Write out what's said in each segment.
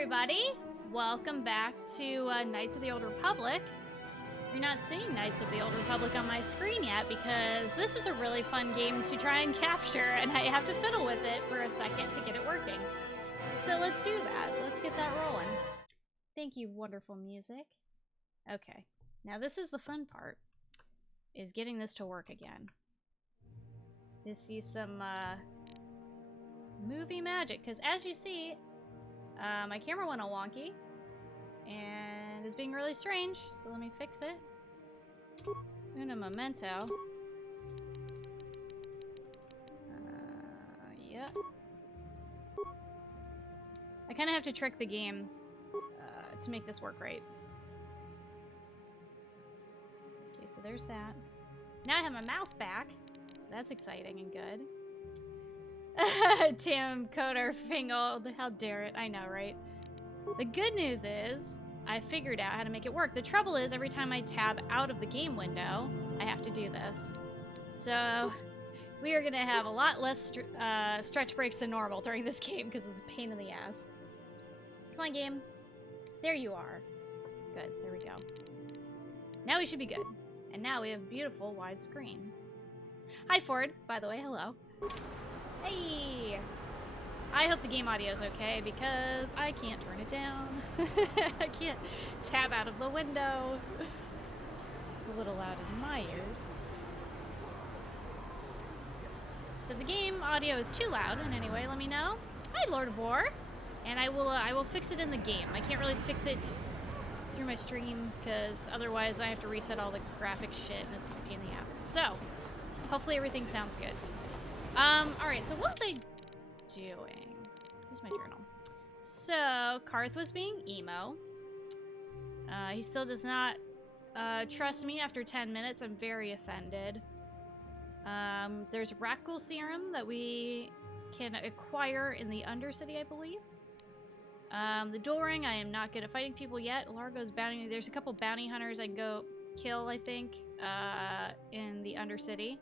everybody! Welcome back to Knights of the Old Republic. You're not seeing Knights of the Old Republic on my screen yet because this is a really fun game to try and capture, and I have to fiddle with it for a second to get it working. So let's do that. Let's get that rolling. Thank you, wonderful music. Okay, now this is the fun part, is getting this to work again. To see some movie magic, because as you see, my camera went all wonky and is being really strange, so let me fix it. Una memento. Yeah. I kind of have to trick the game to make this work right. Okay, so there's that. Now I have my mouse back. That's exciting and good. Damn, KOTOR fingled. How dare it? I know, right? The good news is, I figured out how to make it work. The trouble is, every time I tab out of the game window, I have to do this. So, we are going to have a lot less stretch breaks than normal during this game, because it's a pain in the ass. Come on, game. There you are. Good, there we go. Now we should be good. And now we have beautiful widescreen. Hi, Ford. By the way, hello. Hey! I hope the game audio is okay because I can't turn it down. I can't tab out of the window. It's a little loud in my ears. So if the game audio is too loud in any way, let me know. Hi, Lord of War! And I will fix it in the game. I can't really fix it through my stream because otherwise I have to reset all the graphics shit and it's a pain in the ass. So, hopefully everything sounds good. Alright, so what was I doing? Here's my journal. So, Karth was being emo. He still does not trust me after 10 minutes. I'm very offended. There's Rakghoul serum that we can acquire in the Undercity, I believe. The duel ring, I am not good at fighting people yet. Largo's bounty. There's a couple bounty hunters I can go kill, I think, in the Undercity.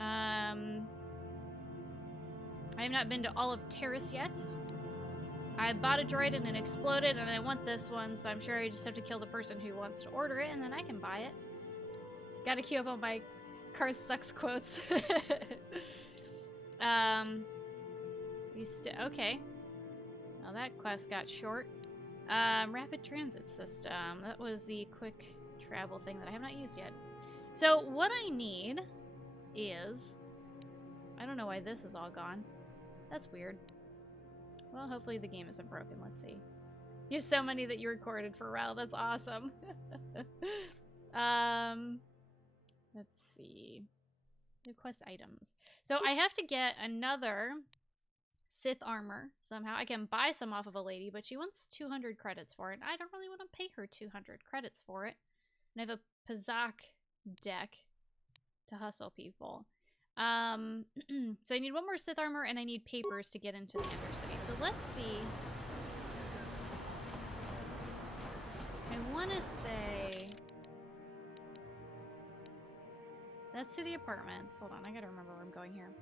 I have not been to all of Terrace yet. I bought a droid and it exploded, and I want this one, so I'm sure I just have to kill the person who wants to order it, and then I can buy it. Gotta queue up all my Karth sucks quotes. Okay. Well, that quest got short. Rapid transit system. That was the quick travel thing that I have not used yet. So what I need is... I don't know why this is all gone. That's weird. Well, hopefully the game isn't broken. Let's see. You have so many that you recorded for Rel. That's awesome. Let's see. The quest items. So I have to get another Sith armor somehow. I can buy some off of a lady, but she wants 200 credits for it. I don't really want to pay her 200 credits for it. And I have a Pazak deck to hustle people. So I need one more Sith armor and I need papers to get into the Undercity. So let's see. I want to say... That's to the apartments. Hold on, I gotta remember where I'm going here.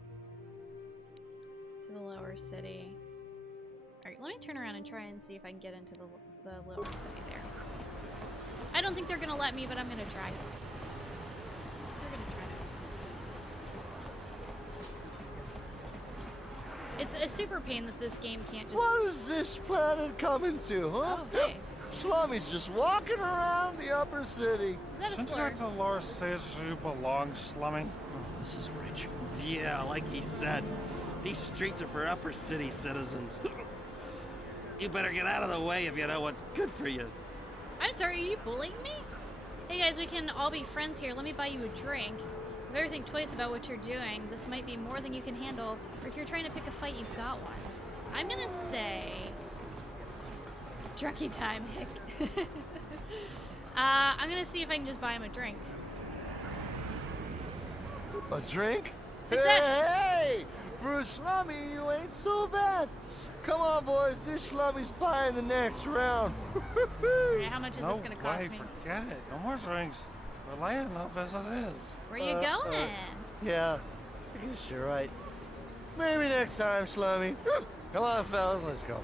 To the lower city. Alright, let me turn around and try and see if I can get into the lower city there. I don't think they're gonna let me, but I'm gonna try. They're gonna try. It's a super pain that this game can't just... What is this planet coming to, huh? Oh, hey. Slummy's just walking around the upper city. Is that a Since slur? the lore says you belong, Slummy. This is rich. Yeah, like he said, these streets are for upper city citizens. You better get out of the way if you know what's good for you. I'm sorry, are you bullying me? Hey guys, we can all be friends here. Let me buy you a drink. You better think twice about what you're doing. This might be more than you can handle. Or if you're trying to pick a fight, you've got one. I'm gonna say... Drunky time, hick. I'm gonna see if I can just buy him a drink. A drink? Success! Hey! For a slummy, you ain't so bad. Come on, boys. This slummy's buying the next round. Alright, how much is this gonna cost me? Forget it. No more drinks. We're laying enough as it is. Where you going? Yeah, I guess you're right. Maybe next time, slummy. Come on, fellas, let's go.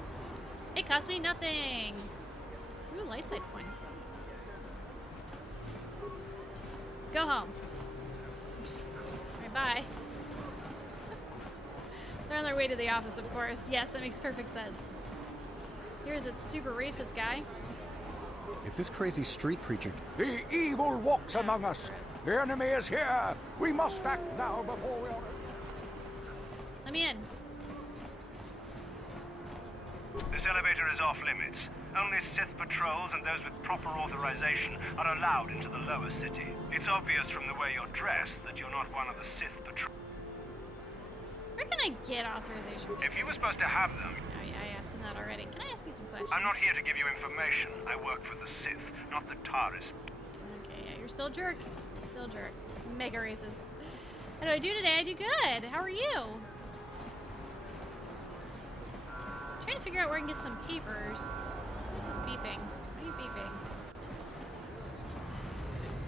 It cost me nothing. Ooh, light side points. Go home. Alright, bye. They're on their way to the office, of course. Yes, that makes perfect sense. Here's that super racist guy. If this crazy street preacher... The evil walks among us. The enemy is here. We must act now before we are... Let me in. This elevator is off limits. Only Sith patrols and those with proper authorization are allowed into the lower city. It's obvious from the way you're dressed that you're not one of the Sith patrols. Where can I get authorization? If you were supposed to have them... I asked him that already. Can I ask you some questions? I'm not here to give you information. I work for the Sith, not the Taurus. Okay, yeah, you're still a jerk. You're still a jerk. Mega racist. How do I do today? I do good. How are you? Trying to figure out where I can get some papers. This is beeping. Why are you beeping?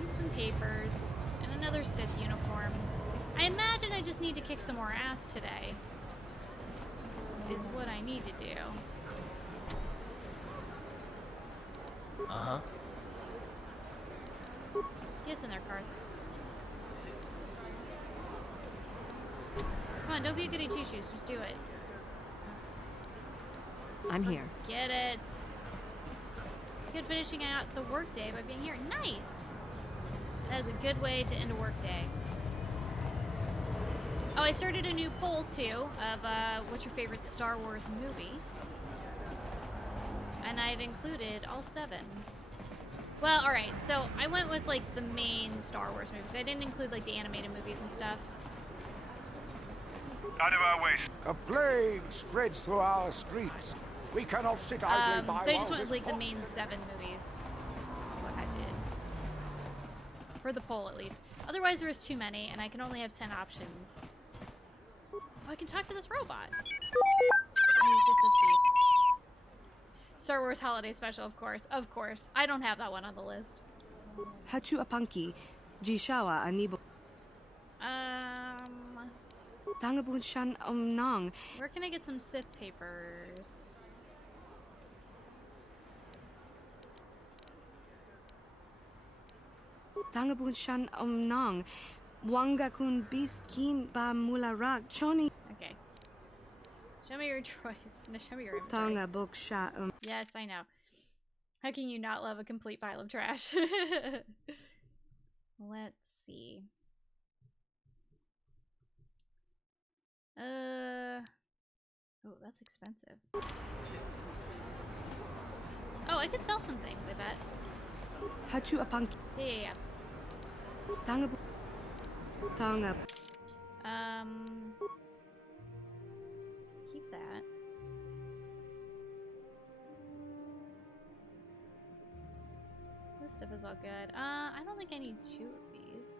Need some papers and another Sith uniform. I imagine I just need to kick some more ass today. Is what I need to do. Uh-huh. Yes, in their car. Come on, don't be a goody two-shoes. Just do it. I'm here. Get it. Good finishing out the workday by being here. Nice. That is a good way to end a workday. Oh, I started a new poll too of what's your favorite Star Wars movie, and I've included all 7. Well, all right. So I went with like the main Star Wars movies. I didn't include like the animated movies and stuff. Out of our way. A plague spreads through our streets. We cannot sit idly by So I just while went with this like the pox- main 7 movies. That's what I did for the poll, at least. Otherwise, there was too many, and I can only have 10 options. Oh, I can talk to this robot. Oh, just as beep. Star Wars Holiday Special, of course. Of course. I don't have that one on the list. Hachu apanki, Jishawa anibo. Tangabun shan omnang. Where can I get some Sith papers? Tangabun shan omnang. Wanga kun biskin ba mularak choni. Okay. Show me your droids. No, show me your inventory. Tanga book sha Yes, I know. How can you not love a complete pile of trash? Let's see. Oh, that's expensive. Oh, I could sell some things, I bet. Hachu apanki. Yeah. Tangabun. Tanga. Keep that. This stuff is all good. I don't think I need 2 of these.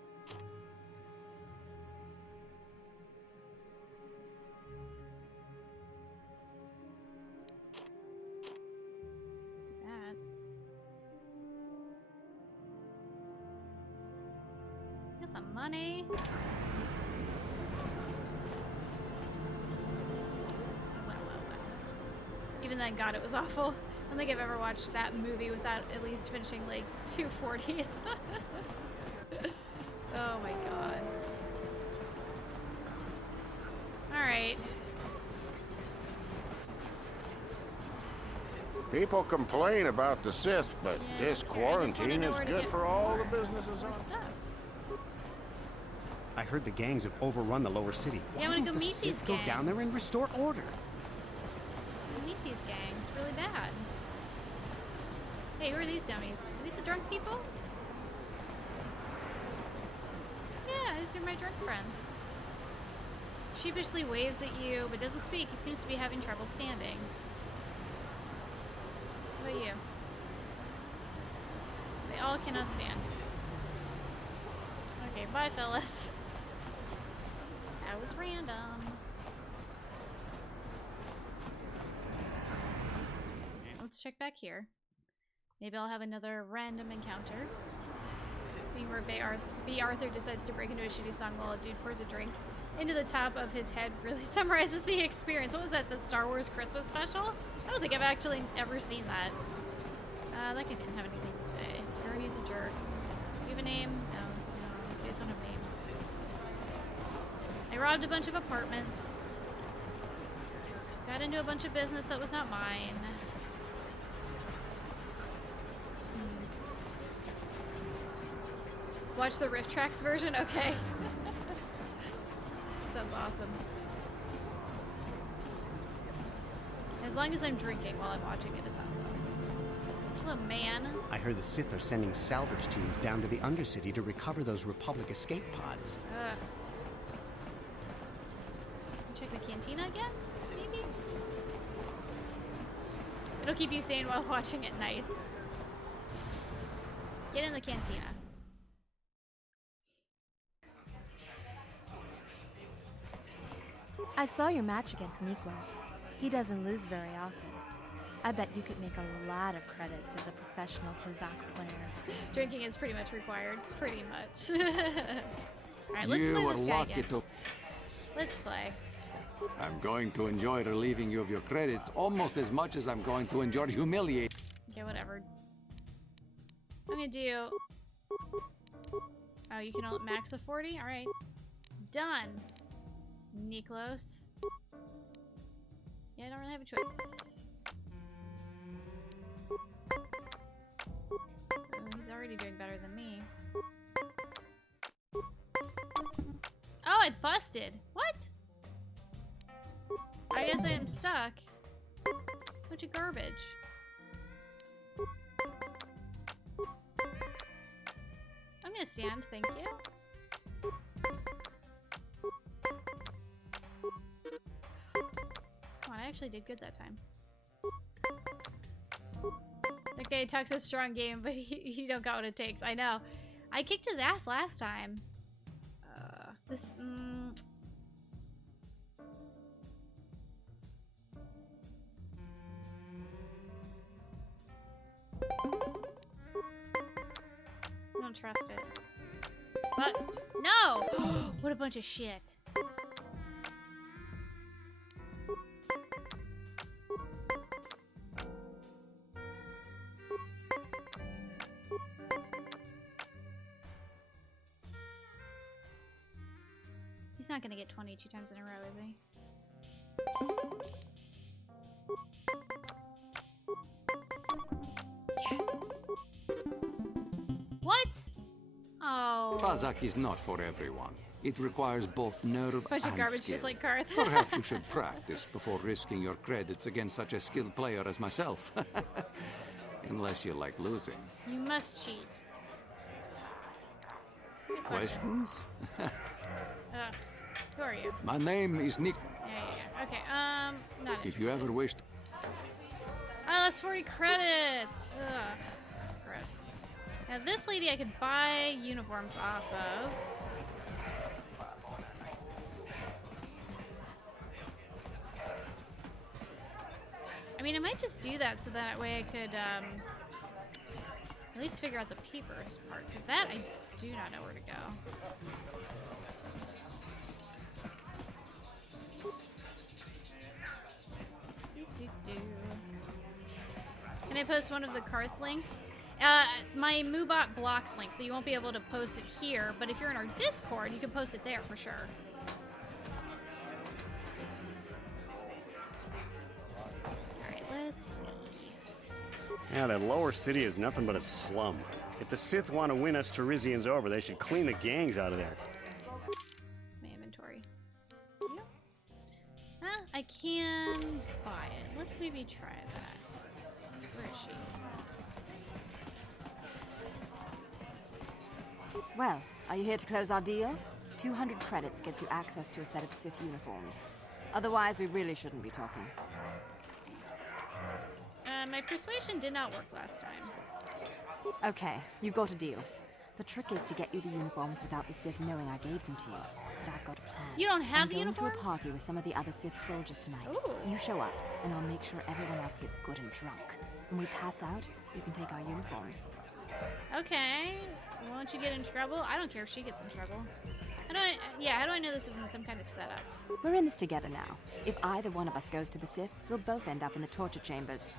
That. Get some money. Well. Even then, God, it was awful. I don't think I've ever watched that movie without at least finishing like 2 40s. Oh my God. Alright. People complain about the Sith, but Yeah, this here, I just wanna quarantine know is where to good get for all more- the businesses more on. stuff. I heard the gangs have overrun the lower city. Yeah, I Why wanna don't go the meet these Sith go down there gangs. and restore order? I need these gangs really bad. Hey, who are these dummies? Are these the drunk people? Yeah, these are my drunk friends. Sheepishly waves at you, but doesn't speak. He seems to be having trouble standing. How about you? They all cannot stand. Okay, bye, fellas. That was random. Let's check back here. Maybe I'll have another random encounter. Scene where B. Arthur decides to break into a shitty song while a dude pours a drink into the top of his head really summarizes the experience. What was that, the Star Wars Christmas special? I don't think I've actually ever seen that. That guy didn't have anything to say. Or he's a jerk. Do you have a name? No, no, you guys don't have names. I robbed a bunch of apartments. Got into a bunch of business that was not mine. Watch the Rift Tracks version? Okay. Sounds awesome. As long as I'm drinking while I'm watching it, it sounds awesome. Hello, man. I heard the Sith are sending salvage teams down to the Undercity to recover those Republic escape pods. Check the cantina again? Maybe? It'll keep you sane while watching it. Nice. Get in the cantina. I saw your match against Niklos. He doesn't lose very often. I bet you could make a lot of credits as a professional Kazakh player. Drinking is pretty much required. Pretty much. Alright, let's play this guy again. Let's play. I'm going to enjoy relieving you of your credits almost as much as I'm going to enjoy humiliating. Okay, whatever. I'm gonna do... Oh, you can only max a 40? Alright. Done. Niklos. Yeah, I don't really have a choice. Oh, he's already doing better than me. Oh, I busted! What? I guess I'm stuck. Bunch of garbage. I'm gonna stand, thank you. Come on, I actually did good that time. Okay, talks a strong game, but he don't got what it takes. I know. I kicked his ass last time. I don't trust it. Bust. No! What a bunch of shit. He's not gonna get 22 times in a row, is he? Yes! What? Oh. Kazakh is not for everyone. It requires both nerve Bunch of and garbage skill. just like Karth. Perhaps you should practice before risking your credits against such a skilled player as myself. Unless you like losing. You must cheat. Good Questions? Who are you? My name is Nick. Yeah. Okay, not If you ever wished. Oh, that's 40 credits! Ugh. Gross. Now this lady I could buy uniforms off of. I mean, I might just do that so that way I could, at least figure out the papers part, because that I do not know where to go. Can I post one of the Karth links? My Moobot blocks links, so you won't be able to post it here, but if you're in our Discord, you can post it there for sure. Alright, let's see. Yeah, that lower city is nothing but a slum. If the Sith want to win us Terizians over, they should clean the gangs out of there. My inventory. Yep. Huh? I can buy it. Let's maybe try that. Where is she? Well, are you here to close our deal? 200 credits gets you access to a set of Sith uniforms. Otherwise, we really shouldn't be talking. My persuasion did not work last time. Okay, you've got a deal. The trick is to get you the uniforms without the Sith knowing I gave them to you. But I've got a plan. You don't have the uniforms? I'm going uniforms? to a party with some of the other Sith soldiers tonight. Ooh. You show up, and I'll make sure everyone else gets good and drunk. When we pass out, you can take our uniforms. Okay. Won't you get in trouble? I don't care if she gets in trouble. I how do I know this isn't some kind of setup? We're in this together now. If either one of us goes to the Sith, we'll both end up in the torture chambers.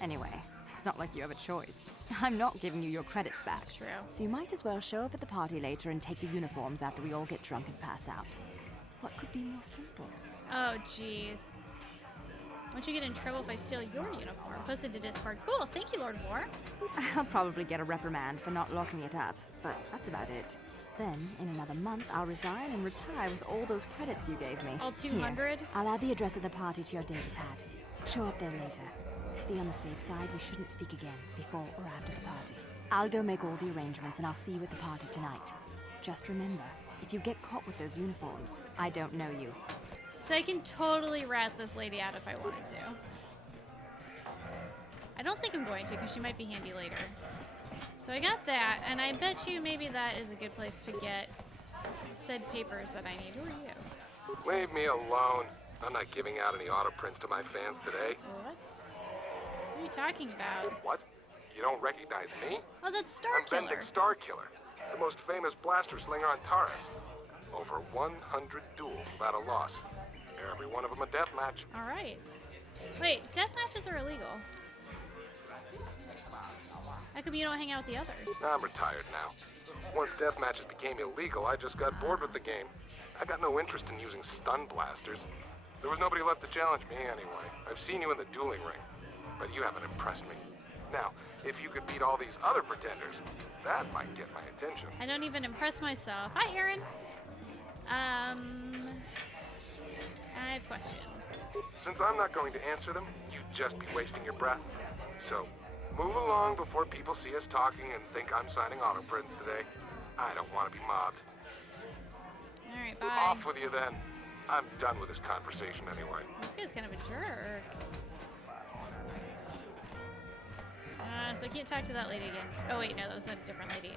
Anyway, it's not like you have a choice. I'm not giving you your credits back. That's true. So you might as well show up at the party later and take the uniforms after we all get drunk and pass out. What could be more simple? Oh, jeez. Won't you get in trouble if I steal your uniform? Posted to Discord. Cool, thank you, Lord of War. I'll probably get a reprimand for not locking it up, but that's about it. Then, in another month, I'll resign and retire with all those credits you gave me. All 200? Here, I'll add the address of the party to your data pad. Show up there later. To be on the safe side, we shouldn't speak again, before or after the party. I'll go make all the arrangements and I'll see you at the party tonight. Just remember, if you get caught with those uniforms, I don't know you. So I can totally rat this lady out if I wanted to. I don't think I'm going to, because she might be handy later. So I got that, and I bet you maybe that is a good place to get said papers that I need. Who are you? Leave me alone. I'm not giving out any auto prints to my fans today. What? What are you talking about? What? You don't recognize me? Oh, that's I'm Starkiller. Bendick Starkiller, the most famous blaster slinger on Taurus. Over 100 duels without a loss. Every one of them a death match. All right. Wait, death matches are illegal. How come you don't hang out with the others? I'm retired now. Once death matches became illegal, I just got bored with the game. I got no interest in using stun blasters. There was nobody left to challenge me anyway. I've seen you in the dueling ring, but you haven't impressed me. Now, if you could beat all these other pretenders, that might get my attention. I don't even impress myself. Hi, Aaron. I have questions. Since I'm not going to answer them, you'd just be wasting your breath. So, move along before people see us talking and think I'm signing auto prints today. I don't want to be mobbed. All right, bye. Off with you then. I'm done with this conversation anyway. This guy's kind of a jerk. So I can't talk to that lady again. Oh wait, no, that was a different lady.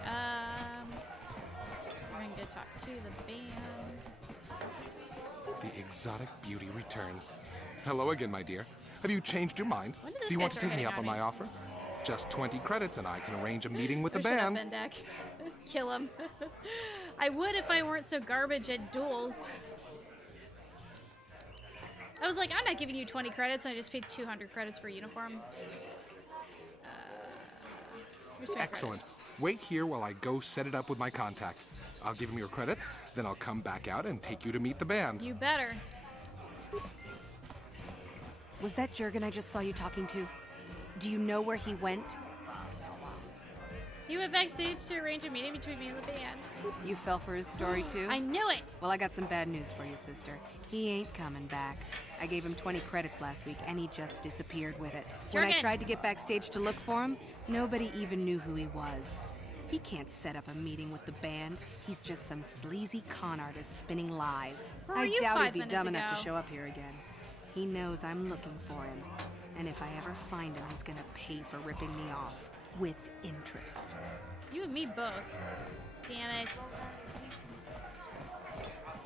So we're going to talk to the band. The exotic beauty returns. Hello again, my dear. Have you changed your mind? When did this Do you guy want to start take me hitting up on on my me? offer? Just 20 credits and I can arrange a meeting with the Shut up, band. Bendak. Kill him. I would if I weren't so garbage at duels. I was like, I'm not giving you 20 credits. I just paid 200 credits for a uniform. Here's 20 Excellent. credits. Wait here while I go set it up with my contact. I'll give him your credits, then I'll come back out and take you to meet the band. You better. Was that Jurgen I just saw you talking to? Do you know where he went? He went backstage to arrange a meeting between me and the band. You fell for his story too? I knew it! Well, I got some bad news for you, sister. He ain't coming back. I gave him 20 credits last week, and he just disappeared with it. When I Jurgen! tried to get backstage to look for him, nobody even knew who he was. He can't set up a meeting with the band. He's just some sleazy con artist spinning lies. Where were I you doubt 5 he'd be minutes dumb enough ago? to show up here again. He knows I'm looking for him. And if I ever find him, he's gonna pay for ripping me off. With interest. You and me both. Damn it.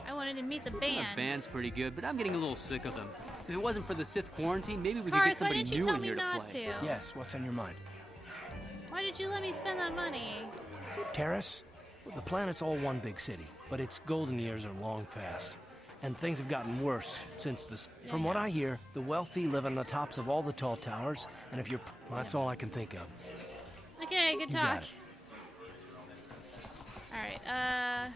I wanted to meet the band. The band's pretty good, but I'm getting a little sick of them. If it wasn't for the Sith quarantine, maybe we could Karth, get why somebody didn't you new tell in me here to not play. to? Yes, what's on your mind? Why did you let me spend that money? Terrace? Well, the planet's all one big city, but its golden years are long past. And things have gotten worse since this. From what I hear, the wealthy live on the tops of all the tall towers, and if you're... Well, that's all I can think of. Okay, good You talk. got it. Alright,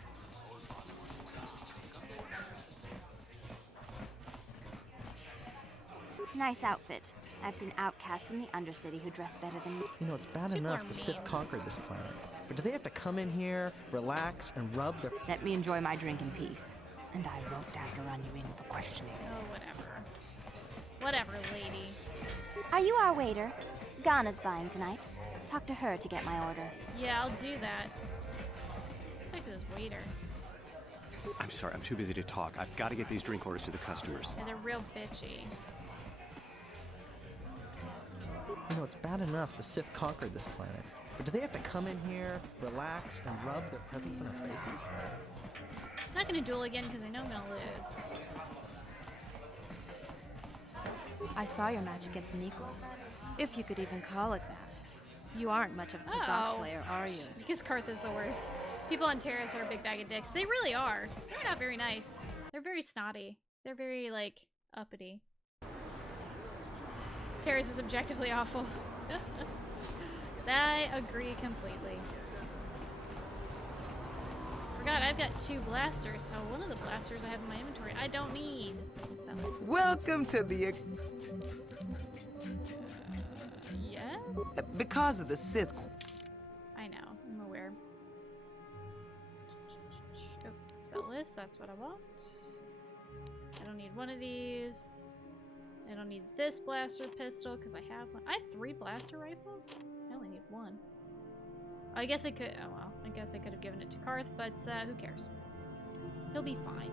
Nice outfit. I've seen outcasts in the Undercity who dress better than you. You know, it's bad enough the Sith conquered this planet. But do they have to come in here, relax, and rub their... Let me enjoy my drink in peace. And I won't have to run you in for questioning. Oh, whatever. Whatever, lady. Are you our waiter? Ghana's buying tonight. Talk to her to get my order. Yeah, I'll do that. Talk to this waiter. I'm sorry, I'm too busy to talk. I've got to get these drink orders to the customers. Yeah, they're real bitchy. You know, it's bad enough the Sith conquered this planet. But do they have to come in here, relax, and rub their presence in our faces? I'm not gonna duel again because I know I'm gonna lose. I saw your match against Nikos, if you could even call it that. You aren't much of a Kazakh player, are you? Because Karth is the worst. People on Terrace are a big bag of dicks. They really are. They're not very nice. They're very snotty. They're very, like, uppity. Terrace is objectively awful. I agree completely. Forgot, I've got 2 blasters, so one of the blasters I have in my inventory I don't need, so I can sell it. Welcome to the... Yes? Because of the Sith... I know, I'm aware. Oh, sell this, that's what I want. I don't need one of these. I don't need this blaster pistol, because I have one. I have 3 blaster rifles? I only need 1. I guess I could, oh well, I guess I could have given it to Karth, but who cares? He'll be fine.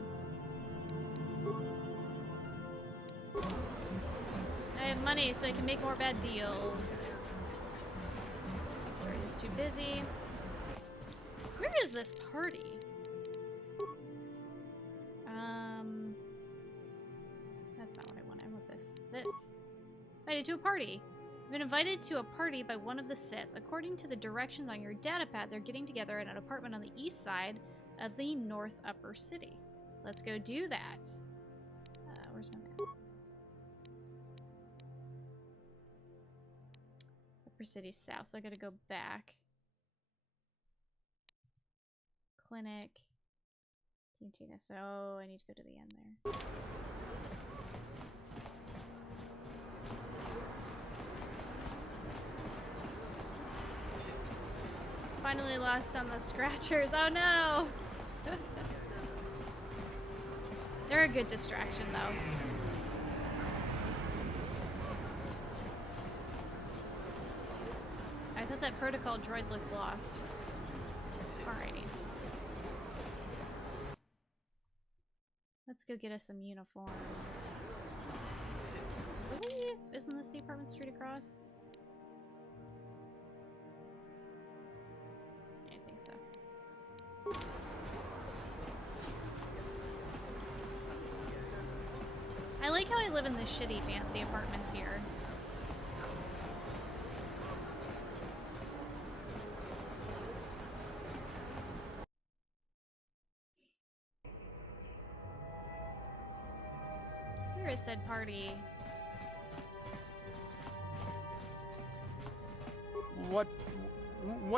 I have money so I can make more bad deals. Jared is too busy. Where is this party? That's not what I want. I want this. This. Invited to a party. You've been invited to a party by one of the Sith. According to the directions on your datapad, they're getting together at an apartment on the east side of the North Upper City. Let's go do that. Where's my map? Upper City South, so I gotta go back. Clinic. Cantina, so I need to go to the end there. Finally lost on the scratchers. Oh no! They're a good distraction though. I thought that protocol droid looked lost. Alrighty. Let's go get us some uniforms. Isn't this the apartment straight across? So. I like how I live in the shitty fancy apartments here. Where is said party? What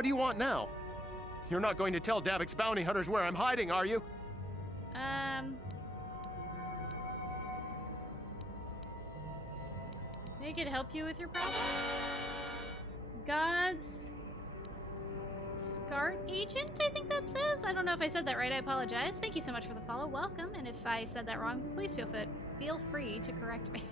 do you want now? You're not going to tell Davik's bounty hunters where I'm hiding, are you? Maybe I could help you with your problem? God's SCART agent, I think that says? I don't know if I said that right, I apologize. Thank you so much for the follow, welcome, and if I said that wrong, please feel free to correct me.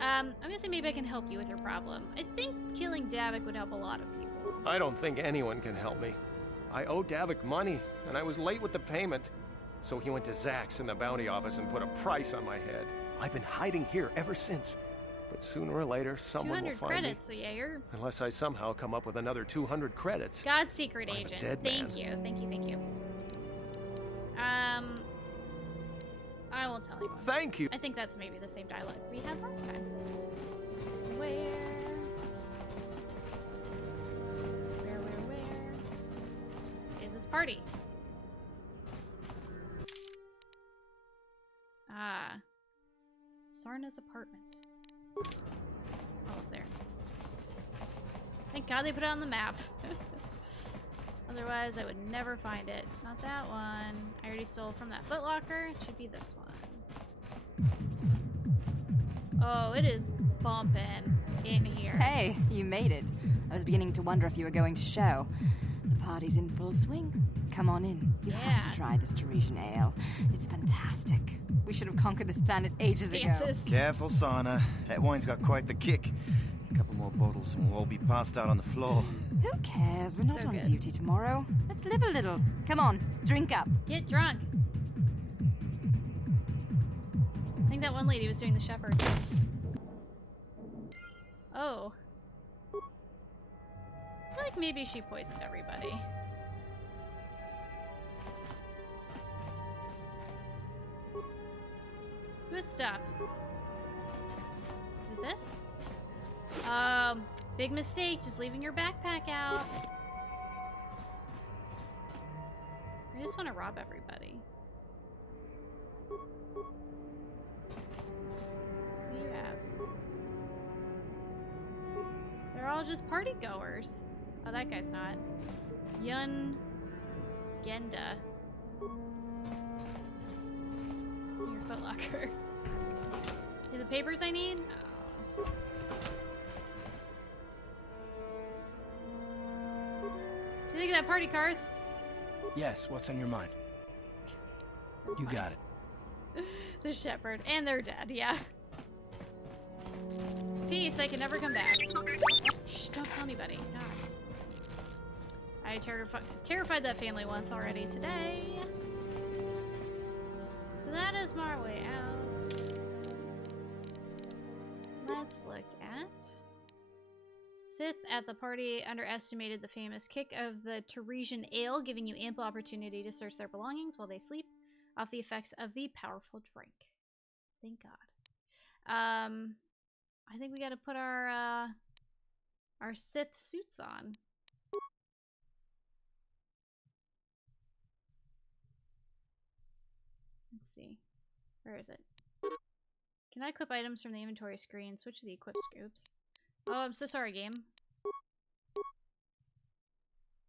I'm gonna say maybe I can help you with your problem. I think killing Davik would help a lot of people. I don't think anyone can help me. I owe Davik money, and I was late with the payment. So he went to Zach's in the bounty office and put a price on my head. I've been hiding here ever since. But sooner or later, someone will find 200 credits, so yeah, you're... Unless I somehow come up with another 200 credits. God's secret I'm agent. a dead Thank man. you, thank you, thank you. I won't tell anyone. Thank you. I think that's maybe the same dialogue we had last time. Where is this party? Ah. Sarna's apartment. Almost there. Thank God they put it on the map. Otherwise, I would never find it. Not that one. I already stole from that Foot Locker. It should be this one. Oh, it is bumping in here. Hey, you made it. I was beginning to wonder if you were going to show. The party's in full swing. Come on in. You have to try this Teresian ale. It's fantastic. We should have conquered this planet ages ago. Careful, Sana. That wine's got quite the kick. A couple more bottles and we'll all be passed out on the floor. Who cares? We're not on duty tomorrow. Let's live a little. Come on, drink up. Get drunk. I think that one lady was doing the shepherd. Oh. I feel like maybe she poisoned everybody. Good stuff. Is it this? Big mistake, just leaving your backpack out. I just want to rob everybody. What do you have? They're all just party goers. Oh, that guy's not. Yun Genda. It's in your footlocker. Do the papers I need? Oh. What do you think of that party, Karth? Yes, what's on your mind? You got it. The shepherd. And they're dead, yeah. Peace, I can never come back. Shh, don't tell anybody. God. I terrified that family once already today. So that is my way out. Let's look at... Sith at the party underestimated the famous kick of the Teresian ale, giving you ample opportunity to search their belongings while they sleep off the effects of the powerful drink. Thank God. I think we gotta put our Sith suits on. Let's see. Where is it? Can I equip items from the inventory screen? Switch to the equip groups. Oh, I'm so sorry, game.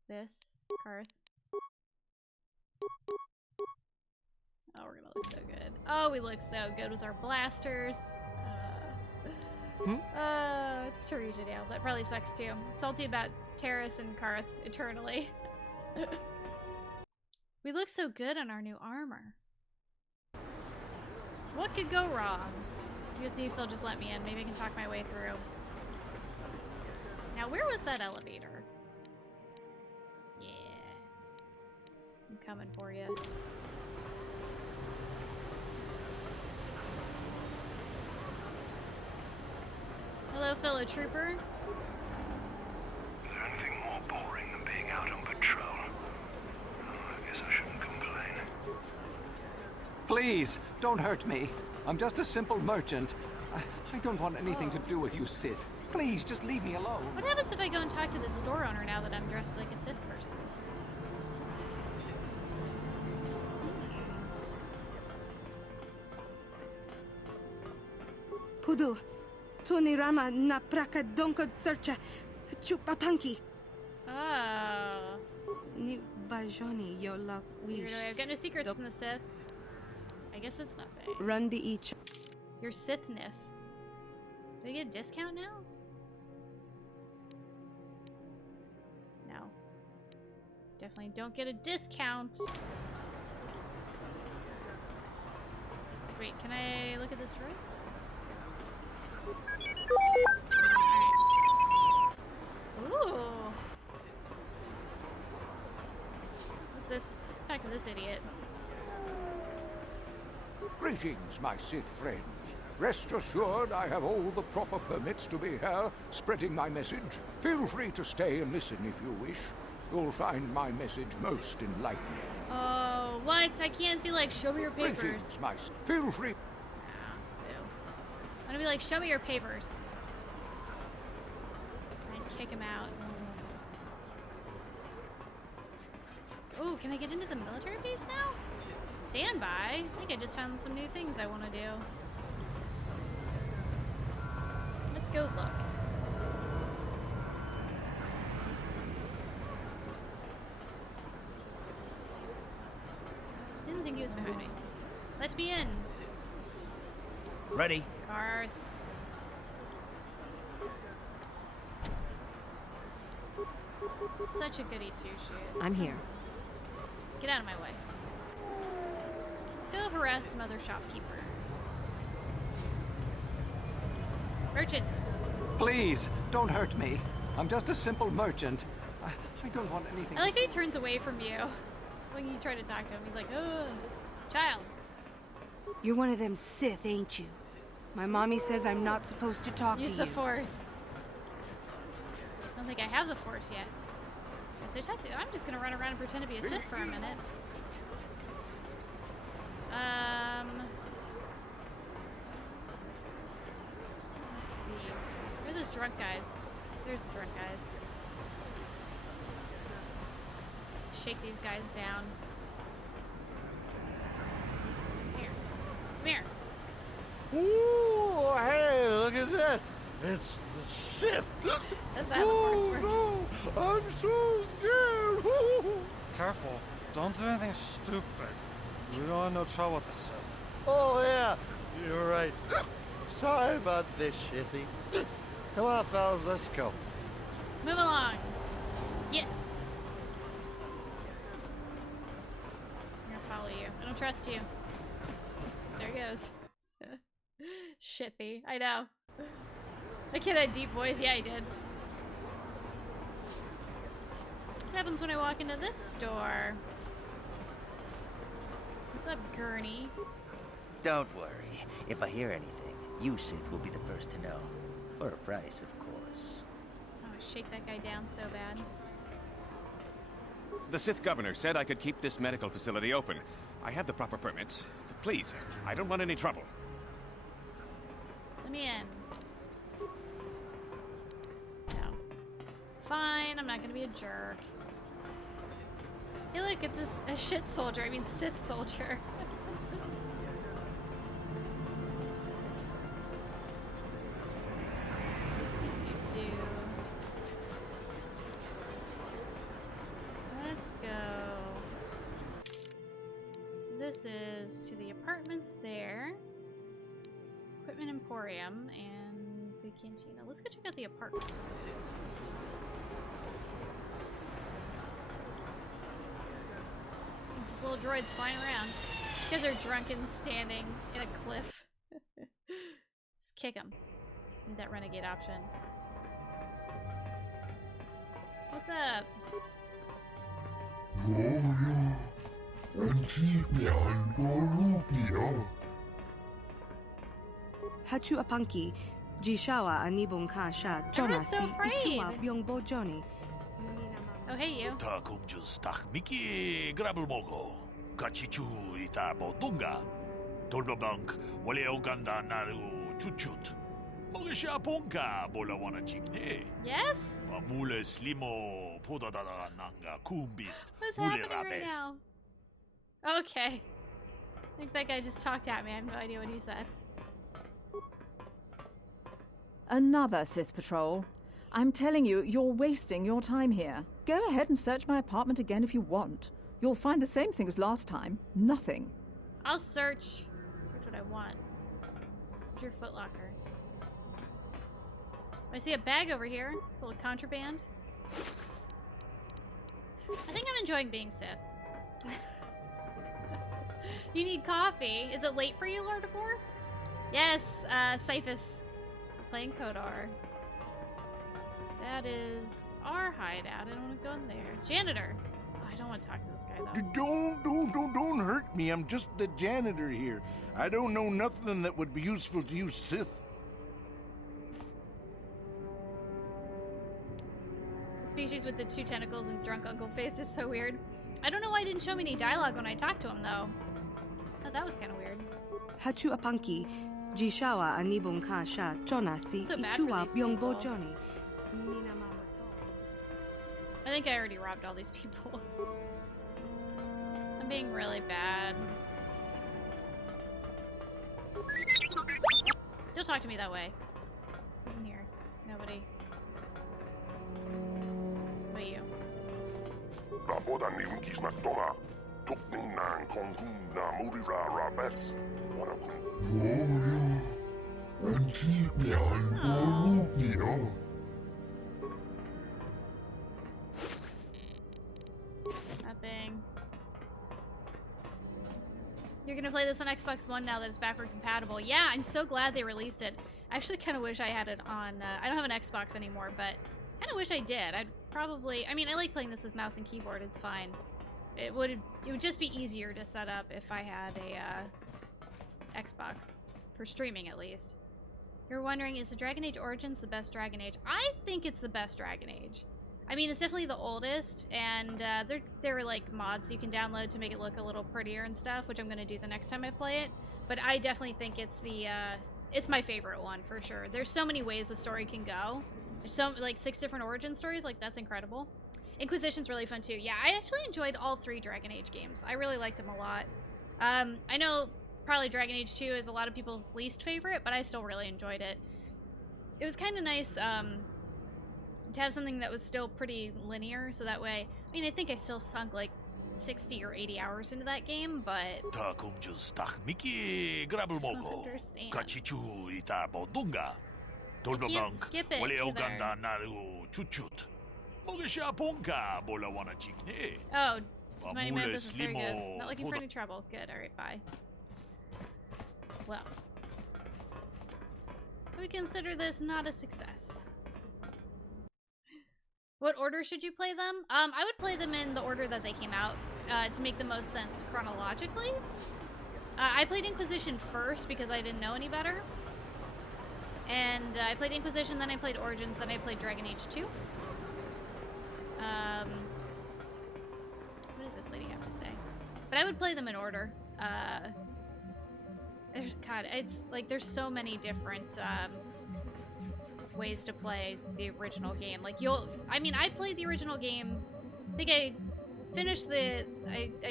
This. Karth. Oh, we're gonna look so good. Oh, we look so good with our blasters. Teresian ale. That probably sucks too. Salty about Terrace and Karth eternally. We look so good on our new armor. What could go wrong? We'll see if they'll just let me in. Maybe I can talk my way through. Now, where was that elevator? Yeah. I'm coming for you. Hello, fellow trooper. Is there anything more boring than being out on patrol? Oh, I guess I shouldn't complain. Please, don't hurt me. I'm just a simple merchant. I don't want anything to do with you, Sith. Please, just leave me alone. What happens if I go and talk to the store owner now that I'm dressed like a Sith person? Pudu, Tunirama na praka donko searcha chupapanki. Oh. Ni bajoni yo la wish. I've got no secrets from the Sith. I guess it's nothing. Rundi each. Your Sithness. Do I get a discount now? No. Definitely don't get a discount. Wait, can I look at this droid? Alright. Ooh. What's this? Let's talk to this idiot. Greetings, my Sith friends. Rest assured I have all the proper permits to be here, spreading my message. Feel free to stay and listen if you wish. You'll find my message most enlightening. Oh, what? I can't be like, show me your papers. Greetings, my... Feel free... I'm gonna be like, show me your papers. And kick him out. Ooh, can I get into the military base now? Stand by. I think I just found some new things I want to do. Let's go look. Didn't think he was behind me. Let me in. Ready? Karth. Such a goody two-shoes. I'm here. Get out of my way. Let's go harass some other shopkeepers. Merchant. Please, don't hurt me. I'm just a simple merchant. I don't want anything. I like how he turns away from you when you try to talk to him. He's like, oh, child. You're one of them Sith, ain't you? My mommy says I'm not supposed to talk to you. Use the Force. I don't think I have the Force yet. So I'm just gonna run around and pretend to be a Sith for a minute. Let's see. Where are the those drunk guys? There's the drunk guys. Shake these guys down. Here. Come here. Ooh, hey, look at this. It's the Sith. That's how the Force works. No, I'm so scared. Careful. Don't do anything stupid. We don't want no trouble with the Sith. Oh, yeah, you're right. Sorry about this, Shithy. Come on, fellas, let's go. Move along. Yeah. I'm gonna follow you. I don't trust you. There he goes. Shithy. I know. The kid had deep voice. Yeah, he did. What happens when I walk into this store? What's up, Gurney? Don't worry. If I hear anything, you Sith will be the first to know. For a price, of course. Oh, shake that guy down so bad. The Sith governor said I could keep this medical facility open. I have the proper permits. Please, I don't want any trouble. Let me in. No. Fine, I'm not gonna be a jerk. Hey look, it's a shit soldier. I mean Sith soldier. Let's go. So this is to the apartments there. Equipment Emporium and the cantina. Let's go check out the apartments. Just little droids flying around. These guys are drunken standing in a cliff. Just kick them. Need that renegade option. What's up? Hachu apanki, Jishawa anibung kasha, Jonasi, Ichua byongbo Johnny. Oh, hey, you. Ta kumjus takmiki grabelmogo. Kachichu ita botunga. Tolbabank wale oganda naru chuchut. Mogesha ponka bolawana chikne. Yes? Mamule slimo podadada nanga kumbist. What's happening right now? Okay. I think that guy just talked at me. I have no idea what he said. Another Sith patrol. I'm telling you, you're wasting your time here. Go ahead and search my apartment again if you want. You'll find the same thing as last time. Nothing. I'll search. Search what I want. Where's your footlocker? I see a bag over here full of contraband. I think I'm enjoying being Sith. You need coffee. Is it late for you, Lord of War? Yes, Cyphus. Playing KOTOR. That is our hideout. I don't want to go in there. Janitor. Oh, I don't want to talk to this guy, though. Don't hurt me. I'm just the janitor here. I don't know nothing that would be useful to you, Sith. The species with the two tentacles and drunk uncle face is so weird. I don't know why it didn't show me any dialogue when I talked to him, though. Oh, that was kind of weird. Hachu apanki, Jishawa anibung kasha, Jonasi, Ichua byongbo Johnny. I think I already robbed all these people. I'm being really bad. Don't talk to me that way. Who's in here? Nobody. But you. Nothing. You're gonna play this on Xbox One now that it's backward compatible. Yeah, I'm so glad they released it. I actually kind of wish I had it on. I don't have an Xbox anymore, but kind of wish I did. I'd probably. I mean, I like playing this with mouse and keyboard. It's fine. It would just be easier to set up if I had a Xbox for streaming, at least. You're wondering, is the Dragon Age Origins the best Dragon Age? I think it's the best Dragon Age. I mean, it's definitely the oldest, and there are like mods you can download to make it look a little prettier and stuff, which I'm gonna do the next time I play it. But I definitely think it's it's my favorite one for sure. There's so many ways the story can go. There's so like 6 different origin stories. Like that's incredible. Inquisition's really fun too. Yeah, I actually enjoyed all 3 Dragon Age games. I really liked them a lot. I know probably Dragon Age 2 is a lot of people's least favorite, but I still really enjoyed it. It was kind of nice to have something that was still pretty linear, so that way, I mean, I think I still sunk like 60 or 80 hours into that game, but I don't understand. I can't skip it either. Oh, just minding my business. There he goes. Not looking for any trouble. Good. All right. Bye. Well, we consider this not a success. What order should you play them? I would play them in the order that they came out to make the most sense chronologically. I played Inquisition first because I didn't know any better. And I played Inquisition, then I played Origins, then I played Dragon Age 2. What does this lady have to say? But I would play them in order. God, it's like there's so many different ways to play the original game. Like I mean, I played the original game. I think I finished I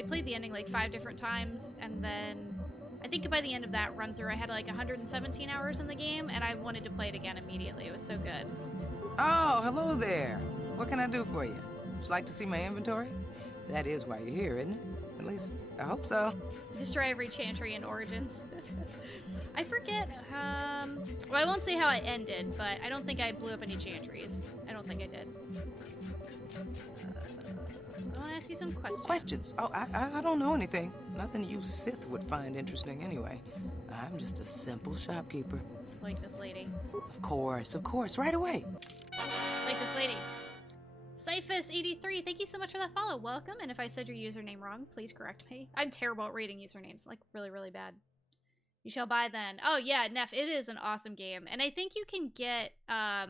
played the ending like 5 different times, and then I think by the end of that run through, I had like 117 hours in the game, and I wanted to play it again immediately. It was so good. Oh, hello there. What can I do for you? Would you like to see my inventory? That is why you're here, isn't it? At least, I hope so. Destroy every chantry in Origins. I forget, well, I won't say how I ended, but I don't think I blew up any chantries. I don't think I did. I want to ask you some questions. Questions? Oh, I don't know anything. Nothing you Sith would find interesting anyway. I'm just a simple shopkeeper. Like this lady. Of course, right away. Like this lady. Cyphus83, thank you so much for that follow. Welcome, and if I said your username wrong, please correct me. I'm terrible at reading usernames, like really, really bad. You shall buy then. Oh yeah, Neff, it is an awesome game. And I think you can get, I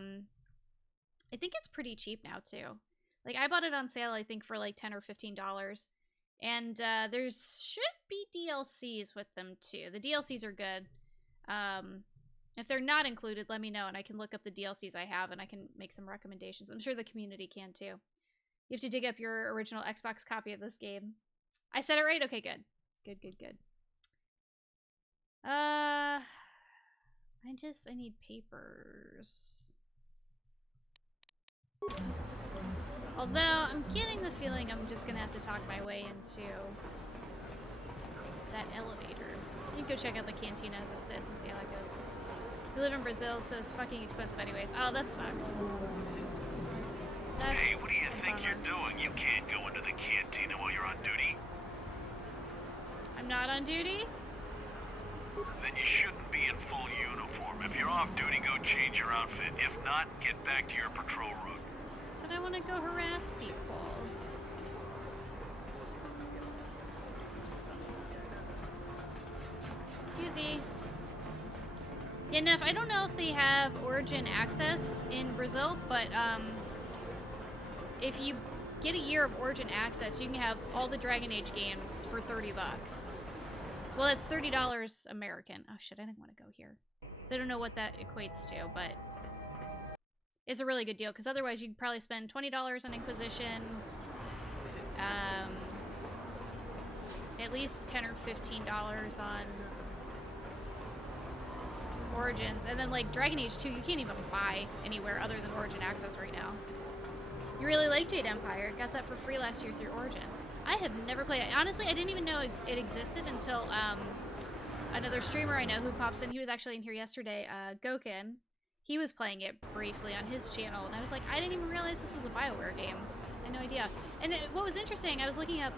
think it's pretty cheap now too. Like I bought it on sale, I think for like $10 or $15. And there should be DLCs with them too. The DLCs are good. If they're not included, let me know and I can look up the DLCs I have and I can make some recommendations. I'm sure the community can too. You have to dig up your original Xbox copy of this game. I said it right? Okay, good. Good. I need papers. Although, I'm getting the feeling I'm just gonna have to talk my way into that elevator. You can go check out the cantina as a Sith and see how that goes. We live in Brazil, so it's fucking expensive anyways. Oh, that sucks. Hey, what do you think you're doing? You can't go into the cantina while you're on duty. I'm not on duty? Then you shouldn't be in full uniform. If you're off duty, go change your outfit. If not, get back to your patrol route. But I want to go harass people. Excuse me. Yeah, Neff, I don't know if they have Origin access in Brazil, but if you get a year of Origin access, you can have all the Dragon Age games for $30. Well, that's $30 American. Oh shit, I didn't want to go here. So I don't know what that equates to, but it's a really good deal, because otherwise you'd probably spend $20 on Inquisition, at least $10 or $15 on Origins, and then like Dragon Age 2 you can't even buy anywhere other than Origin access right now. You really like Jade Empire. Got that for free last year through Origin. I have never played it. Honestly, I didn't even know it existed until another streamer I know who pops in. He was actually in here yesterday, Gokin. He was playing it briefly on his channel, and I was like, I didn't even realize this was a BioWare game. I had no idea. And what was interesting, I was looking up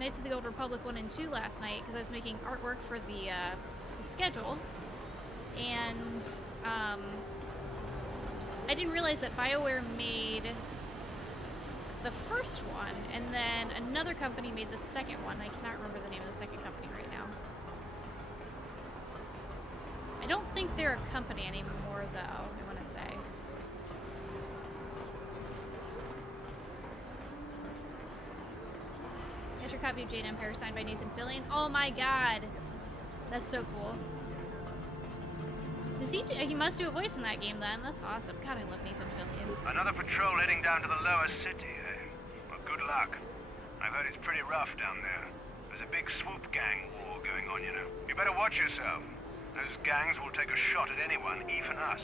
Knights of the Old Republic 1 and 2 last night, because I was making artwork for the schedule, and I didn't realize that BioWare made the first one, and then another company made the second one. I cannot remember the name of the second company right now. I don't think they're a company anymore, though, I want to say. Get your copy of Jade Empire signed by Nathan Fillion. Oh my god! That's so cool. he must do a voice in that game then. That's awesome. God, I love Nathan Fillion. Another patrol heading down to the lower city, eh? Well, good luck. I've heard it's pretty rough down there. There's a big swoop gang war going on, you know. You better watch yourself. Those gangs will take a shot at anyone, even us.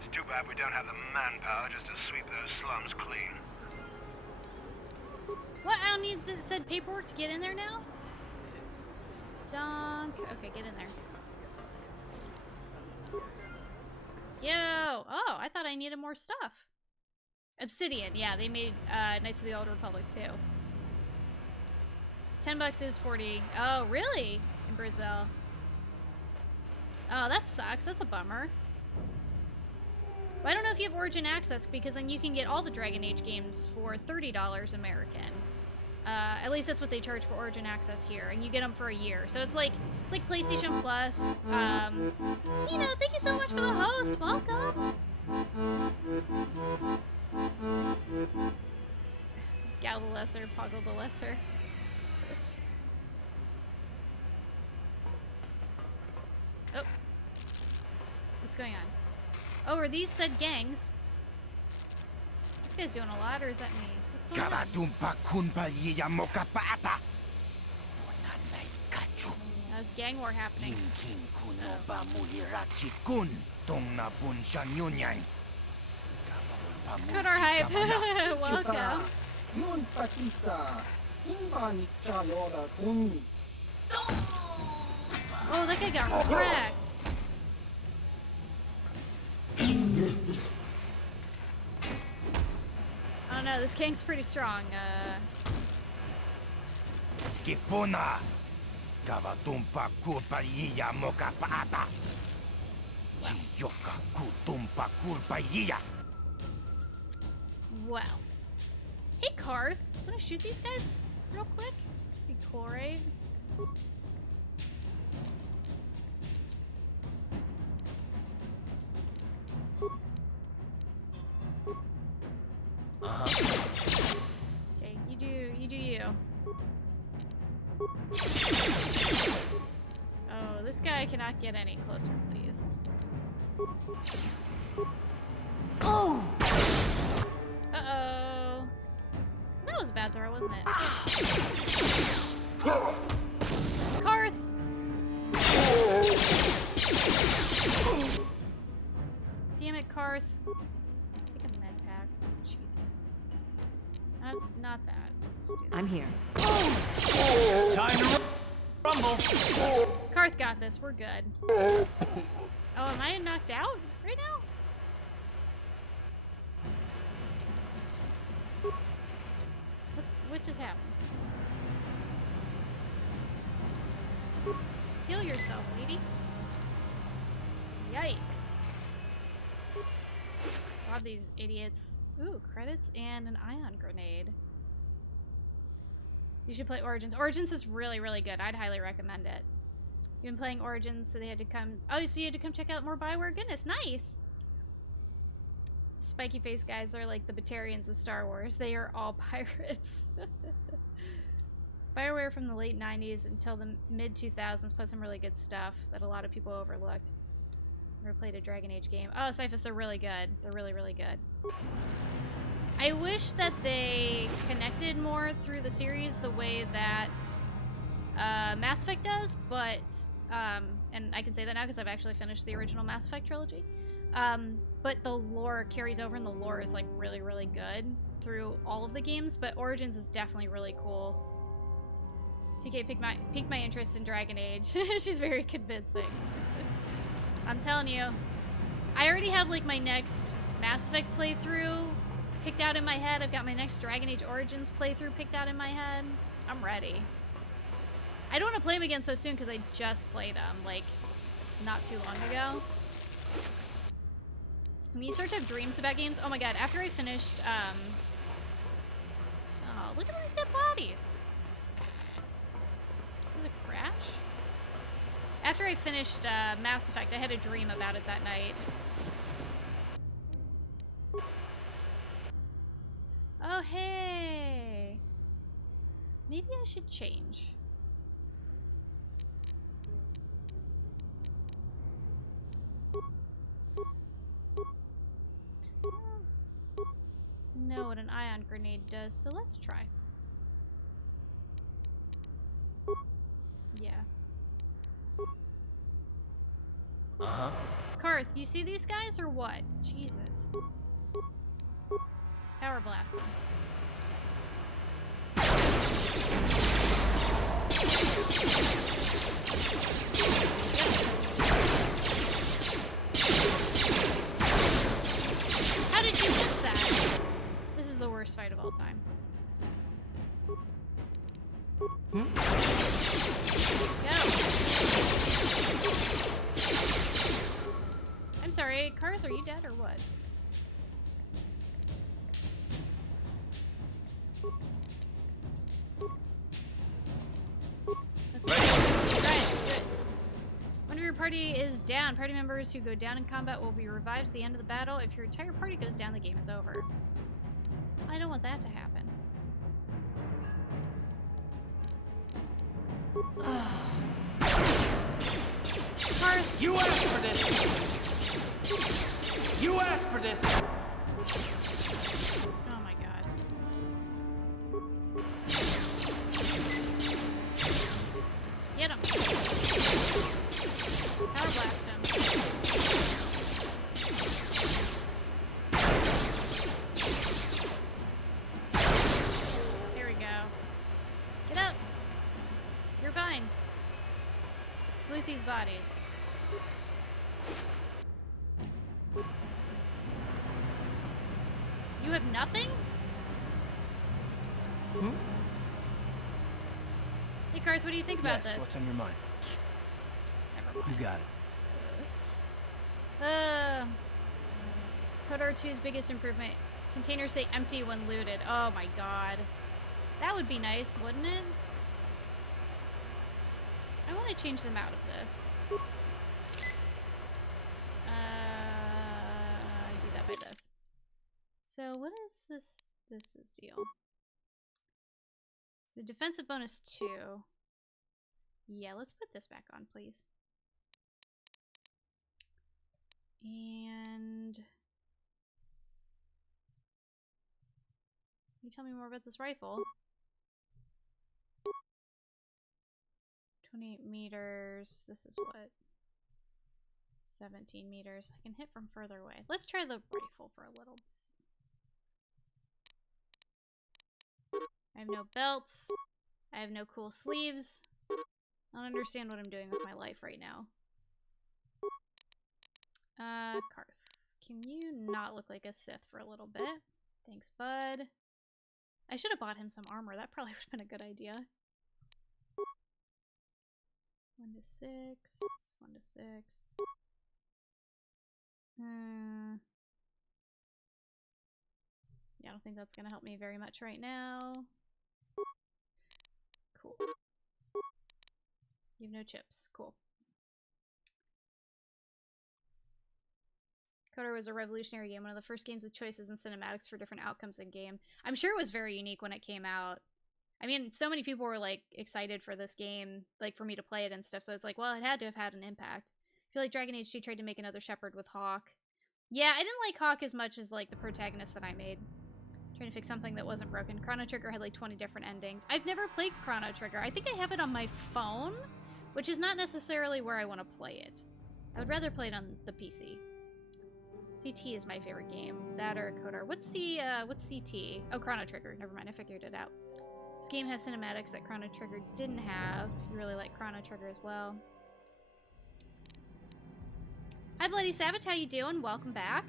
It's too bad we don't have the manpower just to sweep those slums clean. What? I don't need the said paperwork to get in there now? Donk. Okay, get in there. Yo! Oh, I thought I needed more stuff. Obsidian. Yeah, they made Knights of the Old Republic too. $10 is 40. Oh, really? In Brazil. Oh, that sucks. That's a bummer. Well, I don't know if you have Origin access, because then you can get all the Dragon Age games for $30 American. At least that's what they charge for Origin access here, and you get them for a year. So it's like PlayStation Plus. Kino, thank you so much for the host. Welcome. Gal the Lesser, Poggle the Lesser. Oh. What's going on? Oh, are these said gangs? This guy's doing a lot, or is that me? What's going on? There's gang war happening. KOTOR hype. Welcome. Oh, that guy got wrecked. I don't know, this gang's pretty strong. Skipuna. Gavatumpa kurpaiya moka paata. Chiyoka kutumpa kurpaiya. Well. Hey, Karth. Wanna shoot these guys real quick? Be cool, right? Okay, you do you. Oh, this guy cannot get any closer, please. Oh! Uh-oh. That was a bad throw, wasn't it? Karth! Damn it, Karth. Take a med pack. Jesus. Not that. Just do this. I'm here. Time to rumble. Karth got this. We're good. Oh, am I knocked out right now? What just happened? Heal yourself, lady. Yikes. Rob these idiots. Ooh, credits and an ion grenade. You should play Origins. Origins is really, really good. I'd highly recommend it. You've been playing Origins, so they had to come... Oh, so you had to come check out more Bioware? Goodness, nice! Spiky face guys are like the Batarians of Star Wars. They are all pirates. Bioware from the late 90s until the mid-2000s put some really good stuff that a lot of people overlooked. Never played a Dragon Age game. Oh, Cyphus, they're really good. They're really, really good. I wish that they connected more through the series the way that Mass Effect does, but, and I can say that now because I've actually finished the original Mass Effect trilogy. But the lore carries over, and the lore is like really, really good through all of the games, but Origins is definitely really cool. CK piqued my interest in Dragon Age. She's very convincing. I'm telling you. I already have like my next Mass Effect playthrough picked out in my head. I've got my next Dragon Age Origins playthrough picked out in my head. I'm ready. I don't want to play them again so soon because I just played them like not too long ago. When you start to have dreams about games, oh my god, after I finished, oh, look at all these dead bodies. Is this a crash? After I finished Mass Effect, I had a dream about it that night. Oh, hey. Maybe I should change. grenade does, so let's try. Yeah. Uh-huh. Karth, you see these guys or what? Jesus. Power blast them. How did you miss that? This is the worst fight of all time. Go. I'm sorry, Karth, are you dead or what? Right, good. One of your party is down. Party members who go down in combat will be revived at the end of the battle. If your entire party goes down, the game is over. I don't want that to happen. Karth. You asked for this! You asked for this! Oh my god. Get him. Power blast him. There we go. Get up. You're fine. Salute these bodies. You have nothing? Hmm? Hey, Karth, what do you think about this? What's on your mind? Never mind. You got it. KOTOR 2's biggest improvement. Containers stay empty when looted. Oh my god. That would be nice, wouldn't it? I want to change them out of this. Do that by this. So what is this? This is deal. So defensive bonus 2. Yeah, let's put this back on, please. And can you tell me more about this rifle? 28 meters. This is what? 17 meters. I can hit from further away. Let's try the rifle for a little. I have no belts. I have no cool sleeves. I don't understand what I'm doing with my life right now. Karth, can you not look like a Sith for a little bit? Thanks, bud. I should have bought him some armor. That probably would have been a good idea. 1 to 6. 1 to 6. Yeah, I don't think that's gonna help me very much right now. Cool. You have no chips. Cool. KOTOR was a revolutionary game, one of the first games with choices and cinematics for different outcomes in game. I'm sure it was very unique when it came out. I mean, so many people were like excited for this game, like for me to play it and stuff, so it's like, well, it had to have had an impact. I feel like Dragon Age 2 tried to make another Shepard with Hawk. Yeah, I didn't like Hawk as much as like the protagonist that I made. Trying to fix something that wasn't broken. Chrono Trigger had like 20 different endings. I've never played Chrono Trigger. I think I have it on my phone, which is not necessarily where I want to play it. I would rather play it on the PC. CT is my favorite game. That or KOTOR. What's CT? Oh, Chrono Trigger. Never mind, I figured it out. This game has cinematics that Chrono Trigger didn't have. You really like Chrono Trigger as well. Hi, Bloody Savage. How you doing? Welcome back.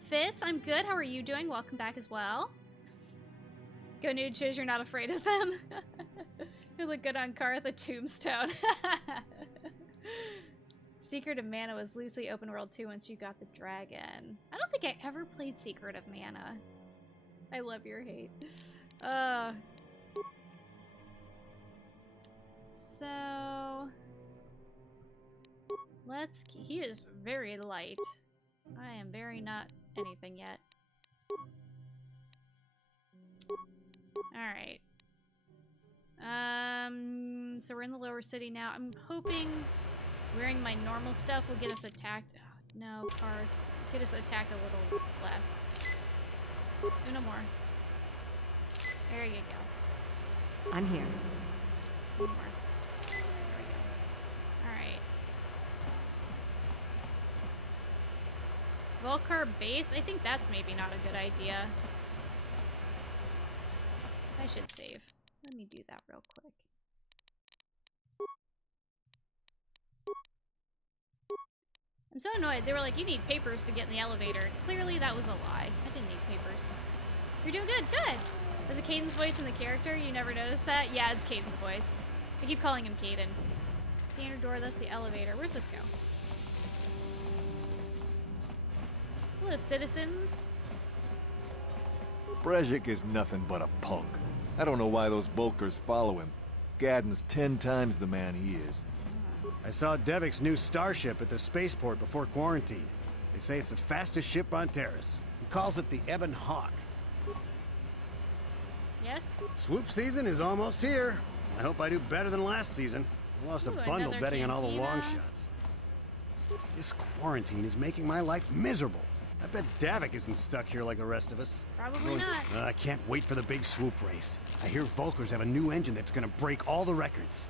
Fitz, I'm good. How are you doing? Welcome back as well. Go Nude shows you're not afraid of them. You look good on Karth, a tombstone. Secret of Mana was loosely open world too once you got the dragon. I don't think I ever played Secret of Mana. I love your hate. So let's. He is very light. I am very not anything yet. Alright. So we're in the lower city now. I'm hoping wearing my normal stuff will get us attacked. Oh, no, Karth. Get us attacked a little less. Do no more. There you go. I'm here. One more. There we go. Alright. Volcar base? I think that's maybe not a good idea. I should save. Let me do that real quick. I'm so annoyed. They were like, you need papers to get in the elevator. Clearly that was a lie. I didn't need papers. You're doing good. Good! Was it Caden's voice in the character? You never noticed that? Yeah, it's Caden's voice. I keep calling him Caden. Standard door, that's the elevator. Where's this go? Hello, citizens. Brezhik is nothing but a punk. I don't know why those Volkers follow him. Gadden's 10 times the man he is. I saw Devik's new starship at the spaceport before quarantine. They say it's the fastest ship on Terrace. He calls it the Ebon Hawk. Yes? Swoop season is almost here. I hope I do better than last season. I lost a bundle betting on all the long shots. This quarantine is making my life miserable. I bet Davik isn't stuck here like the rest of us. Probably not. I can't wait for the big swoop race. I hear Volkers have a new engine that's gonna break all the records.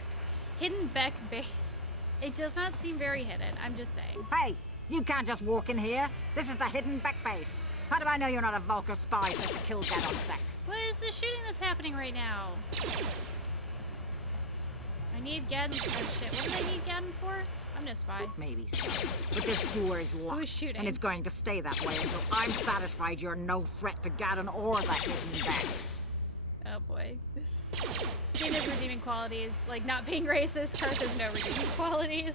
Hidden Beck base. It does not seem very hidden, I'm just saying. Hey, you can't just walk in here. This is the Hidden Beck base. How do I know you're not a Volker spy sent to kill Gaddon Beck? What is the shooting that's happening right now? I need Gaddon. Oh shit, what do I need Gaddon for? I'm no spy. Maybe so. But this door is locked. Who's shooting? And it's going to stay that way until I'm satisfied you're no threat to Gaddon or the Hidden Becks. Oh boy. Gain has redeeming qualities, like not being racist. Karth has no redeeming qualities.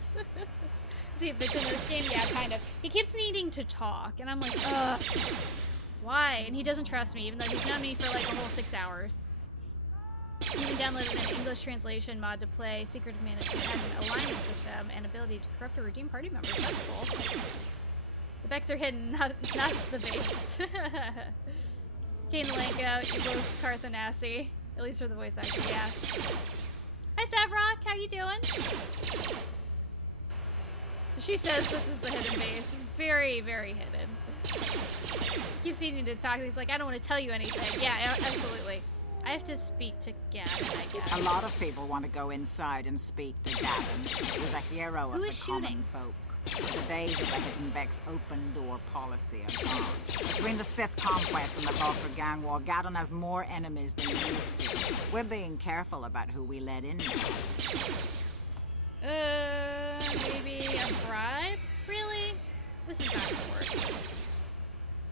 Is he a bitch in this game? Yeah, kind of. He keeps needing to talk, and I'm like, ugh. Why? And he doesn't trust me, even though he's known me for like a whole 6 hours. You can download an English translation mod to play Secret of Mana to add an alignment system and ability to corrupt or redeem party members. That's cool. The Becks are hidden, not the base. Kane Lanko equals Karth and Assy. At least for the voice actor, yeah. Hi Savrock, how you doing? She says this is the hidden base. It's very, very hidden. Keeps needing to talk. He's like, I don't want to tell you anything. Yeah, absolutely. I have to speak to Gavin, I guess. A lot of people want to go inside and speak to Gavin. He's a hero of the common folk. The days of the Hidden Beck's open door policy are gone. Between the Sith conquest and the Volker gang war, Gaddon has more enemies than he used to. We're being careful about who we let in now. Maybe a bribe? Really? This is not gonna work.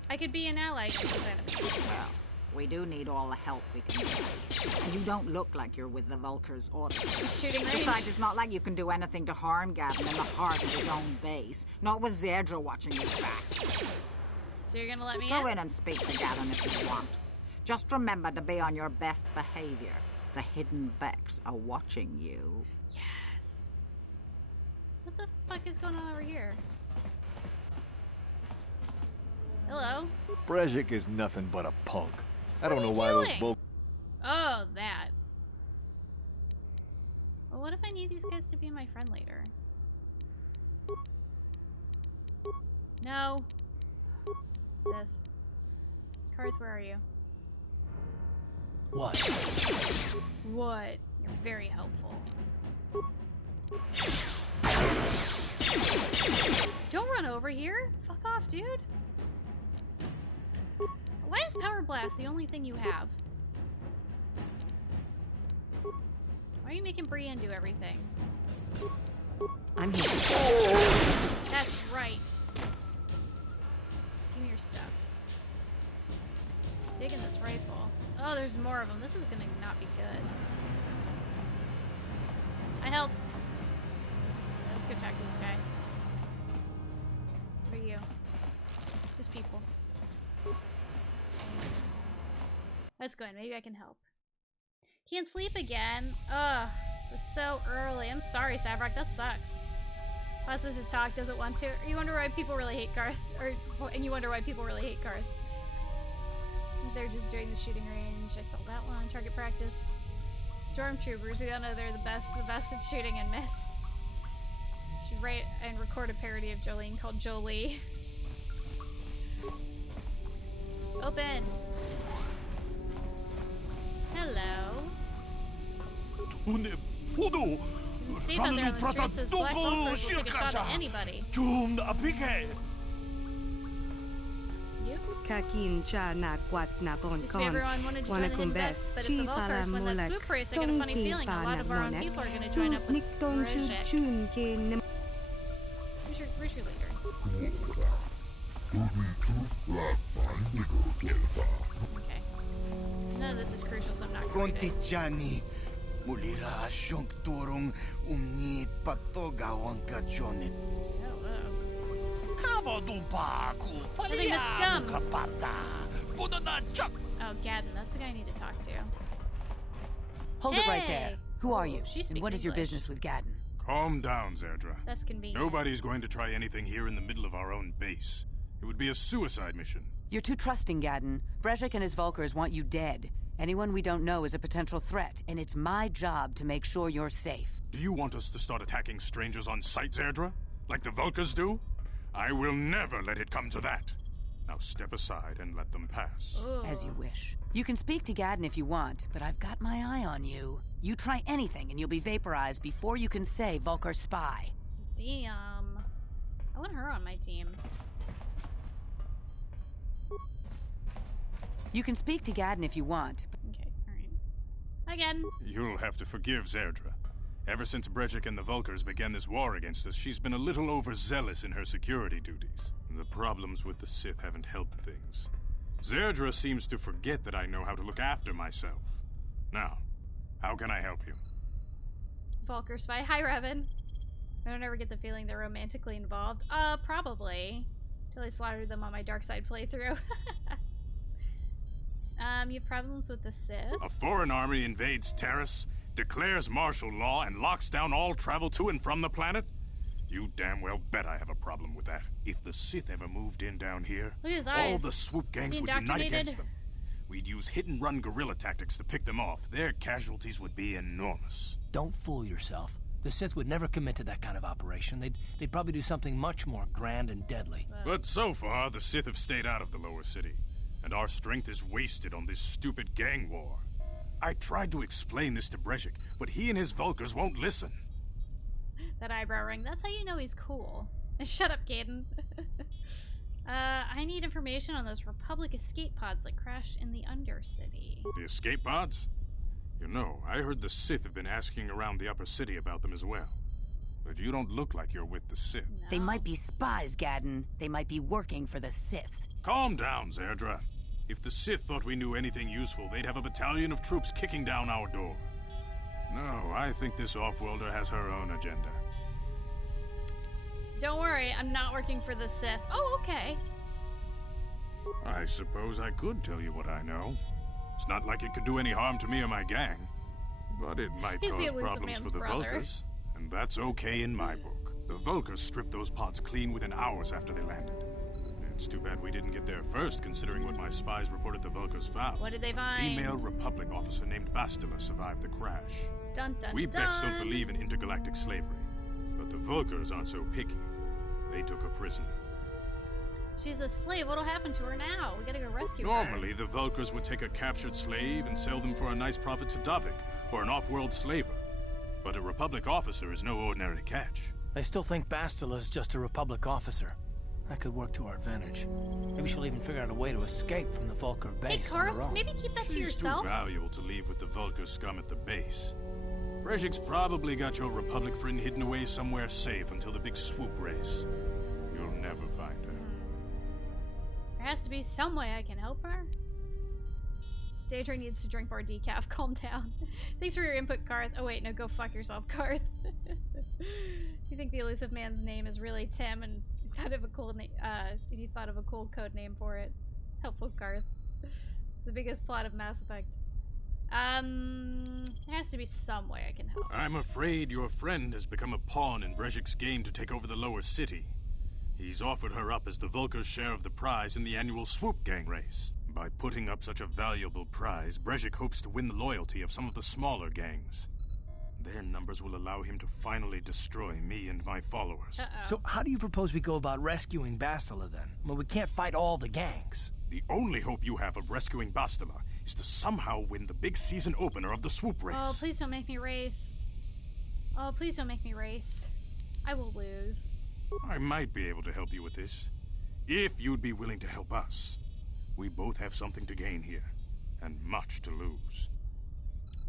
I could be an ally against those enemies. Well, we do need all the help we can get. And you don't look like you're with the Volkers or the Sith. Shooting range? Besides, it's not like you can do anything to harm Gavin in the heart of his own base. Not with Zedra watching his back. So you're gonna let me Go in and speak to Gavin if you want. Just remember to be on your best behavior. The Hidden Becks are watching you. Yes. What the fuck is going on over here? Hello? Brezhik is nothing but a punk. I don't know why those Volkers... Oh, that. Well, what if I need these guys to be my friend later? No. This. Karth, where are you? What? What? You're very helpful. Don't run over here. Fuck off, dude. Why is Power Blast the only thing you have? Why are you making Brienne do everything? I'm here. That's right. Give me your stuff. Taking this rifle. Oh, there's more of them. This is gonna not be good. I helped. Let's go talk to this guy. What are you? Just people. Let's go in. Maybe I can help. Can't sleep again. Ugh. It's so early. I'm sorry, Savrock. That sucks. Pauses to talk, doesn't want to. Or you wonder why people really hate Karth. And you wonder why people really hate Karth. They're just doing the shooting range. I saw that one. Target practice. Stormtroopers. We all know they're the best at shooting and miss. Should write and record a parody of Jolene called Jolie. Open. 근데 포도 It's safe out there on the streets as black bumpers will take a shot at anybody. 좀 나쁘게. Kakin cha na kwat na bon Used to be kon. everyone wanted to join the hidden best, but if the Volkers win that swoop race, I get a funny feeling a lot of our own people are going to join up with Brejik. Where's your leader? Okay. None of this is crucial, so I'm not going to. Kontichani, mulira asyong turong umnit patogawang kajonit. Nothing but scum. Oh, Gadden, that's the guy I need to talk to. Hold it right there. Who are you? She And what is your English. business with Gadden? Calm down, Zerdra. That's convenient. Nobody's going to try anything here in the middle of our own base. It would be a suicide mission. You're too trusting, Gadden. Brejik and his Volkers want you dead. Anyone we don't know is a potential threat, and it's my job to make sure you're safe. Do you want us to start attacking strangers on sight, Zerdra? Like the Vulkars do? I will never let it come to that. Now step aside and let them pass. As you wish. You can speak to Gadden if you want, but I've got my eye on you. You try anything and you'll be vaporized before you can say Vulkar spy. Damn. I want her on my team. You can speak to Gadden if you want. Okay, alright. Again. You'll have to forgive Zerdra. Ever since Brejik and the Vulkars began this war against us, she's been a little overzealous in her security duties. The problems with the Sith haven't helped things. Zerdra seems to forget that I know how to look after myself. Now, how can I help you? Volker spy. Hi, Revan. I don't ever get the feeling they're romantically involved. Probably. Till I slaughtered them on my dark side playthrough. You have problems with the Sith? A foreign army invades Terrace, declares martial law, and locks down all travel to and from the planet? You damn well bet I have a problem with that. If the Sith ever moved in down here, Look at his all eyes. the swoop gangs Is he would unite indoctrinated? against them. We'd use hit-and-run guerrilla tactics to pick them off. Their casualties would be enormous. Don't fool yourself. The Sith would never commit to that kind of operation. They'd probably do something much more grand and deadly. But so far, the Sith have stayed out of the lower city, and our strength is wasted on this stupid gang war. I tried to explain this to Brejik, but he and his Vulkars won't listen. That eyebrow ring. That's how you know he's cool. Shut up, Gaiden. I need information on those Republic escape pods that crashed in the Undercity. The escape pods? You know, I heard the Sith have been asking around the upper city about them as well. But you don't look like you're with the Sith. No. They might be spies, Gadden. They might be working for the Sith. Calm down, Zerdra. If the Sith thought we knew anything useful, they'd have a battalion of troops kicking down our door. No, I think this off-worlder has her own agenda. Don't worry, I'm not working for the Sith. Oh, okay. I suppose I could tell you what I know. It's not like it could do any harm to me or my gang. But it might He's the cause elusive problems man's for the brother. Vulkars. And that's okay in my book. The Vulkars stripped those pods clean within hours after they landed. It's too bad we didn't get there first, considering what my spies reported the Vulkars found. What did they A find? female Republic officer named Bastila survived the crash. Dun dun We dun. Becks don't believe in intergalactic slavery. But the Vulkars aren't so picky. They took her prisoner. She's a slave. What'll happen to her now? We gotta go rescue her. Normally, the Vulkars would take a captured slave and sell them for a nice profit to Davik, or an off-world slaver. But a Republic officer is no ordinary catch. I still think Bastila's just a Republic officer. That could work to our advantage. Maybe she'll even figure out a way to escape from the Vulkar base Hey, on her Karth, own. maybe keep that to She's yourself. too valuable to leave with the Vulkar scum at the base. Brejik's probably got your Republic friend hidden away somewhere safe until the big swoop race. You'll never find her. There has to be some way I can help her. Zadra needs to drink more decaf. Calm down. Thanks for your input, Karth. Oh wait, no, go fuck yourself, Karth. You think the elusive man's name is really Tim and thought of a cool name? You thought of a cool code name for it. Helpful, Karth. The biggest plot of Mass Effect. There has to be some way I can help. I'm afraid your friend has become a pawn in Brejik's game to take over the lower city. He's offered her up as the Vulkar's share of the prize in the annual swoop gang race. By putting up such a valuable prize, Brejik hopes to win the loyalty of some of the smaller gangs. Their numbers will allow him to finally destroy me and my followers. So how do you propose we go about rescuing Bastila then? Well, we can't fight all the gangs. The only hope you have of rescuing Bastila is to somehow win the big season opener of the swoop race. Oh, please don't make me race. Oh, please don't make me race. I will lose. I might be able to help you with this, if you'd be willing to help us. We both have something to gain here, and much to lose.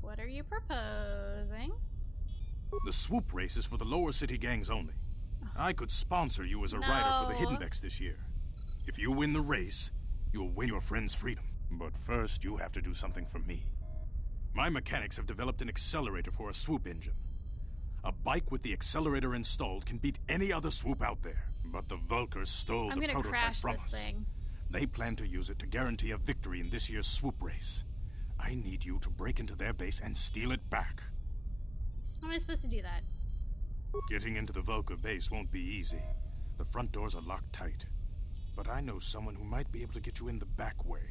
What are you proposing? The swoop race is for the lower city gangs only. I could sponsor you as a rider for the Hidden Becks this year. If you win the race, you'll win your friend's freedom. But first, you have to do something for me. My mechanics have developed an accelerator for a swoop engine. A bike with the accelerator installed can beat any other swoop out there. But the Vulkars stole the prototype from us. They plan to use it to guarantee a victory in this year's swoop race. I need you to break into their base and steal it back. How am I supposed to do that? Getting into the Vulkar base won't be easy. The front doors are locked tight. But I know someone who might be able to get you in the back way.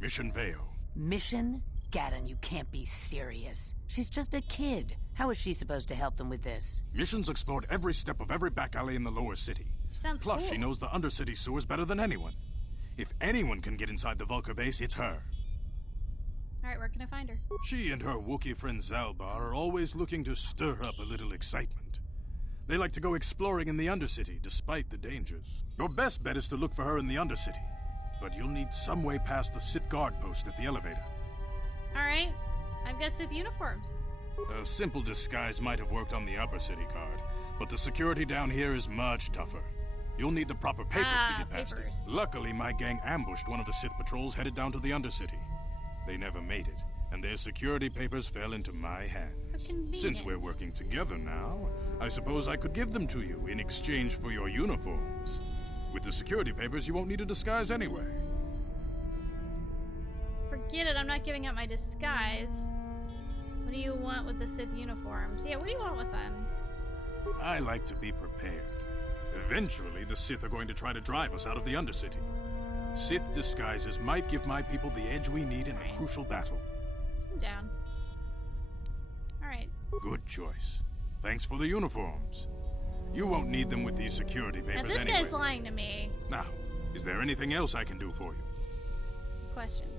Mission Veo. Mission? Gadon, you can't be serious. She's just a kid. How is she supposed to help them with this? Mission's explored every step of every back alley in the lower city. Sounds Plus, cool. she knows the undercity sewers better than anyone. If anyone can get inside the Vulkar base, it's her. Alright, where can I find her? She and her Wookiee friend Zalbar are always looking to stir up a little excitement. They like to go exploring in the Undercity, despite the dangers. Your best bet is to look for her in the Undercity, but you'll need some way past the Sith guard post at the elevator. Alright, I've got Sith uniforms. A simple disguise might have worked on the Upper City guard, but the security down here is much tougher. You'll need the proper papers to get past it. Luckily, my gang ambushed one of the Sith patrols headed down to the Undercity. They never made it, and their security papers fell into my hands. Since we're working together now, I suppose I could give them to you in exchange for your uniforms. With the security papers, you won't need a disguise anyway. Forget it, I'm not giving up my disguise. What do you want with the Sith uniforms? Yeah, what do you want with them? I like to be prepared. Eventually, the Sith are going to try to drive us out of the Undercity. Sith disguises might give my people the edge we need in a crucial battle. I'm down. Alright. Good choice. Thanks for the uniforms. You won't need them with these security papers Now, this anyway. guy's lying to me. Now, is there anything else I can do for you? Questions.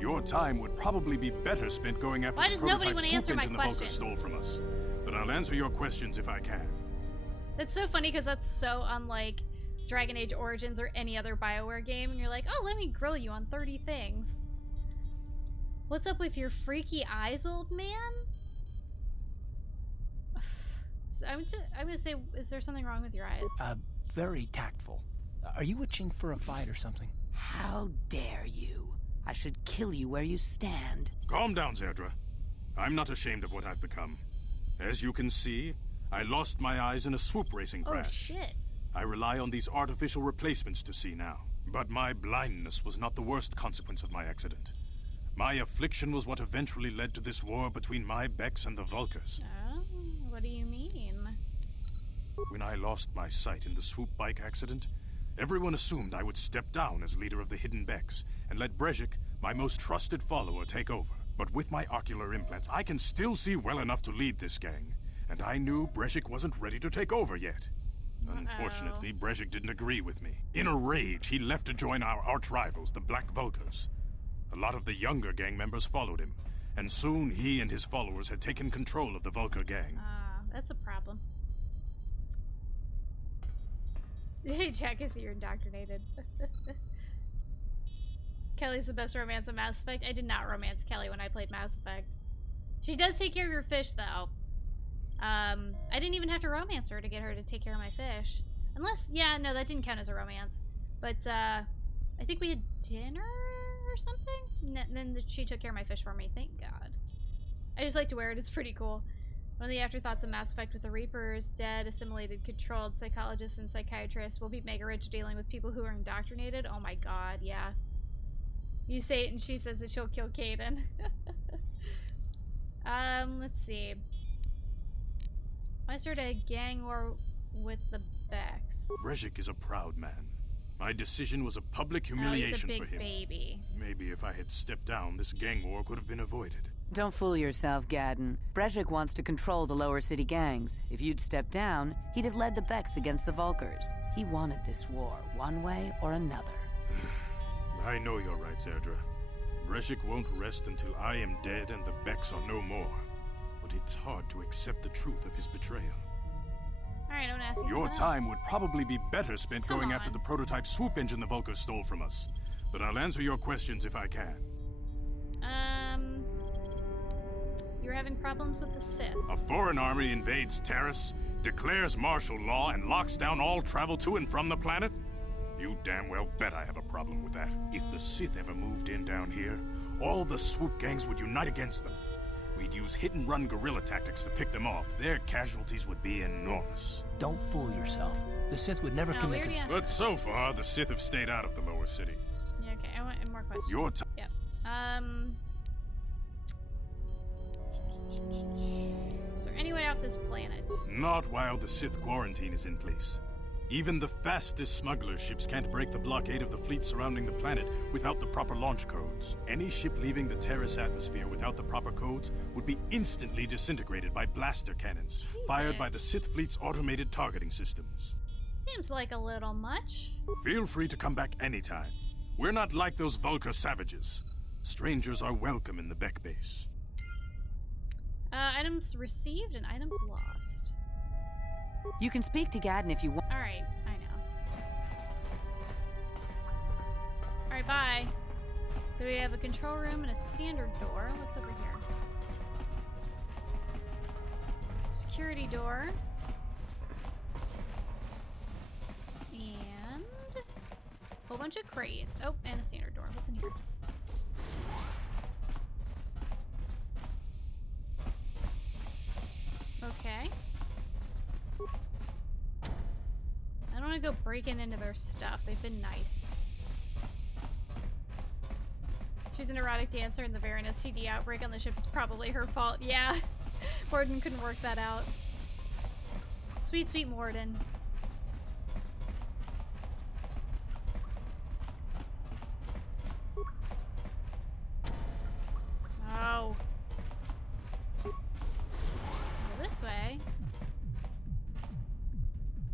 Your time would probably be better spent going after Why the does nobody prototype want to swoop answer my engine the Vulkars questions? stole from us. But I'll answer your questions if I can. That's so funny because that's so unlike Dragon Age Origins or any other BioWare game, and you're like, oh, let me grill you on 30 things. What's up with your freaky eyes, old man? I'm gonna say, is there something wrong with your eyes? Very tactful. Are you itching for a fight or something? How dare you? I should kill you where you stand. Calm down, Zerdra. I'm not ashamed of what I've become. As you can see, I lost my eyes in a swoop racing crash. Oh, shit. I rely on these artificial replacements to see now. But my blindness was not the worst consequence of my accident. My affliction was what eventually led to this war between my Becks and the Vulkars. Oh, what do you mean? When I lost my sight in the swoop bike accident, everyone assumed I would step down as leader of the Hidden Becks and let Brejik, my most trusted follower, take over. But with my ocular implants, I can still see well enough to lead this gang, and I knew Brejik wasn't ready to take over yet. Unfortunately, Brejik didn't agree with me. In a rage, he left to join our arch-rivals, the Black Vulkars. A lot of the younger gang members followed him, and soon he and his followers had taken control of the Vulkar gang. That's a problem. Hey, Jack, I see you're indoctrinated. Kelly's the best romance in Mass Effect. I did not romance Kelly when I played Mass Effect. She does take care of your fish, though. I didn't even have to romance her to get her to take care of my fish. Unless, yeah, no, that didn't count as a romance. But, I think we had dinner or something? And then she took care of my fish for me, thank God. I just like to wear it, it's pretty cool. One of the afterthoughts of Mass Effect with the Reapers, dead, assimilated, controlled, psychologists and psychiatrists will be mega rich dealing with people who are indoctrinated. Oh my God, yeah. You say it and she says that she'll kill Kaden. Let's see. I started a gang war with the Becks. Brejik is a proud man. My decision was a public humiliation for him. He's a big baby. Maybe if I had stepped down, this gang war could have been avoided. Don't fool yourself, Gadon. Brejik wants to control the lower city gangs. If you'd stepped down, he'd have led the Becks against the Vulkars. He wanted this war, one way or another. I know you're right, Zerdra. Breshik won't rest until I am dead and the Becks are no more. But it's hard to accept the truth of his betrayal. Alright, I want to ask you Your something time else. would probably be better spent going after the prototype swoop engine the Vulkars stole from us. But I'll answer your questions if I can. You're having problems with the Sith. A foreign army invades Terrace, declares martial law, and locks down all travel to and from the planet? You damn well bet I have a problem with that. If the Sith ever moved in down here, all the swoop gangs would unite against them. We'd use hit-and-run guerrilla tactics to pick them off. Their casualties would be enormous. Don't fool yourself. The Sith would never commit to... But so far, the Sith have stayed out of the lower city. Yeah, okay, I want more questions. Your time. Yep. Is there any way off this planet? Not while the Sith quarantine is in place. Even the fastest smuggler ships can't break the blockade of the fleet surrounding the planet without the proper launch codes. Any ship leaving the Terrace atmosphere without the proper codes would be instantly disintegrated by blaster cannons, fired by the Sith fleet's automated targeting systems. Seems like a little much. Feel free to come back anytime. We're not like those Vulkar savages. Strangers are welcome in the Beck base. Items received and items lost. You can speak to Gadden if you want. Alright, I know. Alright, bye. So we have a control room and a standard door. What's over here? Security door. And a whole bunch of crates. Oh, and a standard door. What's in here? Okay. I don't want to go breaking into their stuff. They've been nice. She's an erotic dancer and the Varan STD outbreak on the ship is probably her fault. Yeah. Morden couldn't work that out. Sweet, sweet Morden. Oh. Go this way.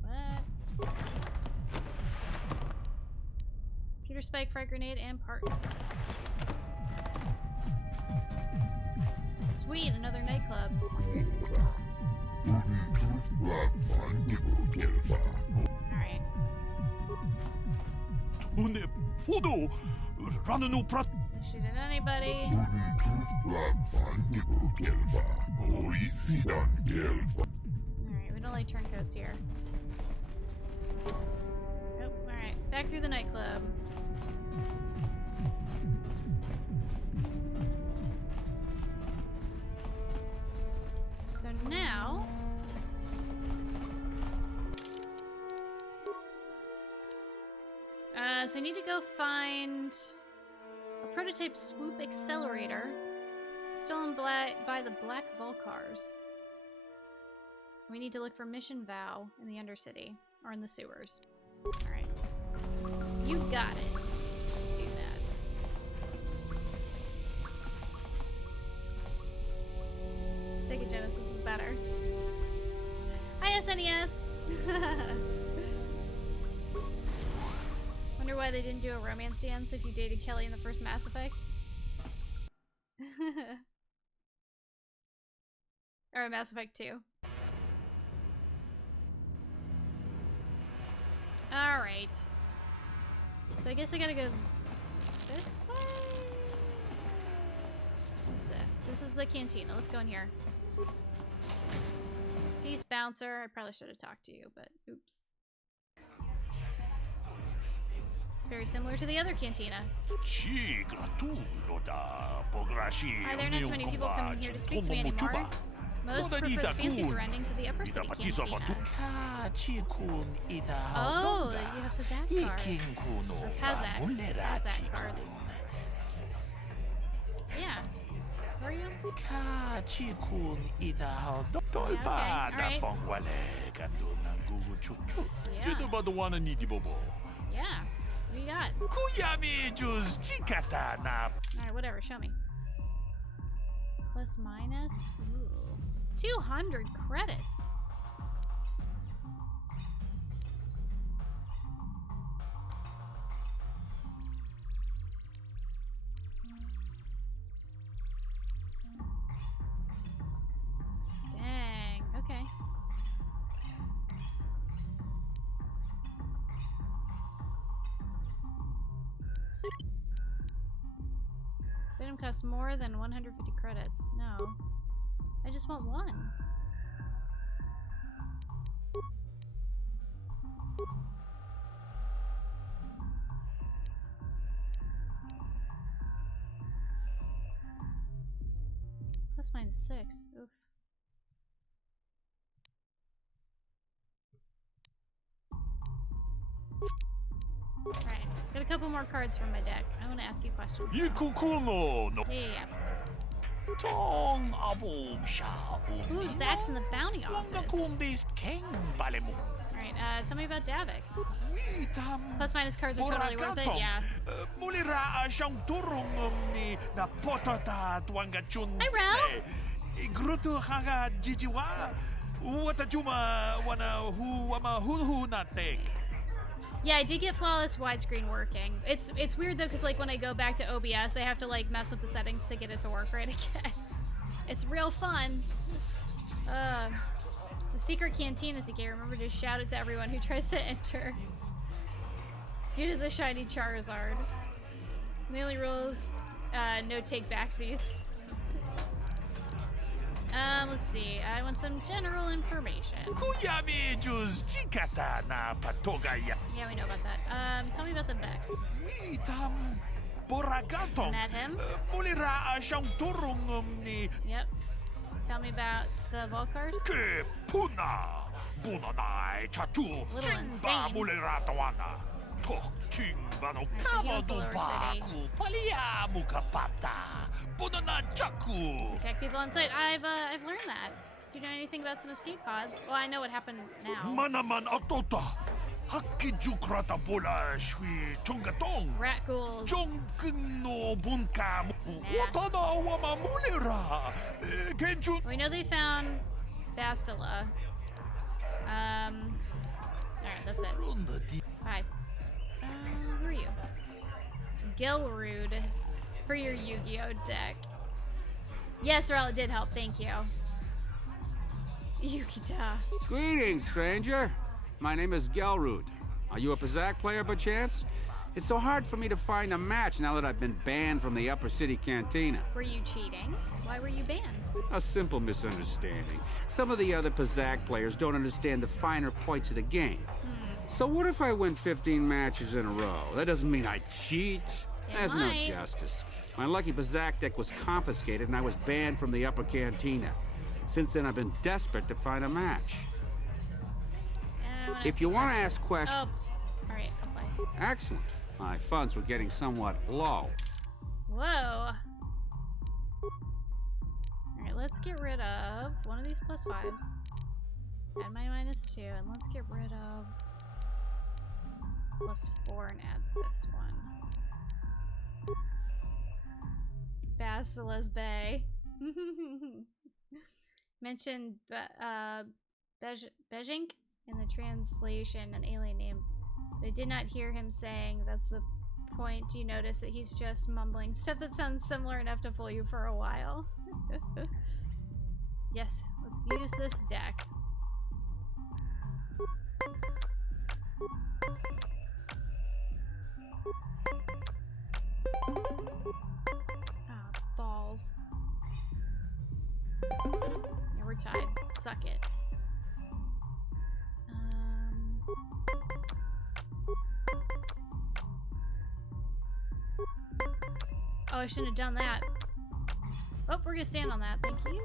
What? Computer spike, frag grenade, and parts. Sweet, another nightclub. Alright. Shoot at anybody. Alright, we don't like turncoats here. Nope, alright. Back through the nightclub. So now... so I need to go find a prototype swoop accelerator stolen by the Black Vulkars. We need to look for Mission Vow in the Undercity, or in the sewers. Alright. You got it. Let's do that. Sega Genesis was better. Hi, SNES! Wonder why they didn't do a romance dance if you dated Kelly in the first Mass Effect? Or Mass Effect 2. Alright. So I guess I gotta go this way? What's this? This is the cantina. Let's go in here. Peace, bouncer. I probably should have talked to you, but oops. It's very similar to the other cantina. Hi there, not too many people coming here to speak to me anymore. Most prefer the fancy surroundings of the Upper City cantina. Oh, you have Pazat cards. Or Pazat cards. Yeah. Who are you? Yeah. What do you got? Alright, whatever, show me. Plus minus? Ooh. 200 credits. item costs more than 150 credits. No. I just want one. Plus minus 6. Oof. Alright, got a couple more cards from my deck. I want to ask you questions. Yeah. Ooh, Zach's in the bounty office. Alright, tell me about Davik. Plus minus cards are totally worth it, yeah. Hi, Rel! Yeah, I did get flawless widescreen working. It's weird though, because like when I go back to OBS, I have to like mess with the settings to get it to work right again. It's real fun. The secret canteen is a game. Remember to shout it to everyone who tries to enter. Dude is a shiny Charizard. The only rule is no take backsies. Let's see. I want some general information. Yeah, we know about that. Tell me about the Vex. Met him. Yep. Tell me about the Volcars. Little insane. Protect people on site. I've learned that. Do you know anything about some escape pods? Well, I know what happened now. Rat ghouls. We know they found Bastila. Alright, that's it. Hi. Who are you? Gelrude. For your Yu-Gi-Oh deck. Yes, Rel, it did help. Thank you. Yukita. Greetings, stranger. My name is Gelrude. Are you a Pazak player by chance? It's so hard for me to find a match now that I've been banned from the Upper City Cantina. Were you cheating? Why were you banned? A simple misunderstanding. Some of the other Pazak players don't understand the finer points of the game. So what if I win 15 matches in a row? That doesn't mean I cheat. There's no justice. My lucky Pazak deck was confiscated and I was banned from the Upper Cantina. Since then, I've been desperate to find a match. If you want to ask questions... Oh, alright, I'll play. Excellent. My funds were getting somewhat low. Whoa. Alright, let's get rid of one of these plus 5s. Add my -2, and let's get rid of +4 and add this one. Basila's Bay. Mentioned Bejink in the translation, an alien name. But I did not hear him saying that's the point. You notice that he's just mumbling stuff that sounds similar enough to fool you for a while. Yes, let's use this deck. Ah, balls. Yeah, we're tied. Suck it. Oh, I shouldn't have done that. Oh, we're gonna stand on that. Thank you.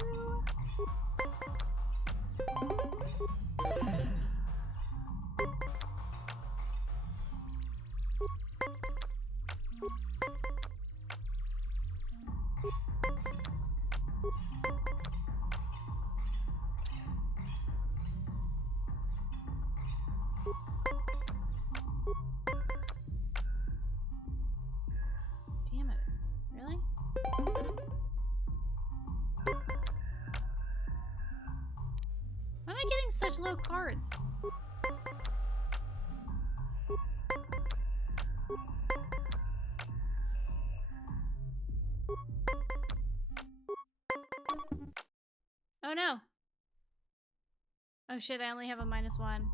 Damn it. Really? Why am I getting such low cards? Oh no. Oh shit, I only have a -1.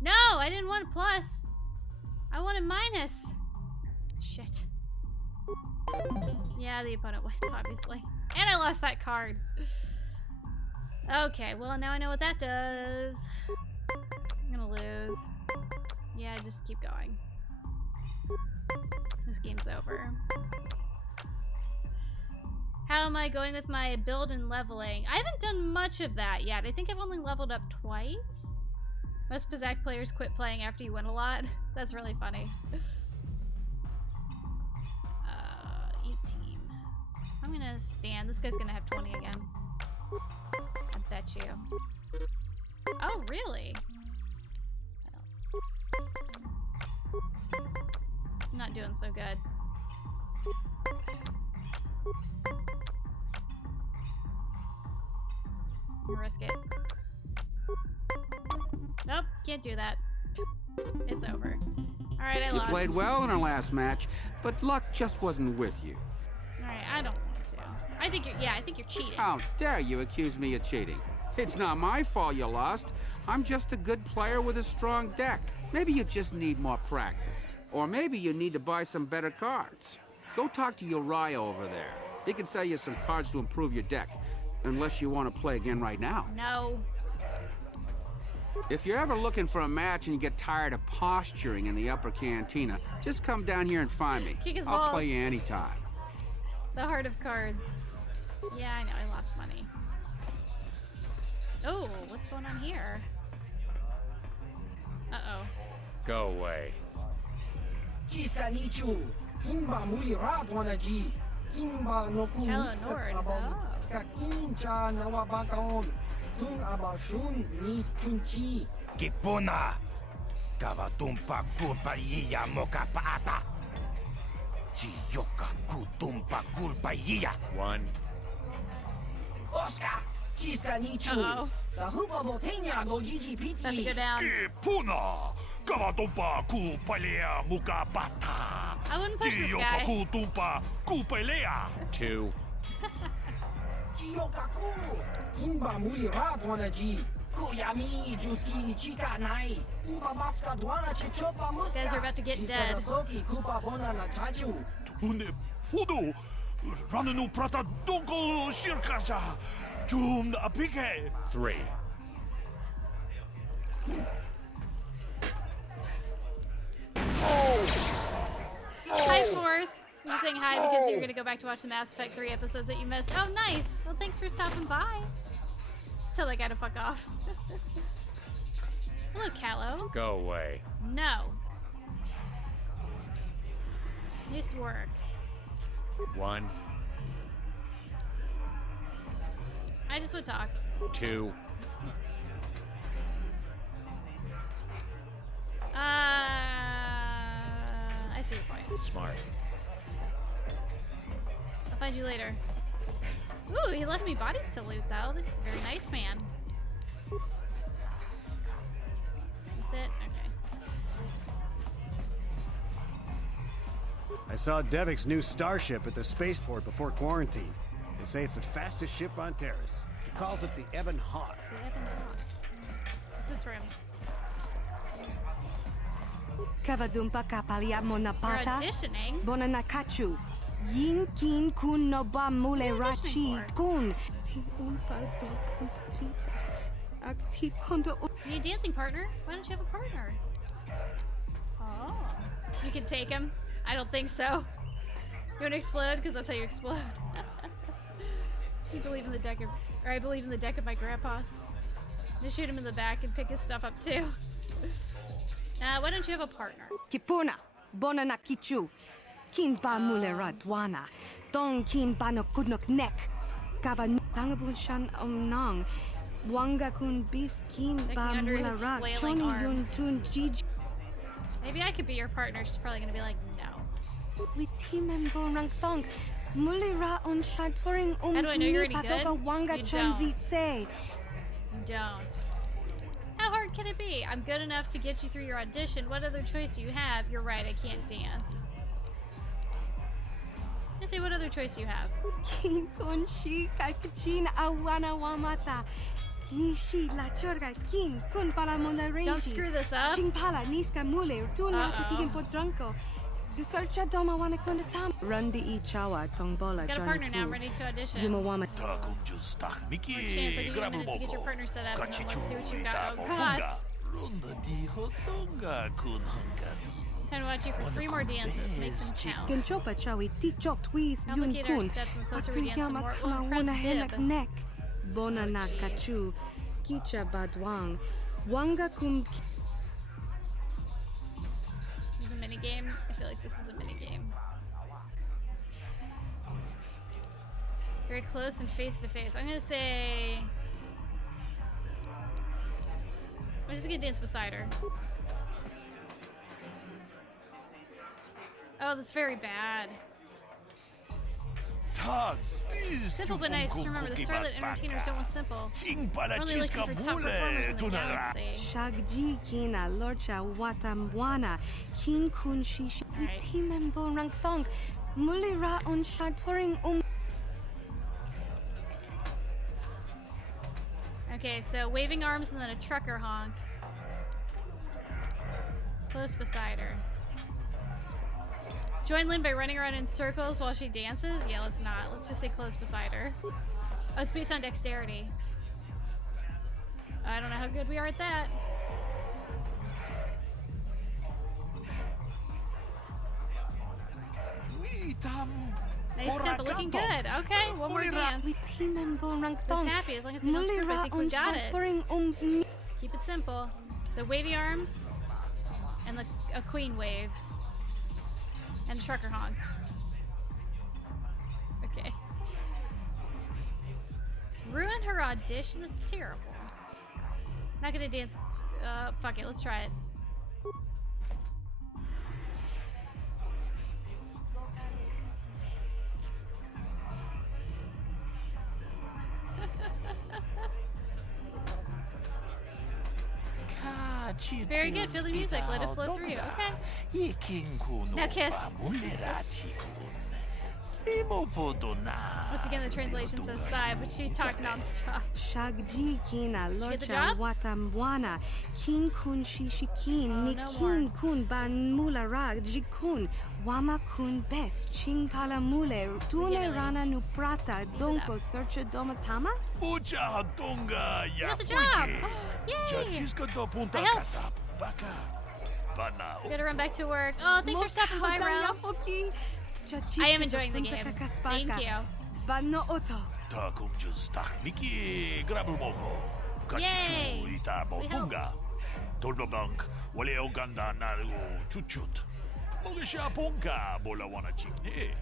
No, I didn't want a plus. I want a minus. Shit. Yeah, the opponent wins, obviously. And I lost that card. Okay, well, now I know what that does. I'm gonna lose. Yeah, just keep going. This game's over. How am I going with my build and leveling? I haven't done much of that yet. I think I've only leveled up twice. Most Pizzac players quit playing after you win a lot. That's really funny. E-team. I'm gonna stand. This guy's gonna have 20 again. I bet you. Oh, really? I'm not doing so good. Risk it. Nope, can't do that. It's over. Alright, I lost. You played well in our last match, but luck just wasn't with you. Alright, I don't want to. I think you're cheating. How dare you accuse me of cheating? It's not my fault you lost. I'm just a good player with a strong deck. Maybe you just need more practice. Or maybe you need to buy some better cards. Go talk to Uriah over there. He can sell you some cards to improve your deck. Unless you want to play again right now. No. If you're ever looking for a match and you get tired of posturing in the upper cantina, just come down here and find me. Kick his I'll balls. play you anytime. The heart of cards. Yeah, I know, I lost money. Oh, what's going on here? Uh-oh. Go away. Hello, Nord. Oh. Kipuna, Kavatumpa Kurpaiya Mokapaata. Chiyoka Kutumpa Kurpaiya. One. Oscar, Uh-oh. Have to go down. Kipuna, Kavatumpa Kupalea Mukapata. I wouldn't push this guy. Kutumpa Kupalea. Two. Guys are about to get dead. Tune Pudu, Rananu Prata Donko Shirkaja, Jum Apike. Three. Hi, Fourth. I'm just saying hi because you're gonna go back to watch the Mass Effect 3 episodes that you missed. Oh, nice. Well, thanks for stopping by. Just tell that guy to fuck off. Hello, Callow. Go away. No. Nice work. One. I just would talk. Two. I see your point. Smart. I'll find you later. Ooh, he left me bodies to loot, though. This is a very nice man. That's it? Okay. I saw Devik's new starship at the spaceport before quarantine. They say it's the fastest ship on Terrace. He calls it the Ebon Hawk. The Ebon Hawk. What's this room? Kavadumpa kapalia monapata. We're auditioning. Bonanakachu. Yin kin kun no ba mule rachi kun. Tin umpa do puntakrita. Akti kondo. You need a dancing partner? Why don't you have a partner? Oh. You can take him? I don't think so. You want to explode? Because that's how you explode. You believe in the deck of... Or I believe in the deck of my grandpa. Just shoot him in the back and pick his stuff up too. Why don't you have a partner? Kipuna. Bonanakichu. Kin ba mule radwana. Dong kin ba no kudnok nek. Kavan tangabun shan omnang. Wanga kun bis kin ba mula ra. Choni yun tun jij. Maybe I could be your partner. She's probably gonna be like, no. We team member rang thong. Mule ra on shaturing How do I know you're any good? Wanga You transit say. You don't. How hard can it be? I'm good enough to get you through your audition. What other choice do you have? You're right, I can't dance. Let's see, what other choice do you have? Kin kun shi kakachin awana wamata. Nishi la chorga kin kun pala mona reji. Don't screw this up. Ching pala niska mule tuna titigin podranko. Disarcha doma wana kunda tam. Rundi I chawa tongbola Got a partner now, I'm ready to audition. Yumawama. More chance, I'll give you a minute to get your partner set up, and then let's see what you got. Oh god. Time to watch you for 3 more dances. Make them count. Genchopa chawi tikchok twis yun Complicate our kun. steps and the closer we dance, the more it will Atuyama impress wana helak Bib. nek. Bona na kachu. Kicha badwang. Wanga kum. This is a mini game. I feel like this is a mini game. Very close and face to face. I'm gonna say. I'm just gonna dance beside her. Oh, that's very bad. Simple but nice. Remember, the Starlit entertainers don't want simple. We're only looking for top performers in the galaxy. Shagji kina lorcha watamwana. Kin kun shishi. Witimembo rangthong. Mulira on shaturing Okay, so waving arms and then a trucker honk. Close beside her. Join Lynn by running around in circles while she dances? Yeah, let's not. Let's just say close beside her. Oh, it's based on dexterity. I don't know how good we are at that. Nice tempo, looking good. Okay, one more dance. Looks happy as long as we don't screw up. I think we got it. Keep it simple. So wavy arms and a queen wave. And a trucker honk. Okay. Ruin her audition? That's terrible. Not gonna dance. Fuck it, let's try it. Very good, feel the music, let it flow through you. Okay. Now kiss. Once again, the translation says sigh, but she talked non-stop. Shagji kina the lorcha job? watamwana. Kin kun shishikin. Nikin kun ban mula rag jikun. Wama kun best. Ching pala mule. Tune rana nu prata. Donko searcha domatama? Ucha hatonga You ya got the job! Yay! Chachiska do punta I helped. casa baka. Bana. Gotta run back to work. Oh, thanks for stopping by, Ro. I am enjoying the game. Thank you. Banno oto. Takum just miki grabul moko. Yay! Kachichu ita botunga. Tolbabank wale oganda naru chuchut. Mogesha punka bola wana chikne.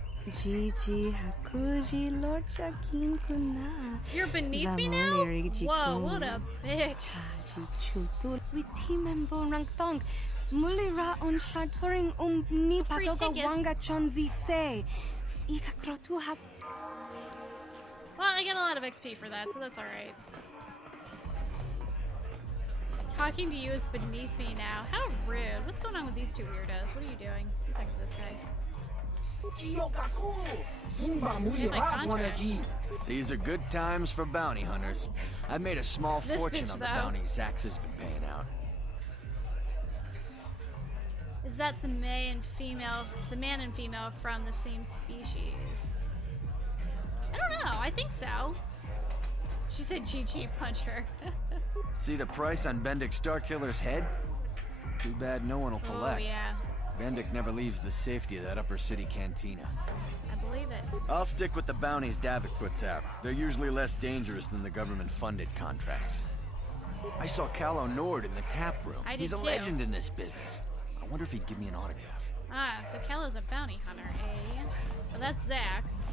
Gigi hakuji lorcha kin kuna. You're beneath me now? Whoa, what a bitch. Chutul witimembo rangthong. Mulira on shaturing ni Free patoga tickets. wanga chonzitse. Ika krotu hak. Well, I get a lot of XP for that, so that's alright. Talking to you is beneath me now. How rude. What's going on with these two weirdos? What are you doing? You talking to this guy? These are good times for bounty hunters. I've made a small This fortune bitch, on the though. bounties Zax has been paying out. Is that the man and female from the same species? I don't know. I think so. She said GG, punch her. See the price on Bendik's Starkiller's head? Too bad no one will Oh, collect. yeah. Bendik never leaves the safety of that upper city cantina. I believe it. I'll stick with the bounties Davik puts out. They're usually less dangerous than the government-funded contracts. I saw Callow Nord in the tap room. I did He's a too. legend in this business. I wonder if he'd give me an autograph. Ah, so Kello's a bounty hunter, eh? Well, that's Zax.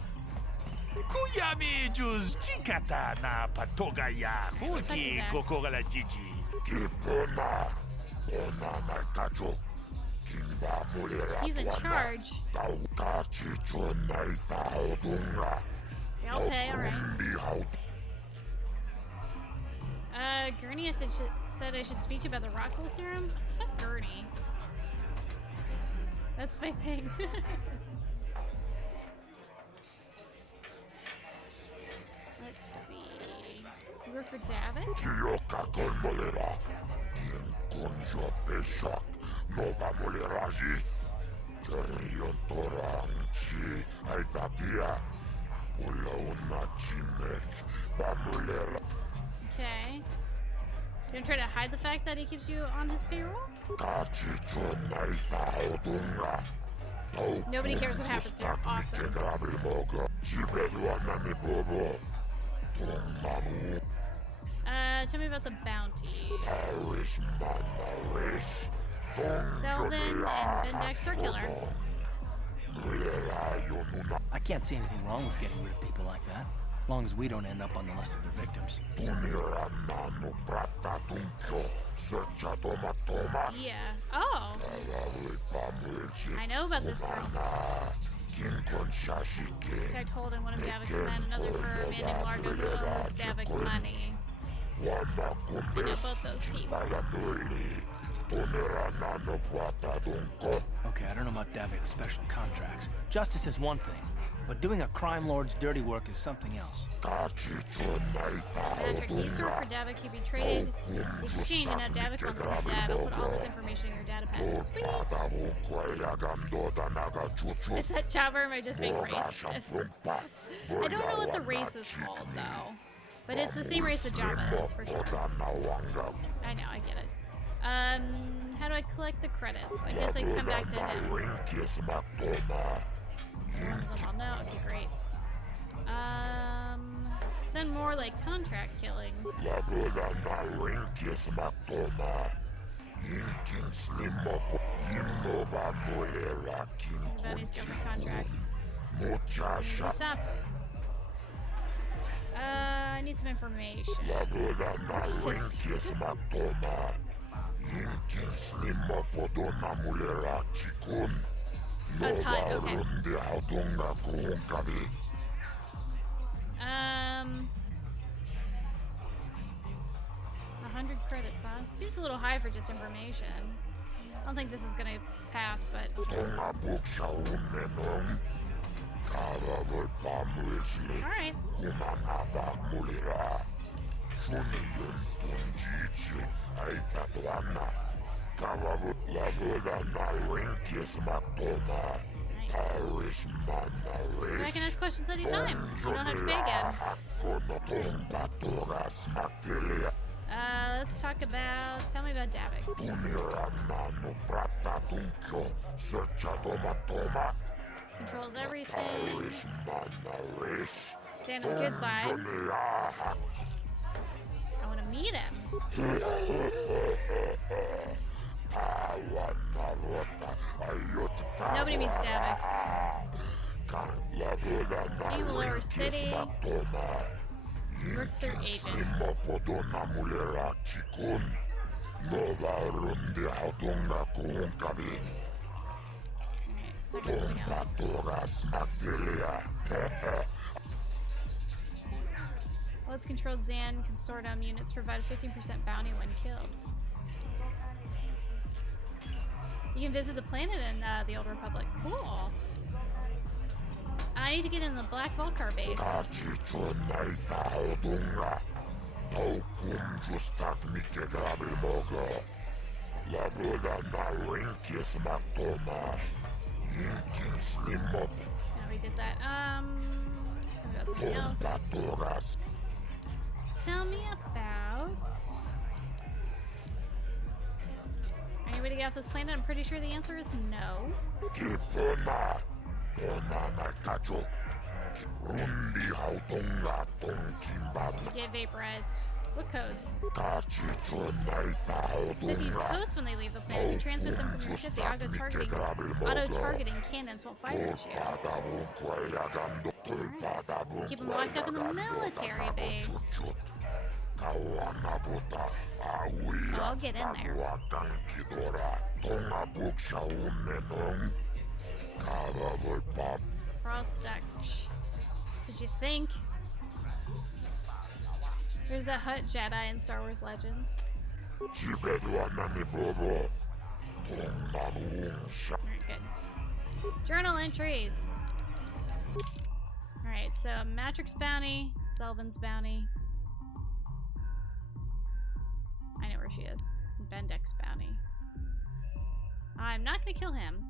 Kuyami juz chikata na patoga ya Looks like hulki he's asked. kokogala jiji. He's in charge. They all pay, alright. Gurney said I should speak to you about the Rockwell serum? Fuck Gurney. That's my thing. Let's see. work for Davik? Okay. You gonna try to hide the fact that he keeps you on his payroll? Nobody cares what happens here. Awesome. Tell me about the bounties. Selvin and Bendak Circular. I can't see anything wrong with getting rid of people like that, as long as we don't end up on the list of their victims. Dia. Oh! I know about this girl. Protect Holden, one of Davik's men, another for a man named Largo who owes Davik money. I know both those people. Okay, I don't know about Davik's special contracts. Justice is one thing, but doing a crime lord's dirty work is something else. After KOTOR for Davik can be traded, exchange, and now Davik wants my dad. I'll put all this information in your database. Sweet! Is that Jabba or am I just being racist? I don't know what the race is called, though. But it's the same race that Jabba is, for sure. I know, I get it. How do I collect the credits? I guess I can come back to him. I'll know. Okay, great. Then more like contract killings. Bounties go for contracts. We stopped. I need some information. That's hot, okay. 100 credits, huh? Seems a little high for just information. I don't think this is gonna pass, but okay. Alright. I can ask questions anytime. You don't have to pay again. Let's talk about... Tell me about Davik. Controls everything. Santa's good side. I want to meet him. Nobody meets Davik. King of the Lower City. Works through agents. So something else. Well, it's controlled Zan Consortium units provide a 15% bounty when killed. You can visit the planet in the Old Republic. Cool. I need to get in the Black Vulcar base. Yeah, we did that. Tell me about something else. Tell me about... Are you ready to get off this planet? I'm pretty sure the answer is no. Get vaporized. What codes? Sith use codes when they leave the planet. You transmit them from your ship. The auto-targeting cannons won't fire at you. Right. Keep them locked up in the military base. I'll get in there. We're all stuck. That's what you think. There's a Hutt Jedi in Star Wars Legends. Alright, good. Journal entries. Alright, so Matrix bounty, Selvin's bounty. she is. Bendix bounty. I'm not gonna kill him.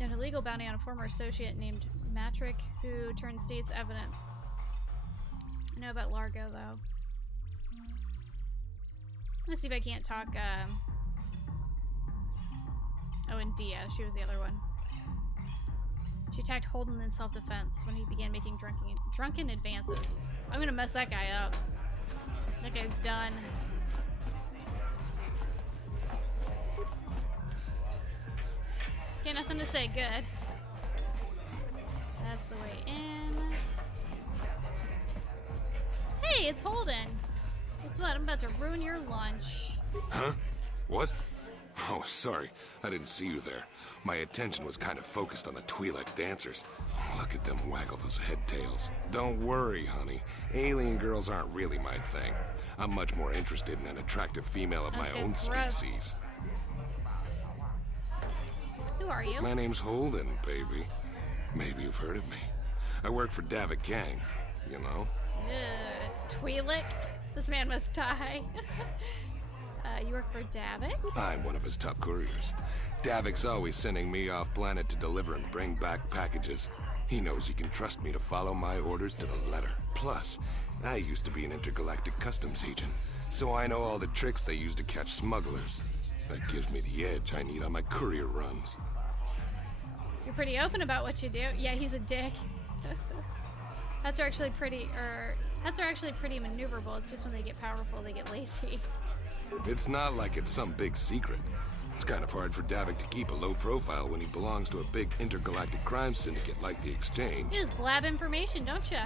An illegal bounty on a former associate named Matrick who turned state's evidence. I know about Largo though. Let's see if I can't talk. Oh, and Dia. She was the other one. She attacked Holden in self-defense when he began making drunken advances. I'm gonna mess that guy up. That guy's done. Okay, nothing to say. Good. That's the way in. Hey, it's Holden. Guess what? I'm about to ruin your lunch. Huh? What? Oh, sorry. I didn't see you there. My attention was kind of focused on the Twi'lek dancers. Look at them waggle those head tails. Don't worry, honey. Alien girls aren't really my thing. I'm much more interested in an attractive female of my own species. Who are you? My name's Holden, baby. Maybe you've heard of me. I work for Davik Gang, you know? Twi'lek? This man must die. You work for Davik? I'm one of his top couriers. Davik's always sending me off planet to deliver and bring back packages. He knows he can trust me to follow my orders to the letter. Plus, I used to be an intergalactic customs agent, so I know all the tricks they use to catch smugglers. That gives me the edge I need on my courier runs. You're pretty open about what you do. Yeah, he's a dick. Pets are actually pretty maneuverable. It's just when they get powerful, they get lazy. It's not like it's some big secret. It's kind of hard for Davik to keep a low profile when he belongs to a big intergalactic crime syndicate like the Exchange. You just blab information, don't ya?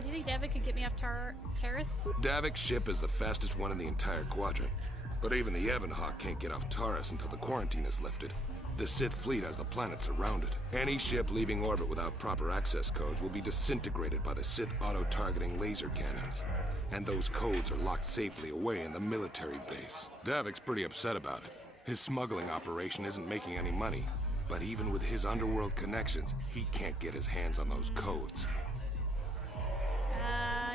Do you think Davik could get me off Taris? Davik's ship is the fastest one in the entire quadrant. But even the Ebonhawk can't get off Taris until the quarantine is lifted. The Sith fleet has the planet surrounded. Any ship leaving orbit without proper access codes will be disintegrated by the Sith auto-targeting laser cannons. And those codes are locked safely away in the military base. Davik's pretty upset about it. His smuggling operation isn't making any money. But even with his underworld connections, he can't get his hands on those codes.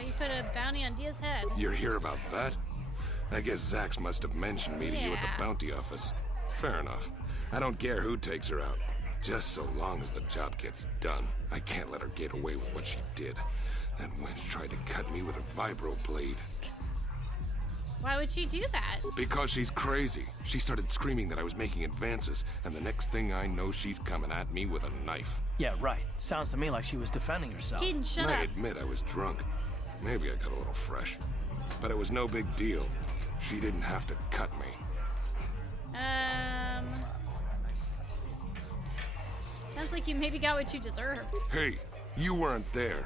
You put a bounty on Dia's head. You hear about that? I guess Zax must have mentioned me to you at the bounty office. Fair enough. I don't care who takes her out. Just so long as the job gets done. I can't let her get away with what she did. That wench tried to cut me with a vibro blade. Why would she do that? Because she's crazy. She started screaming that I was making advances, and the next thing I know, she's coming at me with a knife. Yeah, right. Sounds to me like she was defending herself. Caden, shut up. I admit I was drunk. Maybe I got a little fresh. But it was no big deal. She didn't have to cut me. Sounds like you maybe got what you deserved. Hey, you weren't there.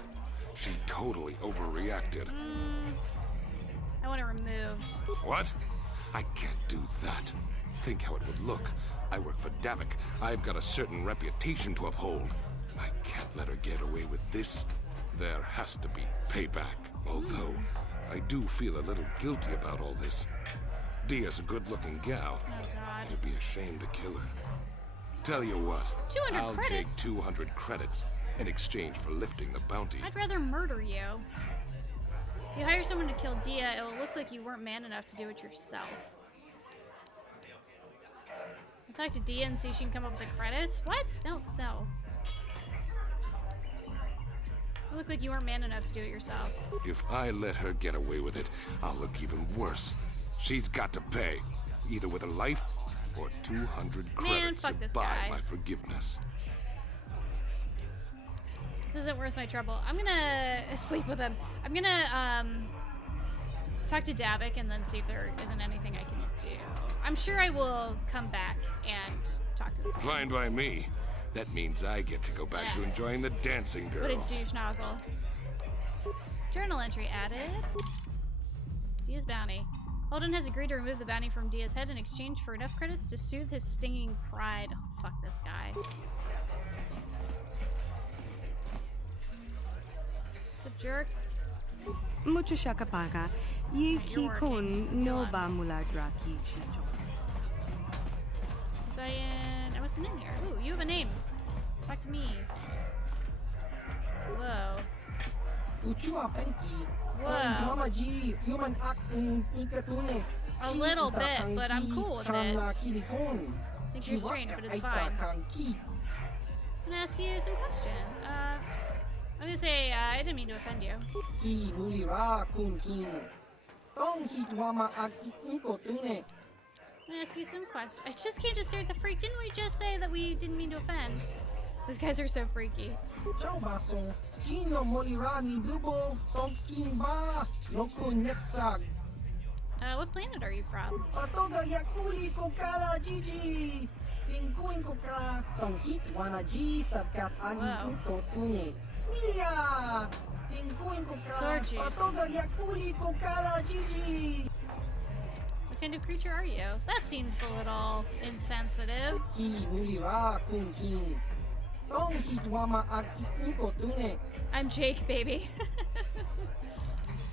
She totally overreacted. I want it removed. What? I can't do that. Think how it would look. I work for Davik. I've got a certain reputation to uphold. I can't let her get away with this. There has to be payback. Although, I do feel a little guilty about all this. Dia's a good-looking gal. Oh, God. It'd be a shame to kill her. Tell you what, 200 I'll credits? take 200 credits in exchange for lifting the bounty. I'd rather murder you. If you hire someone to kill Dia, it'll look like you weren't man enough to do it yourself. I'll talk to Dia and see if she can come up with the credits. What? No. It looked like you weren't man enough to do it yourself. If I let her get away with it, I'll look even worse. She's got to pay, either with her life or 200 credits fuck to this buy guy. my forgiveness. This isn't worth my trouble. I'm gonna sleep with him. I'm gonna talk to Davik and then see if there isn't anything I can do. I'm sure I will come back and talk to this man. Fine by me. That means I get to go back to enjoying the dancing girls. What a douche nozzle. Journal entry added. Dia's bounty. Holden has agreed to remove the bounty from Dia's head in exchange for enough credits to soothe his stinging pride. Oh, fuck this guy. What's up, jerks? Mucho shakapaka. Yi ki kun no ba mula draki chicho. Was I in? I wasn't in here. Ooh, you have a name. Talk to me. Whoa. Whoa. A little bit, but I'm cool with it. I think you're strange, but it's fine. I'm gonna ask you some questions. I'm gonna say, I didn't mean to offend you. I'm gonna ask you some questions. I just came to stare at the freak. Didn't we just say that we didn't mean to offend? Those guys are so freaky. What planet are you from? Sword juice. What kind of creature are you? That seems a little insensitive. I'm Jake, baby.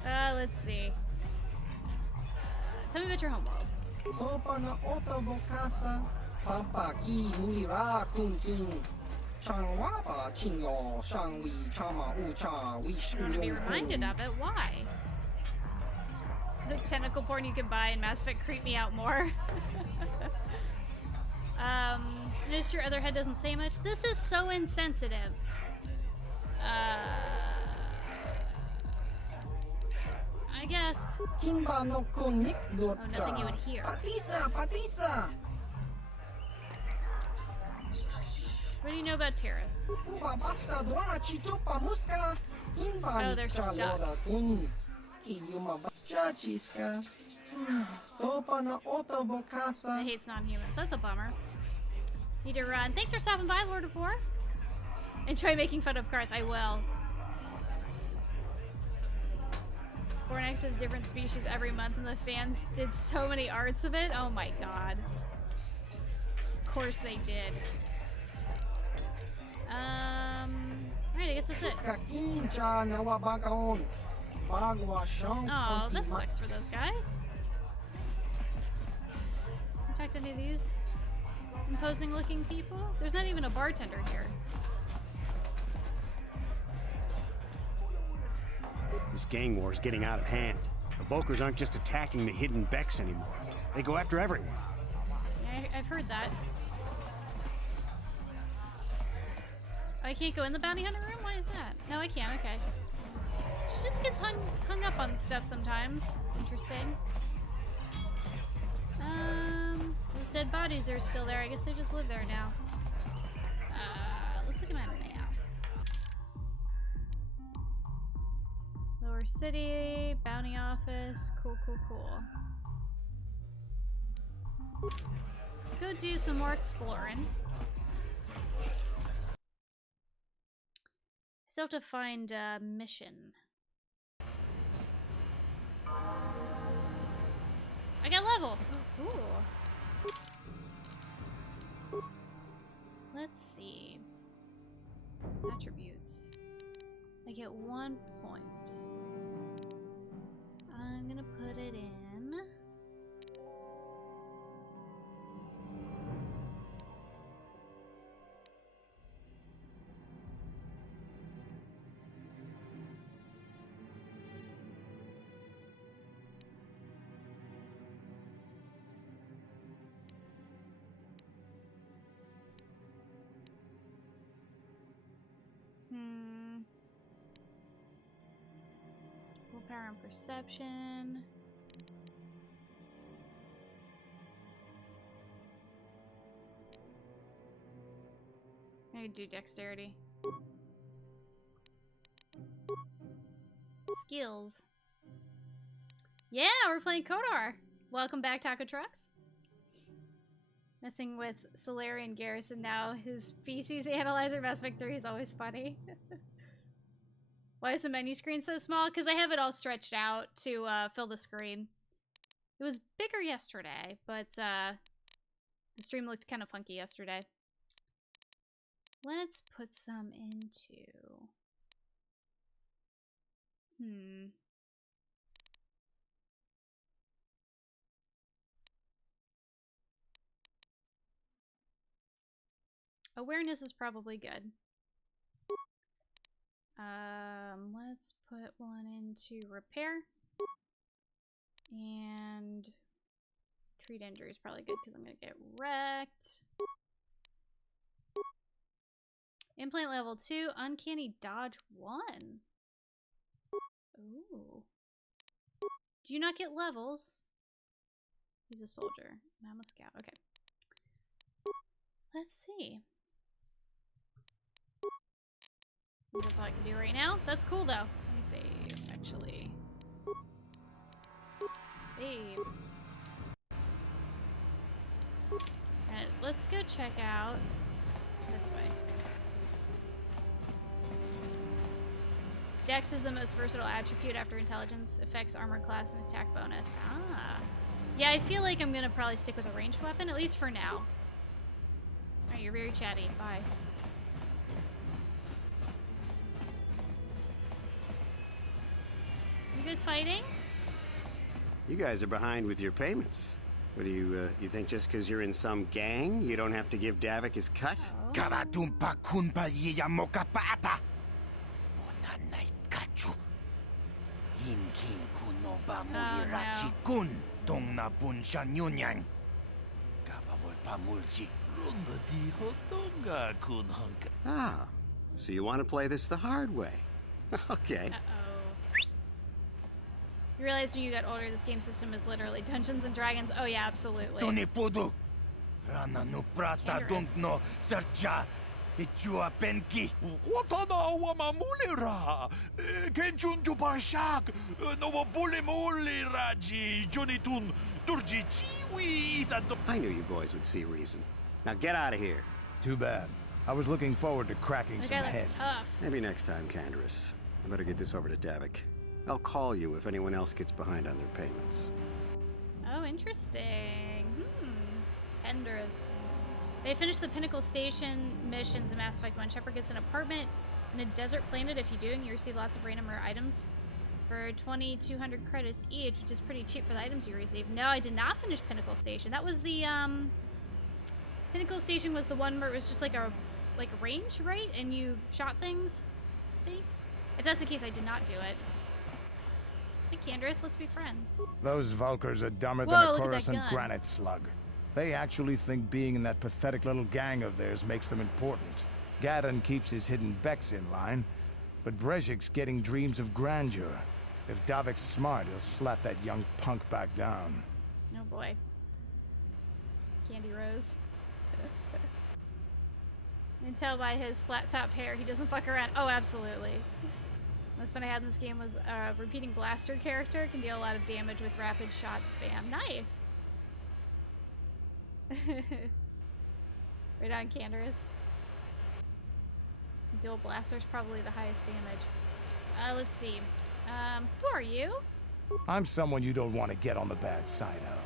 Let's see. Tell me about your homeworld. I want to be reminded of it. Why? The tentacle porn you can buy in Mass Effect creep me out more. Notice your other head doesn't say much. This is so insensitive. I guess. Oh, nothing you would hear. What do you know about terrorists? Oh, they're stuck. I hate non-humans. That's a bummer. Need to run. Thanks for stopping by, Lord of War. Enjoy making fun of Karth. I will. Fornex has different species every month, and the fans did so many arts of it. Oh my god. Of course they did. Alright, I guess that's it. Oh, that sucks for those guys. Can you talk to any of these imposing looking people? There's not even a bartender here. This gang war is getting out of hand. The Volkers aren't just attacking the hidden Becks anymore. They go after everyone. Yeah, I've heard that. I can't go in the bounty hunter room? Why is that? No, I can't. Okay. She just gets hung up on stuff sometimes. It's interesting. Those dead bodies are still there. I guess they just live there now. Let's look at my map. Lower City, bounty office. Cool, cool, cool. Go do some more exploring. Still have to find a mission. I got level! Ooh. Let's see. Attributes. I get 1 point. I'm gonna put it in. Willpower and perception. I could do dexterity. Skills. Yeah, we're playing KOTOR. Welcome back, Taco Trucks. Messing with Solarian Garrison now. His species analyzer Mass Effect 3 is always funny. Why is the menu screen so small? Because I have it all stretched out to fill the screen. It was bigger yesterday, but the stream looked kind of funky yesterday. Let's put some into... Awareness is probably good. Let's put one into repair. And treat injury is probably good because I'm gonna get wrecked. Implant level 2, uncanny dodge 1. Ooh. Do you not get levels? He's a soldier, and I'm a scout. Okay. Let's see. That's all I can do right now. That's cool, though. Let me save, actually. Save. Alright, let's go check out this way. Dex is the most versatile attribute after intelligence, affects armor class and attack bonus. Ah. Yeah, I feel like I'm gonna probably stick with a ranged weapon, at least for now. Alright, you're very chatty. Bye. You guys fighting? You guys are behind with your payments. What do you think just because you're in some gang, you don't have to give Davik his cut? Kavatumpa kunpa yiya mokapaata. Bonanay kachu. Yin kin kuno ba mulirachi kun. Tong na bunsha nyunyang. Kavavol mulchik. Runda dijo tonga kun hunka. Ah, so you want to play this the hard way. Okay. You realize when you get older, this game system is literally Dungeons and Dragons? Oh yeah, absolutely. Tony pudu. Rana no prata don't no sercha. Ichua penki. Watana wamamulira. Kenchun tu parshak. No bully muli raji. Jonitun turji chiwi. I knew you boys would see reason. Now get out of here. Too bad. I was looking forward to cracking some heads. Tough. Maybe next time, Canderous. I better get this over to Davik. I'll call you if anyone else gets behind on their payments. Oh, interesting. Enders. They finished the Pinnacle Station missions in Mass Effect 1. Shepard gets an apartment in a desert planet. If you do, and you receive lots of random rare items for 2,200 credits each, which is pretty cheap for the items you receive. No, I did not finish Pinnacle Station. That was the, Pinnacle Station was the one where it was just like a range, right? And you shot things, I think? If that's the case, I did not do it. Hey, Canderous, let's be friends. Those Vulkars are dumber than a Coruscant granite slug. They actually think being in that pathetic little gang of theirs makes them important. Gadon keeps his hidden Becks in line, but Brezhik's getting dreams of grandeur. If Davik's smart, he'll slap that young punk back down. Oh boy. Candy Rose. You can tell by his flat top hair, he doesn't fuck around. Oh, absolutely. Most fun I had in this game was a repeating blaster character. Can deal a lot of damage with rapid shot spam. Nice! Right on, Canderous. Dual blaster's probably the highest damage. Let's see. Who are you? I'm someone you don't want to get on the bad side of.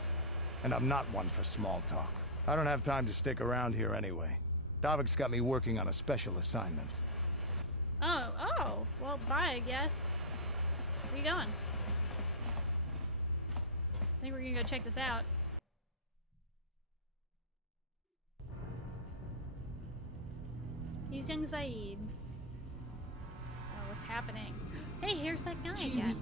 And I'm not one for small talk. I don't have time to stick around here anyway. Davik's got me working on a special assignment. Oh, well, bye, I guess. Where are you going? I think we're gonna go check this out. He's young Zaid. Oh, what's happening? Hey, here's that guy again.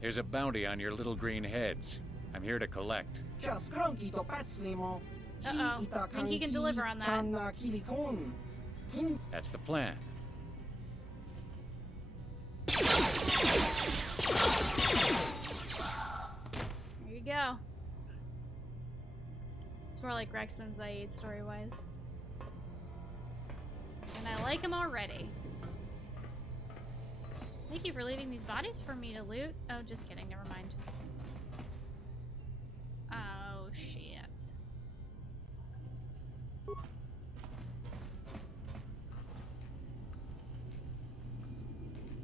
There's a bounty on your little green heads. I'm here to collect. Uh-oh. Think he can deliver on that. That's the plan. There you go. It's more like Rex than Zaid story-wise. And I like him already. Thank you for leaving these bodies for me to loot. Oh, just kidding. Never mind. Oh, shit.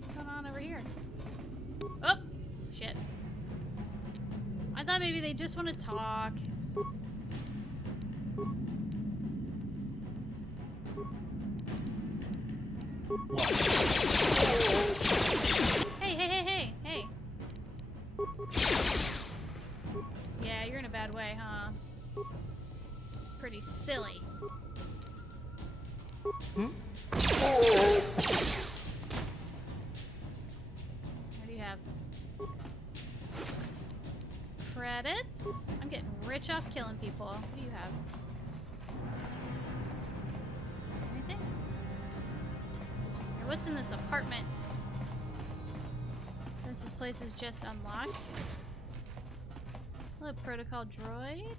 What's going on over here? Oh, shit. I thought maybe they just want to talk. Hey, hey, hey, hey, hey. Yeah, you're in a bad way, huh? It's pretty silly. Hmm? What do you have? Credits? I'm getting rich off killing people. What do you have? Anything? Here, what's in this apartment? Since this place is just unlocked. Hello, protocol droid.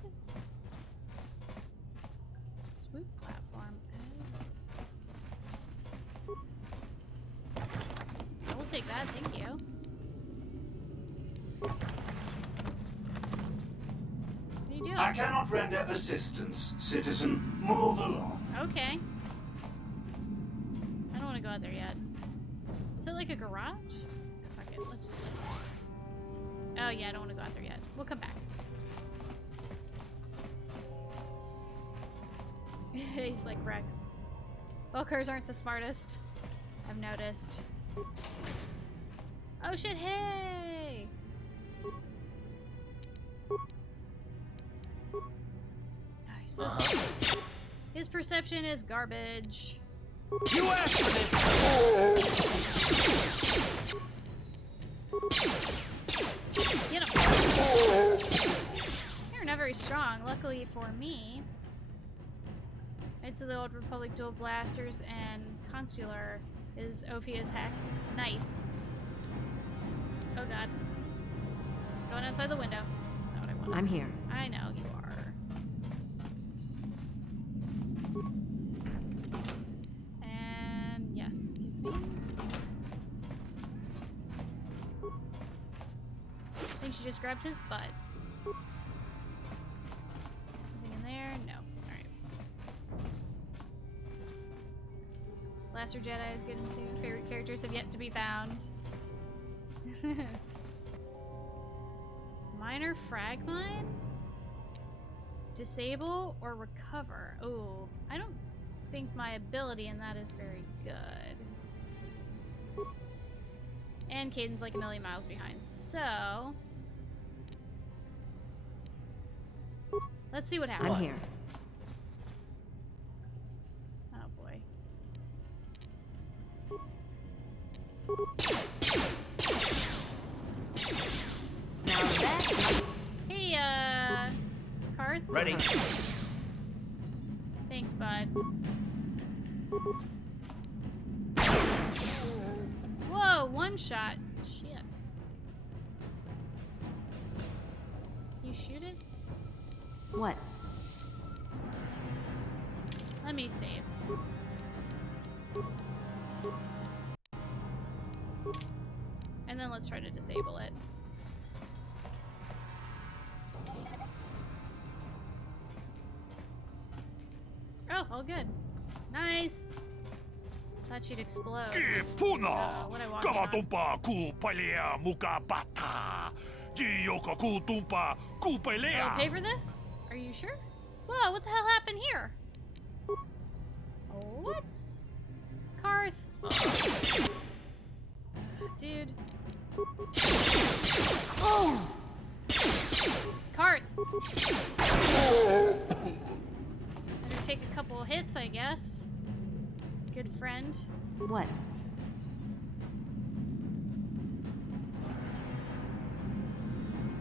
Swoop platform. I will take that, thank you. What are you doing? I cannot render assistance, citizen. Move along. Okay. I don't want to go out there yet. Is it like a garage? Fuck it, let's just leave. Oh yeah, I don't want to go out there yet. We'll come back. He's like Rex. Vulcars aren't the smartest. I've noticed. Oh shit, hey! Nice. So his perception is garbage. You asked for this! Get him! You're not very strong, luckily for me. Knights of the Old Republic dual blasters and consular is OP as heck. Nice. Oh god. Going outside the window. That's not what I wanted. I'm here. I know you are. And yes, give me. I think she just grabbed his butt. Anything in there? No. Blaster Jedi is good too. Favorite characters have yet to be found. Minor frag mine? Disable or recover? Oh, I don't think my ability in that is very good. And Caden's like a million miles behind, so let's see what happens. I'm here. Oh boy. Hey, Karth? Ready. Thanks, bud. Whoa, one shot. Shit. You shoot it? What? Let me save. And then let's try to disable it. Oh, all good. Nice. Thought she'd explode. Puna! What I walked in on. Kavatumpa kupalea mukabata. Gioka kutumpa Oh, kupalea. pay for this? Are you sure? Whoa, what the hell happened here? What? Karth. Dude. Oh! Karth! Better take a couple hits, I guess. Good friend. What?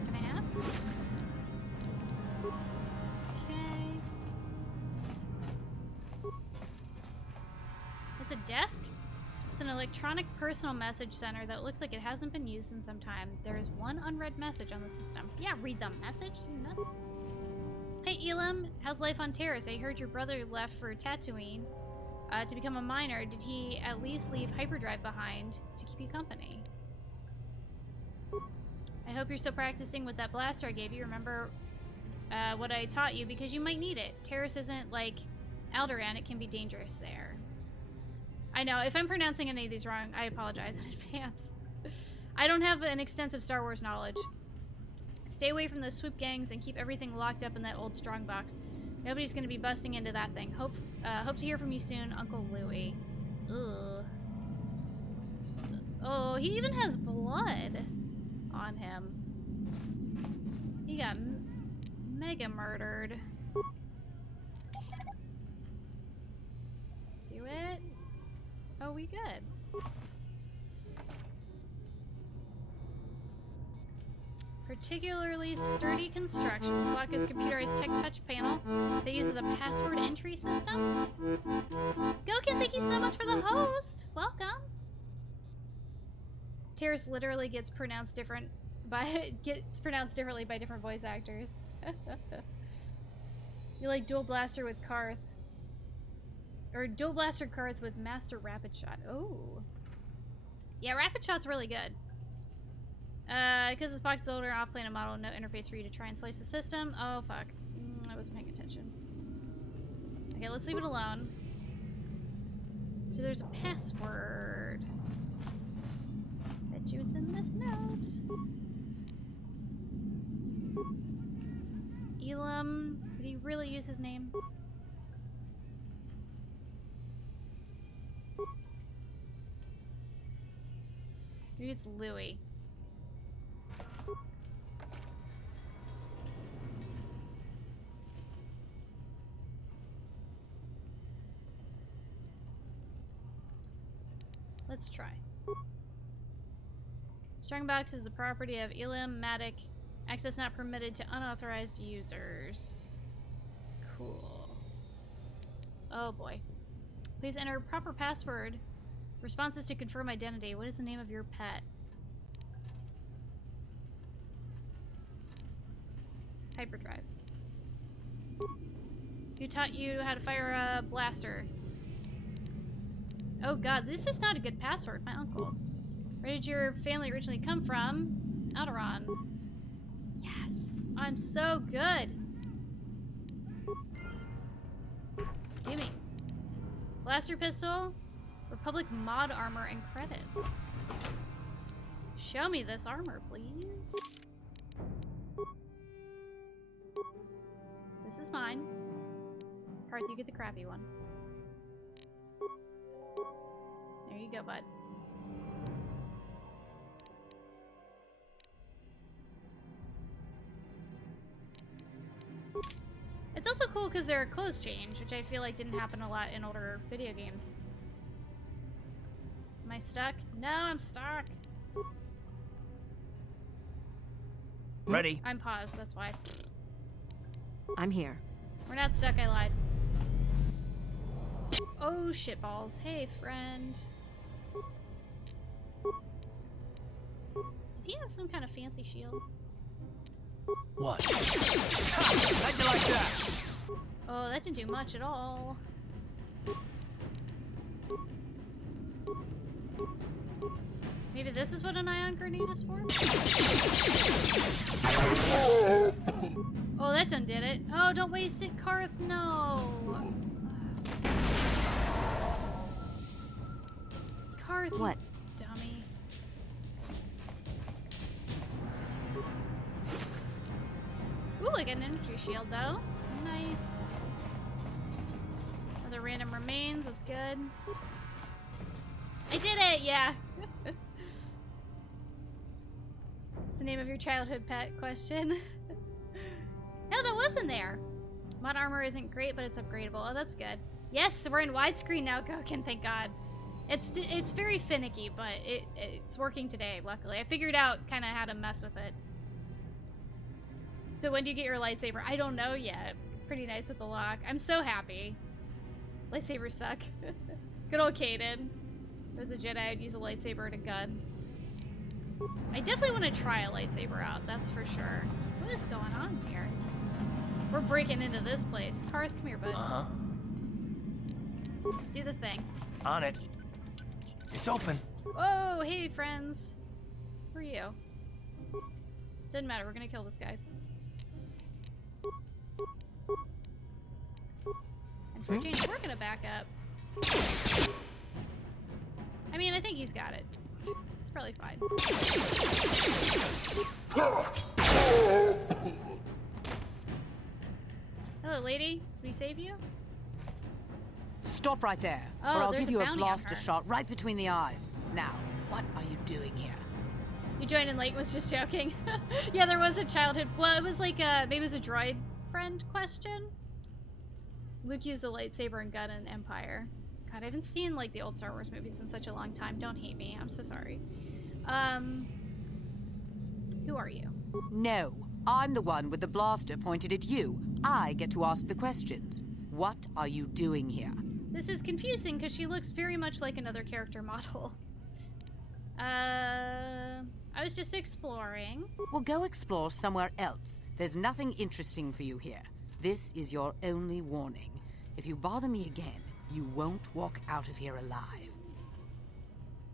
Can I have? Okay. It's a desk? It's an electronic personal message center that looks like it hasn't been used in some time. There is one unread message on the system. Yeah, read the message, you nuts. Hey Elam, how's life on Terrace? I heard your brother left for Tatooine to become a miner. Did he at least leave hyperdrive behind to keep you company? I hope you're still practicing with that blaster I gave you. Remember what I taught you, because you might need it. Terrace isn't like Alderaan. It can be dangerous there. I know, if I'm pronouncing any of these wrong, I apologize in advance. I don't have an extensive Star Wars knowledge. Stay away from those swoop gangs and keep everything locked up in that old strongbox. Nobody's gonna be busting into that thing. Hope to hear from you soon, Uncle Louie. Ugh. Oh, he even has blood on him. He got mega murdered. Do it. Oh, we good. Particularly sturdy construction. This lock is computerized tech touch panel that uses a password entry system. Gokin, thank you so much for the host. Welcome. Tears literally gets pronounced differently by different voice actors. You like dual blaster with Karth. Or dual blaster Karth with master rapid shot. Oh. Yeah, rapid shot's really good. Because this box is older, I'll play in a model, no interface for you to try and slice the system. Oh, fuck. I wasn't paying attention. Okay, let's leave it alone. So there's a password. Bet you it's in this note. Elam. Did he really use his name? Maybe it's Louis. Let's try. Strongbox is the property of Elam Matic. Access not permitted to unauthorized users. Cool. Oh boy. Please enter proper password. Responses to confirm identity. What is the name of your pet? Hyperdrive. Who taught you how to fire a blaster? Oh god, this is not a good password. My uncle. Where did your family originally come from? Alderon. Yes! I'm so good! Gimme. Blaster pistol, Republic mod armor, and credits. Show me this armor, please. This is mine. Karth, you get the crappy one. There you go, bud. It's also cool because there are clothes change, which I feel like didn't happen a lot in older video games. Am I stuck? No, I'm stuck. Ready? I'm paused, that's why. I'm here. We're not stuck, I lied. Oh, shitballs. Hey, friend. Did he have some kind of fancy shield? What? How'd you like that? Oh, that didn't do much at all. Maybe this is what an ion grenade is for? Oh, that done did it. Oh, don't waste it, Karth. No. Karth, what? Dummy. Ooh, I got an infantry shield though. Nice. Other random remains, that's good. I did it, yeah. What's the name of your childhood pet? Question. No, that wasn't there. Mod armor isn't great, but it's upgradable. Oh, that's good. Yes, we're in widescreen now, Gokin, thank God. It's very finicky, but it's working today, luckily. I figured out kind of how to mess with it. So when do you get your lightsaber? I don't know yet. Pretty nice with the lock. I'm so happy. Lightsabers suck. Good old Kaden. If I was a Jedi, I'd use a lightsaber and a gun. I definitely want to try a lightsaber out, that's for sure. What is going on here? We're breaking into this place. Karth, come here, bud. Uh-huh. Do the thing. On it. It's open. Oh, hey, friends. Who are you? Doesn't matter, we're gonna kill this guy. And for a change, we're gonna back up. I mean, I think he's got it. It's probably fine. Hello, lady. Did we save you? Stop right there, Oh, or I'll there's give you a bounty on blaster her. shot right between the eyes. Now, what are you doing here? You joined in late, was just joking. Yeah, there was a childhood... Well, it was like maybe it was a droid friend question. Luke used a lightsaber and gun in Empire. God, I haven't seen like the old Star Wars movies in such a long time. Don't hate me. I'm so sorry. Who are you? No, I'm the one with the blaster pointed at you. I get to ask the questions. What are you doing here? This is confusing because she looks very much like another character model. I was just exploring. Well, go explore somewhere else. There's nothing interesting for you here. This is your only warning. If you bother me again, you won't walk out of here alive.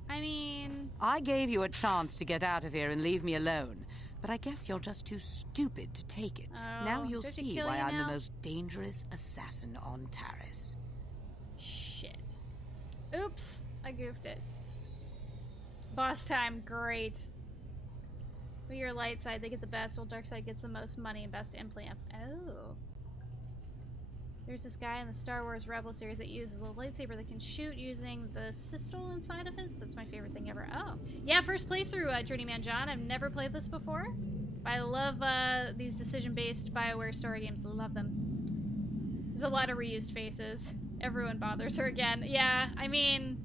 I mean... I gave you a chance to get out of here and leave me alone, but I guess you're just too stupid to take it. Oh, Now you'll see why I'm now? the most dangerous assassin on Taris. Shit. Oops, I goofed it. Boss time, great. With your light side, they get the best, while dark side gets the most money and best implants. Oh. There's this guy in the Star Wars Rebel series that uses a lightsaber that can shoot using the systole inside of it, so it's my favorite thing ever. Oh. Yeah, first playthrough, Journeyman John. I've never played this before. But I love these decision-based BioWare story games. Love them. There's a lot of reused faces. Everyone bothers her again. Yeah, I mean,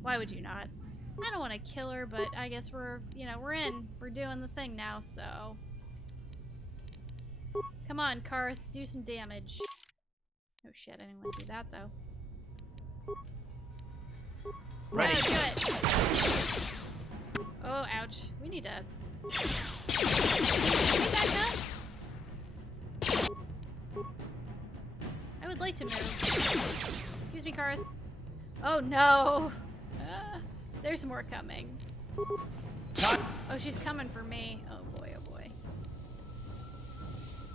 why would you not? I don't want to kill her, but I guess we're, you know, we're doing the thing now, so. Come on, Karth, do some damage. Oh shit, I didn't want to do that, though. Ready. No, do it! Oh, ouch. We need to... Can we back up? I would like to move. Excuse me, Karth. Oh no! There's more coming. Oh, she's coming for me. Oh boy, oh boy.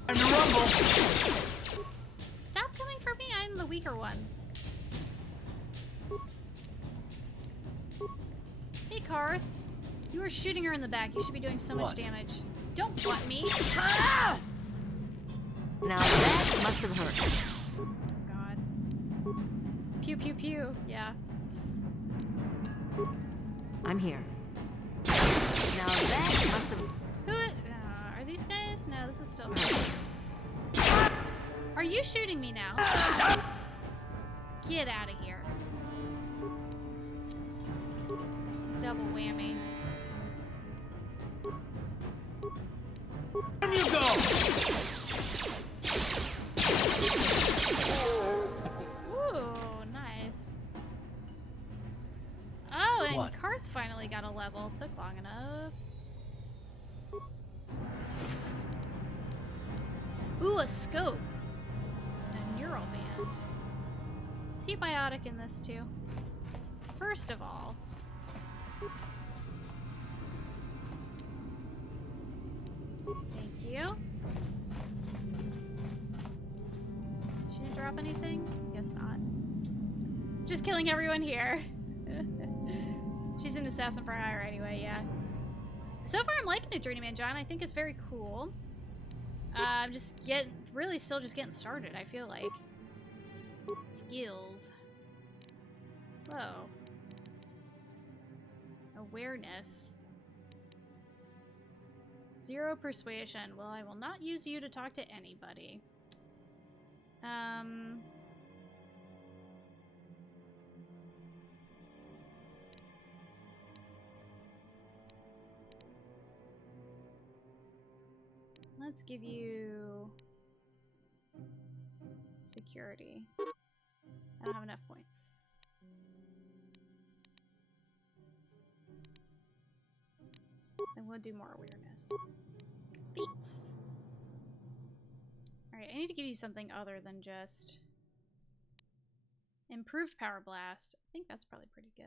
Time to rumble! Stop coming for me, I'm the weaker one. Hey, Karth. You were shooting her in the back. You should be doing so much damage. Don't butt me. Ah! Now that must have hurt. God. Pew pew pew. Yeah. I'm here. Now that must have... Who? Are these guys? No, this is still... Are you shooting me now? Get out of here. Double whammy. There you go! Ooh, nice. Oh, and What? Karth finally got a level. Took long enough. Ooh, a scope. And a neural band. See biotic in this too. First of all, thank you. She didn't drop anything? Guess not. Just killing everyone here. She's an assassin for hire anyway, yeah. So far I'm liking it, Journeyman John. I think it's very cool. I'm just really still just getting started, I feel like. Skills. Whoa. Awareness. 0 persuasion. Well, I will not use you to talk to anybody. Let's give you security. I don't have enough points. Then we'll do more awareness. Beats. Alright, I need to give you something other than just improved power blast. I think that's probably pretty good.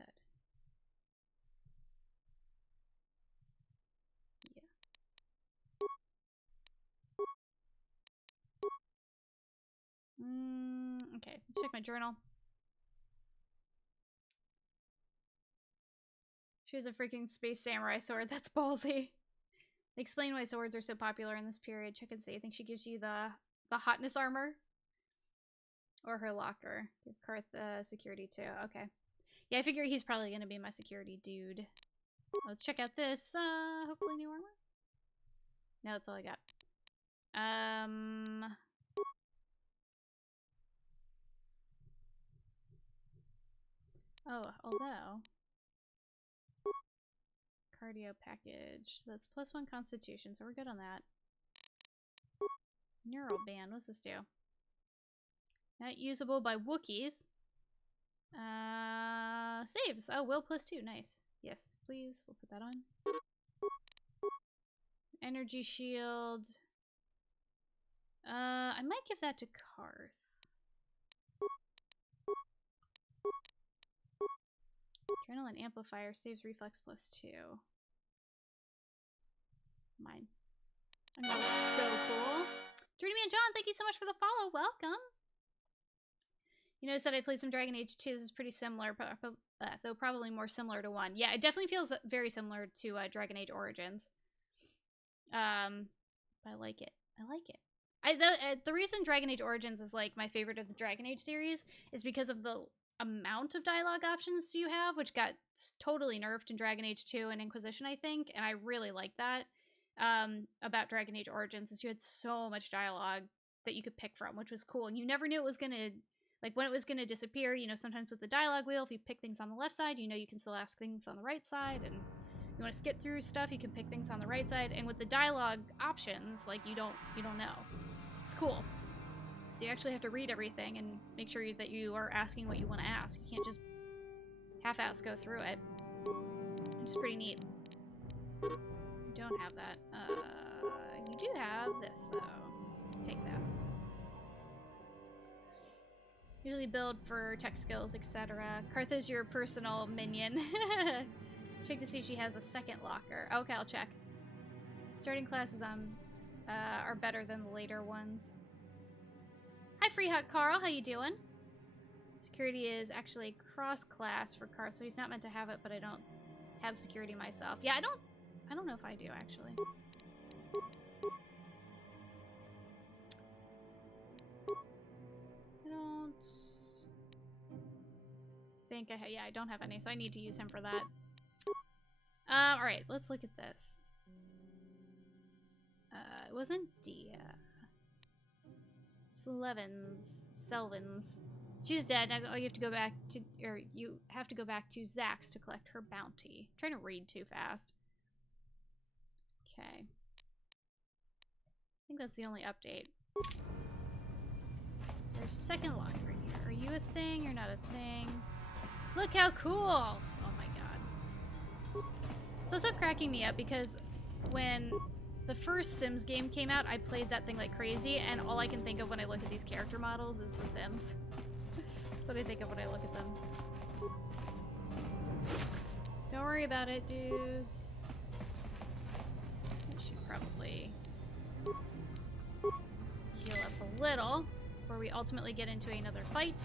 Okay, let's check my journal. She has a freaking space samurai sword. That's ballsy. Explain why swords are so popular in this period. Check and see. I think she gives you the hotness armor. Or her locker. Give Karth security too. Okay. Yeah, I figure he's probably going to be my security dude. Let's check out this, hopefully new armor. No, that's all I got. Oh, although... Cardio package. That's +1 constitution, so we're good on that. Neural band, what's this do? Not usable by Wookiees. Saves. Oh, will +2, nice. Yes, please, we'll put that on. Energy shield. I might give that to Karth. Adrenaline amplifier saves reflex +2. Mine. I know, so cool. Journey Man John, thank you so much for the follow. Welcome. You notice that I played some Dragon Age 2. This is pretty similar, though probably more similar to 1. Yeah, it definitely feels very similar to Dragon Age Origins. But I like it. I like it. The reason Dragon Age Origins is like my favorite of the Dragon Age series is because of the amount of dialogue options you have, which got totally nerfed in Dragon Age 2 and Inquisition, I think, and I really like that about Dragon Age Origins, is you had so much dialogue that you could pick from, which was cool, and you never knew it was gonna, like, when it was gonna disappear. You know, sometimes with the dialogue wheel, if you pick things on the left side, you know you can still ask things on the right side, and you want to skip through stuff, you can pick things on the right side, and with the dialogue options, like, you don't know. It's cool. So you actually have to read everything and make sure that you are asking what you want to ask. You can't just half-ass go through it. Which is pretty neat. You don't have that. You do have this, though. Take that. Usually build for tech skills, etc. Karth is your personal minion. Check to see if she has a second locker. Okay, I'll check. Starting classes are better than the later ones. Hi, Free Hot Carl. How you doing? Security is actually cross-class for Karth, so he's not meant to have it, but I don't have security myself. Yeah, I don't know if I do, actually. I don't think I don't have any, so I need to use him for that. Alright, let's look at this. It wasn't Dia. Selvins. She's dead. Now you have to go back to, or you have to go back to Zax to collect her bounty. I'm trying to read too fast. Okay. I think that's the only update. There's second locker here. Are you a thing or not a thing? Look how cool! Oh my god. It's also cracking me up because when the first Sims game came out, I played that thing like crazy, and all I can think of when I look at these character models is The Sims. That's what I think of when I look at them. Don't worry about it, dudes. I should probably heal up a little before we ultimately get into another fight.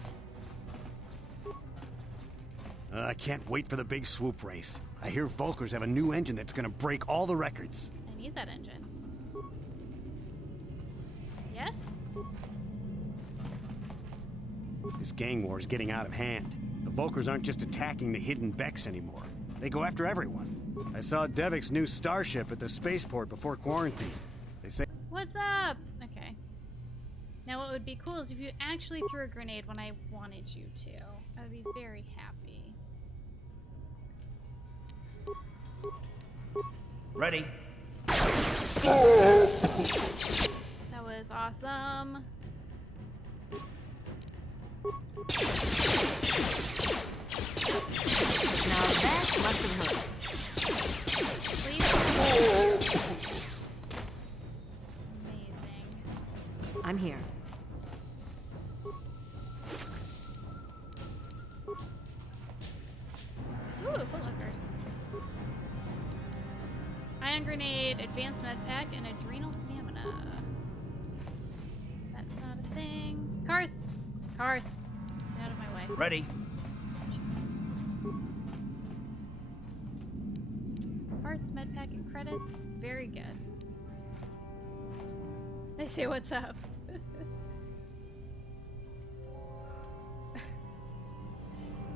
I can't wait for the big swoop race. I hear Vulkars have a new engine that's gonna break all the records. I need that engine. Yes? This gang war is getting out of hand. The Vulkars aren't just attacking the hidden Becks anymore. They go after everyone. I saw Devik's new starship at the spaceport before quarantine. They say... What's up? Okay. Now what would be cool is if you actually threw a grenade when I wanted you to. I would be very happy. Ready. That was awesome. Now that must have hurt. Please? Amazing. I'm here. Ooh, footlookers. Ion grenade, advanced med pack, and adrenal stamina. That's not a thing. Karth! Karth! Get out of my way. Ready. Jesus. Parts, med pack, and credits. Very good. They say what's up.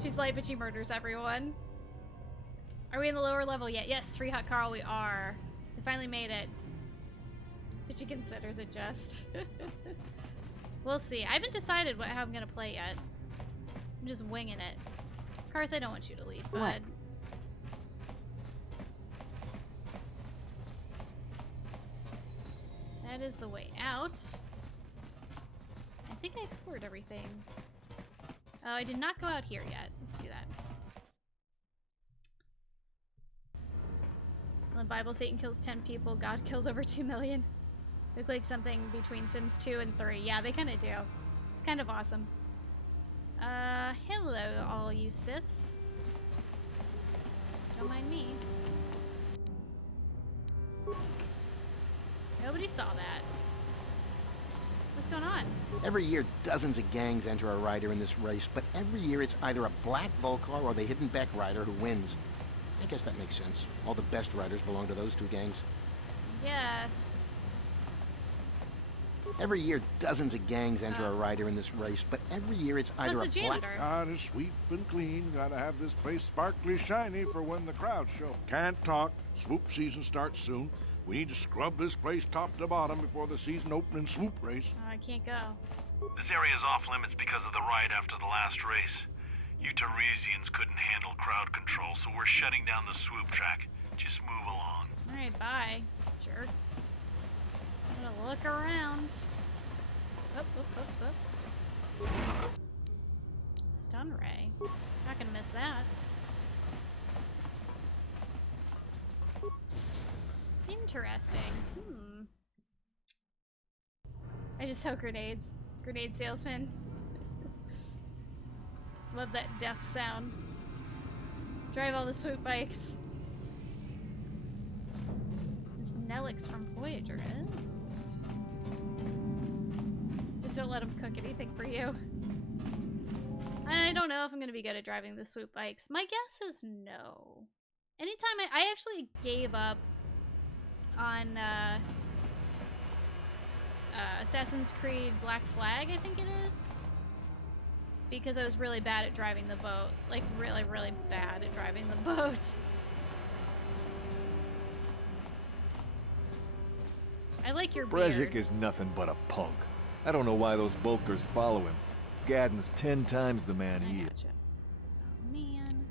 She's light, but she murders everyone. Are we in the lower level yet? Yes, Free Hot Carl, we are. We finally made it. But she considers it just. We'll see. I haven't decided how I'm gonna play yet. I'm just winging it. Karth, I don't want you to leave, bud. What? That is the way out. I think I explored everything. Oh, I did not go out here yet. Let's do that. In the Bible, Satan kills 10 people. God kills over 2 million. Look like something between Sims 2 and 3. Yeah, they kind of do. It's kind of awesome. Hello, all you Siths. Don't mind me. Nobody saw that. What's going on? Every year, dozens of gangs enter a rider in this race, but every year it's either a black Volcar or the hidden Beck rider who wins. I guess that makes sense. All the best riders belong to those two gangs. Yes. Every year, dozens of gangs enter a rider in this race, but every year it's either a black... Gotta sweep and clean, gotta have this place sparkly shiny for when the crowd show. Can't talk, swoop season starts soon. We need to scrub this place top to bottom before the season opening swoop race. Oh, I can't go. This area is off limits because of the riot after the last race. You Teresians couldn't handle crowd control, so we're shutting down the swoop track. Just move along. Alright, bye, jerk. Just gonna look around. Up, up, up, up. Stun ray. Not gonna miss that. Interesting. I just sell grenades. Grenade salesman. Love that death sound. Drive all the swoop bikes. It's Nelix from Voyager, eh? Just don't let him cook anything for you. I don't know if I'm gonna be good at driving the swoop bikes. My guess is no. Anytime I actually gave up on Assassin's Creed Black Flag, I think it is. Because I was really bad at driving the boat. Like, really, really bad at driving the boat. I like your beard. Brezhik is nothing but a punk. I don't know why those Volkers follow him. Gadden's 10 times the man he is. Oh, man.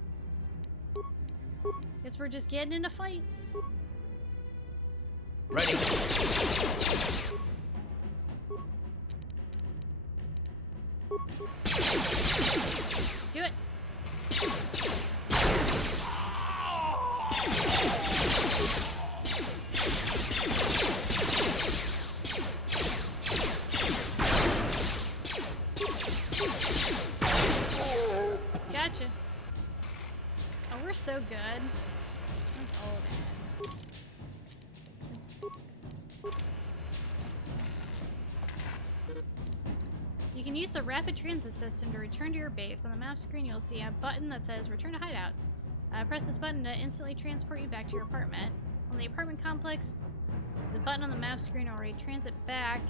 Guess we're just getting into fights. Ready. Do it. Gotcha. Oh, we're so good. Oops. You can use the rapid transit system to return to your base. On the map screen, you'll see a button that says Return to Hideout. Press this button to instantly transport you back to your apartment. On the apartment complex, the button on the map screen will transit back.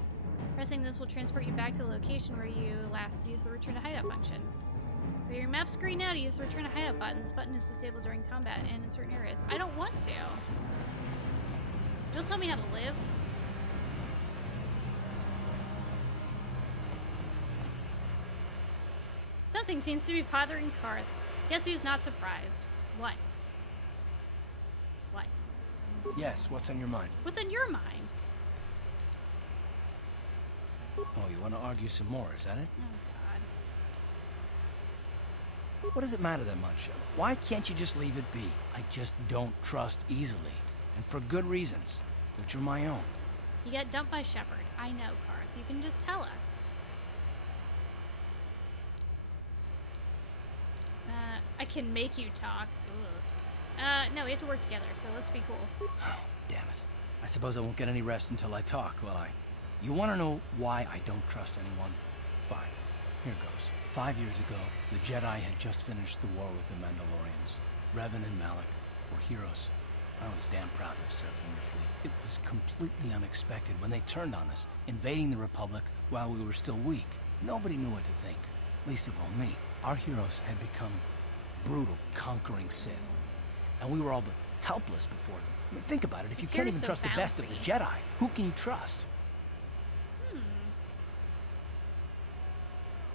Pressing this will transport you back to the location where you last used the Return to Hideout function. Go to your map screen now to use the Return to Hideout button. This button is disabled during combat and in certain areas. I don't want to. Don't tell me how to live. Something seems to be bothering Karth. Guess who's not surprised? What? What? Yes, what's on your mind? What's on your mind? Oh, you want to argue some more, is that it? Oh, God. What does it matter that much? Why can't you just leave it be? I just don't trust easily. And for good reasons, which are my own. You got dumped by Shepard. I know, Karth. You can just tell us. I can make you talk. Ugh. No, we have to work together, so let's be cool. Oh, damn it. I suppose I won't get any rest until I talk, will I? You want to know why I don't trust anyone? Fine. Here goes. 5 years ago, the Jedi had just finished the war with the Mandalorians. Revan and Malak were heroes. I was damn proud to have served in their fleet. It was completely unexpected when they turned on us, invading the Republic while we were still weak. Nobody knew what to think, least of all me. Our heroes had become brutal, conquering Sith. and we were all but helpless before them. I mean, think about it. If you This can't hair's even so trust the best of the bouncy. Jedi, who can you trust?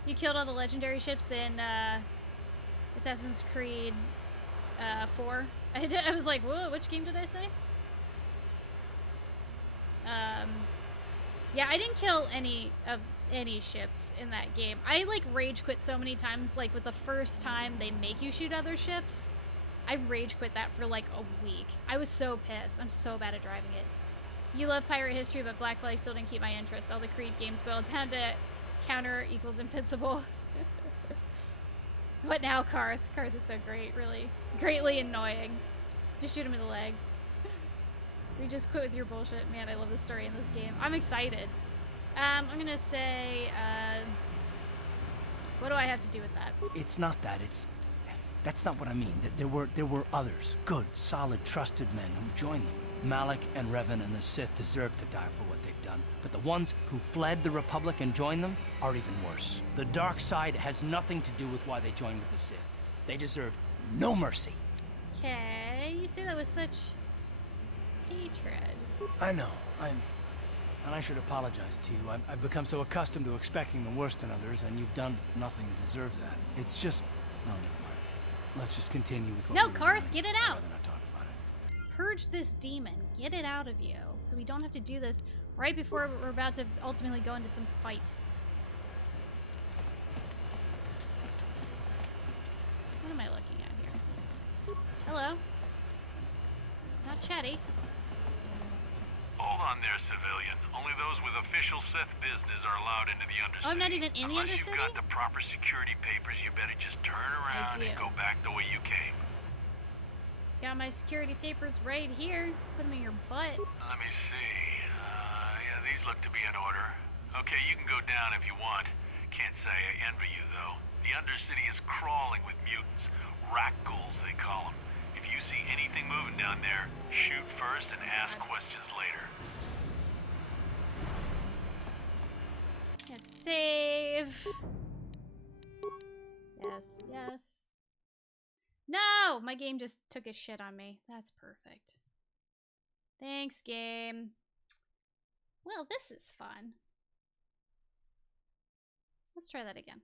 You killed all the legendary ships in Assassin's Creed 4. I was like, whoa, which game did I say? Yeah, I didn't kill any ships in that game. I like rage quit so many times. Like with the first time they make you shoot other ships, I rage quit that for like a week. I was so pissed. I'm so bad at driving it. You love pirate history, but Black Flag still didn't keep my interest. All the Creed games boiled down to counter equals invincible. What now, Karth? Karth is so great, really. Greatly annoying. Just shoot him in the leg. We just quit with your bullshit. Man, I love the story in this game. I'm excited. I'm gonna say, what do I have to do with that? It's not that. That's not what I mean. There were others, good, solid, trusted men who joined them. Malik and Revan and the Sith deserve to die for what they've done, but the ones who fled the Republic and joined them are even worse. The dark side has nothing to do with why they joined with the Sith. They deserve no mercy. Okay, you say that with such hatred. I know. And I should apologize to you. I've become so accustomed to expecting the worst in others, and you've done nothing to deserve that. It's just... No, never mind. Let's just continue with what No, we were Karth, doing. get it I'd out! rather not talk about it. Purge this demon. Get it out of you. So we don't have to do this right before we're about to ultimately go into some fight. What am I looking at here? Hello? Not chatty. Hold on there, civilian. Only those with official Sith business are allowed into the Undercity. Oh, I'm not even in the Unless Undercity? you've got the proper security papers, you better just turn around and go back the way you came. Got my security papers right here. Put them in your butt. Let me see. Yeah, these look to be in order. Okay, you can go down if you want. Can't say I envy you, though. The Undercity is crawling with mutants. Rat ghouls, they call them. If you see anything moving down there, shoot first and ask questions later. Yes, save. Yes, yes. No! My game just took a shit on me. That's perfect. Thanks, game. Well, this is fun. Let's try that again.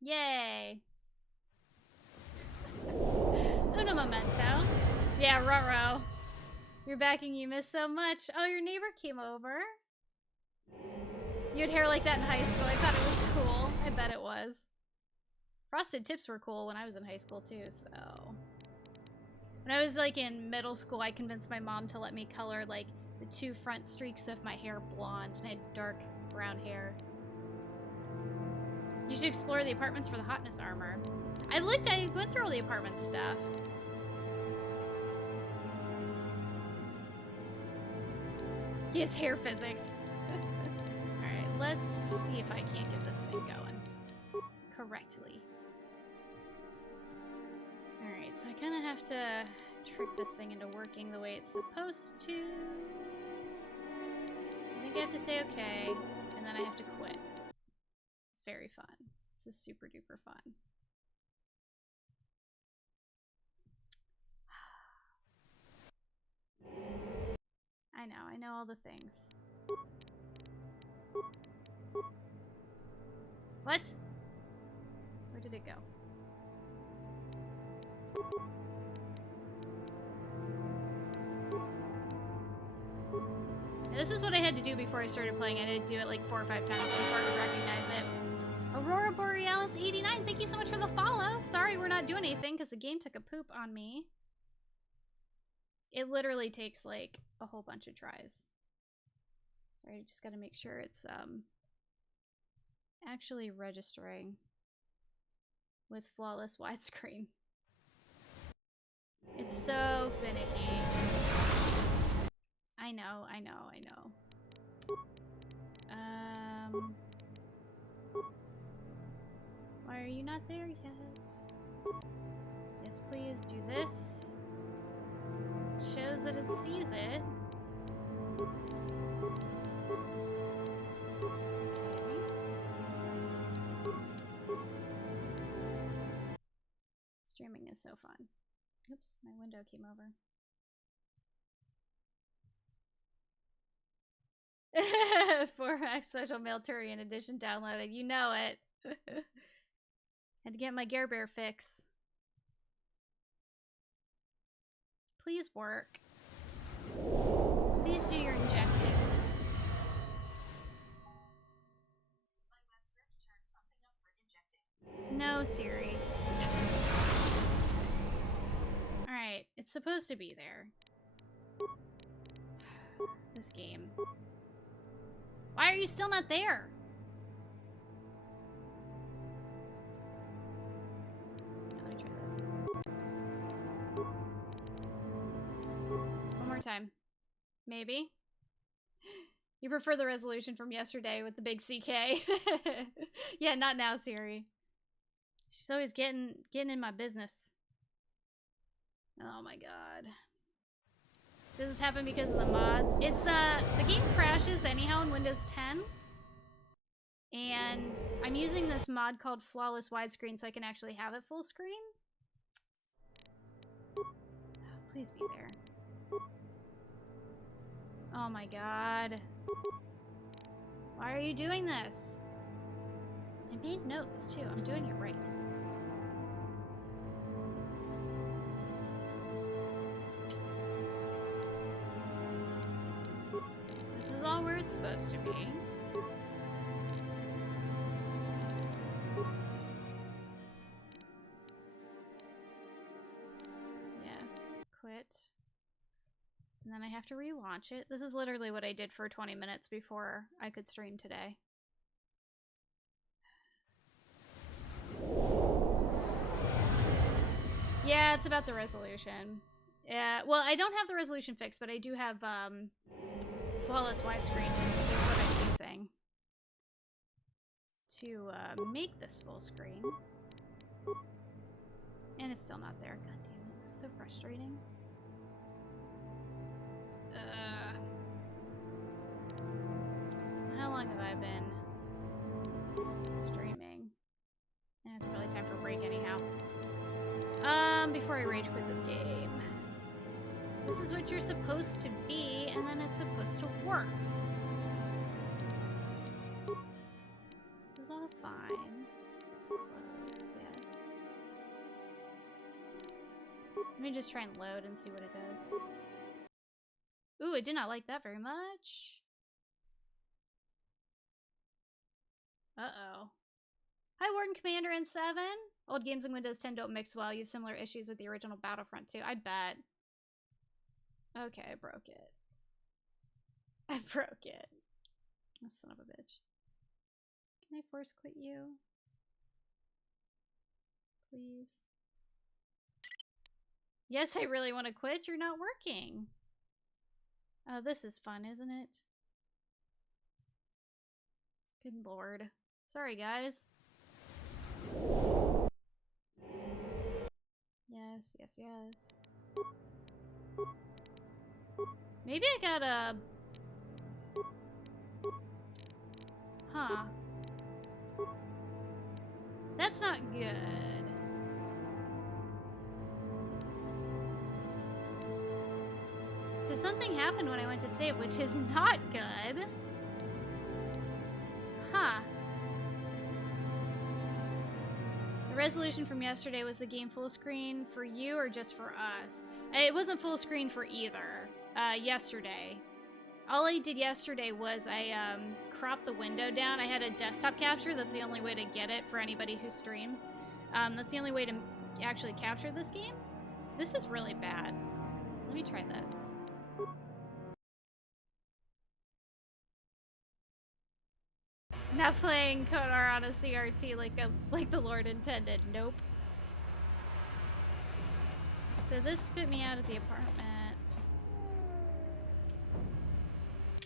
Yay! Uno momento. Yeah, ruh-roh. You're backing you miss so much. Oh, your neighbor came over. You had hair like that in high school. I thought it was cool. I bet it was. Frosted tips were cool when I was in high school too, so. When I was like in middle school, I convinced my mom to let me color like the 2 front streaks of my hair blonde, and I had dark brown hair. You should explore the apartments for the hotness armor. I went through all the apartment stuff. He has hair physics. Alright, let's see if I can't get this thing going correctly. Alright, so I kind of have to trick this thing into working the way it's supposed to. So I think I have to say okay, and then I have to quit. It's very fun. This is super duper fun. I know all the things. What? Where did it go? Now, this is what I had to do before I started playing. I had to do it like 4 or 5 times before I would recognize it. Aurora Borealis 89, thank you so much for the follow. Sorry we're not doing anything because the game took a poop on me. It literally takes like a whole bunch of tries. Sorry, I just gotta make sure it's actually registering with flawless widescreen. It's so finicky. I know. Why are you not there yet? Yes, please do this. It shows that it sees it. is so fun. Oops, my window came over. 4X Social Mail Turian Edition downloaded. You know it. Had to get my Gare Bear fix. Please work. Please do your injecting. My web search turned something up for injecting. No, Siri. Alright, it's supposed to be there. This game. Why are you still not there? Let me try this. One more time. Maybe? You prefer the resolution from yesterday with the big CK? Yeah, not now, Siri. She's always getting in my business. Oh my god. Does this happen because of the mods? It's, the game crashes anyhow in Windows 10. And I'm using this mod called Flawless Widescreen so I can actually have it full screen. Please be there. Oh my god. Why are you doing this? I made notes too. I'm doing it right. This is all where it's supposed to be. Yes, quit. And then I have to relaunch it. This is literally what I did for 20 minutes before I could stream today. Yeah, it's about the resolution. Yeah, well, I don't have the resolution fixed, but I do have Flawless Widescreen is what I'm using to make this full screen. And it's still not there. God damn it. It's so frustrating. How long have I been streaming? And it's really time for a break anyhow. Before I rage quit this game. This is what you're supposed to be, and then it's supposed to work. This is all fine. Close, yes. Let me just try and load and see what it does. Ooh, I did not like that very much. Uh-oh. Hi, Warden Commander N7. Old games and Windows 10 don't mix well. You have similar issues with the original Battlefront 2. I bet. Okay, I broke it. I broke it. Oh, son of a bitch. Can I force quit you? Please. Yes, I really want to quit. You're not working. Oh, this is fun, isn't it? Good lord. Sorry, guys. Yes, yes, yes. Maybe I gotta... Huh. That's not good. So something happened when I went to save, which is not good. Huh. The resolution from yesterday was the game full screen for you or just for us? It wasn't full screen for either. Yesterday. All I did yesterday was I cropped the window down. I had a desktop capture. That's the only way to get it for anybody who streams. That's the only way to actually capture this game. This is really bad. Let me try this. Not playing KOTOR on a CRT like the Lord intended. Nope. So this spit me out of the apartments.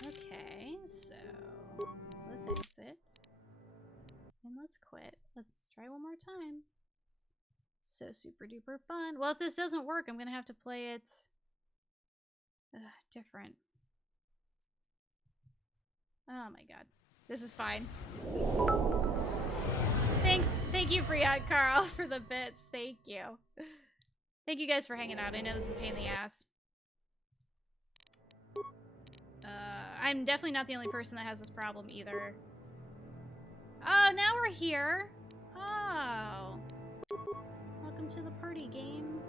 Okay, so let's exit. And let's quit. Let's try one more time. So super duper fun. Well, if this doesn't work, I'm gonna have to play it different. Oh my god. This is fine. Thank you, Briat Carl, for the bits. Thank you. Thank you guys for hanging out. I know this is a pain in the ass. I'm definitely not the only person that has this problem either. Oh, now we're here. Oh. Welcome to the party game.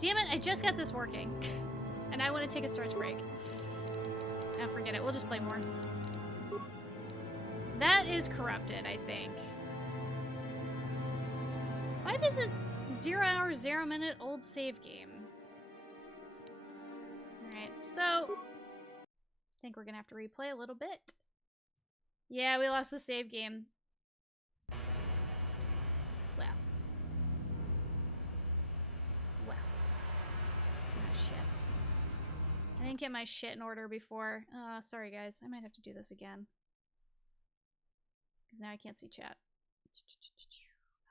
Damn it, I just got this working. And I want to take a stretch break. Oh, forget it. We'll just play more. That is corrupted, I think. Why does it 0 hours, 0 minute old save game? Alright, so I think we're gonna have to replay a little bit. Yeah, we lost the save game. Well. Ah, shit. I didn't get my shit in order before. Sorry guys, I might have to do this again. Because now I can't see chat.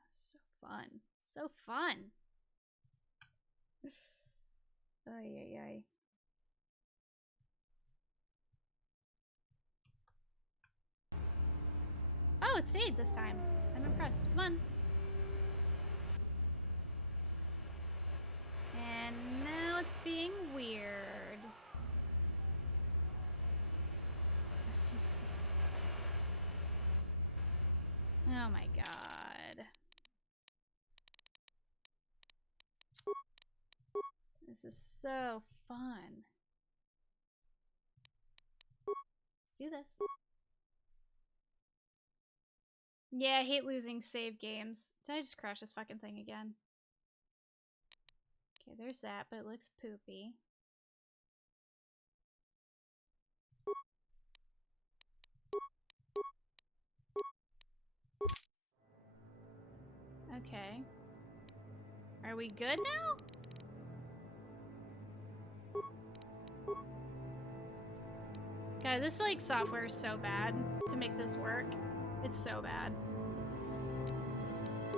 So fun. So fun. Ay, ay, ay. Oh, it stayed this time. I'm impressed. Come on. And now it's being weird. Oh my god. This is so fun. Let's do this. Yeah, I hate losing save games. Did I just crash this fucking thing again? Okay, there's that, but it looks poopy. Okay. Are we good now? God, this like software is so bad to make this work. It's so bad.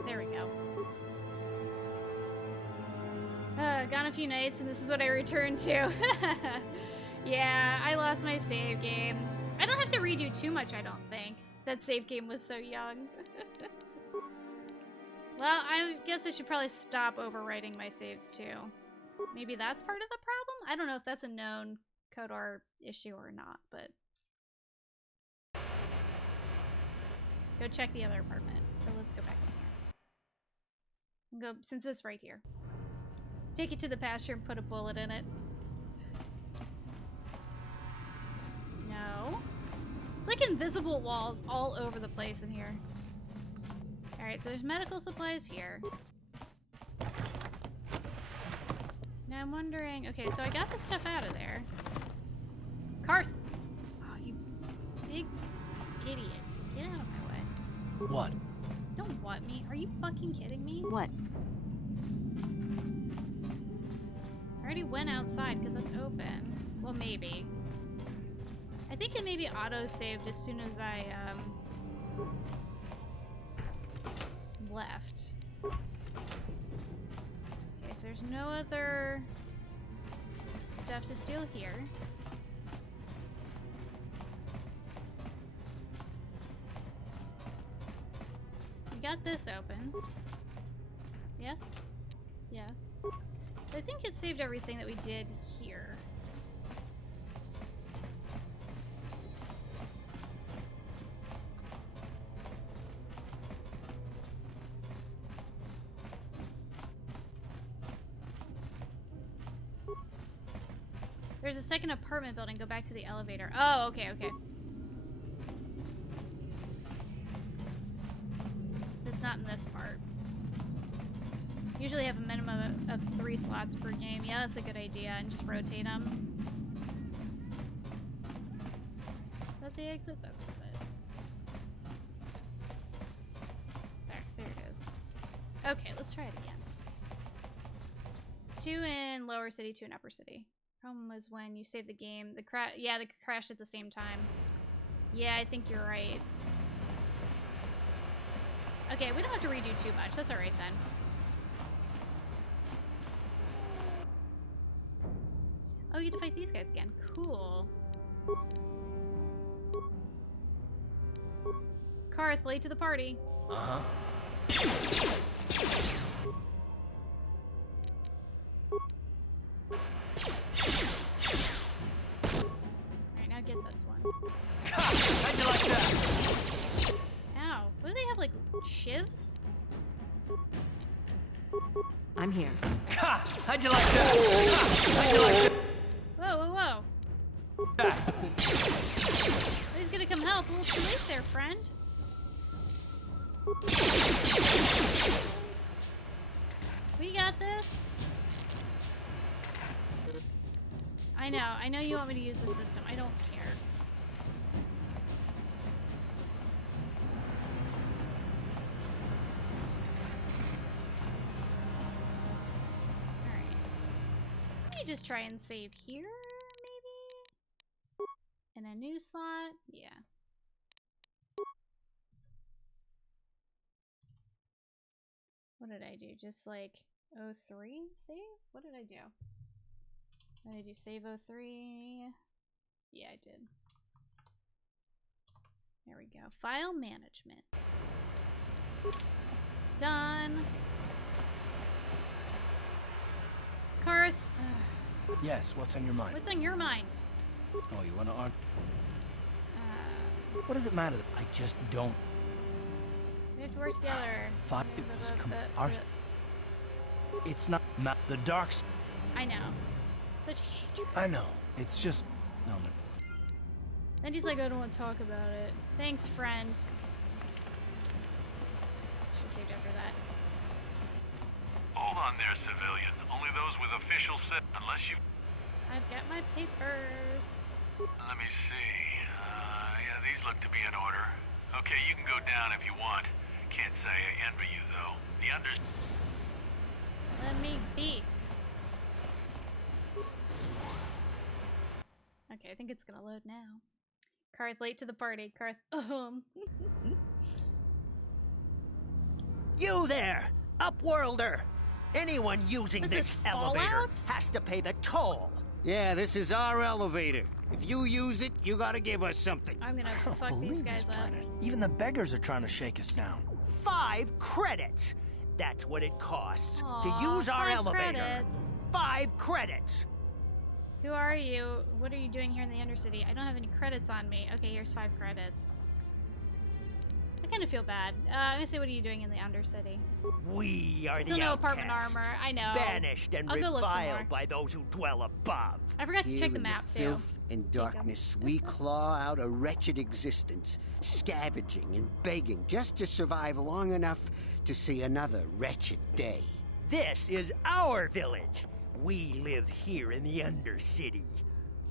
There we go. Gone a few nights and this is what I returned to. Yeah, I lost my save game. I don't have to redo too much, I don't think. That save game was so young. Well, I guess I should probably stop overwriting my saves too. Maybe that's part of the problem? I don't know if that's a known KOTOR issue or not, but... Go check the other apartment. So let's go back in here. Go, since it's right here. Take it to the pasture and put a bullet in it. No. It's like invisible walls all over the place in here. Alright, so there's medical supplies here. Now I'm wondering... Okay, so I got this stuff out of there. Karth! Oh, you big idiot. Get out of my way. What? Don't what me. Are you fucking kidding me? What? I already went outside because it's open. Well, maybe. I think it maybe auto-saved as soon as I, left. Okay, so there's no other stuff to steal here. We got this open. Yes? Yes. So I think it saved everything that we did here. There's a second apartment building. Go back to the elevator. Oh, okay, okay. It's not in this part. Usually have a minimum of 3 slots per game. Yeah, that's a good idea. And just rotate them. Is that the exit? That's it. There it is. Okay, let's try it again. 2 in lower city, 2 in upper city. Problem was when you save the game, the crash at the same time. Yeah, I think you're right. Okay, we don't have to redo too much. That's alright then. Oh, you get to fight these guys again. Cool. Karth, late to the party. Uh-huh. How'd you like that? Ow. What do they have, like, shivs? I'm here. Ha! How'd you like that? Ha! How'd you like that? Whoa, whoa, whoa. He's gonna come help. A little too late there, friend. We got this. I know you want me to use the system. I don't care. Alright. Let me just try and save here, maybe? In a new slot? Yeah. What did I do? Just like 03 save? What did I do? Did I do save 03? Yeah, I did. There we go. File management. Done. Karth. Yes, what's on your mind? What's on your mind? Oh, you want to argue? What does it matter? I just don't. We have to work together. Fine, it was It's not the dark. I know. Such hatred. I know. It's just no. Then he's like, I don't want to talk about it. Thanks, friend. She saved after that. Hold on there, civilian. Only those with official set, unless you... I've got my papers. Let me see. Yeah, these look to be in order. Okay, you can go down if you want. Can't say I envy you, though. The unders... Let me be. Okay, I think it's gonna load now. Karth, late to the party. Karth, You there, Upworlder! Anyone using this elevator Fallout? has to pay the toll. Yeah, this is our elevator. If you use it, you gotta give us something. I'm gonna fuck these guys up. Even the beggars are trying to shake us down. 5 credits. That's what it costs Aw, to use our 5 elevator. credits. 5 credits. Who are you? What are you doing here in the Undercity? I don't have any credits on me. Okay, here's 5 credits. I kind of feel bad. I'm gonna say, what are you doing in the Undercity? We are Still the no outcasts, apartment armor. I know. banished and I'll go look some more. reviled by those who dwell above. I forgot to Here check the in map too. Filth and darkness, we claw out a wretched existence, scavenging and begging just to survive long enough to see another wretched day. This is our village. We live here in the Undercity.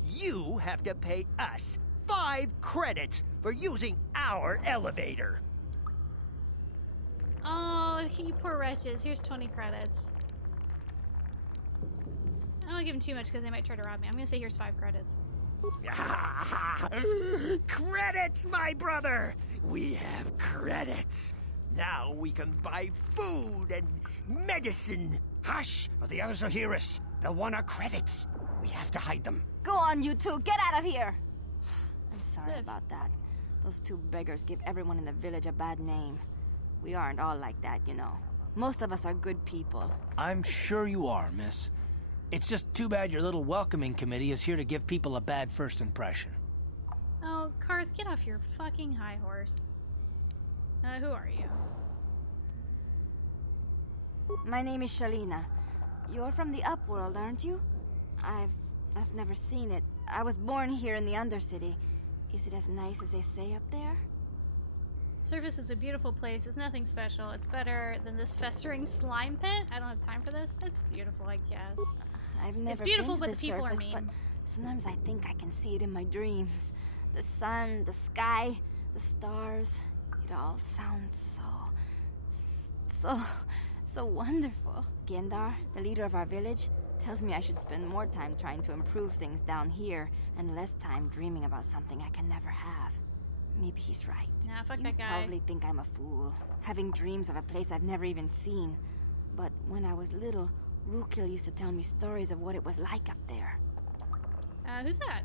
You have to pay us 5 credits for using our elevator. Oh, you poor wretches. Here's 20 credits. I don't want to give him too much because they might try to rob me. I'm gonna say here's 5 credits. Credits, my brother! We have credits. Now we can buy food and medicine. Hush, or the others will hear us. They'll want our credits. We have to hide them. Go on, you two. Get out of here. I'm sorry Sis. about that. Those 2 beggars give everyone in the village a bad name. We aren't all like that, you know. Most of us are good people. I'm sure you are, miss. It's just too bad your little welcoming committee is here to give people a bad first impression. Oh, Karth, get off your fucking high horse. Who are you? My name is Shalina. You're from the Upworld, aren't you? I've never seen it. I was born here in the Undercity. Is it as nice as they say up there? Surface is a beautiful place. It's nothing special. It's better than this festering slime pit. I don't have time for this. It's beautiful, I guess. I've never It's beautiful, been to but the the people surface, are but mean. sometimes I think I can see it in my dreams. The sun, the sky, the stars. It all sounds so wonderful. Gendar, the leader of our village, tells me I should spend more time trying to improve things down here and less time dreaming about something I can never have. Maybe he's right. Nah, fuck You that guy. probably think I'm a fool, having dreams of a place I've never even seen. But when I was little, Rukil used to tell me stories of what it was like up there. Who's that?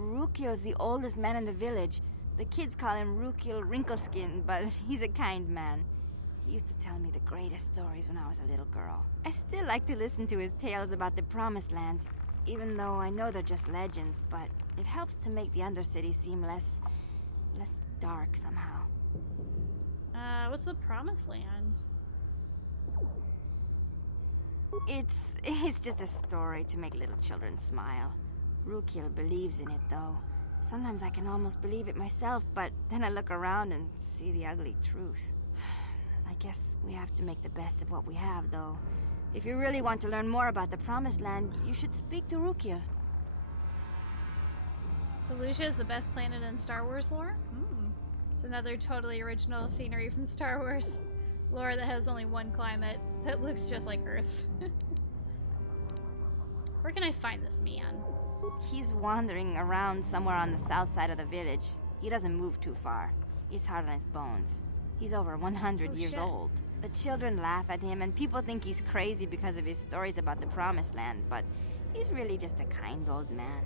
Rukil's the oldest man in the village. The kids call him Rukil Wrinkleskin, but he's a kind man. He used to tell me the greatest stories when I was a little girl. I still like to listen to his tales about the Promised Land. Even though I know they're just legends, but it helps to make the Undercity seem less dark somehow. What's the Promised Land? It's just a story to make little children smile. Rukiel believes in it, though. Sometimes I can almost believe it myself, but then I look around and see the ugly truth. I guess we have to make the best of what we have, though. If you really want to learn more about the Promised Land, you should speak to Rukiel. Felucia is the best planet in Star Wars lore? It's another totally original scenery from Star Wars lore that has only one climate that looks just like Earth's. Where can I find this man? He's wandering around somewhere on the south side of the village. He doesn't move too far. He's hard on his bones. He's over 100 years old. The children laugh at him, and people think he's crazy because of his stories about the Promised Land, but he's really just a kind old man.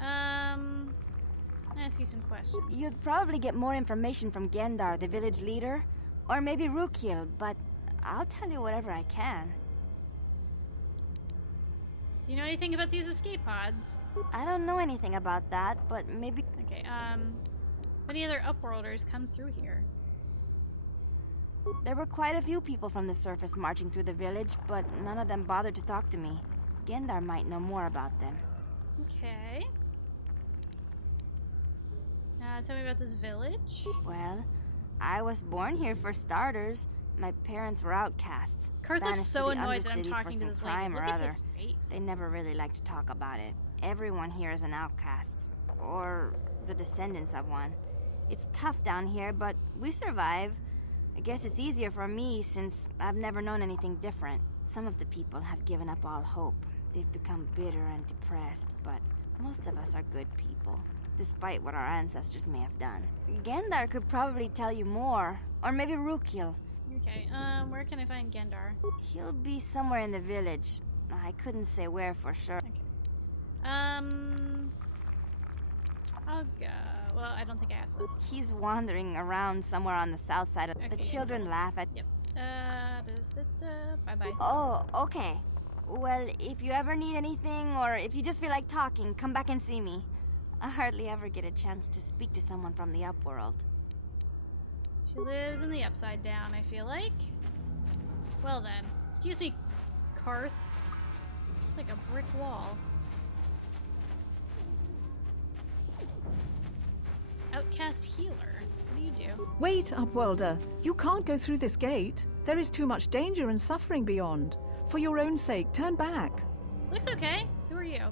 I'll ask you some questions. You'd probably get more information from Gendar, the village leader, or maybe Rukiel, but I'll tell you whatever I can. Do you know anything about these escape pods? I don't know anything about that, but maybe... Okay, any other Upworlders come through here? There were quite a few people from the surface marching through the village, but none of them bothered to talk to me. Gendar might know more about them. Okay. Tell me about this village. Well, I was born here for starters. My parents were outcasts. Kurt looks so annoyed that I'm talking to this lady. Look at his face. They never really liked to talk about it. Everyone here is an outcast, or the descendants of one. It's tough down here, but we survive. I guess it's easier for me since I've never known anything different. Some of the people have given up all hope. They've become bitter and depressed, but most of us are good people, despite what our ancestors may have done. Gendar could probably tell you more, or maybe Rukiel. Okay, where can I find Gendar? He'll be somewhere in the village. I couldn't say where for sure. Okay. I'll go. Well, I don't think I asked this. He's wandering around somewhere on the south side of the children laugh at... Yep. Bye-bye. Oh, okay. Well, if you ever need anything, or if you just feel like talking, come back and see me. I hardly ever get a chance to speak to someone from the Upworld. She lives in the Upside Down, I feel like. Well then. Excuse me, Karth. Like a brick wall. Outcast healer. What do you do? Wait, Upworlder. You can't go through this gate. There is too much danger and suffering beyond. For your own sake, turn back. Looks okay. Who are you?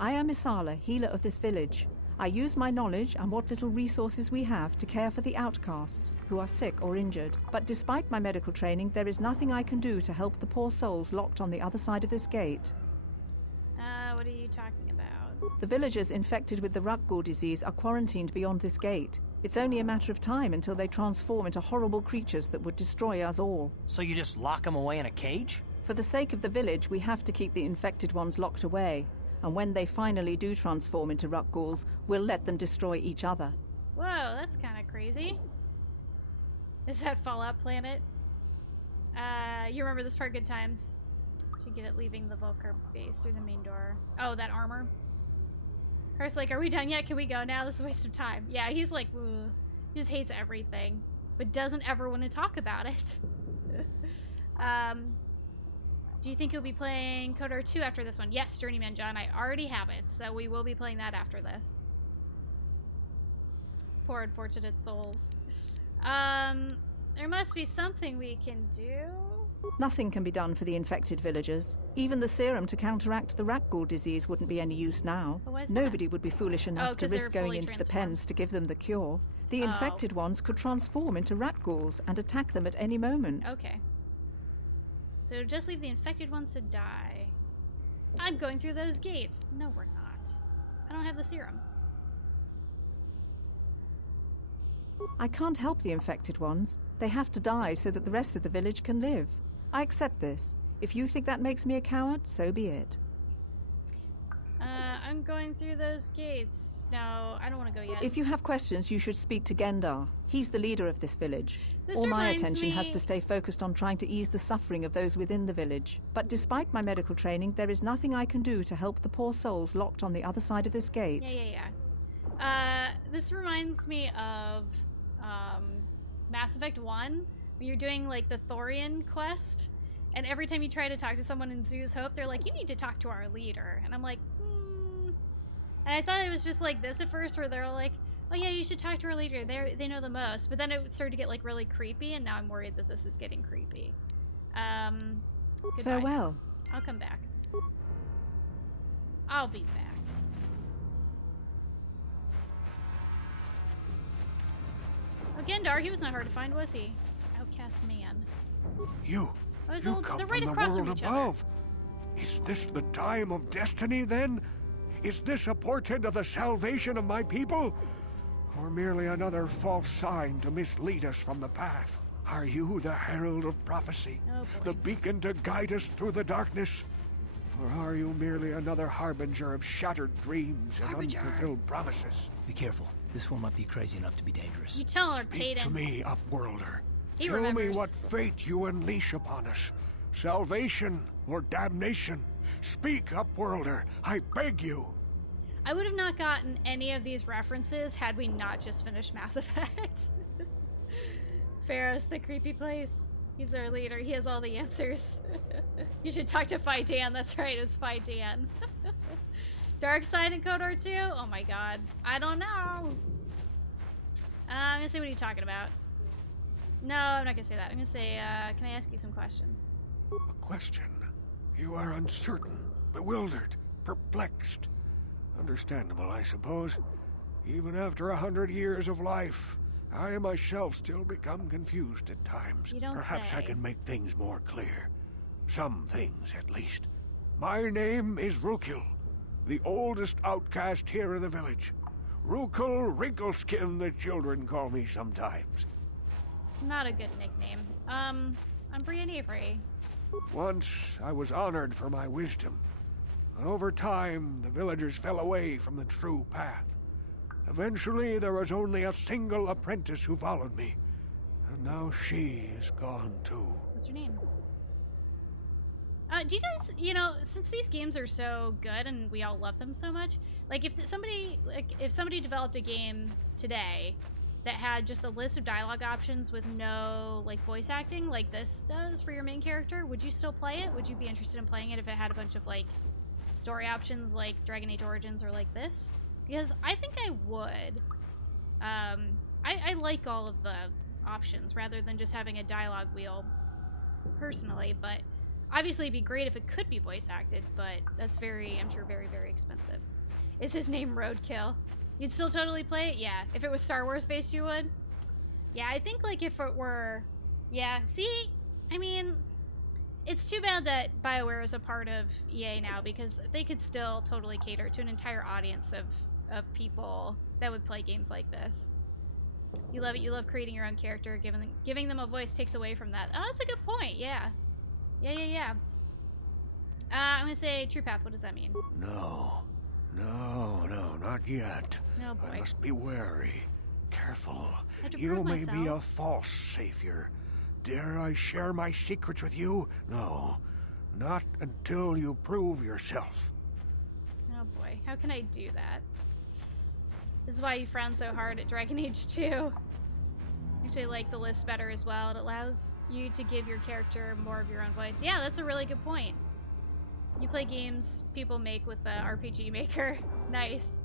I am Isala, healer of this village. I use my knowledge and what little resources we have to care for the outcasts who are sick or injured. But despite my medical training, there is nothing I can do to help the poor souls locked on the other side of this gate. What are you talking about? The villagers infected with the Rakghoul disease are quarantined beyond this gate. It's only a matter of time until they transform into horrible creatures that would destroy us all. So you just lock them away in a cage? For the sake of the village, we have to keep the infected ones locked away. And when they finally do transform into Rakghouls, we'll let them destroy each other. Whoa, that's kind of crazy. Is that Fallout Planet? You remember this part, Good Times? You get it leaving the Vulcar base through the main door. Oh, that armor. Karth's like, are we done yet? Can we go now? This is a waste of time. Yeah, he's like, ugh. He just hates everything, but doesn't ever want to talk about it. Do you think you'll be playing KOTOR 2 after this one? Yes, Journeyman John, I already have it, so we will be playing that after this. Poor unfortunate souls. There must be something we can do. Nothing can be done for the infected villagers. Even the serum to counteract the Rakghoul disease wouldn't be any use now. Nobody would be foolish enough to risk going into the pens to give them the cure. The infected ones could transform into Rakghouls and attack them at any moment. Okay. So just leave the infected ones to die. I'm going through those gates. No, we're not. I don't have the serum. I can't help the infected ones. They have to die so that the rest of the village can live. I accept this. If you think that makes me a coward, so be it. I'm I'm going through those gates. No, I don't want to go yet. If you have questions, you should speak to Gendar. He's the leader of this village. All my attention has to stay focused on trying to ease the suffering of those within the village. But despite my medical training, there is nothing I can do to help the poor souls locked on the other side of this gate. Yeah. This reminds me of Mass Effect 1, when you're doing like the Thorian quest, and every time you try to talk to someone in Zoo's Hope, they're like, you need to talk to our leader. And I'm like, And I thought it was just like this at first, where they're like, oh yeah, you should talk to our leader. They know the most. But then it started to get like really creepy, and now I'm worried that this is getting creepy. Goodbye. Farewell. I'll come back. I'll be back. Oh, Gendar, he was not hard to find, was he? Outcast man. You They're come right from the across world from each above. Is this the time of destiny, then? Is this a portent of the salvation of my people? Or merely another false sign to mislead us from the path? Are you the herald of prophecy? The beacon to guide us through the darkness? Or are you merely another harbinger of shattered dreams and unfulfilled promises? Be careful. This one might be crazy enough to be dangerous. You tell her, Speak Payton. to me, Upworlder. He Tell remembers. me what fate you unleash upon us. Salvation or damnation? Speak, Upworlder. I beg you. I would have not gotten any of these references had we not just finished Mass Effect. Pharaoh's the creepy place. He's our leader. He has all the answers. You should talk to Phi Dan. That's right, it's Phi Dan. Dark Side in KOTOR 2? Oh my god. I don't know. I'm gonna say, what are you talking about? No, I'm not gonna say that. I'm gonna say, can I ask you some questions? A question? You are uncertain, bewildered, perplexed. Understandable, I suppose. Even after 100 years of life, I myself still become confused at times. You don't Perhaps say. I can make things more clear. Some things, at least. My name is Rukil, the oldest outcast here in the village. Rukil Wrinkleskin, the children call me sometimes. It's not a good nickname. I'm Brienne Avery. Once I was honored for my wisdom. And over time, the villagers fell away from the true path. Eventually, there was only a single apprentice who followed me. And now she is gone too. What's your name? Do you guys, since these games are so good and we all love them so much, like if somebody developed a game today that had just a list of dialogue options with no like voice acting like this does for your main character, would you still play it? Would you be interested in playing it if it had a bunch of like story options like Dragon Age Origins or like this? Because I think I would. I like all of the options rather than just having a dialogue wheel personally, but obviously it'd be great if it could be voice acted, but that's I'm sure very, very expensive. Is his name Roadkill? You'd still totally play it? Yeah. If it was Star Wars based, you would? Yeah, I think like if it were, yeah, see, I mean, it's too bad that BioWare is a part of EA now, because they could still totally cater to an entire audience of people that would play games like this. You love it. You love creating your own character. Giving them a voice takes away from that. Oh, that's a good point. Yeah. Yeah. I'm going to say True Path. What does that mean? No, not yet. No, boy. I must be wary. Careful. I have to You prove may be a myself. false savior. Dare I share my secrets with you? No, not until you prove yourself. Oh boy, how can I do that? This is why you frown so hard at Dragon Age 2. Actually, I like the list better as well. It allows you to give your character more of your own voice. Yeah, that's a really good point. You play games people make with the RPG Maker. Nice.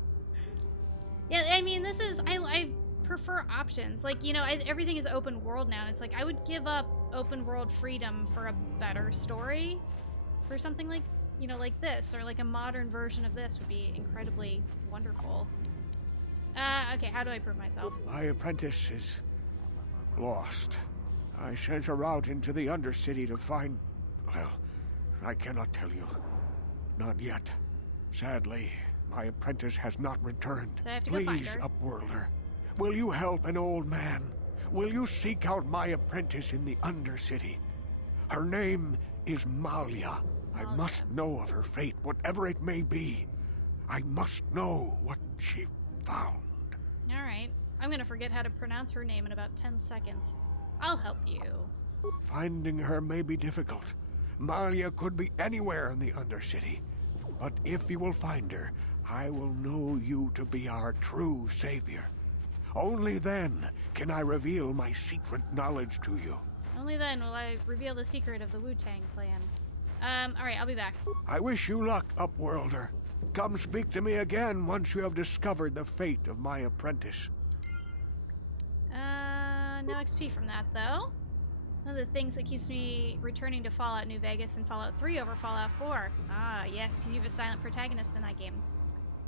Yeah, I mean, this is... I prefer options. Like, everything is open world now, and it's like, I would give up open world freedom for a better story. For something like, like this, or like a modern version of this would be incredibly wonderful. Okay, how do I prove myself? My apprentice is lost. I sent her out into the Undercity to find... Well, I cannot tell you. Not yet. Sadly, my apprentice has not returned. So I have to go find Please, her. Upworlder, will you help an old man? Will you seek out my apprentice in the Undercity? Her name is Malia. I must know of her fate, whatever it may be. I must know what she found. Alright. I'm gonna forget how to pronounce her name in about 10 seconds. I'll help you. Finding her may be difficult. Malia could be anywhere in the Undercity. But if you will find her, I will know you to be our true savior. Only then can I reveal my secret knowledge to you. Only then will I reveal the secret of the Wu-Tang clan. Alright, I'll be back. I wish you luck, Upworlder. Come speak to me again once you have discovered the fate of my apprentice. No XP from that, though. One of the things that keeps me returning to Fallout New Vegas and Fallout 3 over Fallout 4. Ah, yes, because you have a silent protagonist in that game.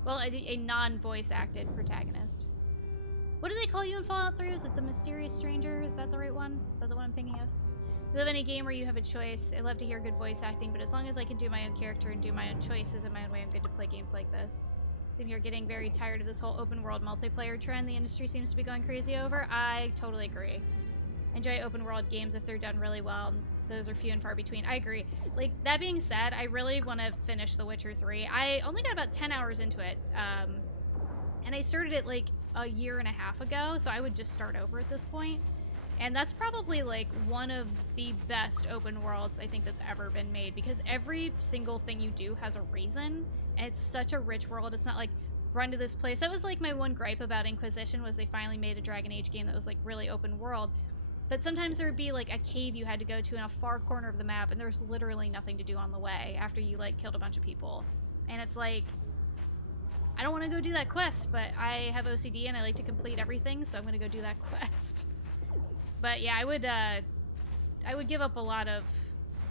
Well, a non-voice acted protagonist. What do they call you in Fallout 3? Was it the Mysterious Stranger? Is that the right one? Is that the one I'm thinking of? If you live in a game where you have a choice, I love to hear good voice acting, but as long as I can do my own character and do my own choices in my own way, I'm good to play games like this. Same here, getting very tired of this whole open world multiplayer trend the industry seems to be going crazy over. I totally agree. Enjoy open world games if they're done really well. Those are few and far between. I agree. Like, that being said, I really want to finish The Witcher 3. I only got about 10 hours into it, and I started it like a year and a half ago, so I would just start over at this point. And that's probably like one of the best open worlds I think that's ever been made, because every single thing you do has a reason, and it's such a rich world. It's not like run to this place. That was like my one gripe about Inquisition, was they finally made a Dragon Age game that was like really open world. But sometimes there would be like a cave you had to go to in a far corner of the map, and there was literally nothing to do on the way after you like killed a bunch of people. And it's like, I don't want to go do that quest, but I have OCD and I like to complete everything, so I'm gonna go do that quest. But yeah, I would give up a lot of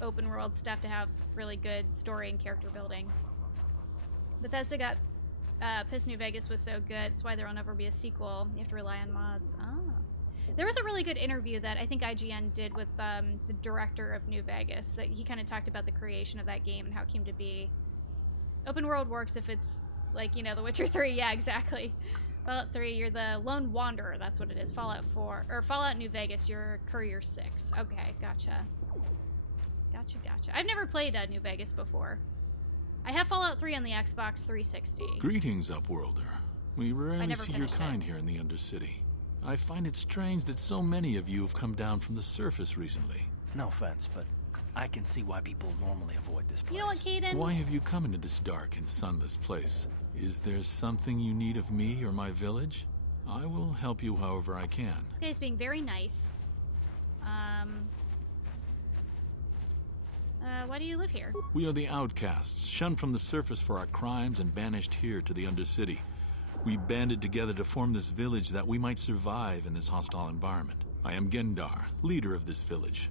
open world stuff to have really good story and character building. Bethesda got pissed New Vegas was so good, that's why there will never be a sequel. You have to rely on mods. Oh. There was a really good interview that I think IGN did with the director of New Vegas, that he kind of talked about the creation of that game and how it came to be. Open world works if it's like, you know, The Witcher 3, yeah, exactly. Fallout 3, you're the Lone Wanderer, that's what it is. Fallout 4, or Fallout New Vegas, you're Courier 6. Okay, gotcha. Gotcha. I've never played New Vegas before. I have Fallout 3 on the Xbox 360. Greetings, Upworlder. We rarely see your kind here in the Undercity. I find it strange that so many of you have come down from the surface recently. No offense, but I can see why people normally avoid this place. You know what, Caden? Why have you come into this dark and sunless place? Is there something you need of me or my village? I will help you however I can. This guy's being very nice. Why do you live here? We are the outcasts, shunned from the surface for our crimes and banished here to the Undercity. We banded together to form this village that we might survive in this hostile environment. I am Gendar, leader of this village,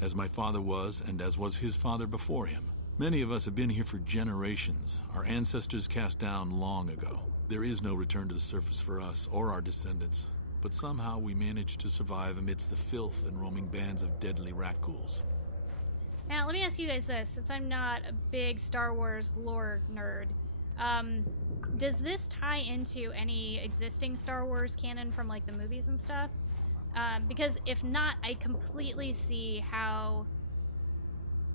as my father was and as was his father before him. Many of us have been here for generations, our ancestors cast down long ago. There is no return to the surface for us or our descendants, but somehow we managed to survive amidst the filth and roaming bands of deadly rat ghouls. Now, let me ask you guys this, since I'm not a big Star Wars lore nerd. Does this tie into any existing Star Wars canon from, like, the movies and stuff? Because if not, I completely see how,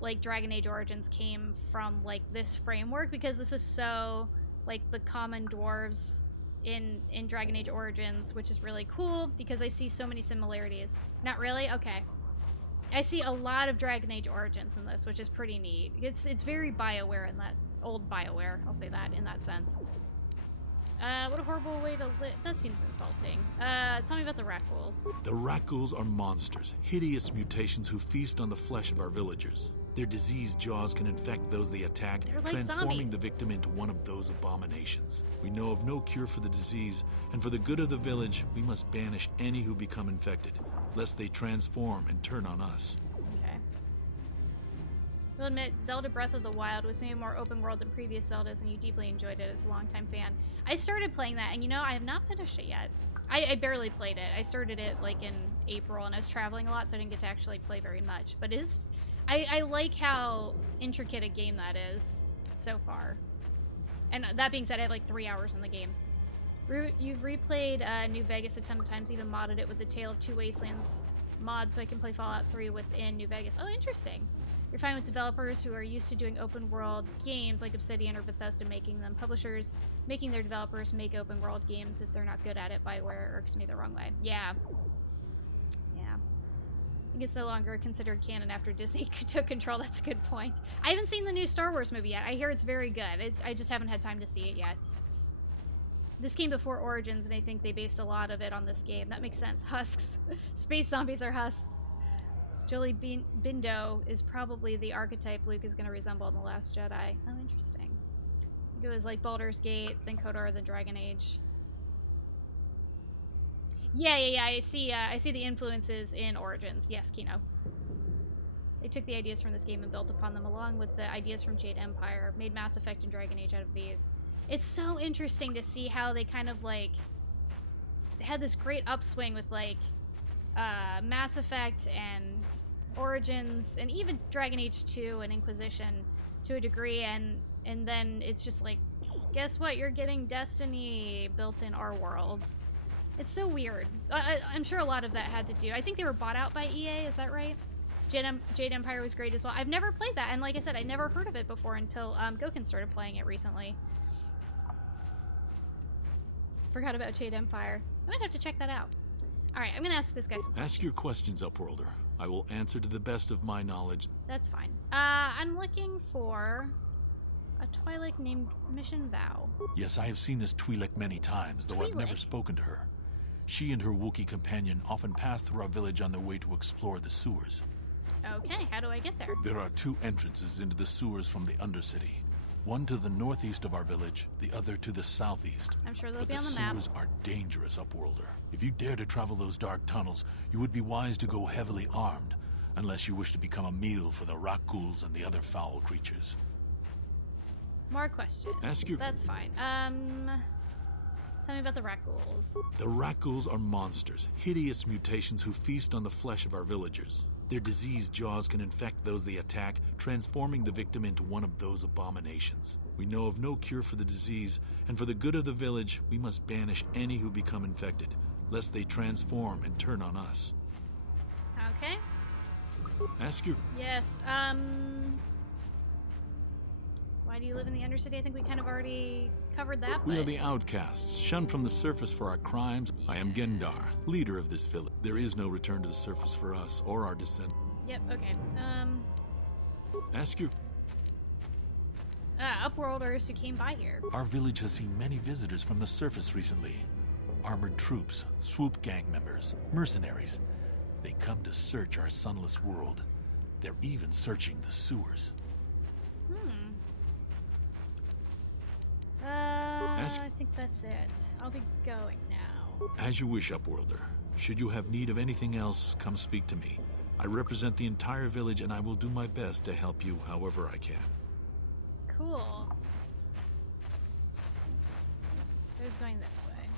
like, Dragon Age Origins came from, like, this framework, because this is so, like, the common dwarves in Dragon Age Origins, which is really cool, because I see so many similarities. Not really? Okay. I see a lot of Dragon Age Origins in this, which is pretty neat. It's very BioWare in that, old BioWare, I'll say that, in that sense. What a horrible way to live. That seems insulting. Tell me about the rat ghouls. The rat ghouls are monsters, hideous mutations who feast on the flesh of our villagers. Their diseased jaws can infect those they attack, like transforming zombies. the victim into one of those abominations. We know of no cure for the disease, and for the good of the village, we must banish any who become infected, lest they transform and turn on us. Okay. I'll admit, Zelda Breath of the Wild was maybe more open world than previous Zeldas, and you deeply enjoyed it as a longtime fan. I started playing that, and you know, I have not finished it yet. I barely played it. I started it like in April, and I was traveling a lot, so I didn't get to actually play very much. But it's, I like how intricate a game that is so far. And that being said, I have like 3 hours in the game. You've replayed New Vegas a ton of times, even modded it with the Tale of Two Wastelands mod, so I can play Fallout 3 within New Vegas. Oh, interesting. You're fine with developers who are used to doing open world games like Obsidian or Bethesda making them. Publishers making their developers make open world games if they're not good at it. Bioware irks me the wrong way. Yeah. Yeah. I think it's no longer considered canon after Disney took control. That's a good point. I haven't seen the new Star Wars movie yet. I hear it's very good. I just haven't had time to see it yet. This came before Origins, and I think they based a lot of it on this game. That makes sense. Husks. Space zombies are husks. Jolie Bindo is probably the archetype Luke is going to resemble in The Last Jedi. Oh, interesting. It was like Baldur's Gate, then KOTOR, then Dragon Age. Yeah. I see the influences in Origins. Yes, Kino. They took the ideas from this game and built upon them, along with the ideas from Jade Empire. Made Mass Effect and Dragon Age out of these. It's so interesting to see how they kind of like they had this great upswing with like Mass Effect and Origins and even Dragon Age 2 and Inquisition to a degree, and then it's just like, guess what? You're getting Destiny built in our world. It's so weird. I'm sure a lot of that had to do. I think they were bought out by EA. Is that right? Jade Empire was great as well. I've never played that, and like I said, I never heard of it before until Gokun started playing it recently. Forgot about Jade Empire. I might have to check that out. Alright, I'm gonna ask this guy some questions. Ask your questions, Upworlder. I will answer to the best of my knowledge. That's fine. I'm looking for a Twi'lek named Mission Vow. Yes, I have seen this Twi'lek many times, though I've never spoken to her. She and her Wookiee companion often pass through our village on their way to explore the sewers. Okay, how do I get there? There are two entrances into the sewers from the Undercity. One to the northeast of our village, the other to the southeast. I'm sure they'll be on the map. The sewers are dangerous, Upworlder. If you dare to travel those dark tunnels, you would be wise to go heavily armed, unless you wish to become a meal for the rock ghouls and the other foul creatures. More questions. That's fine. Tell me about the rat ghouls. The rat ghouls are monsters, hideous mutations who feast on the flesh of our villagers. Their diseased jaws can infect those they attack, transforming the victim into one of those abominations. We know of no cure for the disease, and for the good of the village, we must banish any who become infected, lest they transform and turn on us. Okay. Ask your... Yes, why do you live in the Undercity? I think we kind of already covered that. We are the outcasts, shunned from the surface for our crimes. I am Gendar, leader of this village. There is no return to the surface for us or our descent. Yep, okay. Ask your... Upworlders who came by here. Our village has seen many visitors from the surface recently. Armored troops, swoop gang members, mercenaries. They come to search our sunless world. They're even searching the sewers. I think that's it. I'll be going now. As you wish, Upworlder. Should you have need of anything else, come speak to me. I represent the entire village, and I will do my best to help you however I can. Cool. Who's going this way?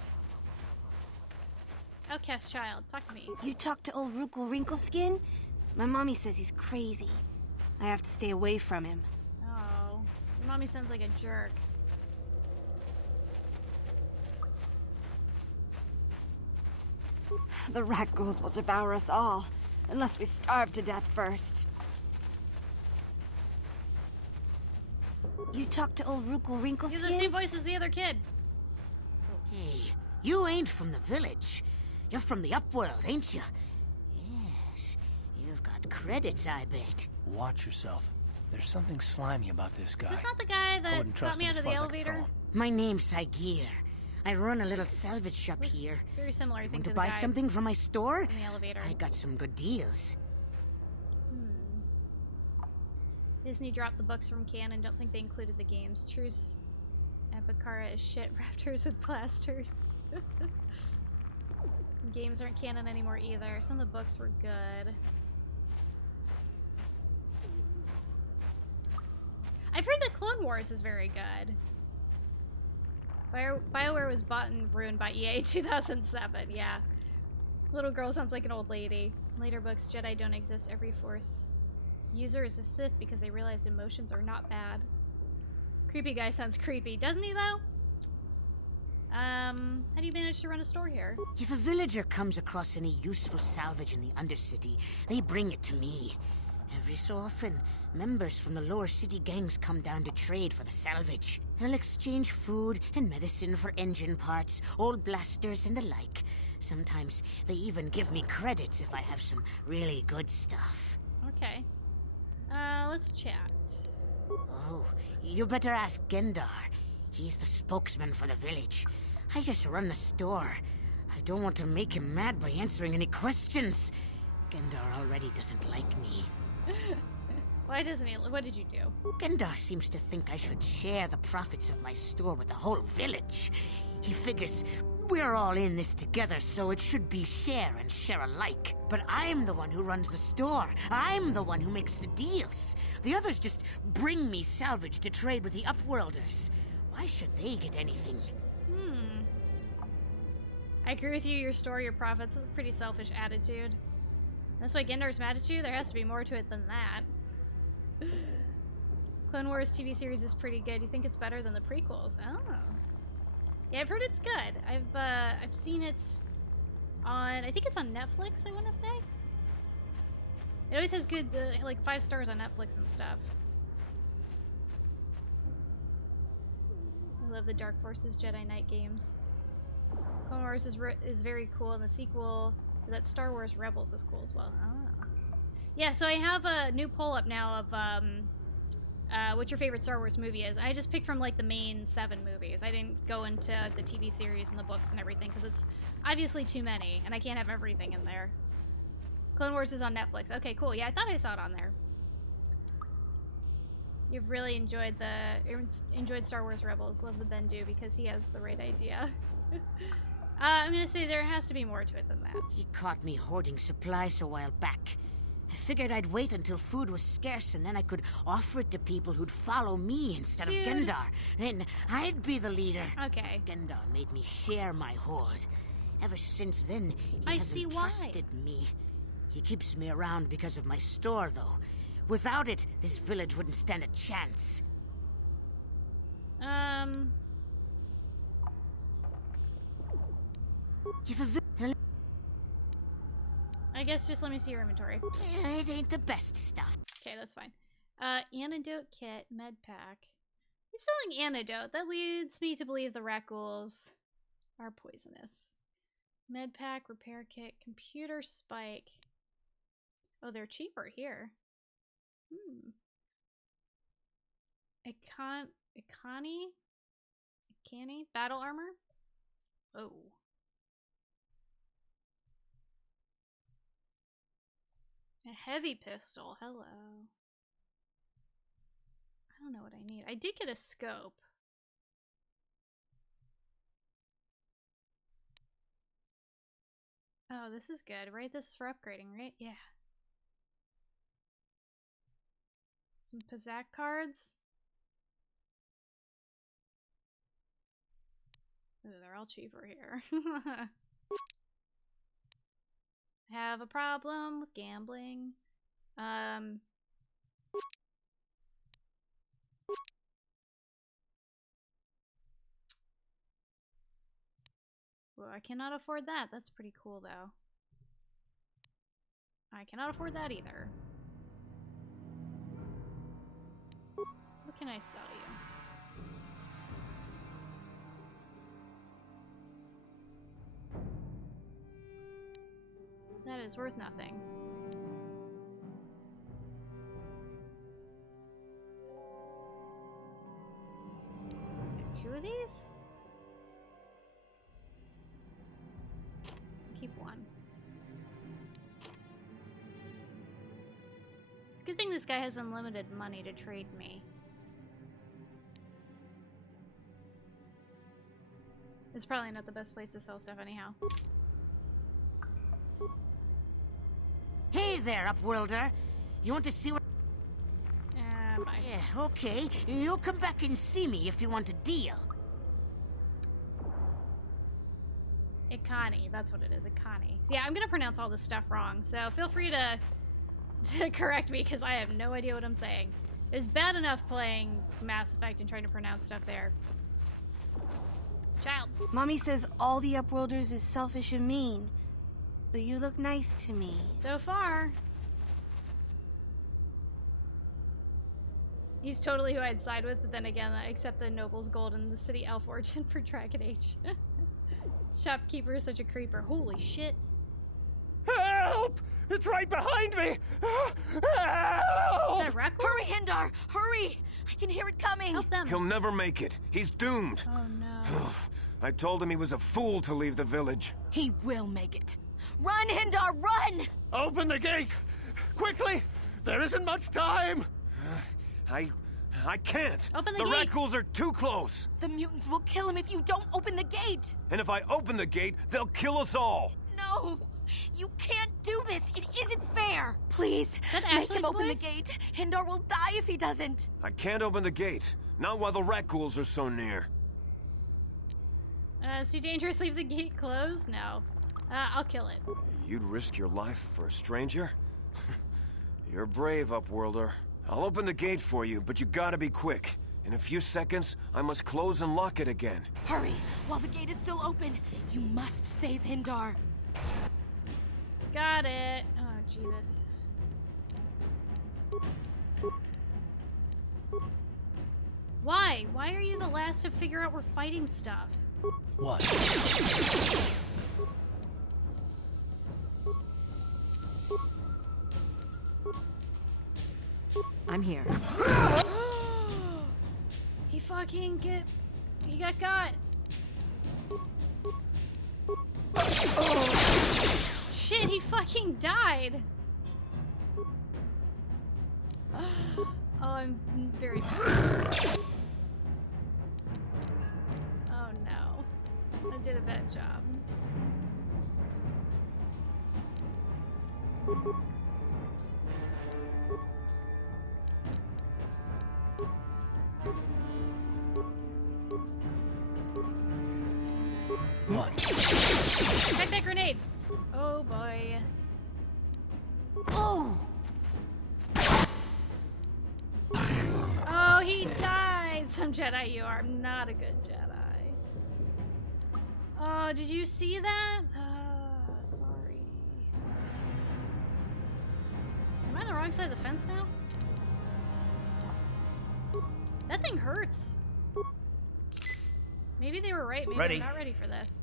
Outcast child, talk to me. You talked to old Rukel Wrinkleskin? My mommy says he's crazy. I have to stay away from him. Oh, your mommy sounds like a jerk. The rat ghouls will devour us all, unless we starve to death first. You talked to old Rukel Wrinkleskin? You have the same voice as the other kid. Hey, you ain't from the village. You're from the Upworld, ain't you? Yes, you've got credits, I bet. Watch yourself. There's something slimy about this guy. Is this not the guy that got me out of the elevator? My name's Saigir. I run a little salvage shop Looks here. very similar, I You think, want to to buy the guy something from my store? in the elevator. I got some good deals. Disney dropped the books from canon. Don't think they included the games. Truce Epikara is shit. Raptors with blasters. Games aren't canon anymore either. Some of the books were good. I've heard that Clone Wars is very good. BioWare was bought and ruined by EA in 2007, yeah. Little girl sounds like an old lady. Later books, Jedi don't exist. Every Force user is a Sith because they realized emotions are not bad. Creepy guy sounds creepy, doesn't he though? How do you manage to run a store here? If a villager comes across any useful salvage in the Undercity, they bring it to me. Every so often, members from the lower city gangs come down to trade for the salvage. They'll exchange food and medicine for engine parts, old blasters, and the like. Sometimes they even give me credits if I have some really good stuff. Okay. Let's chat. Oh, you better ask Gendar. He's the spokesman for the village. I just run the store. I don't want to make him mad by answering any questions. Gendar already doesn't like me. Why doesn't he? What did you do? Gendar seems to think I should share the profits of my store with the whole village. He figures we're all in this together, so it should be share and share alike. But I'm the one who runs the store. I'm the one who makes the deals. The others just bring me salvage to trade with the Upworlders. Why should they get anything? I agree with you. Your store, your profits is a pretty selfish attitude. That's why Gendar's mad at you? There has to be more to it than that. Clone Wars TV series is pretty good. You think it's better than the prequels? Oh. Yeah, I've heard it's good. I've seen it on, I think it's on Netflix, I want to say. It always has good, like 5 stars on Netflix and stuff. I love the Dark Forces Jedi Knight games. Clone Wars is very cool, and the sequel that Star Wars Rebels is cool as well. Oh. Yeah, so I have a new poll up now of what your favorite Star Wars movie is. I just picked from like the main 7 movies. I didn't go into the TV series and the books and everything because it's obviously too many, and I can't have everything in there. Clone Wars is on Netflix. Okay, cool. Yeah, I thought I saw it on there. You've really enjoyed Star Wars Rebels. Love the Bendu because he has the right idea. I'm gonna say there has to be more to it than that. He caught me hoarding supplies a while back. I figured I'd wait until food was scarce and then I could offer it to people who'd follow me instead of Gendar. Then I'd be the leader. Okay. Gendar made me share my hoard. Ever since then, he hasn't trusted me. He keeps me around because of my store, though. Without it, this village wouldn't stand a chance. I guess just let me see your inventory. It ain't the best stuff. Okay, that's fine. Antidote kit, med pack. He's selling antidote. That leads me to believe the rat ghouls are poisonous. Med pack, repair kit, computer spike. Oh, they're cheaper here. Icani? Battle armor? Oh. A heavy pistol. Hello. I don't know what I need. I did get a scope. Oh, this is good, right? This is for upgrading, right? Yeah. Some Pizzac cards. Ooh, they're all cheaper here. Have a problem with gambling. Well, I cannot afford that. That's pretty cool, though. I cannot afford that either. What can I sell you? That is worth nothing. Two of these? Keep one. It's a good thing this guy has unlimited money to trade me. It's probably not the best place to sell stuff anyhow. Hey there, Upworlder. You want to see what... Bye. Yeah, okay. You'll come back and see me if you want a deal. Icani, that's what it is, Icani. So yeah, I'm gonna pronounce all this stuff wrong, so feel free to correct me, because I have no idea what I'm saying. It's bad enough playing Mass Effect and trying to pronounce stuff there. Child. Mommy says all the Upworlders is selfish and mean. But you look nice to me. So far. He's totally who I'd side with, but then again, I accept the noble's gold and the city elf origin for Dragon Age. Shopkeeper is such a creeper. Holy shit. Help! It's right behind me! Help! Is that Raccoon? Hurry, Hindar! Hurry! I can hear it coming! Help them. He'll never make it. He's doomed. Oh no. I told him he was a fool to leave the village. He will make it. Run, Hindar, run! Open the gate! Quickly! There isn't much time! I can't. Open the gate. gate. The Ratghouls are too close. The mutants will kill him if you don't open the gate. And if I open the gate, they'll kill us all. No! You can't do this! It isn't fair! Please, make Ashley's him open voice? the gate! Hindar will die if he doesn't! I can't open the gate. Not while the Ratghouls are so near. It's too dangerous. Leave the gate closed? No. I'll kill it. You'd risk your life for a stranger? You're brave, Upworlder. I'll open the gate for you, but you gotta be quick. In a few seconds, I must close and lock it again. Hurry! While the gate is still open, you must save Hindar. Got it. Oh, Jeebus. Why? Why are you the last to figure out we're fighting stuff? What? I'm here. He fucking he got got. Oh. Shit, he fucking died. Oh, I'm very bad. Oh no. I did a bad job. What? Check that grenade! Oh boy. Oh! Oh, he died! Some Jedi you are. I'm not a good Jedi. Oh, did you see that? Sorry. Am I on the wrong side of the fence now? That thing hurts. Maybe they were right. Maybe Ready. I'm not ready for this.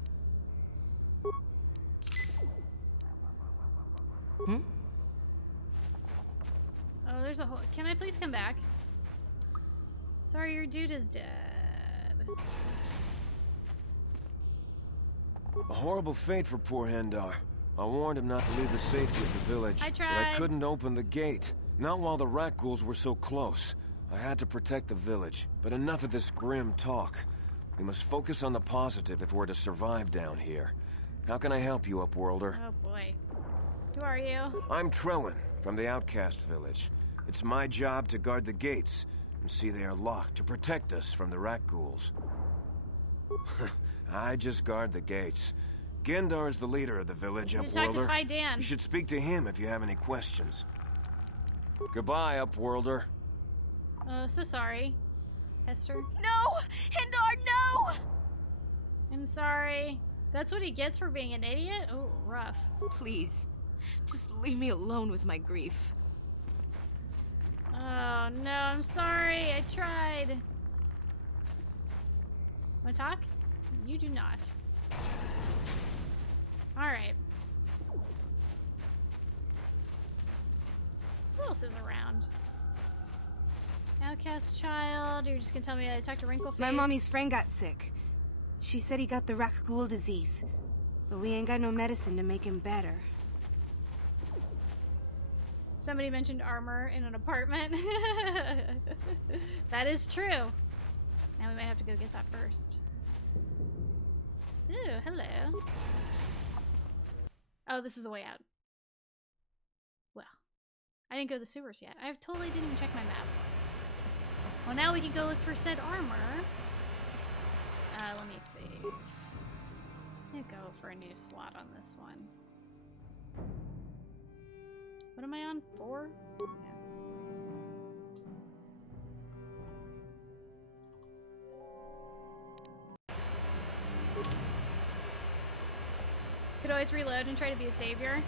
Oh, there's a hole. Can I please come back? Sorry, your dude is dead. A horrible fate for poor Hindar. I warned him not to leave the safety of the village. I But tried. I couldn't open the gate. Not while the Ratghouls were so close. I had to protect the village. But enough of this grim talk. We must focus on the positive if we're to survive down here. How can I help you, Upworlder? Oh boy. Who are you? I'm Trellin, from the Outcast Village. It's my job to guard the gates, and see they are locked to protect us from the Ratghouls. I just guard the gates. Gendar's the leader of the village, You need to talk to Upworlder. Phi Dan. You should speak to him if you have any questions. Goodbye, Upworlder. Oh, so sorry. Hester? No! Hindar, no! I'm sorry. That's what he gets for being an idiot? Oh, rough. Please, just leave me alone with my grief. Oh, no, I'm sorry. I tried. Want to talk? You do not. Alright. Who else is around? Outcast child. You're just gonna tell me I talked to Wrinkleface? My mommy's friend got sick. She said he got the Rakghoul disease. But we ain't got no medicine to make him better. Somebody mentioned armor in an apartment. That is true. Now we might have to go get that first. Ooh, hello. Oh, this is the way out. Well, I didn't go to the sewers yet. I totally didn't even check my map. Well, now we can go look for said armor. Let me see. I'm gonna go for a new slot on this one. What am I on? 4? Yeah. Could always reload and try to be a savior.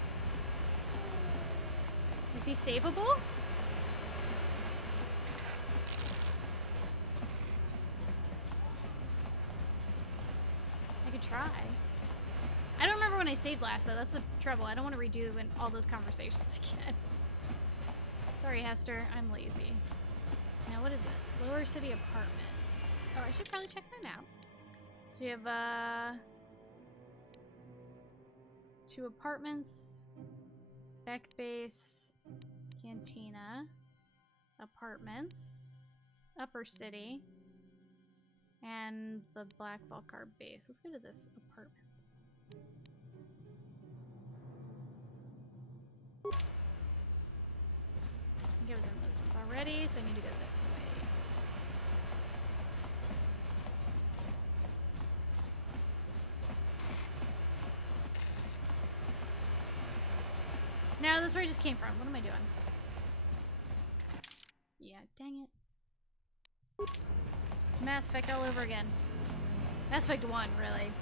Is he savable? try. I don't remember when I saved last, though. That's the trouble. I don't want to redo all those conversations again. Sorry, Hester. I'm lazy. Now, what is this? Lower City Apartments. Oh, I should probably check that out. So we have, 2 apartments, back base, cantina, apartments, upper city, and the Black Volcar base. Let's go to this apartments. I think I was in those ones already, so I need to go this way. No, that's where I just came from. What am I doing? Yeah, dang it. It's Mass Effect all over again. Mass Effect 1, really.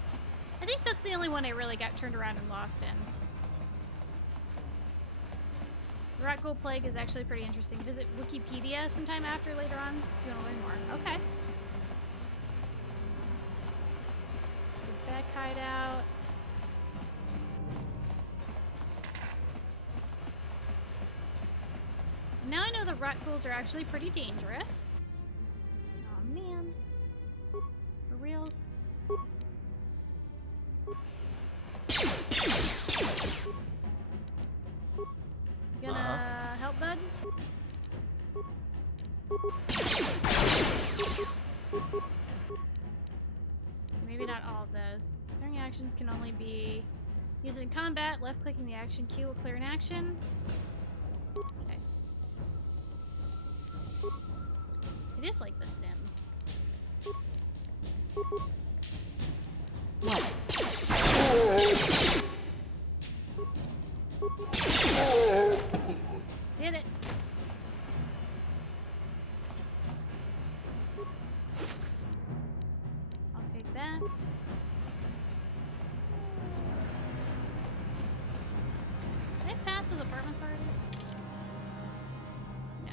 I think that's the only one I really got turned around and lost in. The Rat Ghoul Plague is actually pretty interesting. Visit Wikipedia sometime later on if you want to learn more. Okay. The back hideout. Now I know the rat ghouls are actually pretty dangerous. Oh man. For reals. Gonna help, bud? Maybe not all of those. Clearing actions can only be used in combat. Left-clicking the action key will clear an action. Okay. It is like The Sims. What? Did it. I'll take that. Did I pass those apartments already? No.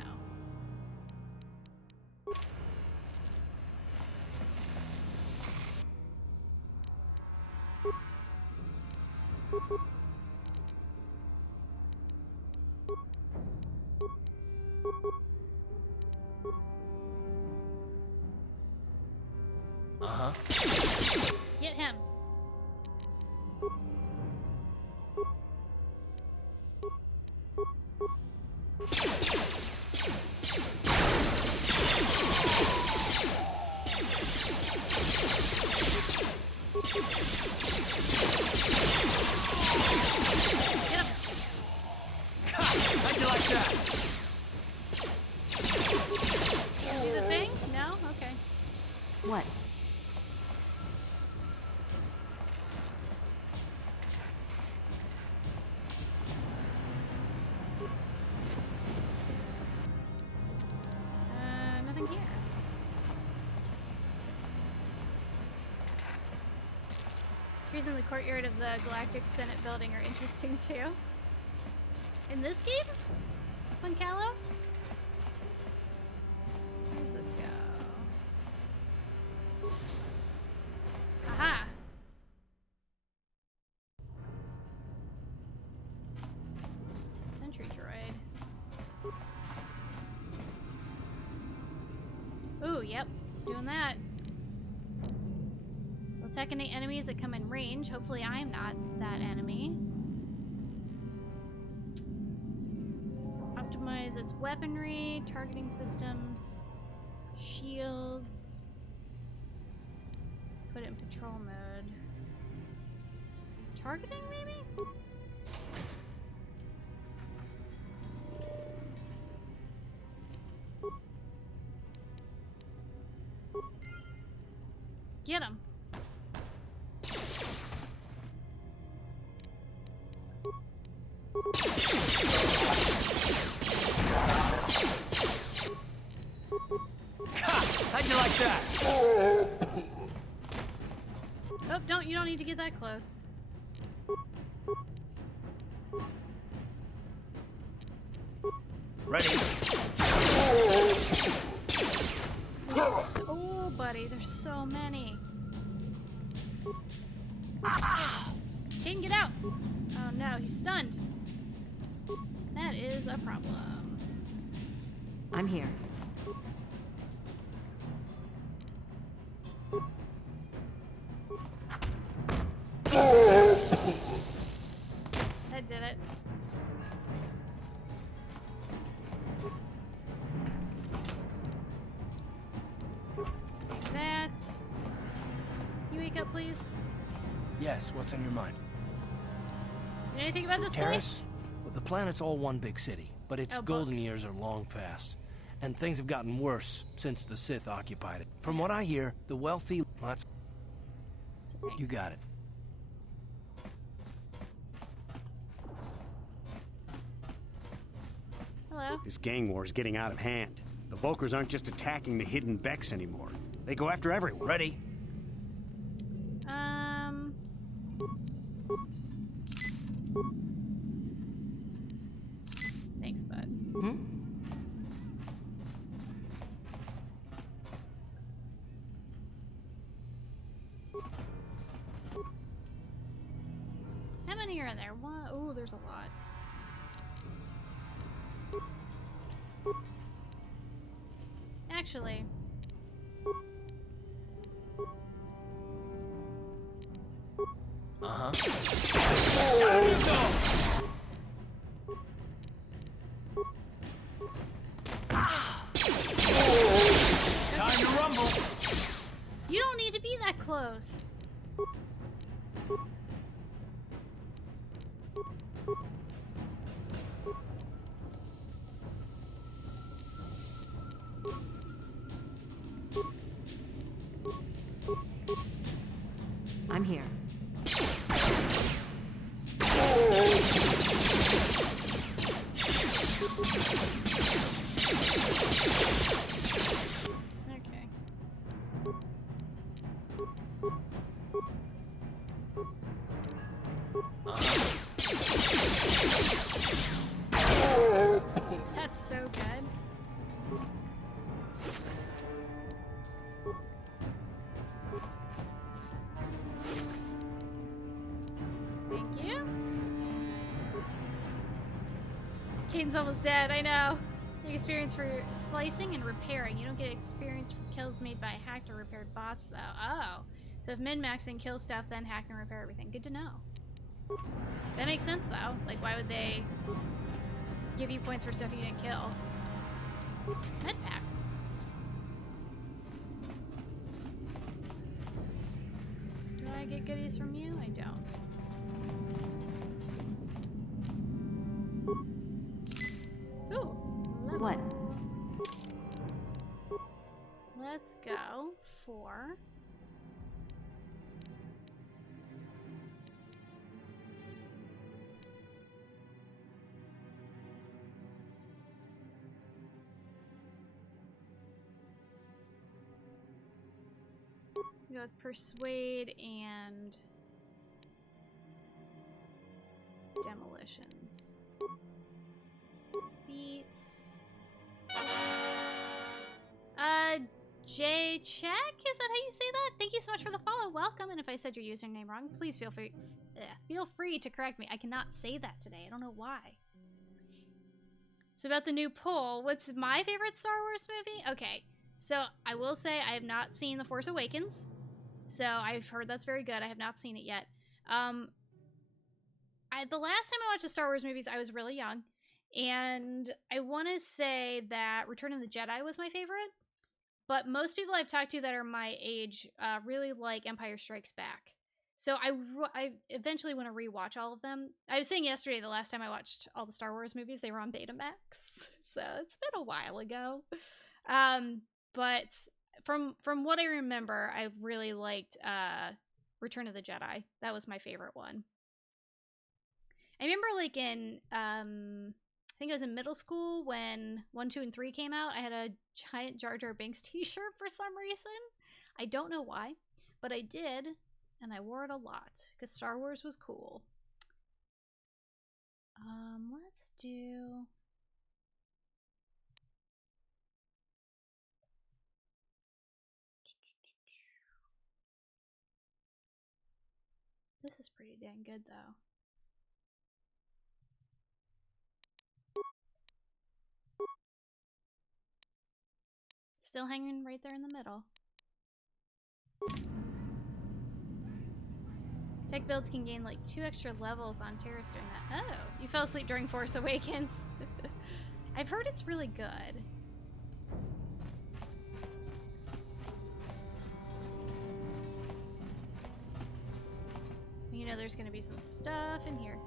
Get him. How'd you like that? Do the thing? No? Okay. What? Nothing here. Trees in the courtyard of the Galactic Senate building are interesting too. In this game? Puncalo? Where's this go? Aha! Sentry droid. Ooh, yep. Doing that. We'll attack any enemies that come in range. Hopefully I'm not that enemy. Optimize its weaponry, targeting systems, shields. Put it in patrol mode. Targeting, maybe? Get him. How'd you like that? Oh, you don't need to get that close. Ready? Oh, buddy, there's so many. Caden, get out! Oh no, he's stunned. That is a problem. I'm here. That did it. Like that. You wake up, please. Yes, what's on your mind? Anything about this Terrace? place? Well, the planet's all one big city, but its golden years are long past. And things have gotten worse since the Sith occupied it. From what I hear, the wealthy... You got it. Hello. This gang war is getting out of hand. The Volkers aren't just attacking the hidden Becks anymore. They go after everyone. Ready? Thanks, bud. How many are in there? One. Oh, there's a lot. Actually. Time to rumble. You don't need to be that close. I'm here. Okay. That's so good. Thank you. Caden's almost dead, I know. You get experience for slicing and repairing. You don't get experience for kills made by hacked or repaired bots, though. Oh. So if min-maxing kill stuff, then hack and repair everything. Good to know. That makes sense, though. Like, why would they give you points for stuff you didn't kill? Med packs. Do I get goodies from you? I don't. Ooh. What? Let's go for... go with persuade and demolitions. Beats. J Check? Is that how you say that? Thank you so much for the follow. Welcome. And if I said your username wrong, please feel free to correct me. I cannot say that today. I don't know why. So about the new poll, what's my favorite Star Wars movie? Okay, so I will say I have not seen The Force Awakens. So I've heard that's very good. I have not seen it yet. The last time I watched the Star Wars movies, I was really young. And I want to say that Return of the Jedi was my favorite. But most people I've talked to that are my age really like Empire Strikes Back. So I eventually want to rewatch all of them. I was saying yesterday, the last time I watched all the Star Wars movies, they were on Betamax. So it's been a while ago. But from what I remember, I really liked Return of the Jedi. That was my favorite one. I remember like in I think I was in middle school when 1, 2, and 3 came out. I had a giant Jar Jar Binks t-shirt for some reason. I don't know why, but I did, and I wore it a lot because Star Wars was cool. Let's do... This is pretty dang good, though. Still hanging right there in the middle. Tech builds can gain like 2 extra levels on Terrace doing that. Oh, you fell asleep during Force Awakens. I've heard it's really good. You know there's gonna be some stuff in here.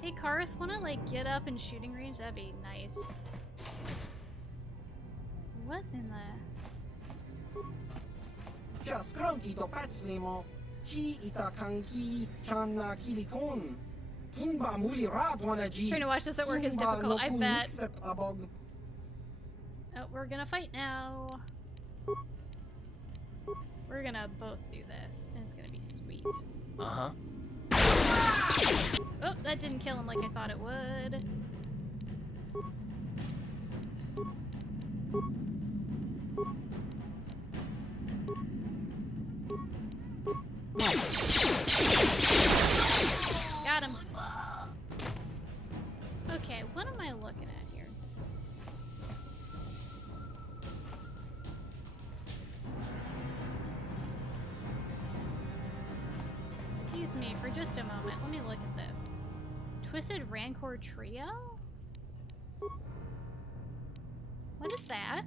Hey Karth, wanna like get up in shooting range? That'd be nice. What in the... Trying to watch this at work is difficult, I bet. Oh, we're gonna fight now. We're gonna both do this, and it's gonna be sweet. Uh-huh. Oh, that didn't kill him like I thought it would. Got him. Okay, what am I looking at here? Excuse me for just a moment. Let me look at this. Twisted Rancor Trio? What is that?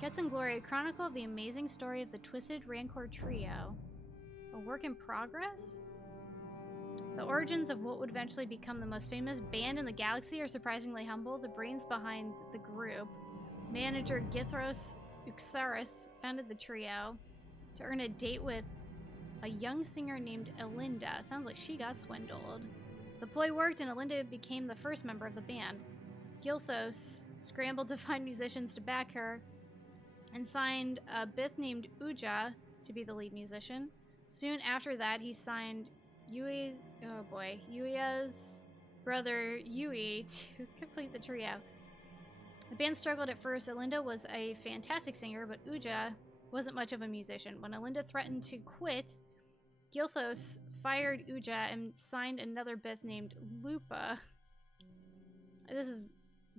Guts and Glory, a chronicle of the amazing story of the Twisted Rancor Trio. A work in progress? The origins of what would eventually become the most famous band in the galaxy are surprisingly humble. The brains behind the group, manager Githros Uxaris, founded the trio to earn a date with a young singer named Elinda. Sounds like she got swindled. The ploy worked and Elinda became the first member of the band. Githros scrambled to find musicians to back her and signed a Bith named Uja to be the lead musician. Soon after that, he signed Yui's brother Yui to complete the trio. The band struggled at first. Elinda was a fantastic singer, but Uja wasn't much of a musician. When Elinda threatened to quit, Githros fired Uja and signed another Bith named Lupa. This is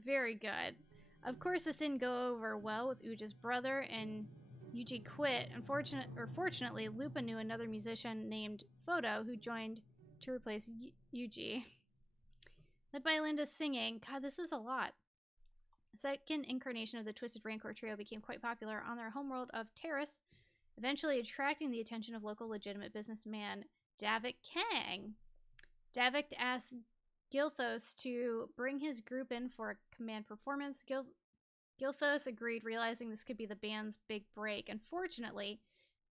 very good. Of course, this didn't go over well with Uja's brother, and Yuji quit. Fortunately, Lupa knew another musician named Photo who joined to replace Yuji. Led by Linda's singing, God, this is a lot. The second incarnation of the Twisted Rancor Trio became quite popular on their homeworld of Terrace, eventually attracting the attention of local legitimate businessman Davik Kang. Davik asked Githros to bring his group in for a command performance. Githros agreed, realizing this could be the band's big break. Unfortunately,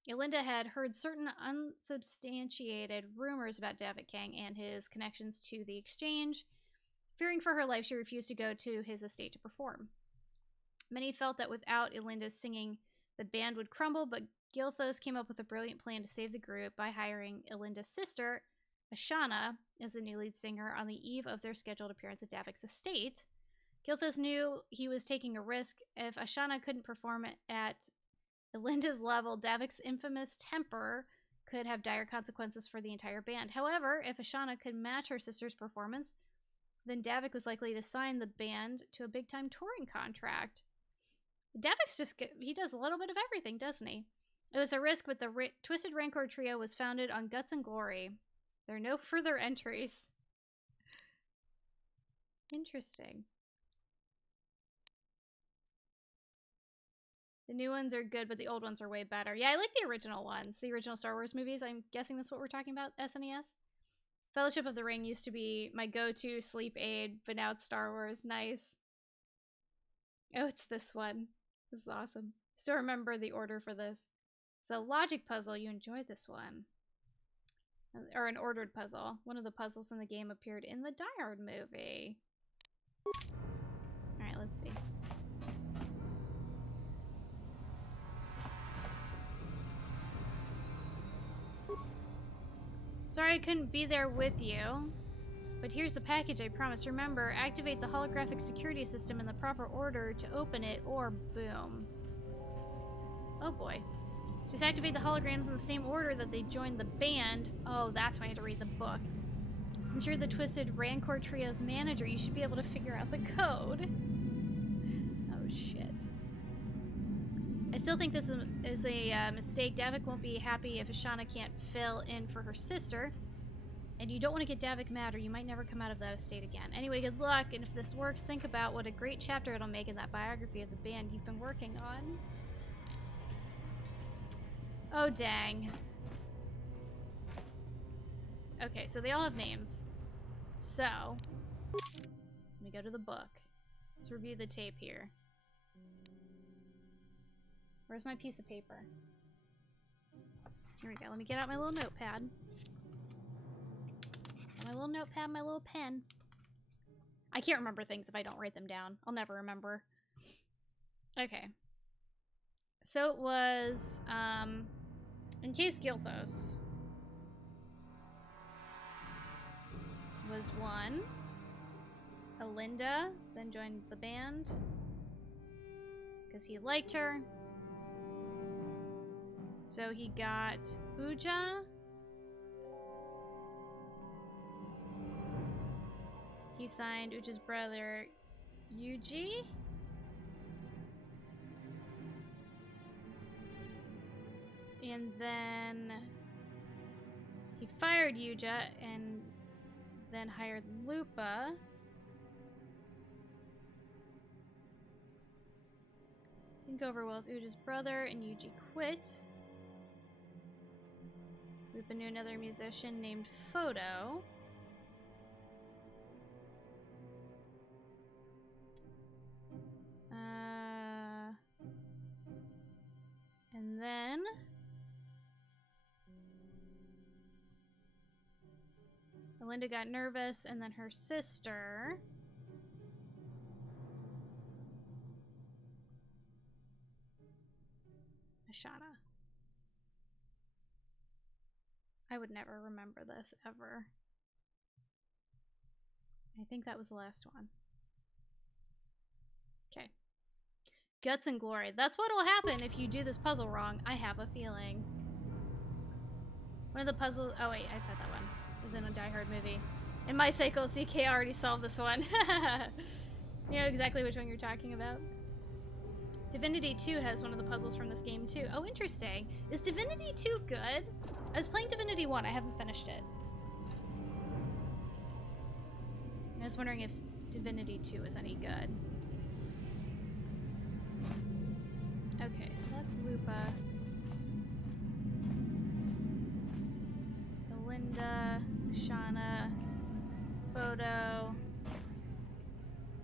Elinda had heard certain unsubstantiated rumors about Davik Kang and his connections to the exchange. Fearing for her life, she refused to go to his estate to perform. Many felt that without Elinda's singing, the band would crumble, but Githros came up with a brilliant plan to save the group by hiring Elinda's sister, Ashana, as the new lead singer on the eve of their scheduled appearance at Davik's estate. Githros knew he was taking a risk. If Ashana couldn't perform at Elinda's level, Davik's infamous temper could have dire consequences for the entire band. However, if Ashana could match her sister's performance, then Davik was likely to sign the band to a big-time touring contract. Davik's he does a little bit of everything, doesn't he? It was a risk, but the Twisted Rancor Trio was founded on Guts and Glory. There are no further entries. Interesting. The new ones are good, but the old ones are way better. Yeah, I like the original ones. The original Star Wars movies. I'm guessing that's what we're talking about, SNES? Fellowship of the Ring used to be my go-to sleep aid, but now it's Star Wars. Nice. Oh, it's this one. This is awesome. Still remember the order for this. So, logic puzzle. You enjoyed this one. Or an ordered puzzle. One of the puzzles in the game appeared in the Die Hard movie. Alright, let's see. Sorry I couldn't be there with you, but here's the package I promised. Remember, activate the holographic security system in the proper order to open it, or boom. Oh boy. Just activate the holograms in the same order that they joined the band. Oh, that's why I had to read the book. Since you're the Twisted Rancor Trio's manager, you should be able to figure out the code. Oh, shit. I still think this is a mistake. Davik won't be happy if Ashana can't fill in for her sister. And you don't want to get Davik mad or you might never come out of that estate again. Anyway, good luck, and if this works, think about what a great chapter it'll make in that biography of the band you've been working on. Oh, dang. Okay, so they all have names. So, let me go to the book. Let's review the tape here. Where's my piece of paper? Here we go. Let me get out my little notepad. My little notepad, my little pen. I can't remember things if I don't write them down. I'll never remember. Okay. So it was, in case Gilthos was 1. Alinda then joined the band because he liked her. So he got Uja. He signed Uja's brother, Yuji. And then he fired Yuja and then hired Lupa. Didn't go over well with Uja's brother, and Yuji quit. Lupa knew another musician named Photo. And then Melinda got nervous, and then her sister Ashana. I would never remember this ever. I think that was the last one. Okay. Guts and glory. That's what will happen if you do this puzzle wrong. I have a feeling. One of the puzzles... Oh, wait. I said that one. It was in a Die Hard movie. In my cycle, CK already solved this one. You know exactly which one you're talking about. Divinity 2 has one of the puzzles from this game, too. Oh, interesting. Is Divinity 2 good? I was playing Divinity 1. I haven't finished it. I was wondering if Divinity 2 is any good. Okay, so that's Lupa. Belinda, Shauna, Photo,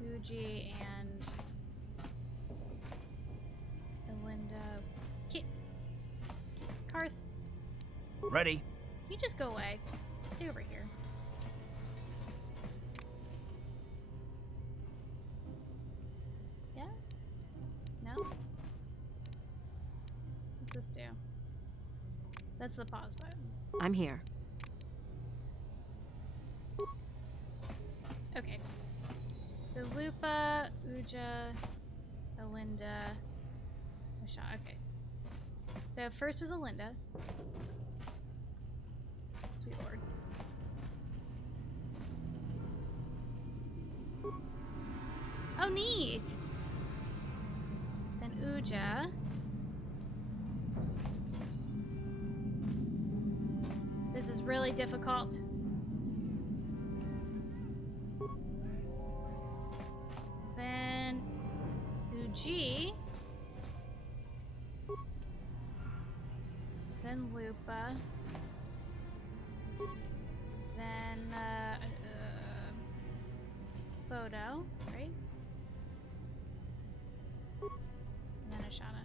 Uji, and Belinda. Karth. Ready. Can you just go away? Just stay over here. Yes? No? What's this do? That's the pause button. I'm here. Okay. So Lupa, Uja, Alinda, Ashana. Okay. So first was Alinda. Sweet Lord. Oh, neat! Then Uja. This is really difficult. Then Uji. Then Lupa. Then Photo, right? And then Ashana.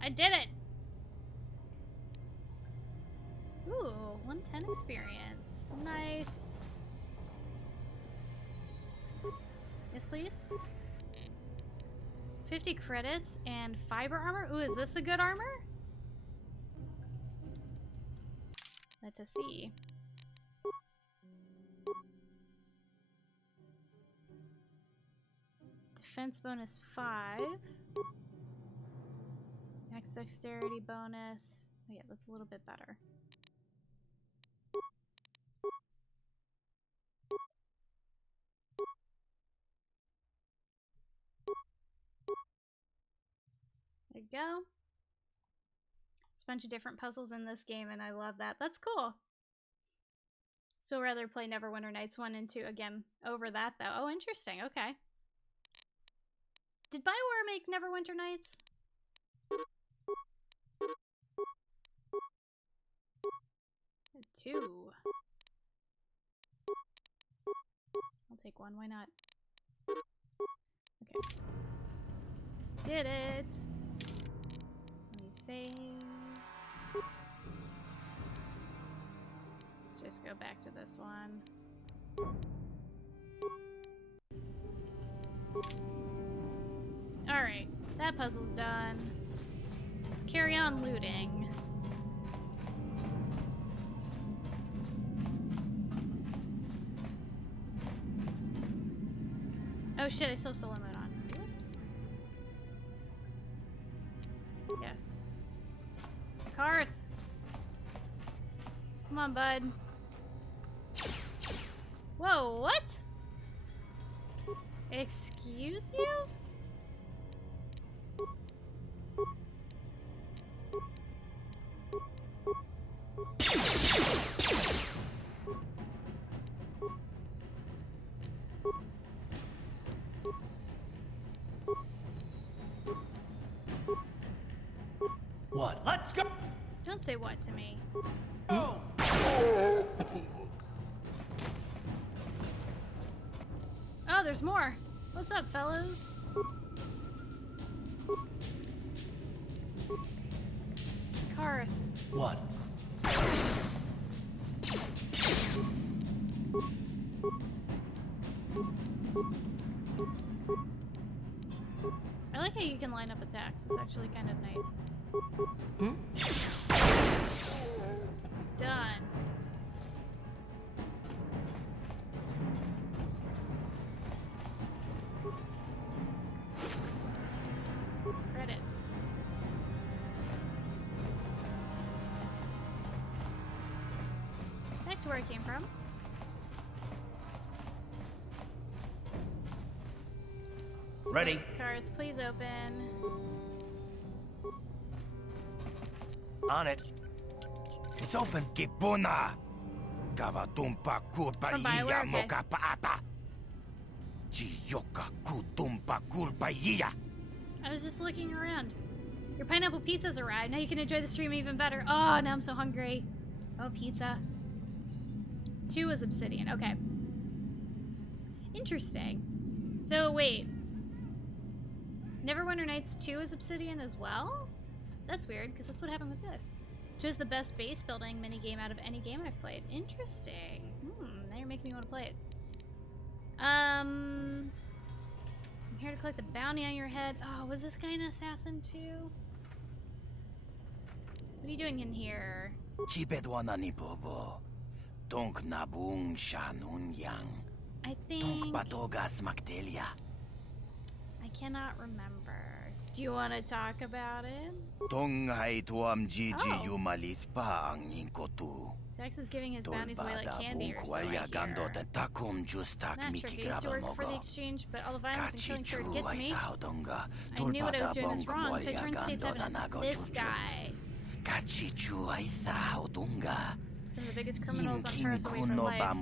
I did it! Ooh, 110 experience. Nice. Yes, please. 50 credits and fiber armor. Ooh, is this the good armor? Let's see. Defense bonus 5. Max dexterity bonus. Oh yeah, that's a little bit better. There you go. There's a bunch of different puzzles in this game, and I love that. That's cool. Still rather play Neverwinter Nights 1 and 2 again over that, though. Oh, interesting. Okay. Did BioWare make Neverwinter Nights? 2. I'll take 1. Why not? Okay. Did it. Let me save. Let's just go back to this one. Alright, that puzzle's done. Let's carry on looting. Oh shit, I still have solo mode on. Whoops. Yes. Karth! Come on, bud. Whoa, what? Excuse you? What? Let's go! Don't say what to me. Oh! Oh, there's more. What's up, fellas? Karth. What? I like how you can line up attacks. It's actually kind of nice. Done. Credits. Back to where I came from. Ready? Karth, please open. On it. It's open. Kipuna! Kavatumpa kulpaiya moka paata! Chiyoka kutumpa kulpaiya! I was just looking around. Your pineapple pizza's arrived. Now you can enjoy the stream even better. Oh, now I'm so hungry. Oh, pizza. 2 is obsidian. Okay. Interesting. So, wait. Neverwinter Nights 2 is obsidian as well? That's weird, because that's what happened with this. 2 is the best base building minigame out of any game I've played. Interesting. Now you're making me want to play it. I'm here to collect the bounty on your head. Oh, was this guy an assassin too? What are you doing in here? Chibedwana ni bobo. Donk nabung shanunyang. I think... Donk batogas magdelia. I cannot remember. Do you want to talk about it? Tong hai tuam gigi Oh. yumalit pa ang inkotu. Zax is giving his bounties away like candy or so I hear. Takum Not sure if I used to work for the exchange, but all the violence and killing started to get to me. I knew what I was doing was wrong, so I turned to state's evidence. This guy. Some of the biggest criminals on Taurus away from life. But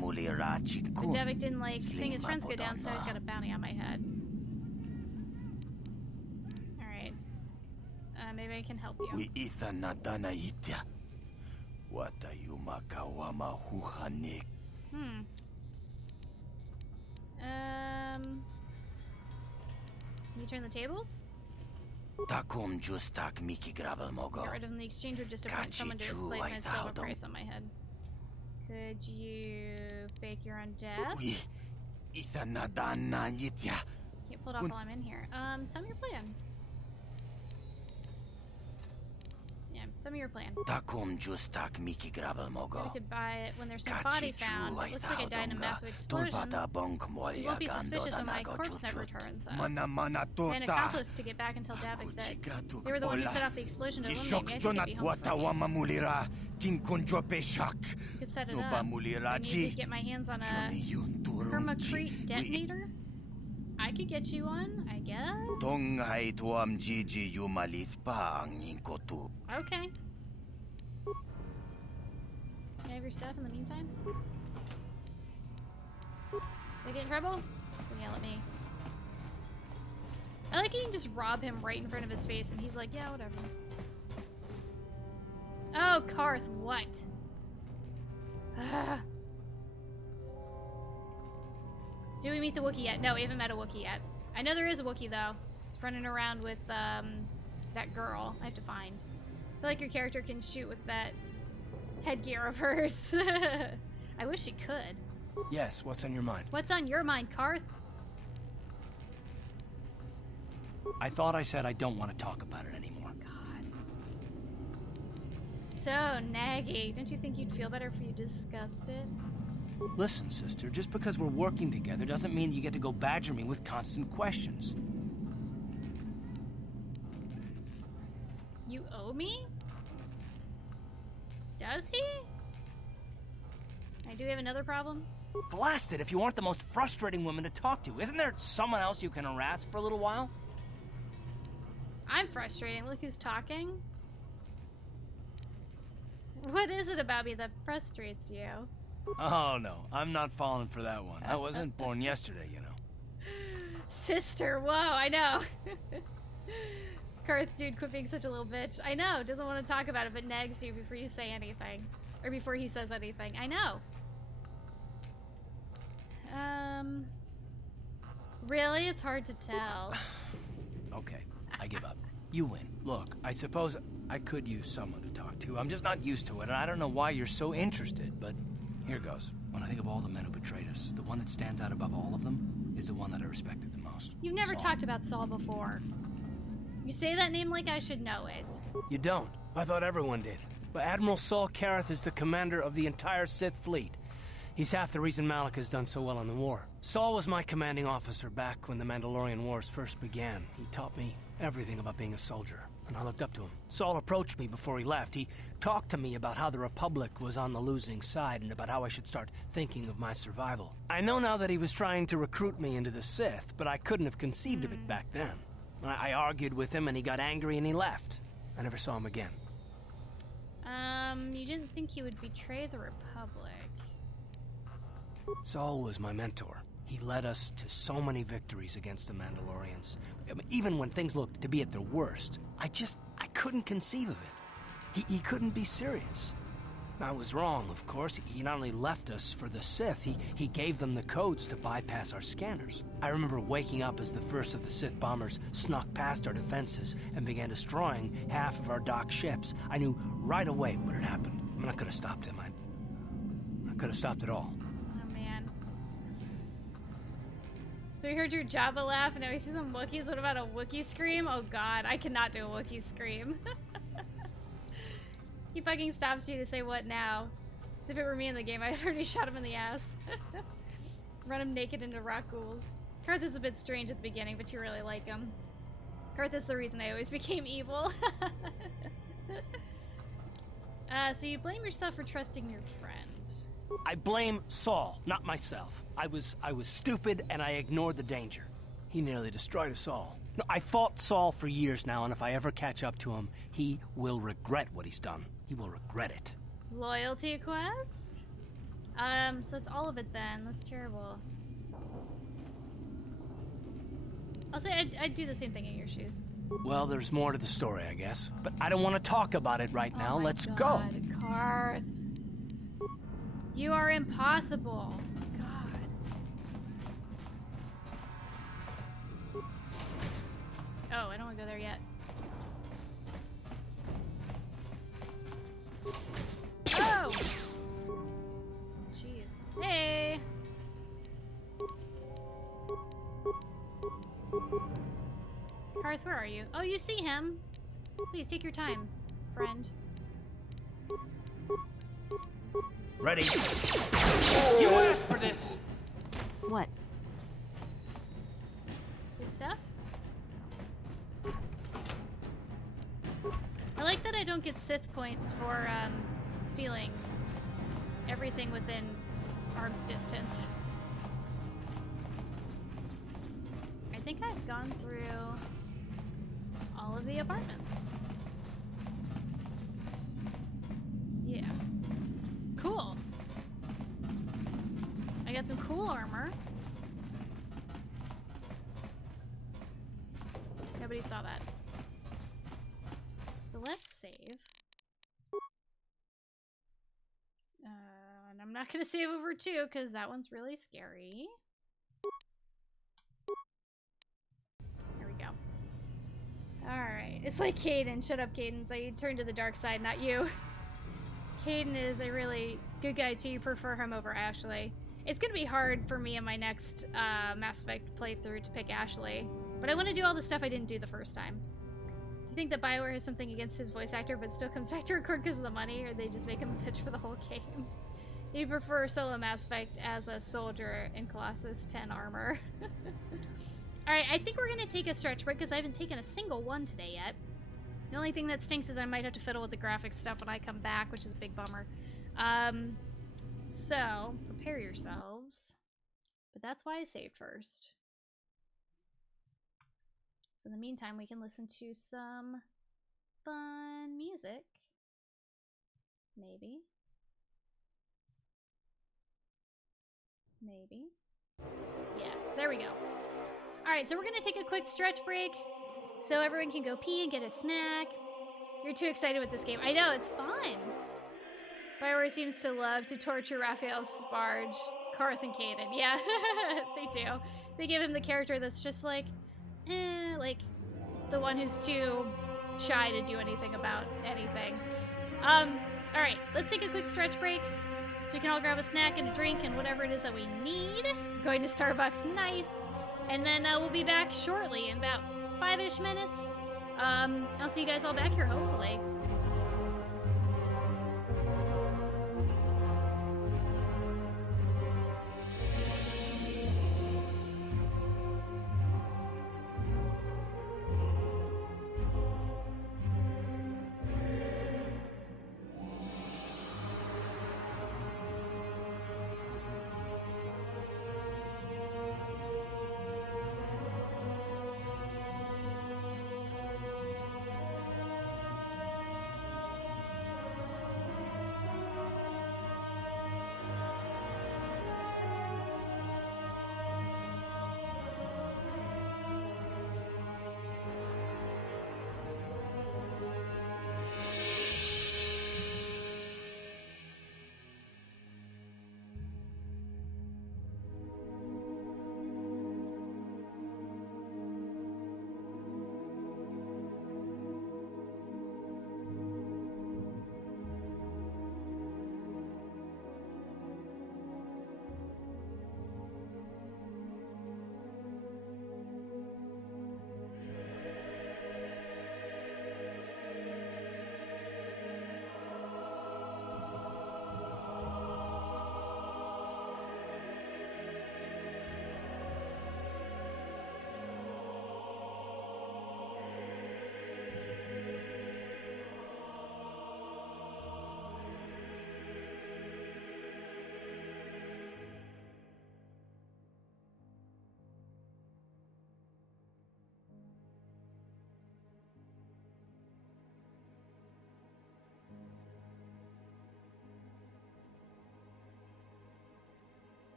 Devik didn't like seeing his friends go down, so he's got a bounty on my head. Alright. Maybe I can help you. Can you turn the tables? Get rid of them. The exchange would just appoint someone to his place and I'd sell the price on my head. Could you fake your own death? Can't pull it off while I'm in here. Tell me your plan. Yeah, Tell me your plan. Takum justak miki grabal We mogo. have to buy it when there's no body found. It looks like I died in a massive explosion. You won't be suspicious when my corpse never turns up. Mana mana An accomplice to get back and tell Davik that they were the one who set off the explosion to eliminate me. I think I'd be home for me. Could set it up. I need to get my hands on a permacrete detonator. I could get you one, I guess. Okay. Can I have your stuff in the meantime? They get in trouble? Then yell at me. I like you can just rob him right in front of his face and he's like, yeah, whatever. Oh, Karth, what? Do we meet the Wookiee yet? No, we haven't met a Wookiee yet. I know there is a Wookiee, though. It's running around with, that girl I have to find. I feel like your character can shoot with that headgear of hers. I wish she could. Yes, what's on your mind? What's on your mind, Karth? I thought I said I don't want to talk about it anymore. God. So naggy. Don't you think you'd feel better if you discussed it? Listen, sister, just because we're working together doesn't mean you get to go badger me with constant questions. You owe me? Does he? I do have another problem. Blast it, if you aren't the most frustrating woman to talk to, isn't there someone else you can harass for a little while? I'm frustrating. Look who's talking. What is it about me that frustrates you? Oh no, I'm not falling for that one. I wasn't born yesterday, you know. Sister, whoa, I know. Karth, dude, quit being such a little bitch. I know, doesn't want to talk about it, but nags you before you say anything. Or before he says anything. I know. Really? It's hard to tell. Okay, I give up. You win. Look, I suppose I could use someone to talk to. I'm just not used to it, and I don't know why you're so interested, but here goes. When I think of all the men who betrayed us, the one that stands out above all of them is the one that I respected the most. You've never Saul. talked about Saul before. You say that name like I should know it. You don't. I thought everyone did. But Admiral Saul Karath is the commander of the entire Sith fleet. He's half the reason Malak has done so well in the war. Saul was my commanding officer back when the Mandalorian Wars first began. He taught me everything about being a soldier, and I looked up to him. Saul approached me before he left. He talked to me about how the Republic was on the losing side and about how I should start thinking of my survival. I know now that he was trying to recruit me into the Sith, but I couldn't have conceived of it back then. I argued with him and he got angry and he left. I never saw him again. You didn't think he would betray the Republic. Saul was my mentor. He led us to so many victories against the Mandalorians. I mean, even when things looked to be at their worst, I couldn't conceive of it. He couldn't be serious. I was wrong, of course. He not only left us for the Sith, he gave them the codes to bypass our scanners. I remember waking up as the first of the Sith bombers snuck past our defenses and began destroying half of our docked ships. I knew right away what had happened. I mean, I could have stopped him. I could have stopped it all. Oh, man. So we heard your Jabba laugh, and now we see some Wookiees. What about a Wookiee scream? Oh, God. I cannot do a Wookiee scream. He fucking stops you to say what now? As if it were me in the game, I had already shot him in the ass. Run him naked into rock ghouls. Karth is a bit strange at the beginning, but you really like him. Karth is the reason I always became evil. So you blame yourself for trusting your friend. I blame Saul, not myself. I was stupid and I ignored the danger. He nearly destroyed us all. No, I fought Saul for years now, and if I ever catch up to him, he will regret what he's done. He will regret it. Loyalty quest? So that's all of it then. That's terrible. I'll say I'd do the same thing in your shoes. Well, there's more to the story, I guess. But I don't want to talk about it right now. Let's go. Karth. You are impossible. Oh, I don't want to go there yet. Oh! Jeez. Hey! Karth, where are you? Oh, you see him. Please, take your time, friend. Ready? You asked for this! What? Good stuff? I like that I don't get Sith points for stealing everything within arm's distance. I think I've gone through all of the apartments. Yeah. Cool. I got some cool armor. Nobody saw that. So let's save. And I'm not gonna save over 2 because that one's really scary. There we go. Alright. It's like Caden. Shut up, Caden. So you turn to the dark side, not you. Caden is a really good guy too. You prefer him over Ashley. It's gonna be hard for me in my next Mass Effect playthrough to pick Ashley. But I want to do all the stuff I didn't do the first time. Do you think that BioWare has something against his voice actor but still comes back to record because of the money, or they just make him pitch for the whole game? You prefer solo Mass Effect as a soldier in Colossus 10 armor. Alright, I think we're going to take a stretch break because I haven't taken a single one today yet. The only thing that stinks is I might have to fiddle with the graphics stuff when I come back, which is a big bummer. So, prepare yourselves. But that's why I saved first. So in the meantime, we can listen to some fun music. Maybe. Maybe. Yes, there we go. Alright, so we're going to take a quick stretch break so everyone can go pee and get a snack. You're too excited with this game. I know, it's fun. BioWare seems to love to torture Raphael Sparge, Karth, and Caden. Yeah, they do. They give him the character that's just like the one who's too shy to do anything about anything. Alright, let's take a quick stretch break so we can all grab a snack and a drink and whatever it is that we need. Going to Starbucks, nice. And then we'll be back shortly in about 5-ish minutes. I'll see you guys all back here, hopefully.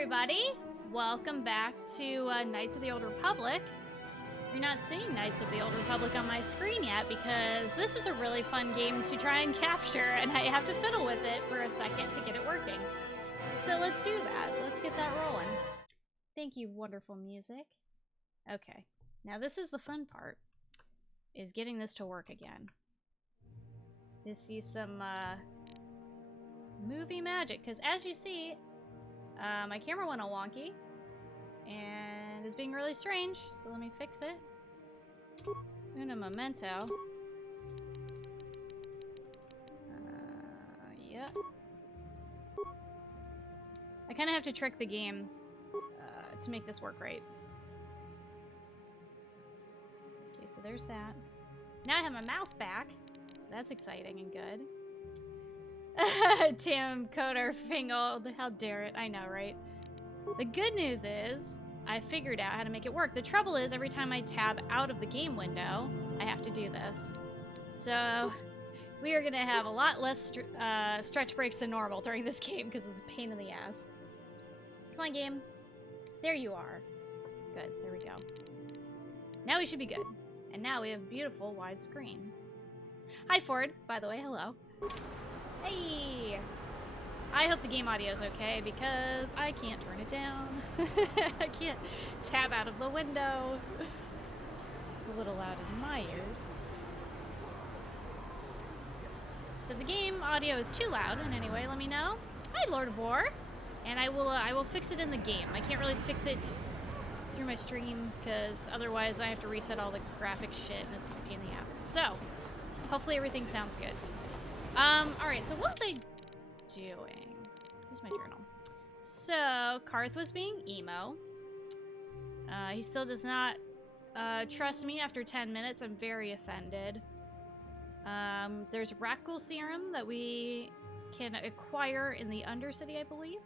everybody! Welcome back to Knights of the Old Republic. You're not seeing Knights of the Old Republic on my screen yet because this is a really fun game to try and capture, and I have to fiddle with it for a second to get it working. So let's do that. Let's get that rolling. Thank you, wonderful music. Okay, now this is the fun part, is getting this to work again. To see some movie magic, because as you see, my camera went all wonky and is being really strange, so let me fix it. Una momento. Yeah. I kind of have to trick the game to make this work right. Okay, so there's that. Now I have my mouse back. That's exciting and good. Damn, KOTOR fingled. How dare it? I know, right? The good news is, I figured out how to make it work. The trouble is, every time I tab out of the game window, I have to do this. So, we are going to have a lot less stretch breaks than normal during this game, because it's a pain in the ass. Come on, game. There you are. Good, there we go. Now we should be good. And now we have beautiful widescreen. Hi, Ford. By the way, hello. Hey! I hope the game audio is okay because I can't turn it down. I can't tab out of the window. It's a little loud in my ears. So if the game audio is too loud in any way, let me know. Hi, Lord of War. And I will fix it in the game. I can't really fix it through my stream because otherwise I have to reset all the graphics shit and it's a pain in the ass. So, hopefully everything sounds good. Alright, so what was I doing? Here's my journal. So, Karth was being emo. He still does not trust me after 10 minutes. I'm very offended. There's Rakghoul serum that we can acquire in the Undercity, I believe.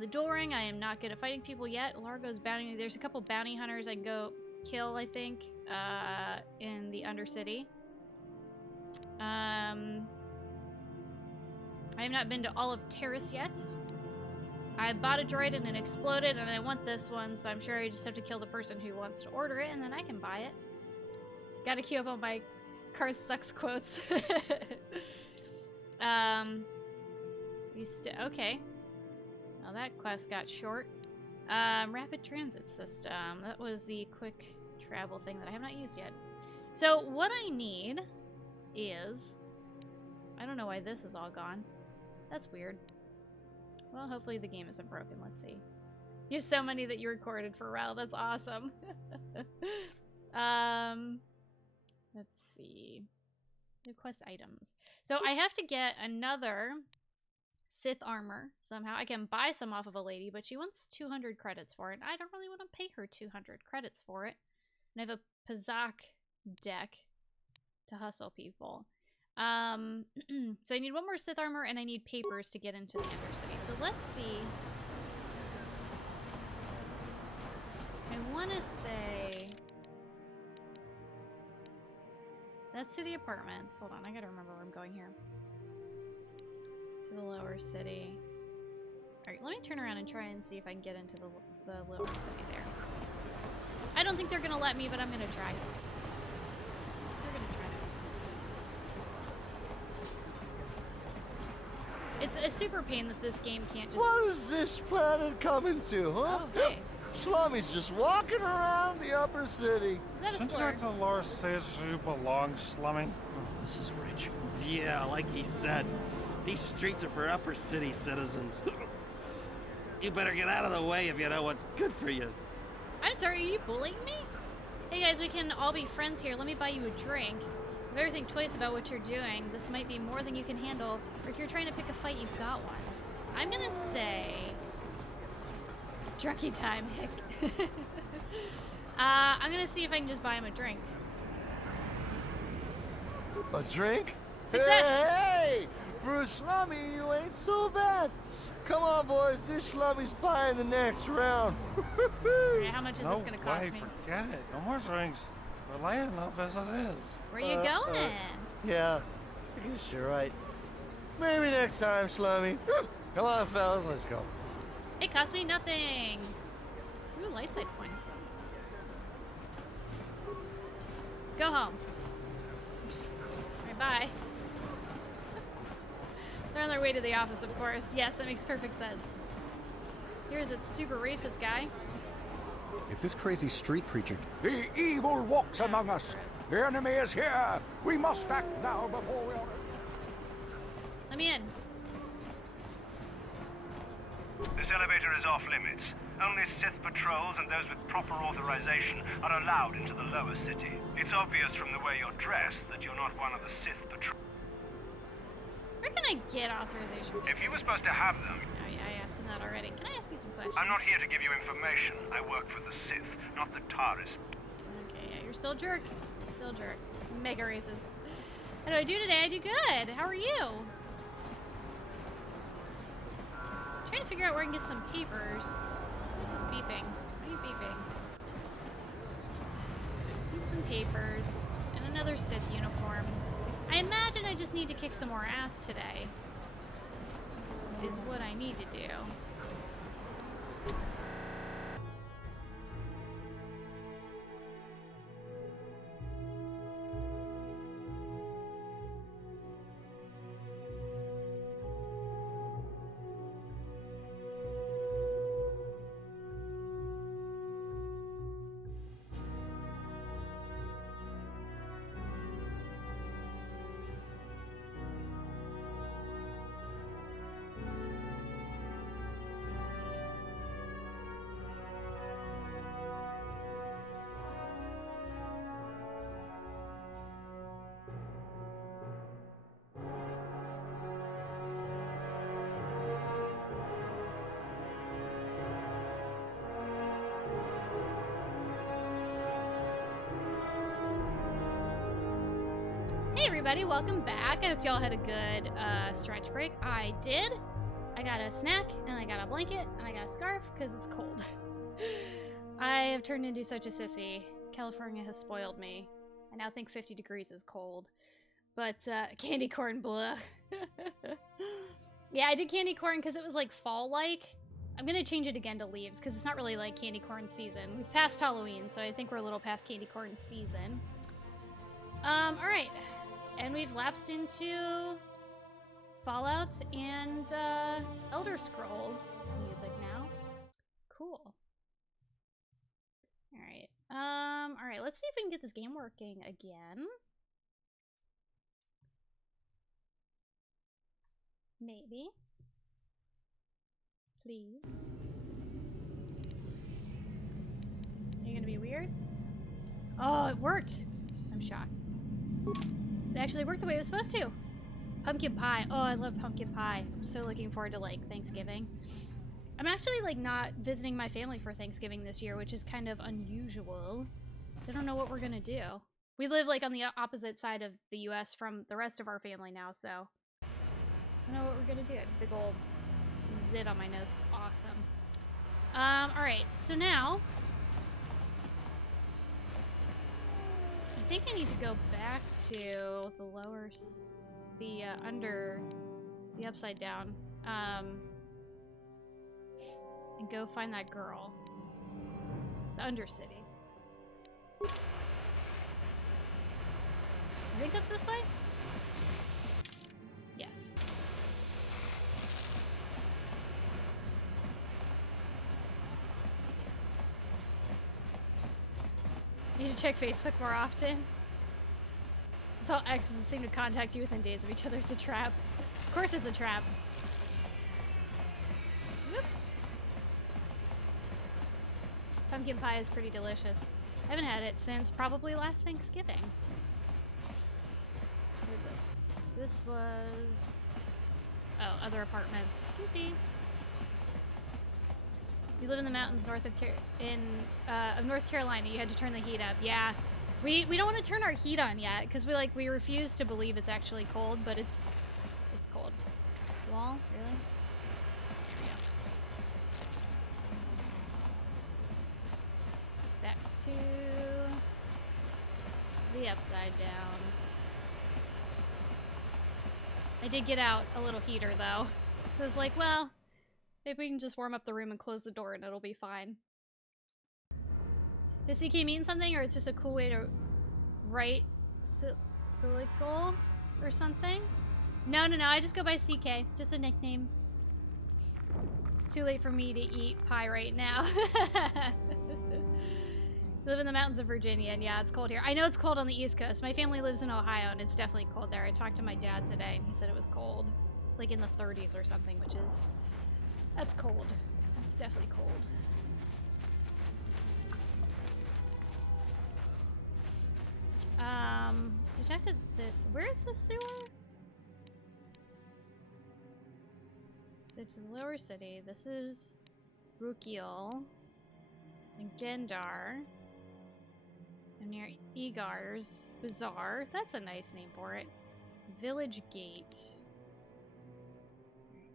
The Duel Ring, I am not good at fighting people yet. Largo's bounty. There's a couple bounty hunters I can go kill, I think, in the Undercity. I have not been to all of Terrace yet. I bought a droid and it exploded and I want this one, so I'm sure I just have to kill the person who wants to order it and then I can buy it. Gotta queue up all my Karth sucks quotes. Okay. Well, that quest got short. Rapid transit system. That was the quick travel thing that I have not used yet. So what I need is... I don't know why this is all gone. That's weird. Well, hopefully the game isn't broken. Let's see. You have so many that you recorded for Rel. That's awesome. Let's see. The quest items. So I have to get another Sith armor somehow. I can buy some off of a lady, but she wants 200 credits for it. I don't really want to pay her 200 credits for it. And I have a Pazak deck to hustle people. So I need one more Sith armor and I need papers to get into the Undercity. So let's see. I want to say... That's to the apartments. Hold on, I gotta remember where I'm going here. To the lower city. Alright, let me turn around and try and see if I can get into the lower city there. I don't think they're gonna let me, but I'm gonna try. They're gonna try to. It's a super pain that this game can't just... What is this planet coming to, huh? Oh, hey. Slummy's just walking around the upper city. Is that a Since slur? the lore says you belong, Slummy. This is rich. Yeah, like he said. These streets are for upper city citizens. You better get out of the way if you know what's good for you. I'm sorry, are you bullying me? Hey guys, we can all be friends here. Let me buy you a drink. You better think twice about what you're doing. This might be more than you can handle. Or if you're trying to pick a fight, you've got one. I'm gonna say... Drunky time, hick. I'm gonna see if I can just buy him a drink. A drink? Success! Hey! For a slummy, you ain't so bad. Come on, boys. This slummy's buying the next round. Yeah, how much is this gonna cost me? Forget it. No more drinks. We're laying enough as it is. Where you going? Yeah, I guess you're right. Maybe next time, slummy. Come on, fellas, let's go. It cost me nothing. Ooh, light side points. Go home. Alright, bye. They're on their way to the office, of course. Yes, that makes perfect sense. Here's that super racist guy. If this crazy street preacher... The evil walks among us. The enemy is here. We must act now before we... Let me in. This elevator is off limits. Only Sith patrols and those with proper authorization are allowed into the lower city. It's obvious from the way you're dressed that you're not one of the Sith patrols. Where can I get authorization? If you were supposed to have them... I asked him that already. Can I ask you some questions? I'm not here to give you information. I work for the Sith, not the Taurus. Okay, yeah, you're still a jerk. You're still a jerk. Mega racist. How do I do today? I do good. How are you? Trying to figure out where I can get some papers. This is beeping. Why are you beeping? Need some papers and another Sith uniform. I imagine I just need to kick some more ass today. Is what I need to do. Hey everybody, welcome back. I hope y'all had a good stretch break. I did. I got a snack, and I got a blanket, and I got a scarf, because it's cold. I have turned into such a sissy. California has spoiled me. I now think 50 degrees is cold. But, candy corn, blah. Yeah, I did candy corn because it was, like, fall-like. I'm gonna change it again to leaves, because it's not really, like, candy corn season. We've passed Halloween, so I think we're a little past candy corn season. Alright. And we've lapsed into Fallout and Elder Scrolls music now. Cool. Alright. Alright, let's see if we can get this game working again. Maybe. Please. Are you gonna be weird? Oh, it worked! I'm shocked. It actually worked the way it was supposed to. Pumpkin pie. Oh, I love pumpkin pie. I'm so looking forward to, like, Thanksgiving. I'm actually, like, not visiting my family for Thanksgiving this year, which is kind of unusual. I don't know what we're gonna do. We live, like, on the opposite side of the US from the rest of our family now, so I don't know what we're gonna do. I have a big old zit on my nose. It's awesome. Alright, so now I think I need to go back to the lower, under, the upside down, and go find that girl. The Undercity. So I think that's this way? Yes. You should check Facebook more often. That's how exes seem to contact you within days of each other. It's a trap. Of course it's a trap. Whoop. Pumpkin pie is pretty delicious. I haven't had it since probably last Thanksgiving. What is this? This was... oh, other apartments. Whoopsie. You live in the mountains north of North Carolina. You had to turn the heat up. Yeah, we don't want to turn our heat on yet because we refuse to believe it's actually cold, but it's cold. Wall, really? There we go. Back to the upside down. I did get out a little heater though. I was like, well, Maybe we can just warm up the room and close the door and it'll be fine. Does CK mean something, or it's just a cool way to write silical or something? No, I just go by CK. Just a nickname. It's too late for me to eat pie right now. Live in the mountains of Virginia, and yeah, it's cold here. I know it's cold on the East Coast. My family lives in Ohio, and it's definitely cold there. I talked to my dad today, and he said it was cold. It's like in the 30s or something, which is... That's cold. That's definitely cold. So we talked to this. Where's the sewer? So to the lower city, this is Rukiel and Gendar. And near Egar's Bazaar. That's a nice name for it. Village Gate.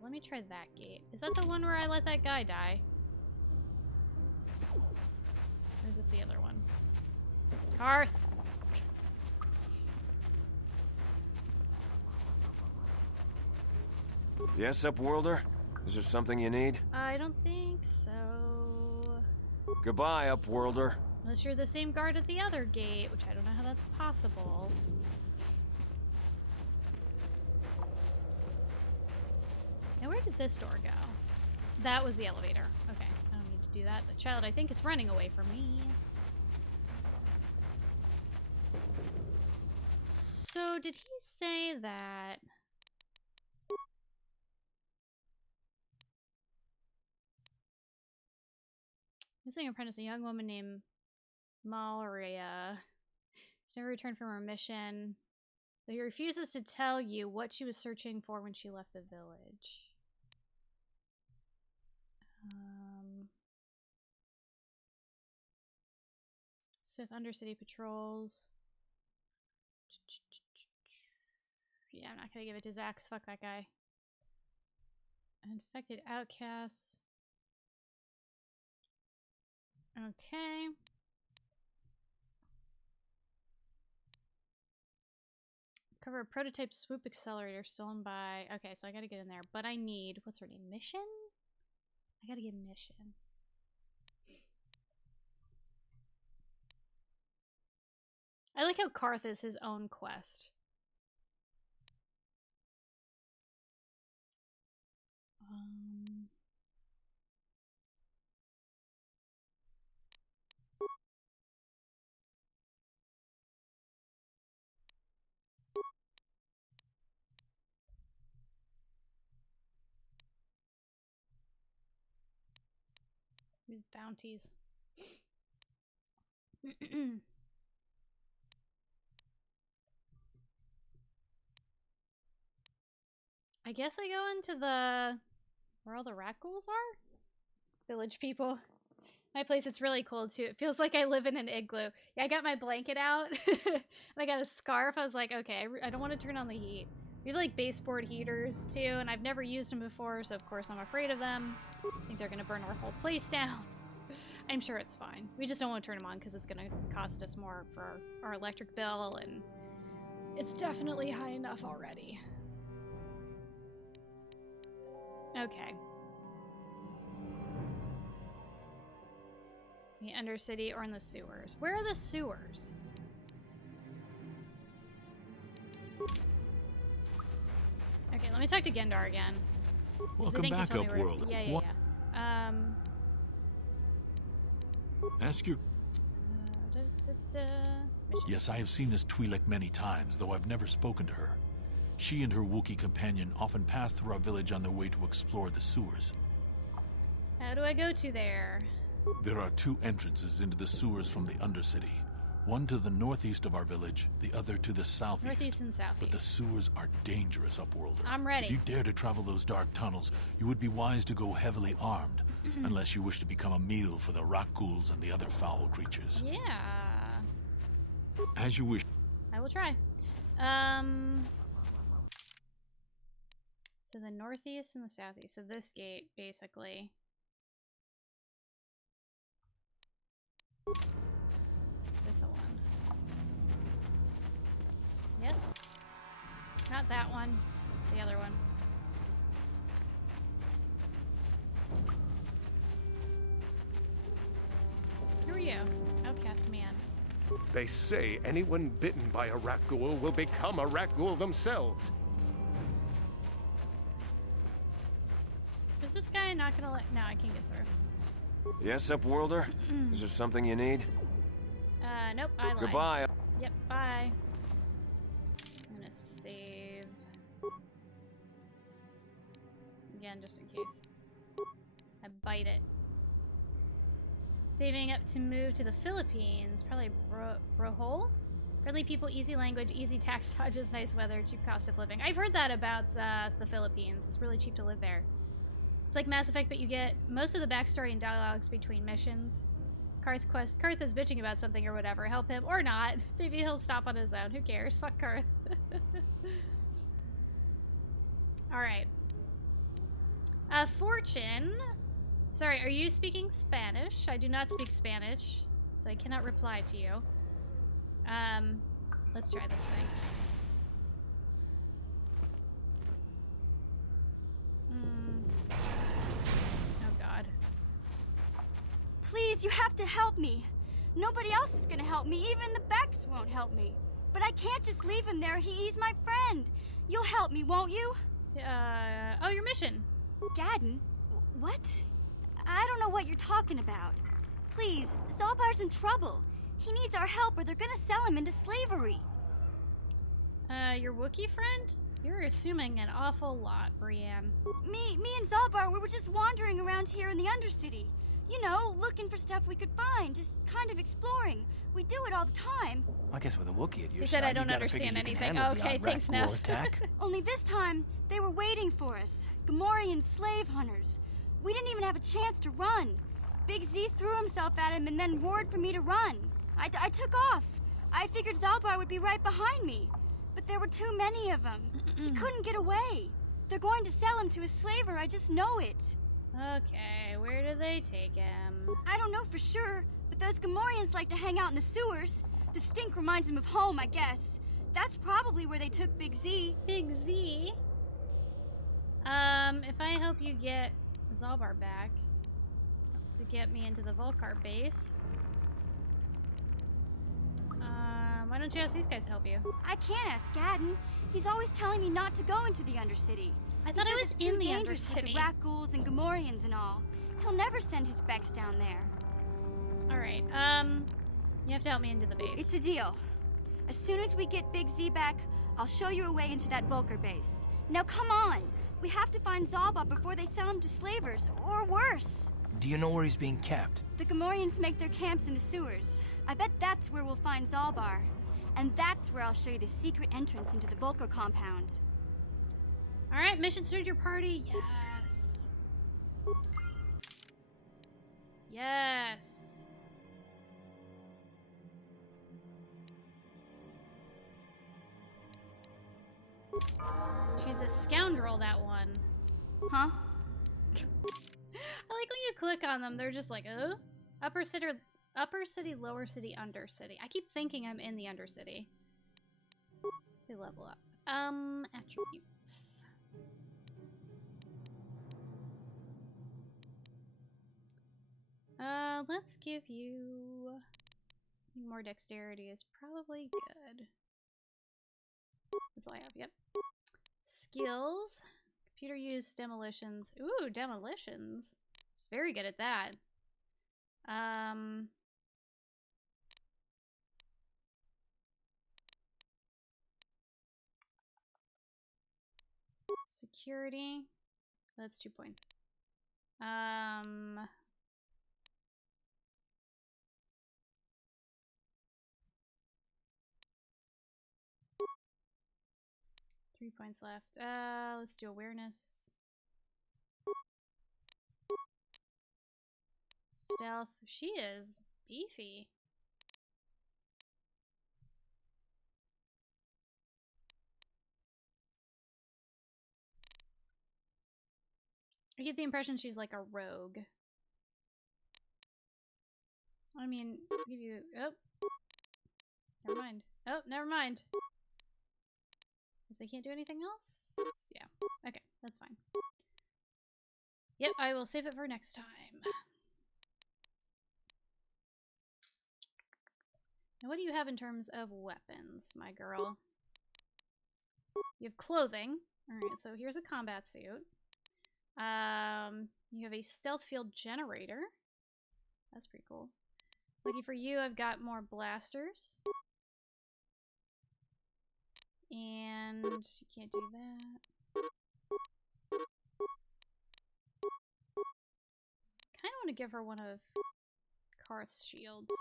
Let me try that gate. Is that the one where I let that guy die? Or is this the other one? Karth! Yes, Upworlder? Is there something you need? I don't think so. Goodbye, Upworlder. Unless you're the same guard at the other gate, which I don't know how that's possible. Now where did this door go? That was the elevator. Okay, I don't need to do that. The child, I think, is running away from me. So did he say that... Missing apprentice, a young woman named Malria. She never returned from her mission. But he refuses to tell you what she was searching for when she left the village. Sith Undercity patrols. Yeah, I'm not gonna give it to Zax. Fuck that guy. Infected outcasts. Okay. Cover a prototype swoop accelerator stolen by... Okay, so I gotta get in there. But I need... What's her name? Mission? I gotta get Mission. I like how Karth is his own quest. These bounties. I guess I go into the... where all the rat ghouls are? Village people. My place, it's really cold too. It feels like I live in an igloo. Yeah, I got my blanket out. And I got a scarf. I was like, okay, I don't want to turn on the heat. We have like baseboard heaters too, and I've never used them before, so of course I'm afraid of them. I think they're gonna burn our whole place down. I'm sure it's fine. We just don't want to turn them on because it's gonna cost us more for our electric bill, and it's definitely high enough already. Okay. The Undercity or in the sewers. Where are the sewers? Okay, let me talk to Gendar again. Welcome back, Upworld. Yeah. Ask your... Yes, I have seen this Twi'lek many times, though I've never spoken to her. She and her Wookiee companion often pass through our village on their way to explore the sewers. How do I go to there? There are two entrances into the sewers from the Undercity. One to the northeast of our village, the other to the southeast. Northeast and southeast. But the sewers are dangerous, Upworlder. I'm ready. If you dare to travel those dark tunnels, you would be wise to go heavily armed, unless you wish to become a meal for the rock ghouls and the other foul creatures. Yeah. As you wish. I will try. So the northeast and the southeast. So this gate, basically. This one. Yes? Not that one. The other one. They say anyone bitten by a rat ghoul will become a rat ghoul themselves. Is this guy not gonna let... No, I can't get through. Yes, Upworlder? Is there something you need? Nope, I lied. Goodbye. Yep, bye. I'm gonna save. Again, just in case. I bite it. Saving up to move to the Philippines. Probably Brohol? Friendly people, easy language, easy tax dodges, nice weather, cheap cost of living. I've heard that about the Philippines. It's really cheap to live there. It's like Mass Effect, but you get most of the backstory and dialogues between missions. Karth is bitching about something or whatever. Help him, or not. Maybe he'll stop on his own. Who cares? Fuck Karth. Alright. Fortune. Sorry, are you speaking Spanish? I do not speak Spanish, so I cannot reply to you. Let's try this thing. Oh god. Please, you have to help me. Nobody else is gonna help me. Even the Becks won't help me. But I can't just leave him there. He's my friend. You'll help me, won't you? Oh, your mission. Gadden? What? I don't know what you're talking about. Please, Zalbar's in trouble. He needs our help or they're gonna sell him into slavery. Your Wookiee friend? You're assuming an awful lot, Brienne. Me and Zalbar, we were just wandering around here in the Undercity. You know, looking for stuff we could find, just kind of exploring. We do it all the time. I guess with a Wookiee at your He side, said I don't you gotta figure understand you can anything. handle the Okay, odd thanks, rat ghoul Neff. attack. Only this time, they were waiting for us. Gamorrean slave hunters. We didn't even have a chance to run. Big Z threw himself at him and then roared for me to run. I took off. I figured Zalbar would be right behind me. But there were too many of them. He couldn't get away. They're going to sell him to a slaver, I just know it. Okay, where do they take him? I don't know for sure, but those Gamorreans like to hang out in the sewers. The stink reminds them of home, I guess. That's probably where they took Big Z. Big Z? If I help you get Zalbar back to get me into the Volcar base, why don't you ask these guys to help you? I can't ask Gadden. He's always telling me not to go into the Undercity. I thought I was in the Undercity. With the rat ghouls and Gamorreans and all. He'll never send his Becks down there. Alright, you have to help me into the base. It's a deal. As soon as we get Big Z back, I'll show you a way into that Volcar base. Now come on! We have to find Zalbar before they sell him to slavers, or worse. Do you know where he's being kept? The Gamorreans make their camps in the sewers. I bet that's where we'll find Zalbar. And that's where I'll show you the secret entrance into the Volcar compound. Alright, mission started your party. Yes. Yes. She's a scoundrel, that one. Huh? I like when you click on them, they're just like, Upper city, lower city, undercity. I keep thinking I'm in the Undercity. Say level up. Attributes. Let's give you... more dexterity is probably good. That's all I have, yep. Skills. Computer use, demolitions. Ooh, demolitions. She's very good at that. Security. That's 2 points. 3 points left. Let's do awareness. Stealth. She is beefy. I get the impression she's like a rogue. I mean, give you... Oh. Never mind. Oh, never mind. Guess I can't do anything else? Yeah. Okay, that's fine. Yep, I will save it for next time. Now, what do you have in terms of weapons, my girl? You have clothing. Alright, so here's a combat suit. You have a stealth field generator. That's pretty cool. Lucky for you, I've got more blasters. And you can't do that. Kinda want to give her one of Karth's shields.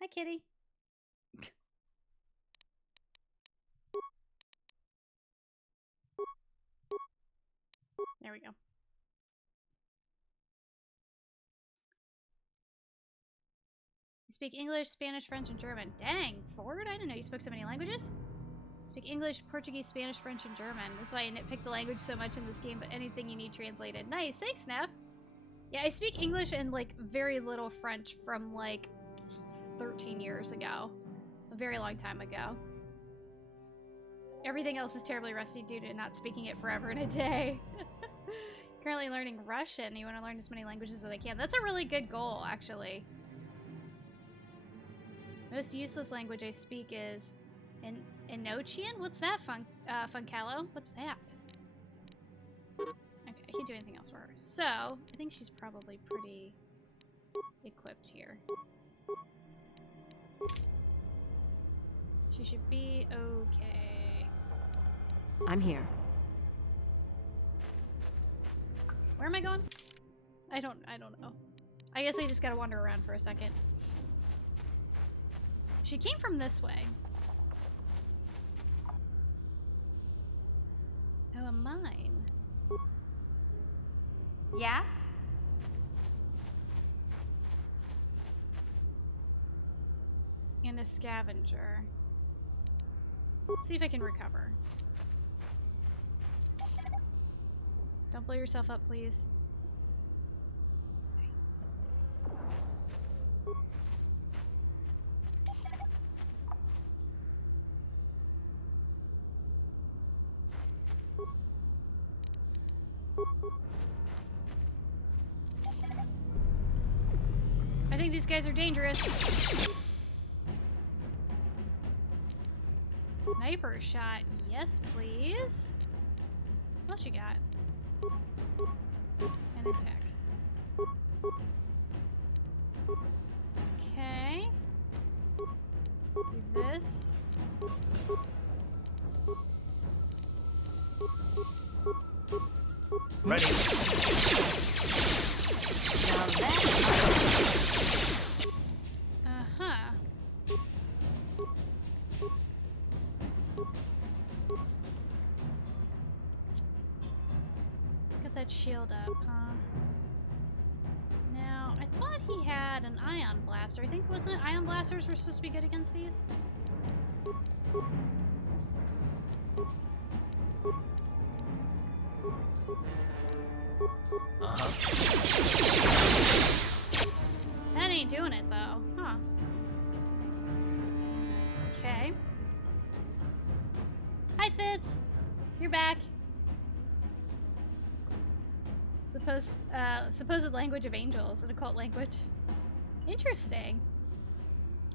Hi, kitty. There we go. You speak English, Spanish, French, and German. Dang, Ford, I didn't know you spoke so many languages. Speak English, Portuguese, Spanish, French, and German. That's why I nitpick the language so much in this game, but anything you need translated. Nice, thanks, Snap. Yeah, I speak English and, like, very little French from, like, 13 years ago. A very long time ago. Everything else is terribly rusty due to not speaking it forever in a day. Currently learning Russian. You want to learn as many languages as I can. That's a really good goal, actually. Most useless language I speak is Enochian? What's that, Funkalo? What's that? Okay, I can't do anything else for her. So, I think she's probably pretty equipped here. She should be okay. I'm here. Where am I going? I don't know. I guess I just gotta wander around for a second. She came from this way. Oh, a mine. Yeah? And a scavenger. Let's see if I can recover. Don't blow yourself up, please. Nice. I think these guys are dangerous. Sniper shot, yes please. What else you got? And attack. Okay. Do this. Ready. Uh-huh. Got that shield up, huh? Now, I thought he had an ion blaster. I think, wasn't it ion blasters were supposed to be good against these? That ain't doing it, though. Huh. Okay. Hi, Fitz! You're back. Supposed language of angels, an occult language. Interesting.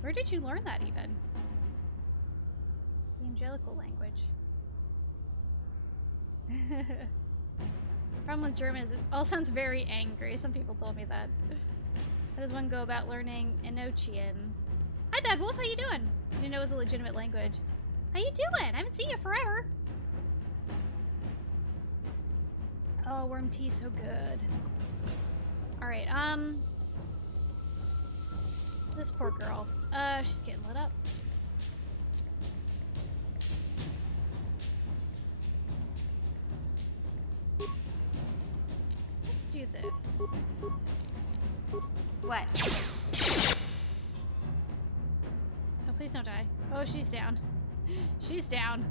Where did you learn that, even? The angelical language. Problem with German is it all sounds very angry. Some people told me that. How does one go about learning Enochian? Hi, Bad Wolf. How you doing? I didn't know it was a legitimate language. How you doing? I haven't seen you forever. Oh, worm tea, so good. All right. This poor girl. She's getting lit up. Let's do this. What? Oh, please don't die. Oh, she's down. She's down.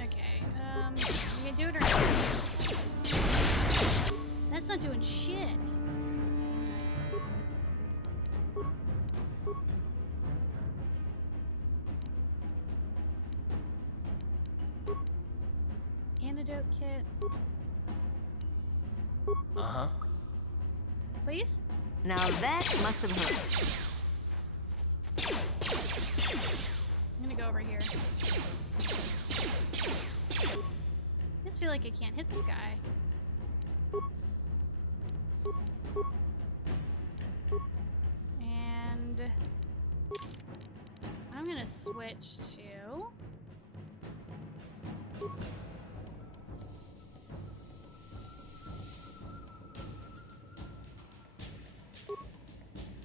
Okay, you gonna do it or not? That's not doing shit. Antidote kit. Uh-huh. Please? Now that must have hurt. I'm gonna go over here. I just feel like I can't hit this guy. And I'm gonna switch to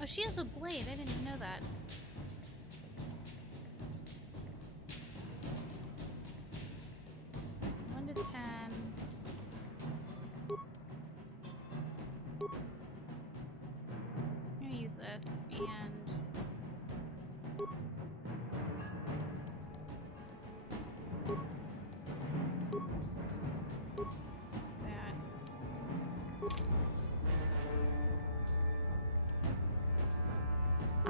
oh, she has a blade. I didn't even know that. To 10. I'm gonna use this and that.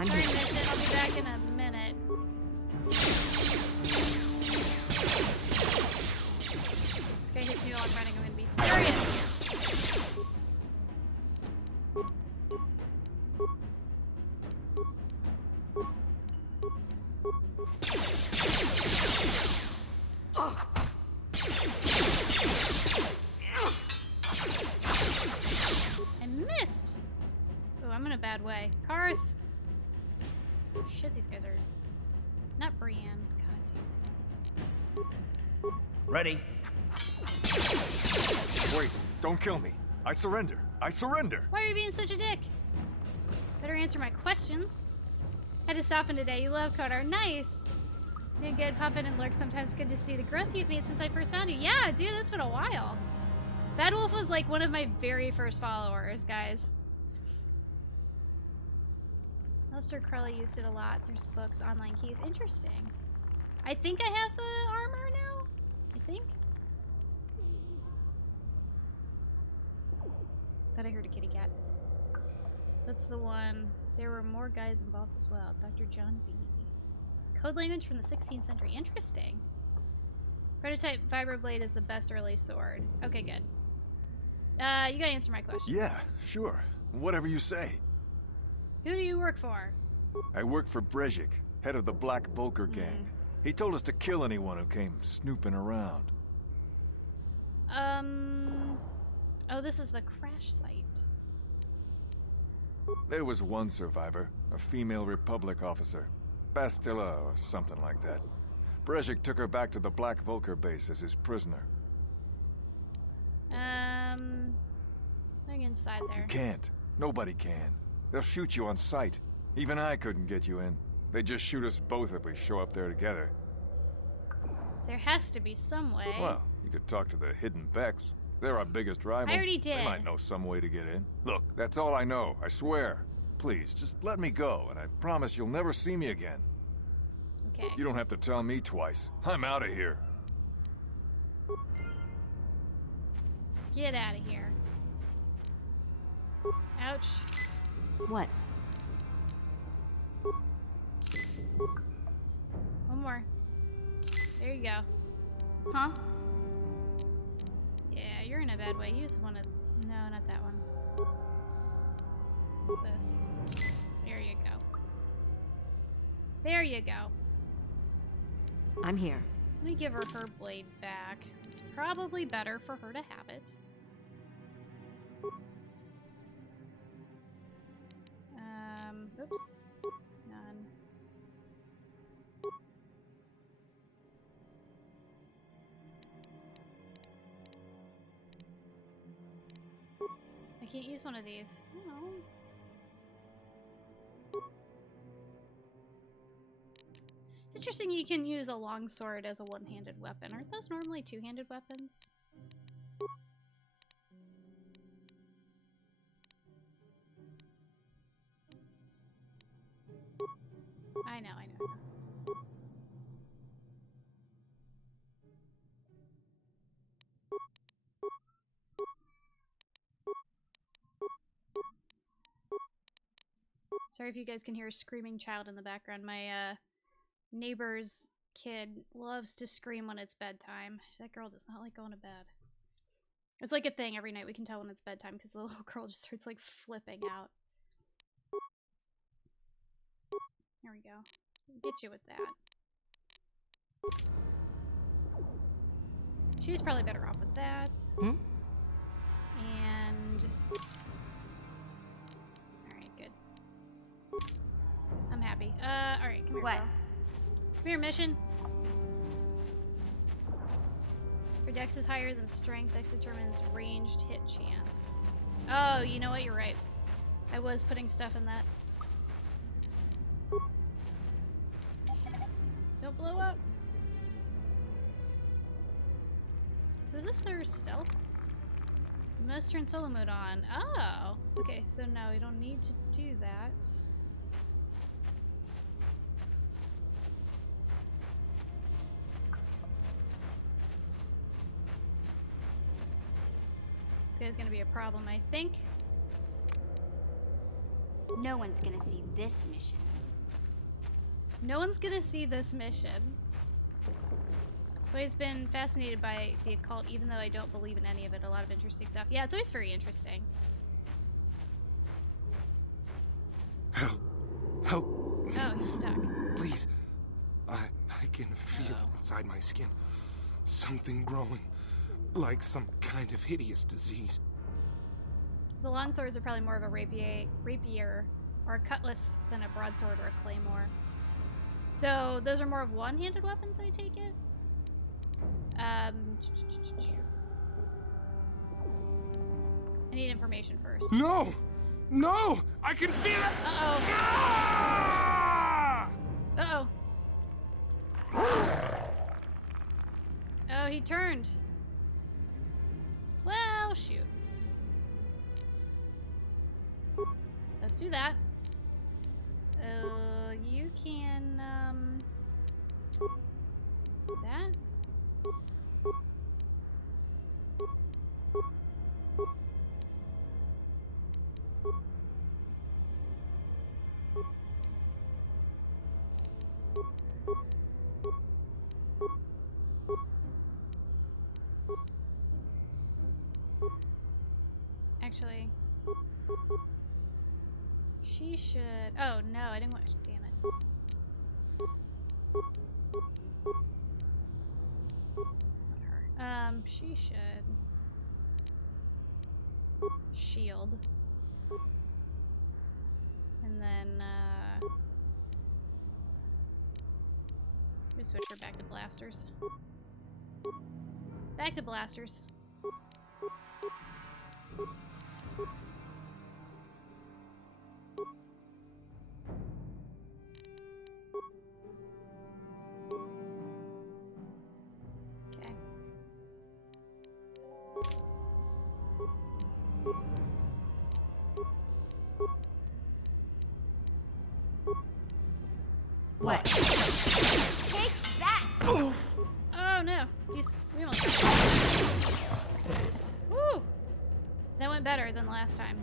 Sorry, Mission. I'll be back in a minute. This guy hits me while I'm running, I'm gonna be furious! I missed! Oh, I'm in a bad way. Karth! Shit, these guys are... Not Brienne. God damn. Ready. Wait, don't kill me. I surrender. I surrender. Why are you being such a dick? Better answer my questions. Had to stop in today. You love KOTOR. Nice. Doing good. Pop in and lurk. Sometimes good to see the growth you've made since I first found you. Yeah, dude, that's been a while. Bad Wolf was like one of my very first followers, guys. Lester Crowley used it a lot. There's books, online keys. Interesting. I think I have the armor now. I think. Thought I heard a kitty cat. That's the one. There were more guys involved as well. Dr. John D. Code language from the 16th century. Interesting. Prototype vibroblade is the best early sword. Okay, good. You gotta answer my questions. Yeah, sure. Whatever you say. Who do you work for? I work for Brejik, head of the Black Vulgar gang. He told us to kill anyone who came snooping around. Oh, this is the crash site. There was one survivor, a female Republic officer. Bastilla or something like that. Brejik took her back to the Black Vulgar base as his prisoner. Like inside there. You can't. Nobody can. They'll shoot you on sight. Even I couldn't get you in. They just shoot us both if we show up there together. There has to be some way. Well, you could talk to the Hidden Becks. They're our biggest rival. I already did. They might know some way to get in. Look, that's all I know, I swear. Please, just let me go, and I promise you'll never see me again. Okay. You don't have to tell me twice. I'm out of here. Get out of here. Ouch. What? One more. There you go. Huh? Yeah, you're in a bad way. You just want to... No, not that one. What's this? There you go. There you go. I'm here. Let me give her her blade back. It's probably better for her to have it. Oops. None. I can't use one of these. Oh. It's interesting you can use a longsword as a one-handed weapon. Aren't those normally two-handed weapons? I know. Sorry if you guys can hear a screaming child in the background. My neighbor's kid loves to scream when it's bedtime. That girl does not like going to bed. It's like a thing every night. We can tell when it's bedtime because the little girl just starts like flipping out. There we go. Get you with that. She's probably better off with that. Hmm? And... Alright, good. I'm happy. Alright, come here, What? girl. Come here, mission. Your dex is higher than strength. Dex determines ranged hit chance. Oh, you know what? You're right. I was putting stuff in that. Don't blow up. So is this their stealth? You must turn solo mode on. Oh! Okay, so no, we don't need to do that. This guy's gonna be a problem, I think. No one's gonna see this mission. No one's gonna see this mission. I've always been fascinated by the occult, even though I don't believe in any of it. A lot of interesting stuff. Yeah, it's always very interesting. Help! Help! Oh, he's stuck. Please. I can feel inside my skin something growing, like some kind of hideous disease. The long swords are probably more of a rapier or a cutlass than a broadsword or a claymore. So those are more of one-handed weapons, I take it? I need information first. No! No! I can feel it! Uh-oh. Ah! Uh-oh. Oh, he turned. Well, shoot. Let's do that. You can, that? Actually, she should. Oh no, I didn't want. Damn it. Not her. She should shield, and then we switch her back to blasters. Back to blasters. Okay. What? Take that! Oh no, we almost got him. Woo! That went better than last time.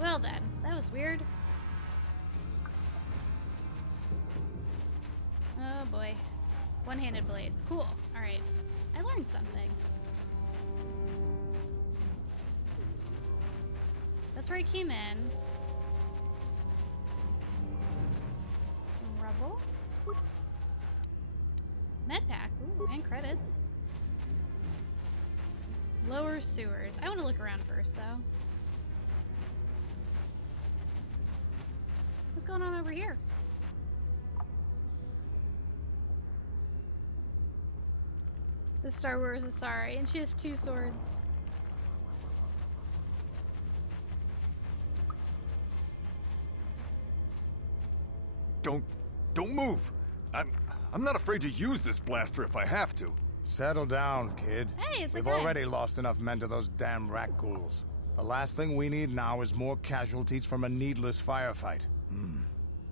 Well then, that was weird. Oh boy. One-handed blades. Cool. Alright. I learned something. That's where I came in. Some rubble. Med pack. Ooh, and credits. Lower sewers. I want to look around first, though. What's going on over here? The Star Wars is sorry, and she has 2 swords. Don't move. I'm not afraid to use this blaster if I have to. Settle down, kid. Hey, it's We've okay. already lost enough men to those damn rat ghouls. The last thing we need now is more casualties from a needless firefight.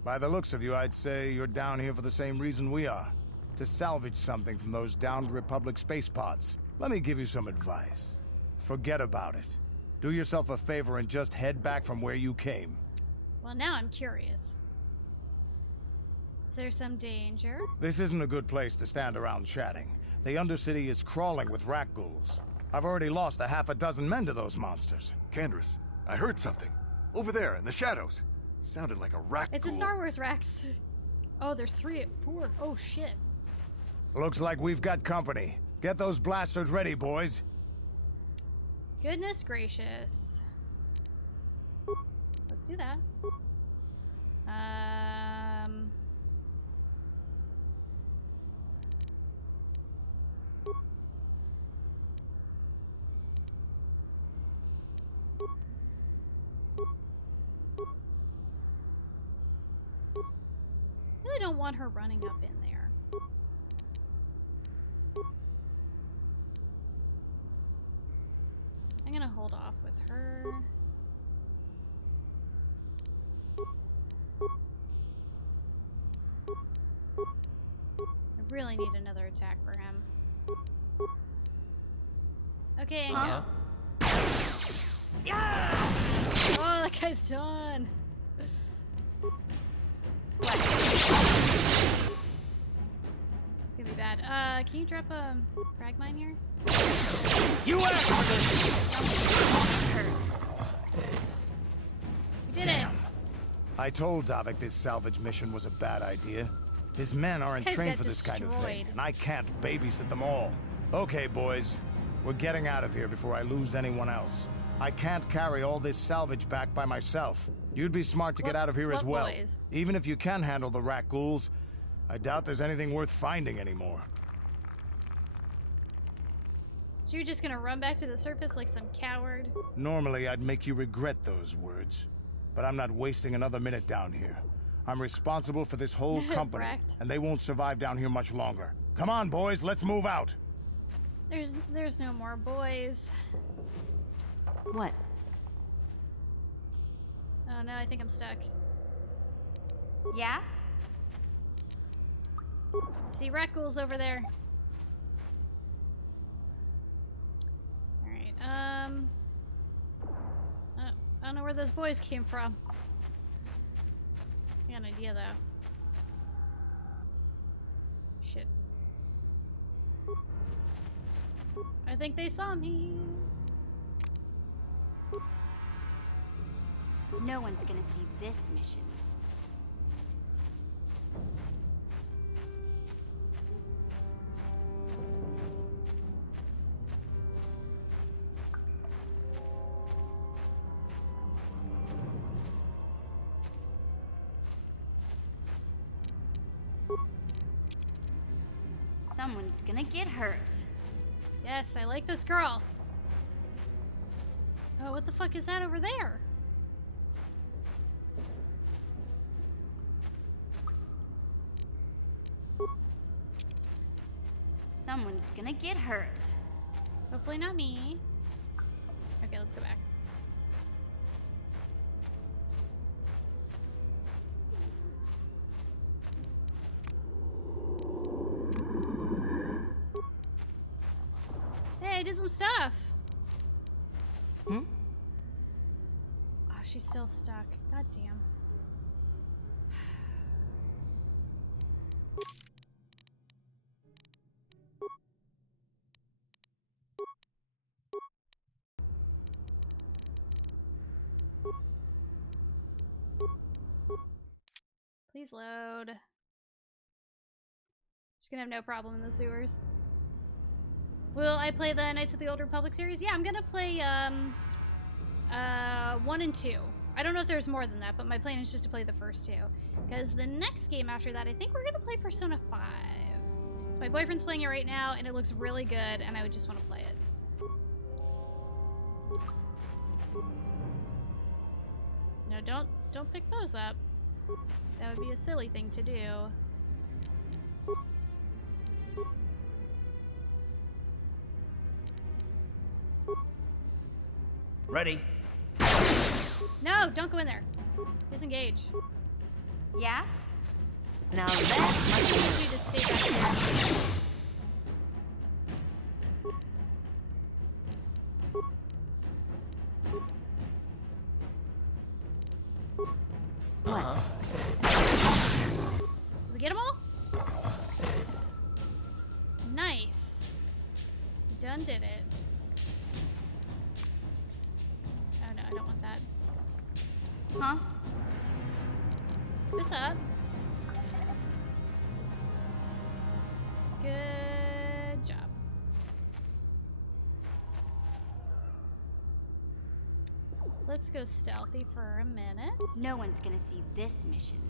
By the looks of you, I'd say you're down here for the same reason we are. To salvage something from those downed Republic space pods. Let me give you some advice. Forget about it. Do yourself a favor and just head back from where you came. Well, now I'm curious. Is there some danger? This isn't a good place to stand around chatting. The Undercity is crawling with rat ghouls. I've already lost a half a dozen men to those monsters. Kandris, I heard something. Over there, in the shadows. Sounded like a rat It's ghoul. a Star Wars Rex. Oh, there's 4. Oh, shit. Looks like we've got company. Get those blasters ready, boys. Goodness gracious. Let's do that. I really don't want her running up in there. I'm gonna hold off with her. I really need another attack for him. Okay, and go. Yeah! Oh, that guy's done. It's gonna be bad. Can you drop a frag mine here? You asked for this! Hurts. We did it! I told Davik this salvage mission was a bad idea. His men aren't trained for this kind of thing, and I can't babysit them all. Okay, boys. We're getting out of here before I lose anyone else. I can't carry all this salvage back by myself. You'd be smart to get out of here as well. Boys? Even if you can handle the rat ghouls, I doubt there's anything worth finding anymore. So you're just gonna run back to the surface like some coward? Normally, I'd make you regret those words. But I'm not wasting another minute down here. I'm responsible for this whole company, and they won't survive down here much longer. Come on, boys, let's move out! There's no more boys. What? Oh no, I think I'm stuck. Yeah? See rat ghouls over there. Alright, I don't know where those boys came from. I got an idea though. Shit. I think they saw me. No one's gonna see this mission. Someone's gonna get hurt. Yes, I like this girl. Oh, what the fuck is that over there? Someone's gonna get hurt. Hopefully not me. Okay, let's go back. Hey, I did some stuff. Hmm? Oh, she's still stuck. God damn. Please load. She's gonna have no problem in the sewers. Will I play the Knights of the Old Republic series? Yeah, I'm gonna play 1 and 2. I don't know if there's more than that, but my plan is just to play the first 2. Because the next game after that, I think we're gonna play Persona 5. My boyfriend's playing it right now, and it looks really good, and I would just want to play it. No, don't pick those up. That would be a silly thing to do. Ready? No, don't go in there. Disengage. Yeah? Now that I need you to stay back here. What? Did we get them all? Nice. Done did it. Oh no, I don't want that. Huh? What's up? Good job. Let's go stealthy for a minute. No one's gonna see this mission.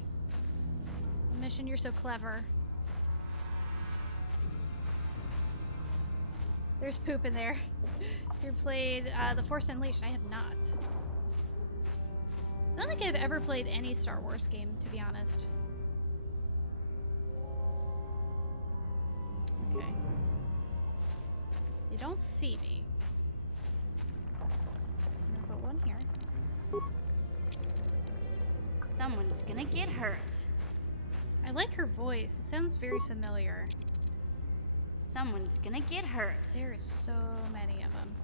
Mission, you're so clever. There's poop in there. You played The Force Unleashed. I have not. I don't think I've ever played any Star Wars game, to be honest. Okay. You don't see me. So I'm gonna put one here. Someone's gonna get hurt. I like her voice. It sounds very familiar. Someone's gonna get hurt. There is so many of them.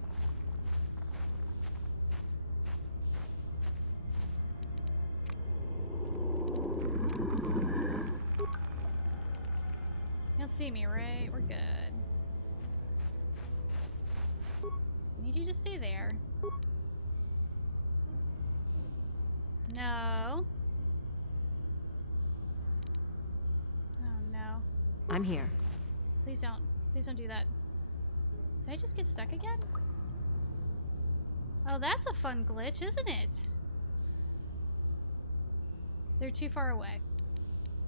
You don't see me, right? We're good. I need you to stay there. No. Oh no. I'm here. Please don't. Please don't do that. Did I just get stuck again? Oh, that's a fun glitch, isn't it? They're too far away.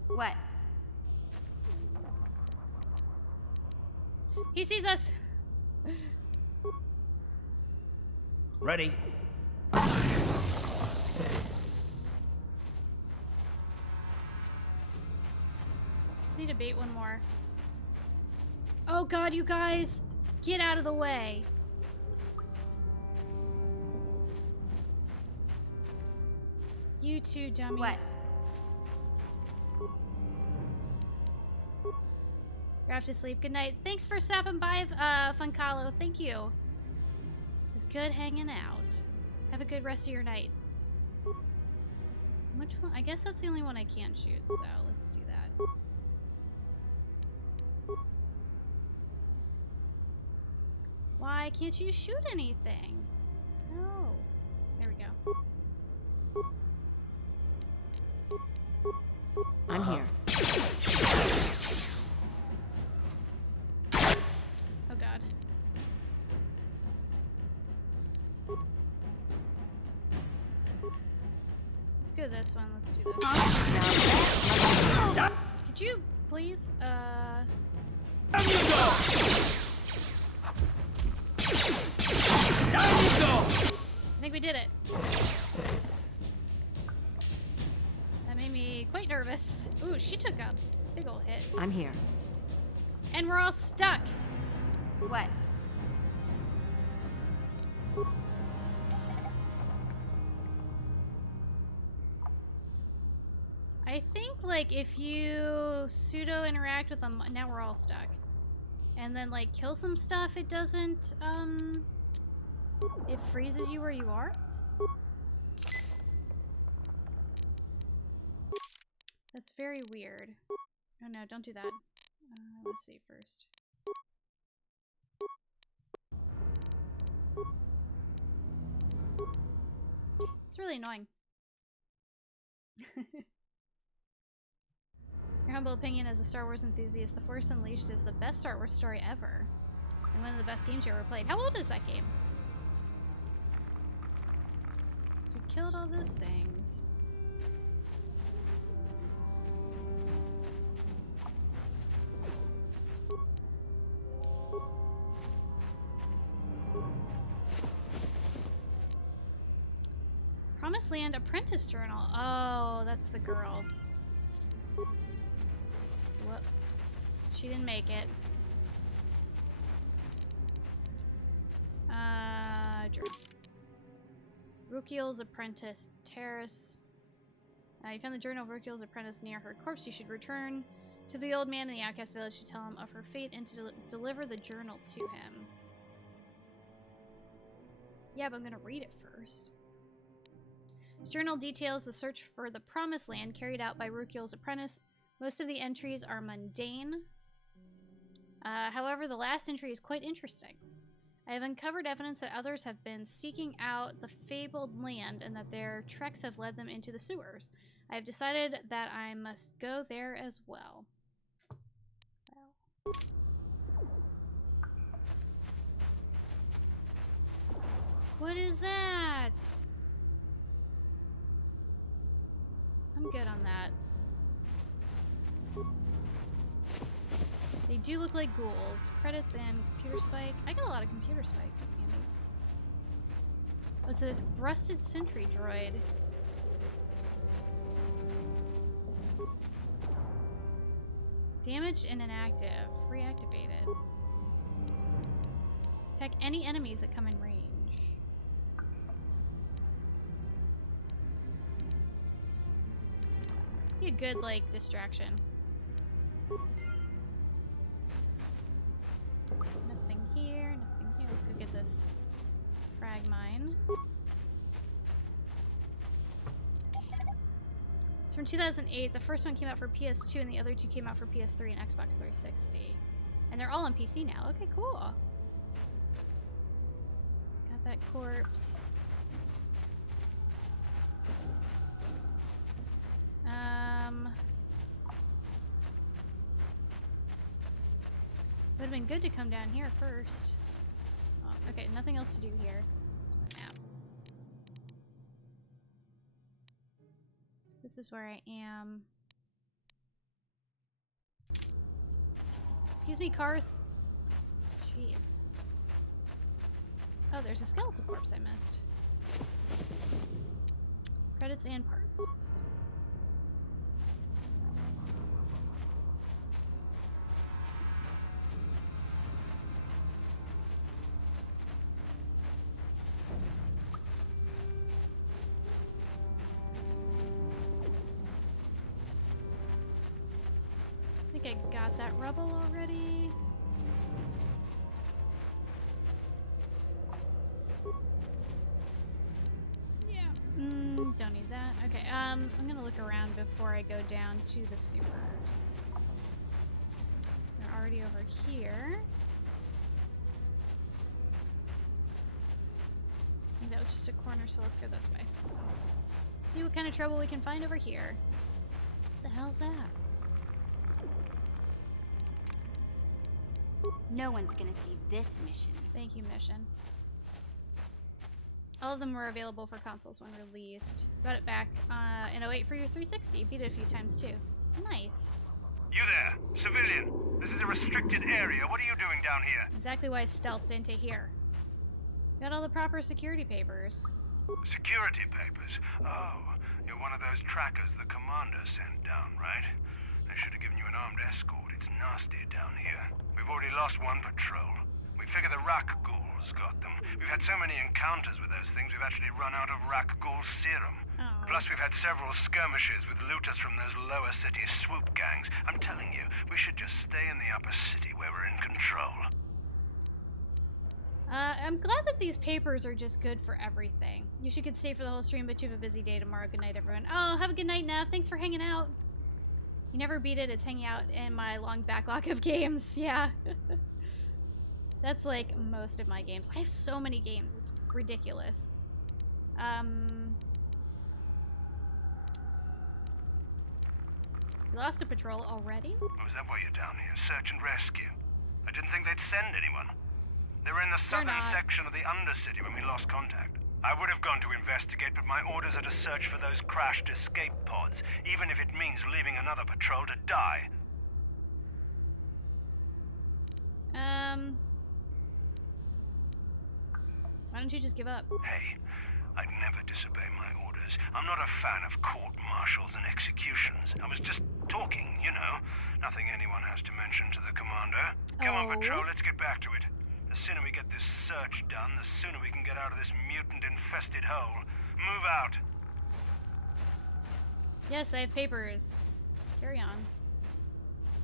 What? He sees us! Ready. Just need to bait one more. Oh god, you guys! Get out of the way! You two dummies. What? You're off to sleep. Good night. Thanks for stopping by, Funkalo. Thank you. It was good hanging out. Have a good rest of your night. Which one? I guess that's the only one I can't shoot, so let's do that. Why can't you shoot anything? No. There we go. I'm here. Oh god. Let's go this one. Let's do this. Could you please, Down you go! Down you go! I think we did it. That made me quite nervous. Ooh, she took a big ol' hit. I'm here. And we're all stuck. What? I think, like, if you pseudo interact with them, now we're all stuck. And then, like, kill some stuff, it doesn't, it freezes you where you are? That's very weird. Oh no, don't do that. Let's see first. It's really annoying. Your humble opinion as a Star Wars enthusiast, The Force Unleashed is the best Star Wars story ever. And one of the best games you ever played. How old is that game? So we killed all those things. Promised Land Apprentice Journal. Oh, that's the girl. Whoops. She didn't make it. Journal. Rukiel's Apprentice. Terrace. You found the journal of Rukiel's Apprentice near her corpse. You should return to the old man in the outcast village to tell him of her fate and to deliver the journal to him. Yeah, but I'm gonna read it first. His journal details the search for the Promised Land carried out by Rukiel's apprentice. Most of the entries are mundane. However, the last entry is quite interesting. I have uncovered evidence that others have been seeking out the fabled land and that their treks have led them into the sewers. I have decided that I must go there as well. What is that? I'm good on that. They do look like ghouls. Credits and computer spike. I got a lot of computer spikes. That's handy. What's this? Rusted sentry droid. Damaged and inactive. Reactivated. Attack any enemies that come in range. Be a good, like, distraction. Nothing here, nothing here. Let's go get this frag mine. It's from 2008. The first one came out for PS2 and the other two came out for PS3 and Xbox 360. And they're all on PC now. Okay, cool. Got that corpse. Would have been good to come down here first. Oh, okay, nothing else to do here. Map. So this is where I am. Excuse me, Karth. Jeez. Oh, there's a skeletal corpse I missed. Credits and parts. I think I got that rubble already. So, yeah. Don't need that. Okay, I'm gonna look around before I go down to the sewers. They're already over here. I think that was just a corner, so let's go this way. See what kind of trouble we can find over here. What the hell's that? No one's gonna see this mission. Thank you, mission. All of them were available for consoles when released. Got it back in 08 for your 360. Beat it a few times too. Nice. You there, civilian. This is a restricted area. What are you doing down here? Exactly why I stealthed into here. Got all the proper security papers. Security papers? Oh, you're one of those trackers the commander sent down, right? They should have given you an armed escort. It's nasty down here. We've already lost one patrol. We figure the Rak ghouls got them. We've had so many encounters with those things, we've actually run out of Rak ghoul serum. Oh. Plus, we've had several skirmishes with looters from those lower city swoop gangs. I'm telling you, we should just stay in the upper city where we're in control. I'm glad that these papers are just good for everything. You should get stay for the whole stream, but you have a busy day tomorrow. Good night, everyone. Oh, have a good night, Nev. Thanks for hanging out. You never beat it. It's hanging out in my long backlog of games. Yeah. That's like most of my games. I have so many games. It's ridiculous. You lost a patrol already? Oh, is that why you're down here? Search and rescue? I didn't think they'd send anyone. They were in the southern section of the Undercity when we lost contact. I would have gone to investigate, but my orders are to search for those crashed escape pods, even if it means leaving another patrol to die. Why don't you just give up? Hey, I'd never disobey my orders. I'm not a fan of court-martials and executions. I was just talking, you know. Nothing anyone has to mention to the commander. Come on, patrol, let's get back to it. The sooner we get this search done, the sooner we can get out of this mutant-infested hole. Move out. Yes, I have papers. Carry on.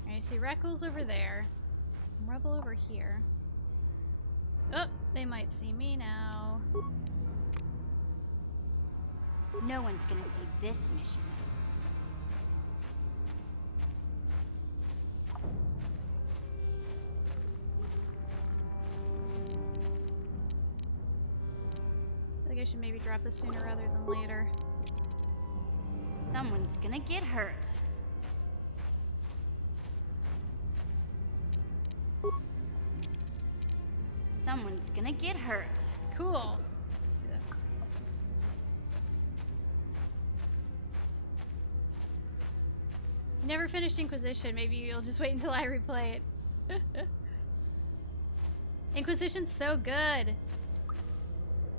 I see Reckles over there. Rubble over here. Oh, they might see me now. No one's gonna see this mission. I think I should maybe drop this sooner rather than later. Someone's gonna get hurt. Someone's gonna get hurt. Cool. Let's do this. Never finished Inquisition. Maybe you'll just wait until I replay it. Inquisition's so good.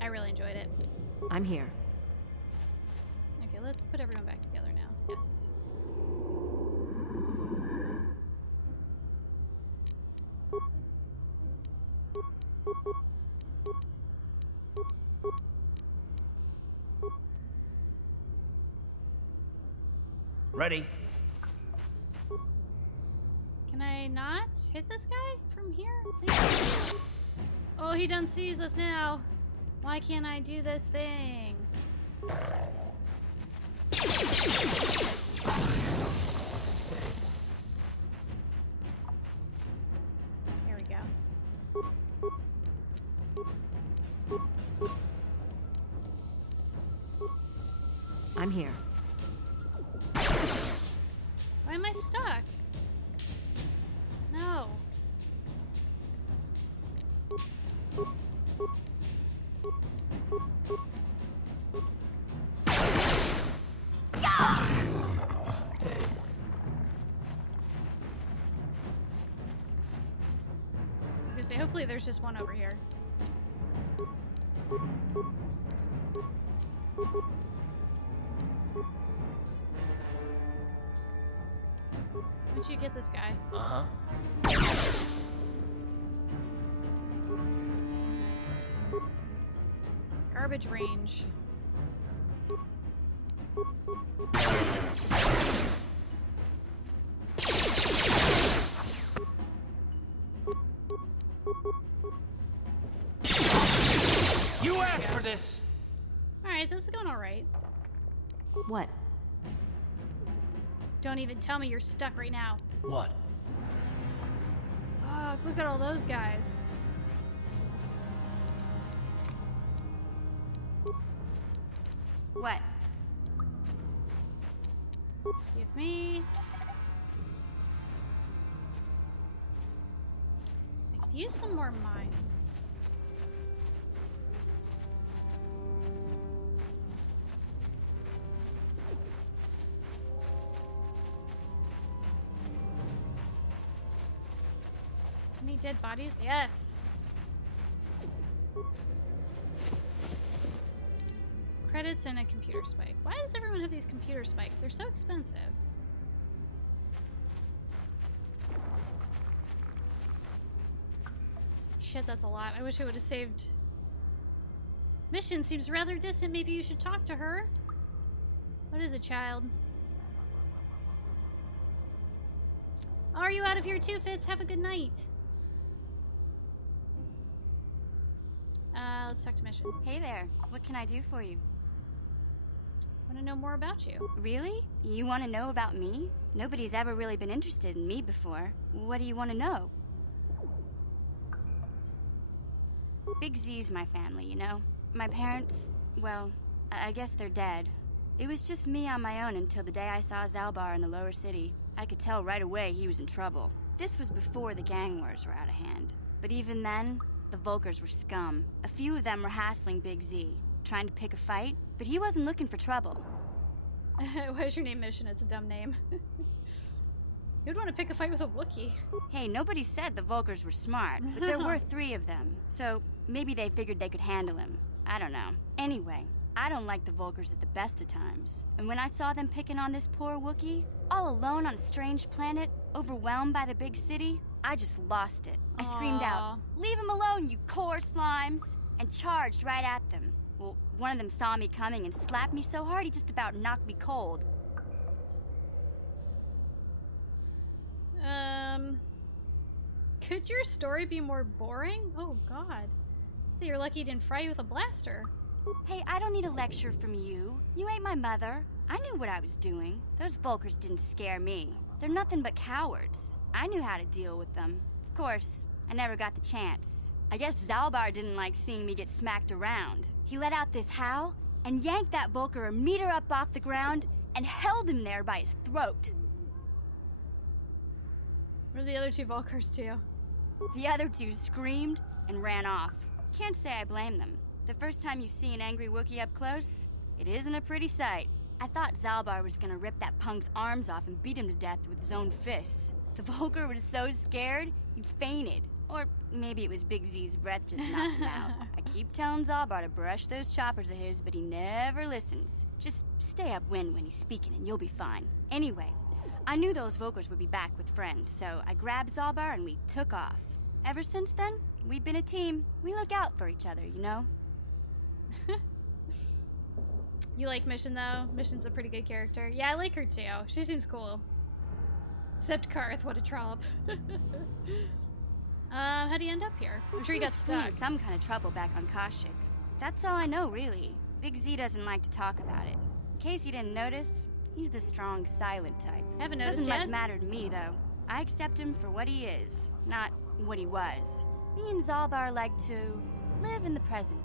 I really enjoyed it. I'm here. Okay, let's put everyone back together now. Yes. Ready? Can I not hit this guy from here? Oh, he done sees us now. Why can't I do this thing? There we go. I'm here. Why am I stuck? No. I was gonna say, hopefully there's just one over here. Did you get this guy? Uh-huh. Garbage range. You asked for this! Alright, this is going alright. What? Don't even tell me you're stuck right now. What? Fuck, look at all those guys. What? Give me... I could use some more mines. Any dead bodies? Yes! Credits and a computer spike. Why does everyone have these computer spikes? They're so expensive. Shit, that's a lot. I wish I would have saved. Mission seems rather distant. Maybe you should talk to her. What is it, child? Are you out of here too, Fitz? Have a good night. Let's talk to Mission. Hey there. What can I do for you? Want to know more about you. Really? You want to know about me? Nobody's ever really been interested in me before. What do you want to know? Big Z's my family, you know? My parents, well, I guess they're dead. It was just me on my own until the day I saw Zalbar in the lower city. I could tell right away he was in trouble. This was before the gang wars were out of hand. But even then, the Volkers were scum. A few of them were hassling Big Z, trying to pick a fight, but he wasn't looking for trouble. What is your name, Mission? It's a dumb name. You'd want to pick a fight with a Wookiee. Hey, nobody said the Volkers were smart, but there were 3 of them, so maybe they figured they could handle him. I don't know. Anyway, I don't like the Volkers at the best of times, and when I saw them picking on this poor Wookiee, all alone on a strange planet, overwhelmed by the big city, I just lost it. I screamed out, "Leave him alone, you core slimes!" and charged right at them. Well, one of them saw me coming and slapped me so hard he just about knocked me cold. Could your story be more boring? Oh, God. So you're lucky he didn't fry you with a blaster. Hey, I don't need a lecture from you. You ain't my mother. I knew what I was doing. Those Volkers didn't scare me. They're nothing but cowards. I knew how to deal with them. Of course, I never got the chance. I guess Zalbar didn't like seeing me get smacked around. He let out this howl and yanked that Volker a meter up off the ground and held him there by his throat. Where are the other two Volkers too? The other two screamed and ran off. Can't say I blame them. The first time you see an angry Wookiee up close, it isn't a pretty sight. I thought Zalbar was gonna rip that punk's arms off and beat him to death with his own fists. The Volker was so scared, he fainted. Or maybe it was Big Z's breath just knocked him out. I keep telling Zalbar to brush those choppers of his, but he never listens. Just stay upwind when he's speaking and you'll be fine. Anyway, I knew those Volkers would be back with friends, so I grabbed Zalbar and we took off. Ever since then, we've been a team. We look out for each other, you know? You like Mission, though? Mission's a pretty good character. Yeah, I like her, too. She seems cool. Except Karth, what a trollop. How do you end up here? I'm sure you got stuck. In some kind of trouble back on Kashyyyk. That's all I know, really. Big Z doesn't like to talk about it. In case you didn't notice, he's the strong, silent type. Haven't noticed Doesn't yet. much matter to me, though. I accept him for what he is, not what he was. Me and Zalbar like to live in the present.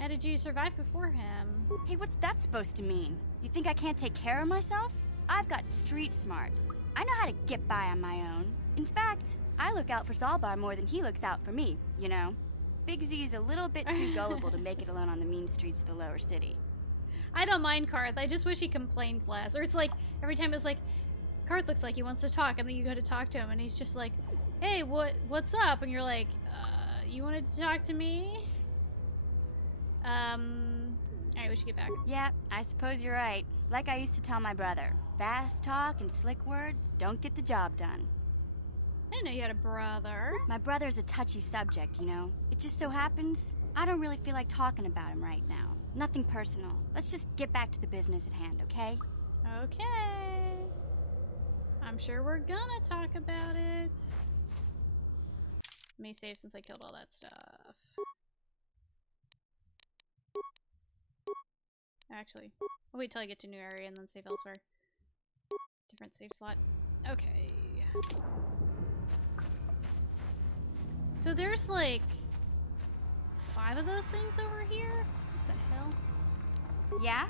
How did you survive before him? Hey, what's that supposed to mean? You think I can't take care of myself? I've got street smarts. I know how to get by on my own. In fact, I look out for Zalbar more than he looks out for me, you know? Big Z's a little bit too gullible to make it alone on the mean streets of the lower city. I don't mind Karth. I just wish he complained less. Or it's like, every time it's like, Karth looks like he wants to talk, and then you go to talk to him, and he's just like, hey, what's up? And you're like, you wanted to talk to me? Alright, we should get back. Yeah, I suppose you're right. Like I used to tell my brother, fast talk and slick words don't get the job done. I didn't know you had a brother. My brother's a touchy subject, you know? It just so happens, I don't really feel like talking about him right now. Nothing personal. Let's just get back to the business at hand, okay? Okay. I'm sure we're gonna talk about it. Let me save since I killed all that stuff. Actually, I'll wait till I get to a new area and then save elsewhere. Different save slot. Okay. So there's like 5 of those things over here? What the hell? Yeah?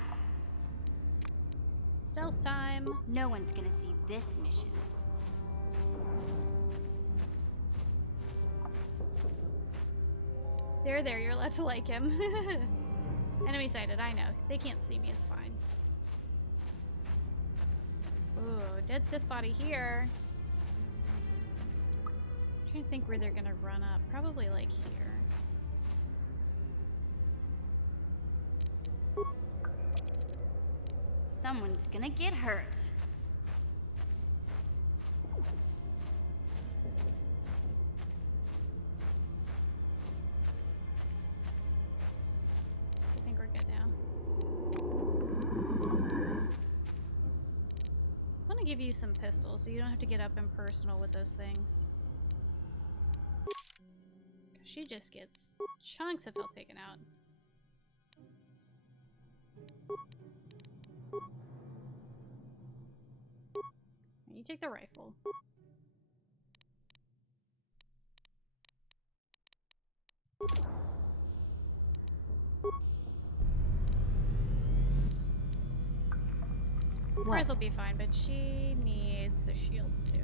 Stealth time. No one's gonna see this mission. There, you're allowed to like him. Enemy sighted, I know. They can't see me, it's fine. Ooh, dead Sith body here. I'm trying to think where they're gonna run up. Probably like here. Someone's gonna get hurt. I think we're good now. I'm gonna give you some pistols so you don't have to get up impersonal with those things. She just gets chunks of health taken out. You take the rifle. Karth will be fine, but she needs a shield too.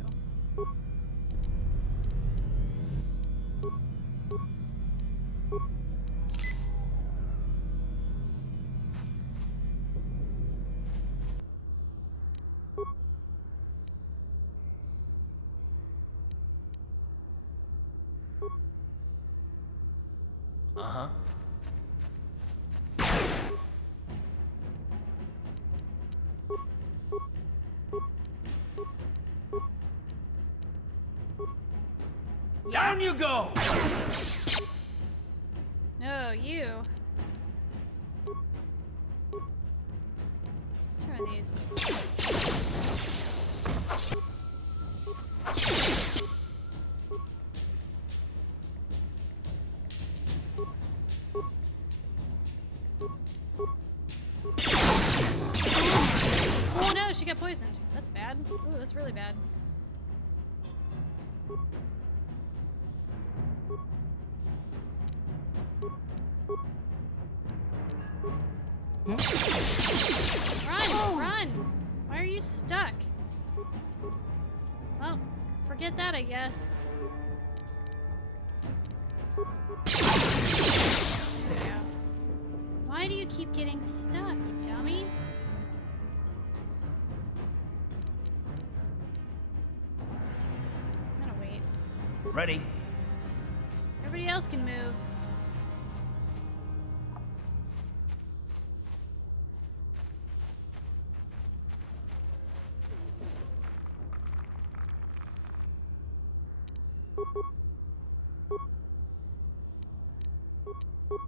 Uh-huh. Down you go! No, you. Try these. that's really bad. Run! Run! Why are you stuck? Well, forget that, I guess. There we go. Why do you keep getting stuck, you dummy? I'm gonna wait. Ready. Everybody else can move.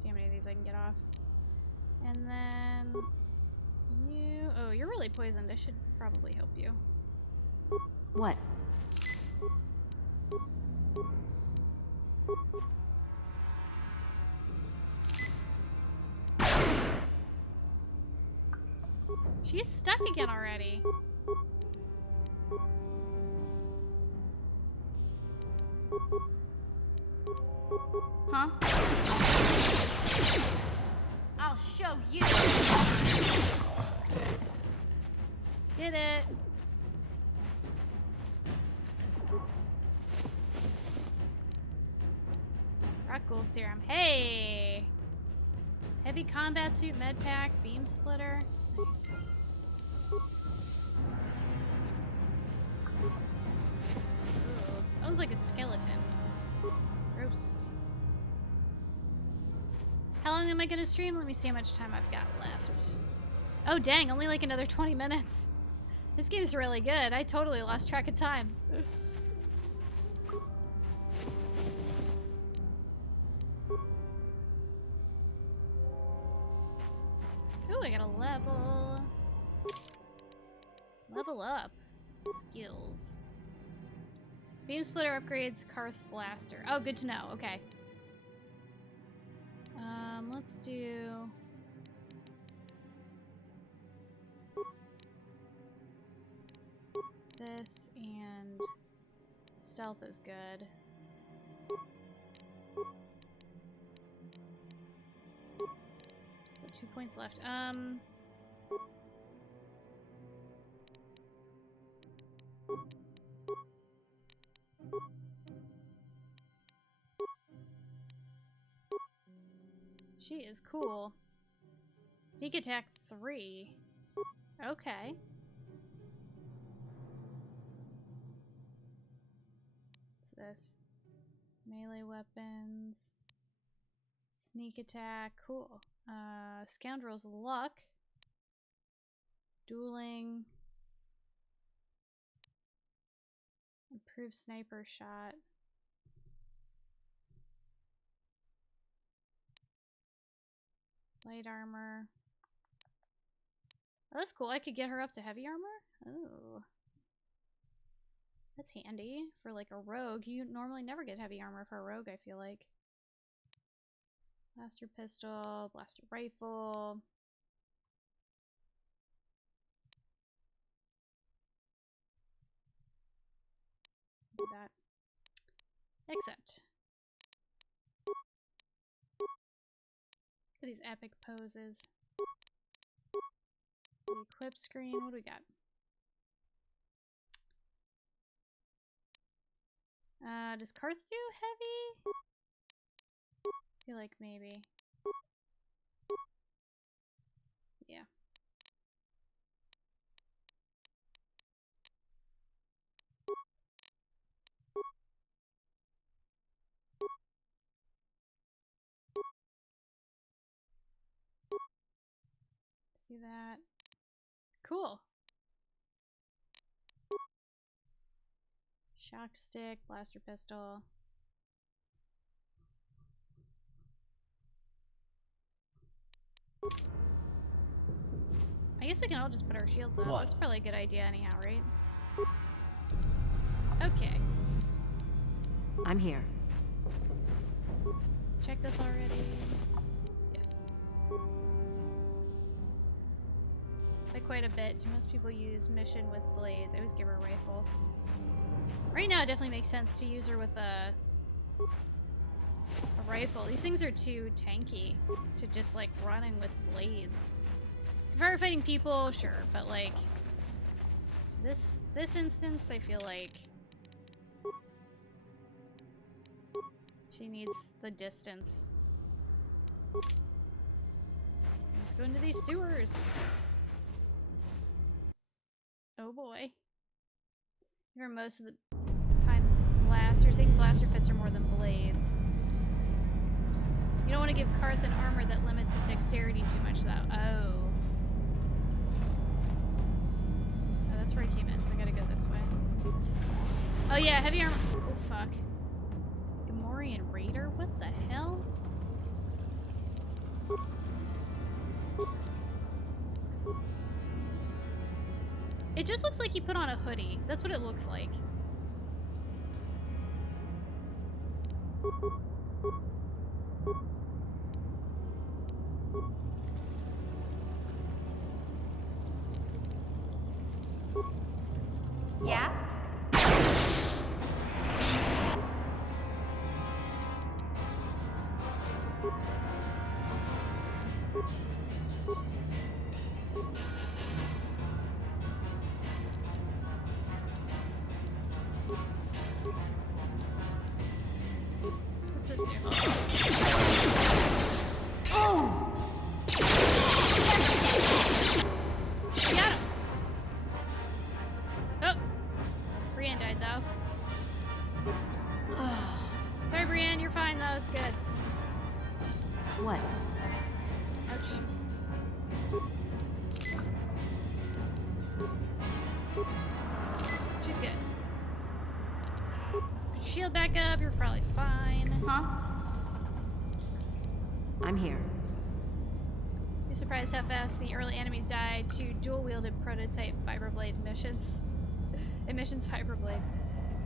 See how many of these I can get off. And then you... Oh, you're really poisoned. I should probably help you. What? She's stuck again already. Huh? I'll show you. Did it. Rock Ghoul Serum. Hey! Heavy combat suit, med pack, beam splitter. Nice. Ooh, sounds like a skeleton. Gross. How long am I gonna stream? Let me see how much time I've got left. Oh dang, only like another 20 minutes. This game's really good. I totally lost track of time. Ooh, I got a level. Level up. Skills. Beam splitter upgrades Karth's blaster. Oh, good to know. Okay. Let's do... this, and stealth is good. So 2 points left. She is cool. Sneak attack 3. Okay. What's this? Melee weapons. Sneak attack. Cool. Scoundrel's luck. Dueling. Improved sniper shot. Light armor. Oh, that's cool. I could get her up to heavy armor? Oh. That's handy for like a rogue. You normally never get heavy armor for a rogue, I feel like. Blaster pistol, blaster rifle. Do that. Except. Look at these epic poses. The equip screen. What do we got? Does Karth do heavy? I feel like maybe. Yeah. Let's do that. Cool. Shock stick, blaster pistol. I guess we can all just put our shields on. That's probably a good idea anyhow, right? Okay. I'm here. Check this already. Yes. If I quite a bit. Do most people use mission with blades? I always give her a rifle. Right now, it definitely makes sense to use her with a rifle. These things are too tanky to just like running with blades. If I were fighting people, sure, but like this instance, I feel like she needs the distance. Let's go into these sewers. Oh boy. Here most of the times blasters. I think blaster fits are more than blades. You don't want to give Carthan armor that limits his dexterity too much though. Oh. Oh, that's where he came in, so I gotta go this way. Oh yeah, heavy armor. Oh fuck. Gamorrean Raider? What the hell? It just looks like he put on a hoodie. That's what it looks like. Yeah? What's this do? Oh! I got him! Oh! Brienne died though. Sorry Brienne, you're fine though, it's good. What? Ouch. She's good. Put your shield back up, you're probably fine. Huh? I'm here. Be surprised how fast the early enemies died to dual-wielded prototype Fiberblade missions. Emissions Fiberblade.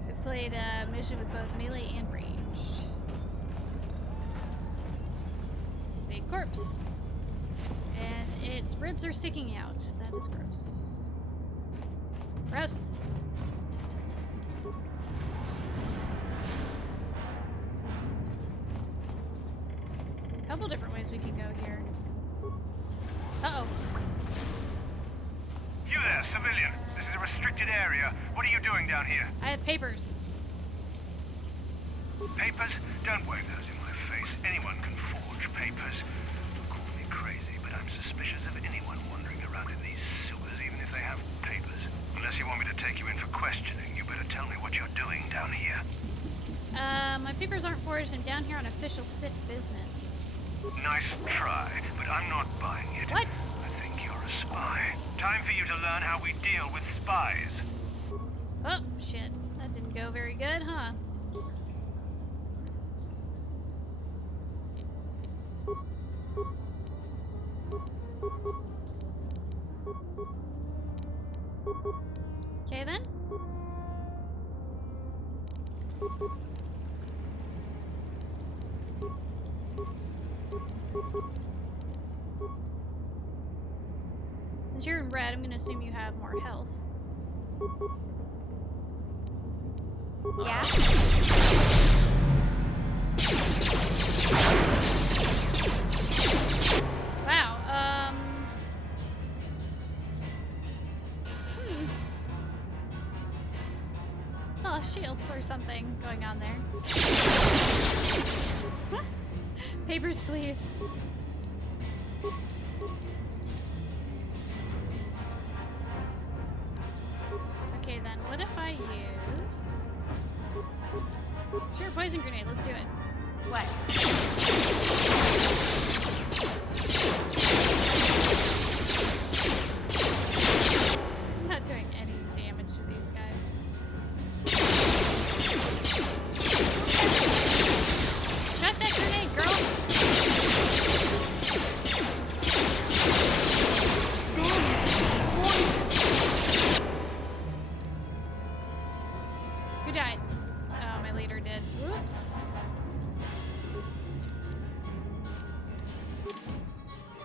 We played a mission with both melee and ranged. This is a corpse. And its ribs are sticking out. That is gross. Gross. A couple different ways we can go here. Uh-oh. You there, civilian. This is a restricted area. What are you doing down here? I have papers. Papers? Don't wave those in my face. Anyone can forge papers. Don't call me crazy, but I'm suspicious of anyone wandering around in these sewers, even if they have papers. Unless you want me to take you in for questioning, you better tell me what you're doing down here. My papers aren't forged. I'm down here on official Sith business. Nice try, but I'm not buying it. What? I think you're a spy. Time for you to learn how we deal with spies. Oh, shit. That didn't go very good, huh? Okay, then. Since you're in red, I'm gonna assume you have more health. Yeah? Wow, Oh, shields or something going on there. Papers, please. Okay, then what if I use... Sure, poison grenade, let's do it. What? I'm not doing any damage to these guys. Shut that grenade, girl! Who died? Oh, my leader did. Whoops.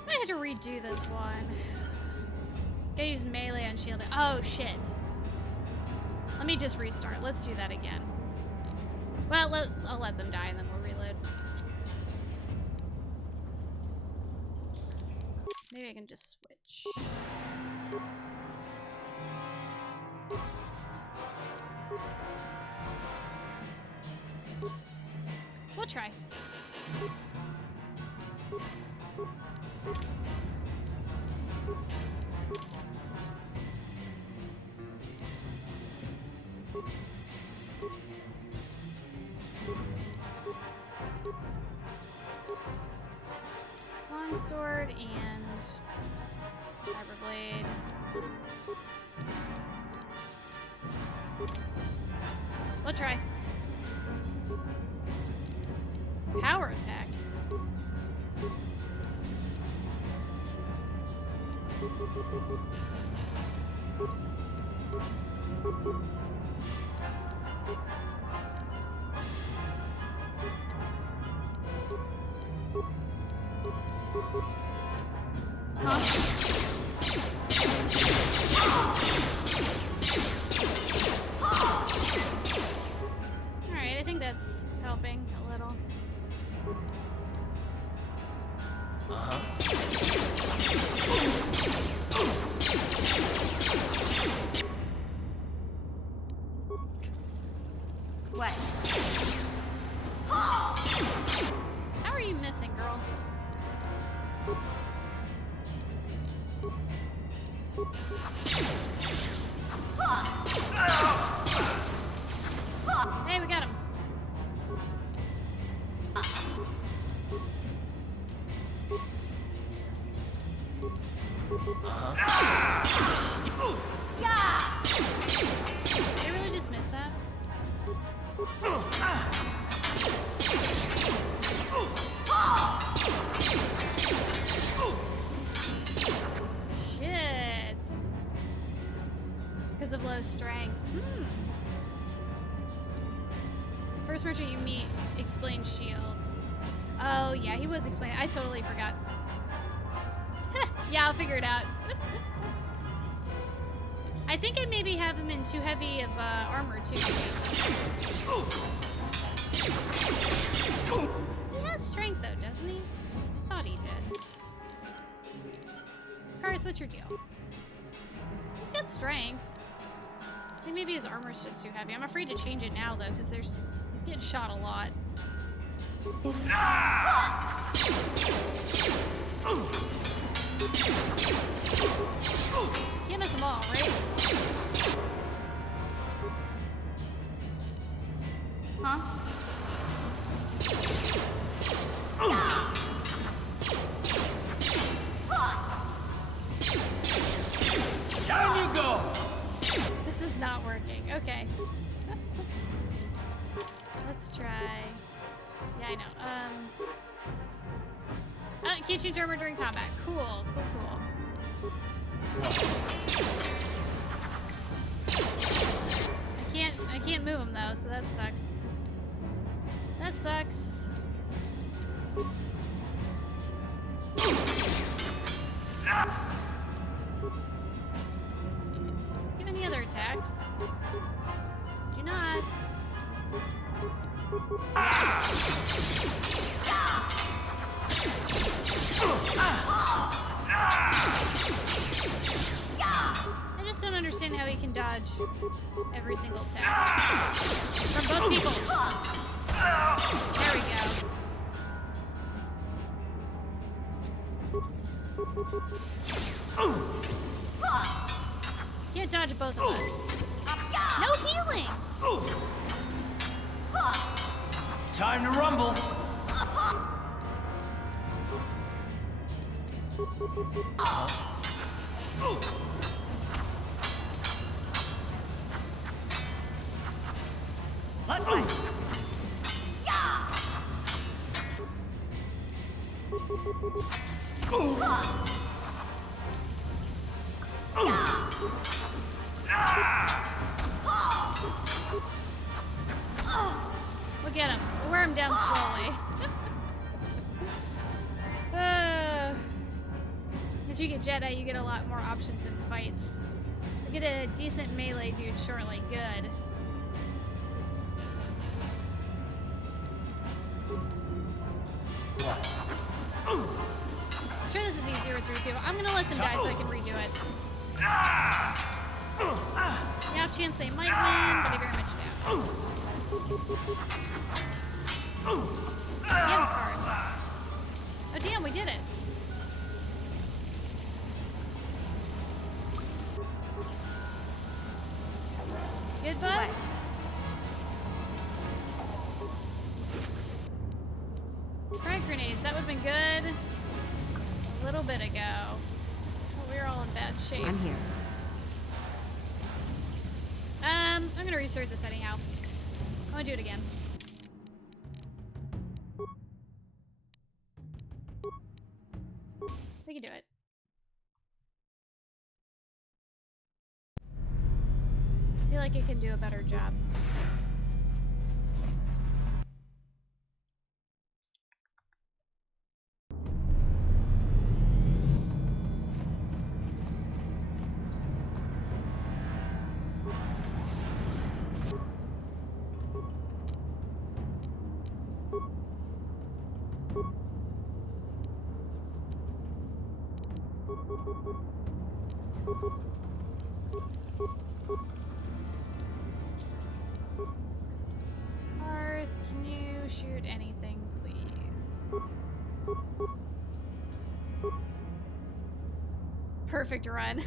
I had to redo this one. Gotta use melee on shield. Oh, shit. Let me just restart. Let's do that again. Well, I'll let them die and then we'll reload. Maybe I can just switch. We'll try. Longsword and Cyberblade. We'll try. Power attack. Alright, I think that's helping a little. What? How are you missing, girl? Hey, we got him. Did I really just miss that? Shit. Because of low strength. First merchant you meet explains shields. Oh yeah, he was explaining. I totally forgot. Yeah, I'll figure it out. I think I maybe have him in too heavy of armor too. He has strength though, doesn't he? I thought he did. Karth, what's your deal? He's got strength. I think maybe his armor's just too heavy. I'm afraid to change it now though, because he's getting shot a lot. Can't miss them all, right? Huh? Down you go! This is not working. Okay. Let's try. Yeah, I know. Can't change armor during combat. Cool. I can't move him though, so that sucks. That sucks. Give any other attacks? Do not. I just don't understand how he can dodge every single attack. From both people. There we go. Can't dodge both of us. No healing! Time to rumble! Let's go! Look at him. We'll wear him down slowly. Once you get Jedi, you get a lot more options in fights. You get a decent melee dude shortly. Good. I'm sure this is easier with 3 people. I'm gonna let them die so I can redo it. You have a chance they might win, but they very much doubt. Damn card. Oh damn, we did it. Good, bud? Frag grenades, that would have been good a little bit ago. But we were all in bad shape. I'm here. I'm gonna restart this anyhow. I wanna do it again. We can do it. I feel like it can do a better job. Hearth, can you shoot anything, please? Perfect run.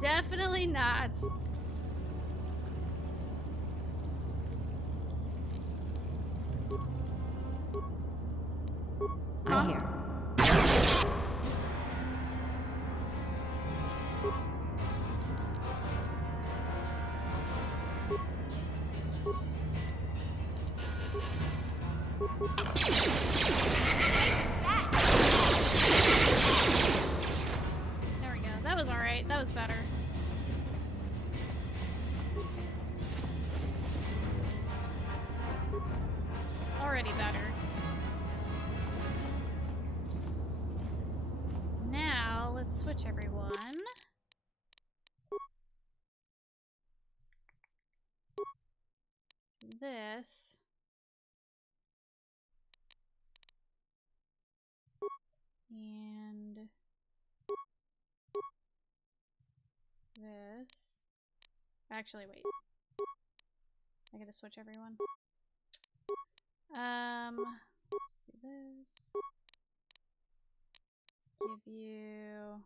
Definitely not. I'm here. There we go. That was alright. That was better. Already better. Now, let's switch everyone. This. And this. Actually, wait. I gotta switch everyone. Let's do this. Let's give you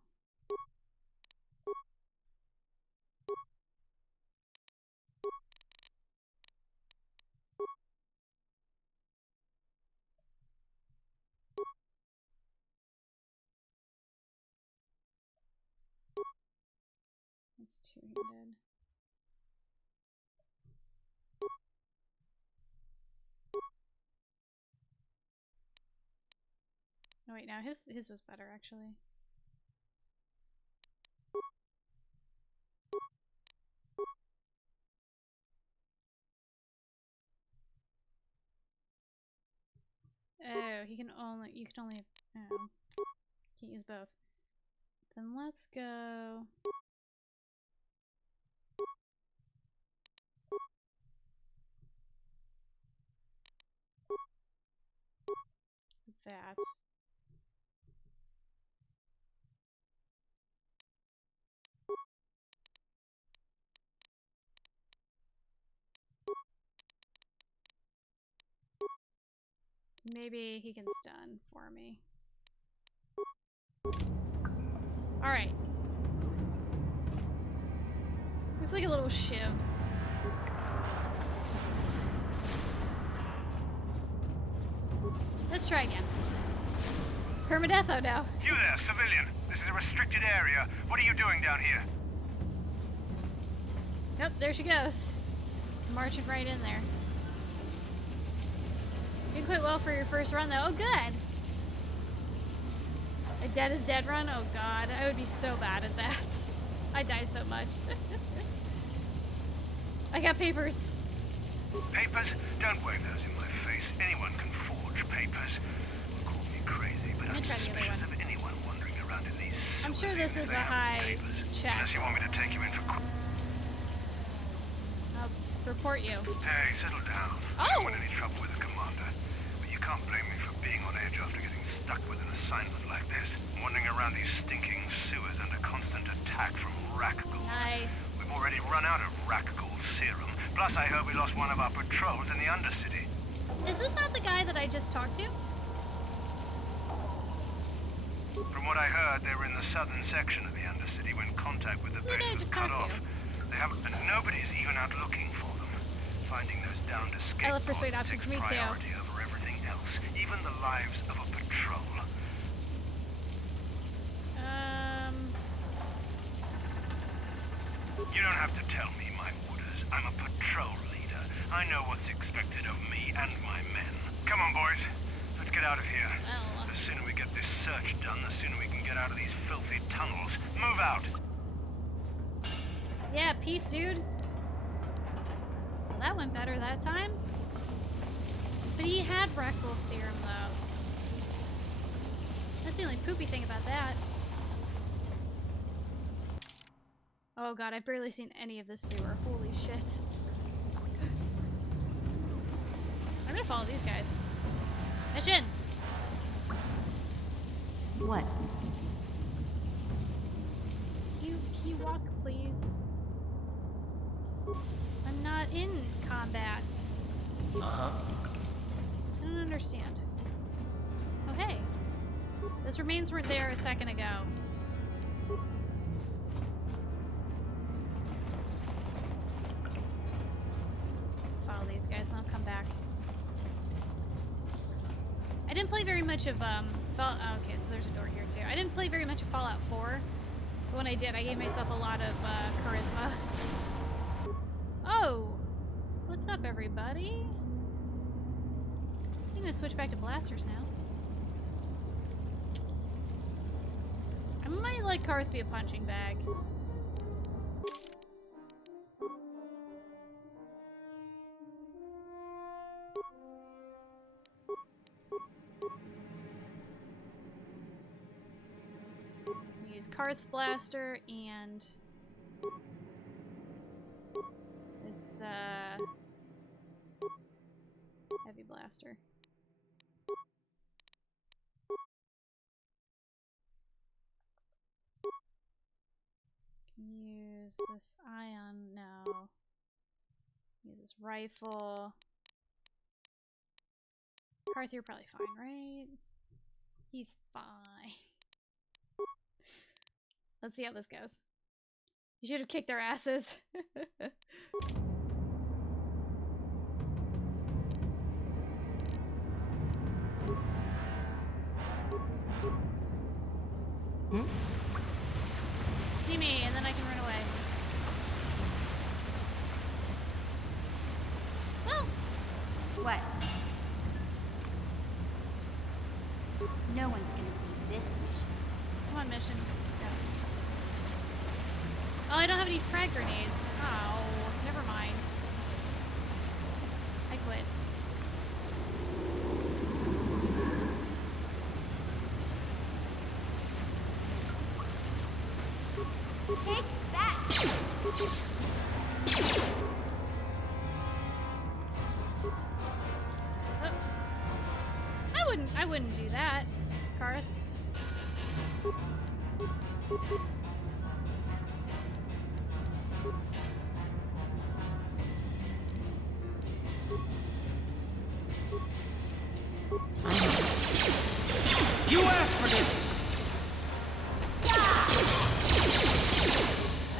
it's two-handed. Oh wait, no, his was better actually. Oh, you can only oh, can't use both. Then let's go. That. Maybe he can stun for me. Alright. Looks like a little shiv. Let's try again. Permadeath, now. You there, civilian. This is a restricted area. What are you doing down here? Oh, there she goes. Marching right in there. Did quite well for your first run, though. Oh, good. A dead is dead run? Oh, God. I would be so bad at that. I die so much. I got papers. Papers? Don't wave those in my face. Anyone can forge papers. Call me crazy, but I'm try the other one. suspicious of anyone sure this is a high check. Unless you want me to take you in for... I'll report you. Hey, settle down. I don't want any trouble with the commander. But you can't blame me for being on edge after getting stuck with an assignment like this. Wandering around these stinking sewers under constant attack from Rakghouls. Nice. We've already run out of Rakghoul serum. Plus, I heard we lost one of our patrols in the Undercity. Is this not the guy that I just talked to? From what I heard, they were in the southern section of the Undercity when contact with the base was cut off. They haven't, and nobody's even out looking for them. Finding those downed escape I love Persuade pods options, takes me too. priority over everything else, even the lives of a patrol. You don't have to tell me my orders. I'm a patrol leader. I know what's expected of me and my men. Come on, boys. Let's get out of here. Well. The sooner we get this search done, the sooner we can get out of these filthy tunnels. Move out! Yeah, peace, dude. Well, that went better that time. But he had Rakghoul serum, though. That's the only poopy thing about that. Oh god, I've barely seen any of this sewer. Holy shit. I'm gonna follow these guys. Mission! What? Can you walk, please? I'm not in combat. Uh-huh. I don't understand. Oh, hey. Those remains weren't there a second ago. Follow these guys and I'll come back. I didn't play very much of, oh, okay, so there's a door here too. I didn't play very much of Fallout 4. But when I did, I gave myself a lot of, charisma. Oh! What's up, everybody? I'm gonna switch back to blasters now. I might let Karth be a punching bag. Use Karth's blaster and this heavy blaster. Use this ion, no. Use this rifle. Karth, you're probably fine, right? He's fine. Let's see how this goes. You should have kicked their asses. See me, and then I can run away. Well. What? No one's gonna see this mission. Come on, mission. Let's go. Oh, I don't have any frag grenades. Oh, never mind. I quit. Take that! Oh. I wouldn't do that, Karth. You asked for this!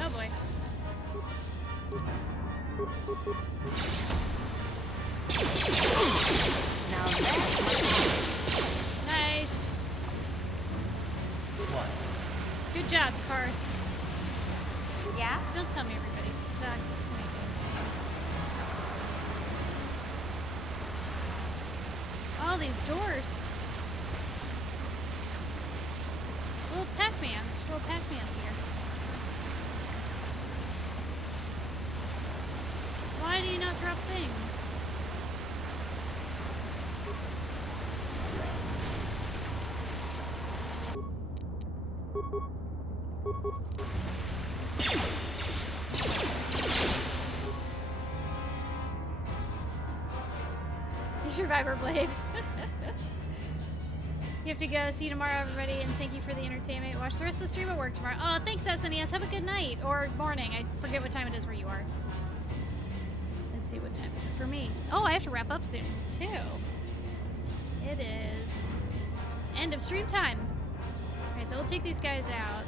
Oh boy. Now that's nice. What? Good job, Karth. Yeah? Don't tell me everybody's stuck. It's gonna be insane. All these doors. Little Pac-Mans. There's little Pac-Mans here. Why do you not drop things? You Survivor Blade. You have to go. See you tomorrow, everybody, and thank you for the entertainment. Watch the rest of the stream at work tomorrow. Oh, thanks, SNES. Have a good night. Or morning. I forget what time it is where you are. Let's see, what time is it for me? Oh, I have to wrap up soon, too. It is end of stream time. Alright, so we'll take these guys out.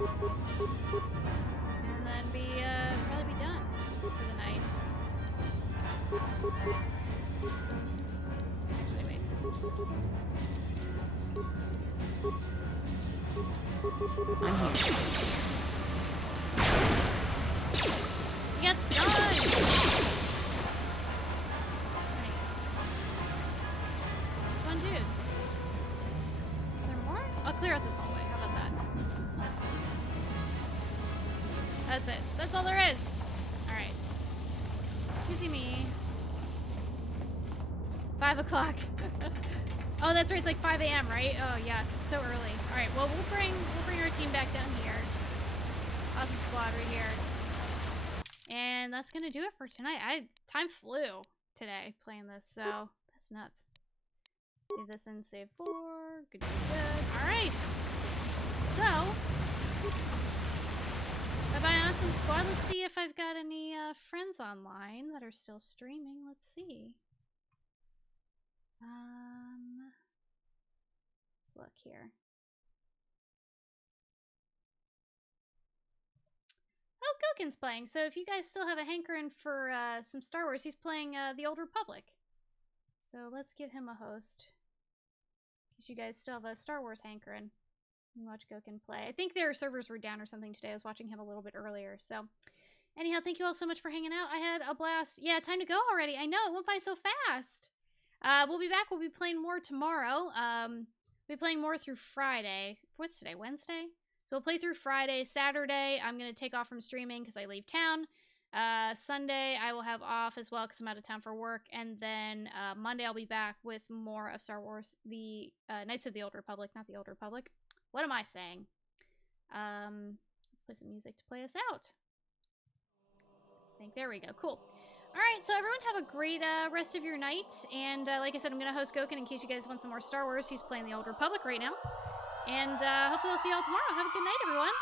And then probably be done for the night. Actually, wait. I'm here. You got stunned! Nice. There's one dude. Is there more? I'll clear out this hallway. How about that? That's it. That's all there is. Alright. Excuse me. 5 o'clock. Oh, that's right. It's like 5 a.m., right? Oh, yeah. So early. Alright, well, we'll bring our team back down here. Awesome squad right here. And that's gonna do it for tonight. Time flew today playing this, so that's nuts. Save this and save 4. Good. Alright. So, bye-bye, awesome squad. Let's see if I've got any friends online that are still streaming. Let's see. Let's look here. Oh, Goken's playing. So if you guys still have a hankering for some Star Wars, he's playing The Old Republic. So let's give him a host. In case you guys still have a Star Wars hankering. You watch Goken play. I think their servers were down or something today. I was watching him a little bit earlier. So anyhow, thank you all so much for hanging out. I had a blast. Yeah, time to go already. I know, it went by so fast. We'll be back. We'll be playing more tomorrow. We'll be playing more through Friday. What's today? Wednesday? So we'll play through Friday. Saturday, I'm going to take off from streaming because I leave town. Sunday, I will have off as well because I'm out of town for work. And then Monday, I'll be back with more of Star Wars, the Knights of the Old Republic, not the Old Republic. What am I saying? Let's play some music to play us out. I think, there we go. Cool. Alright, so everyone have a great rest of your night. And like I said, I'm going to host Goken in case you guys want some more Star Wars. He's playing the Old Republic right now. And hopefully I'll see you all tomorrow. Have a good night, everyone.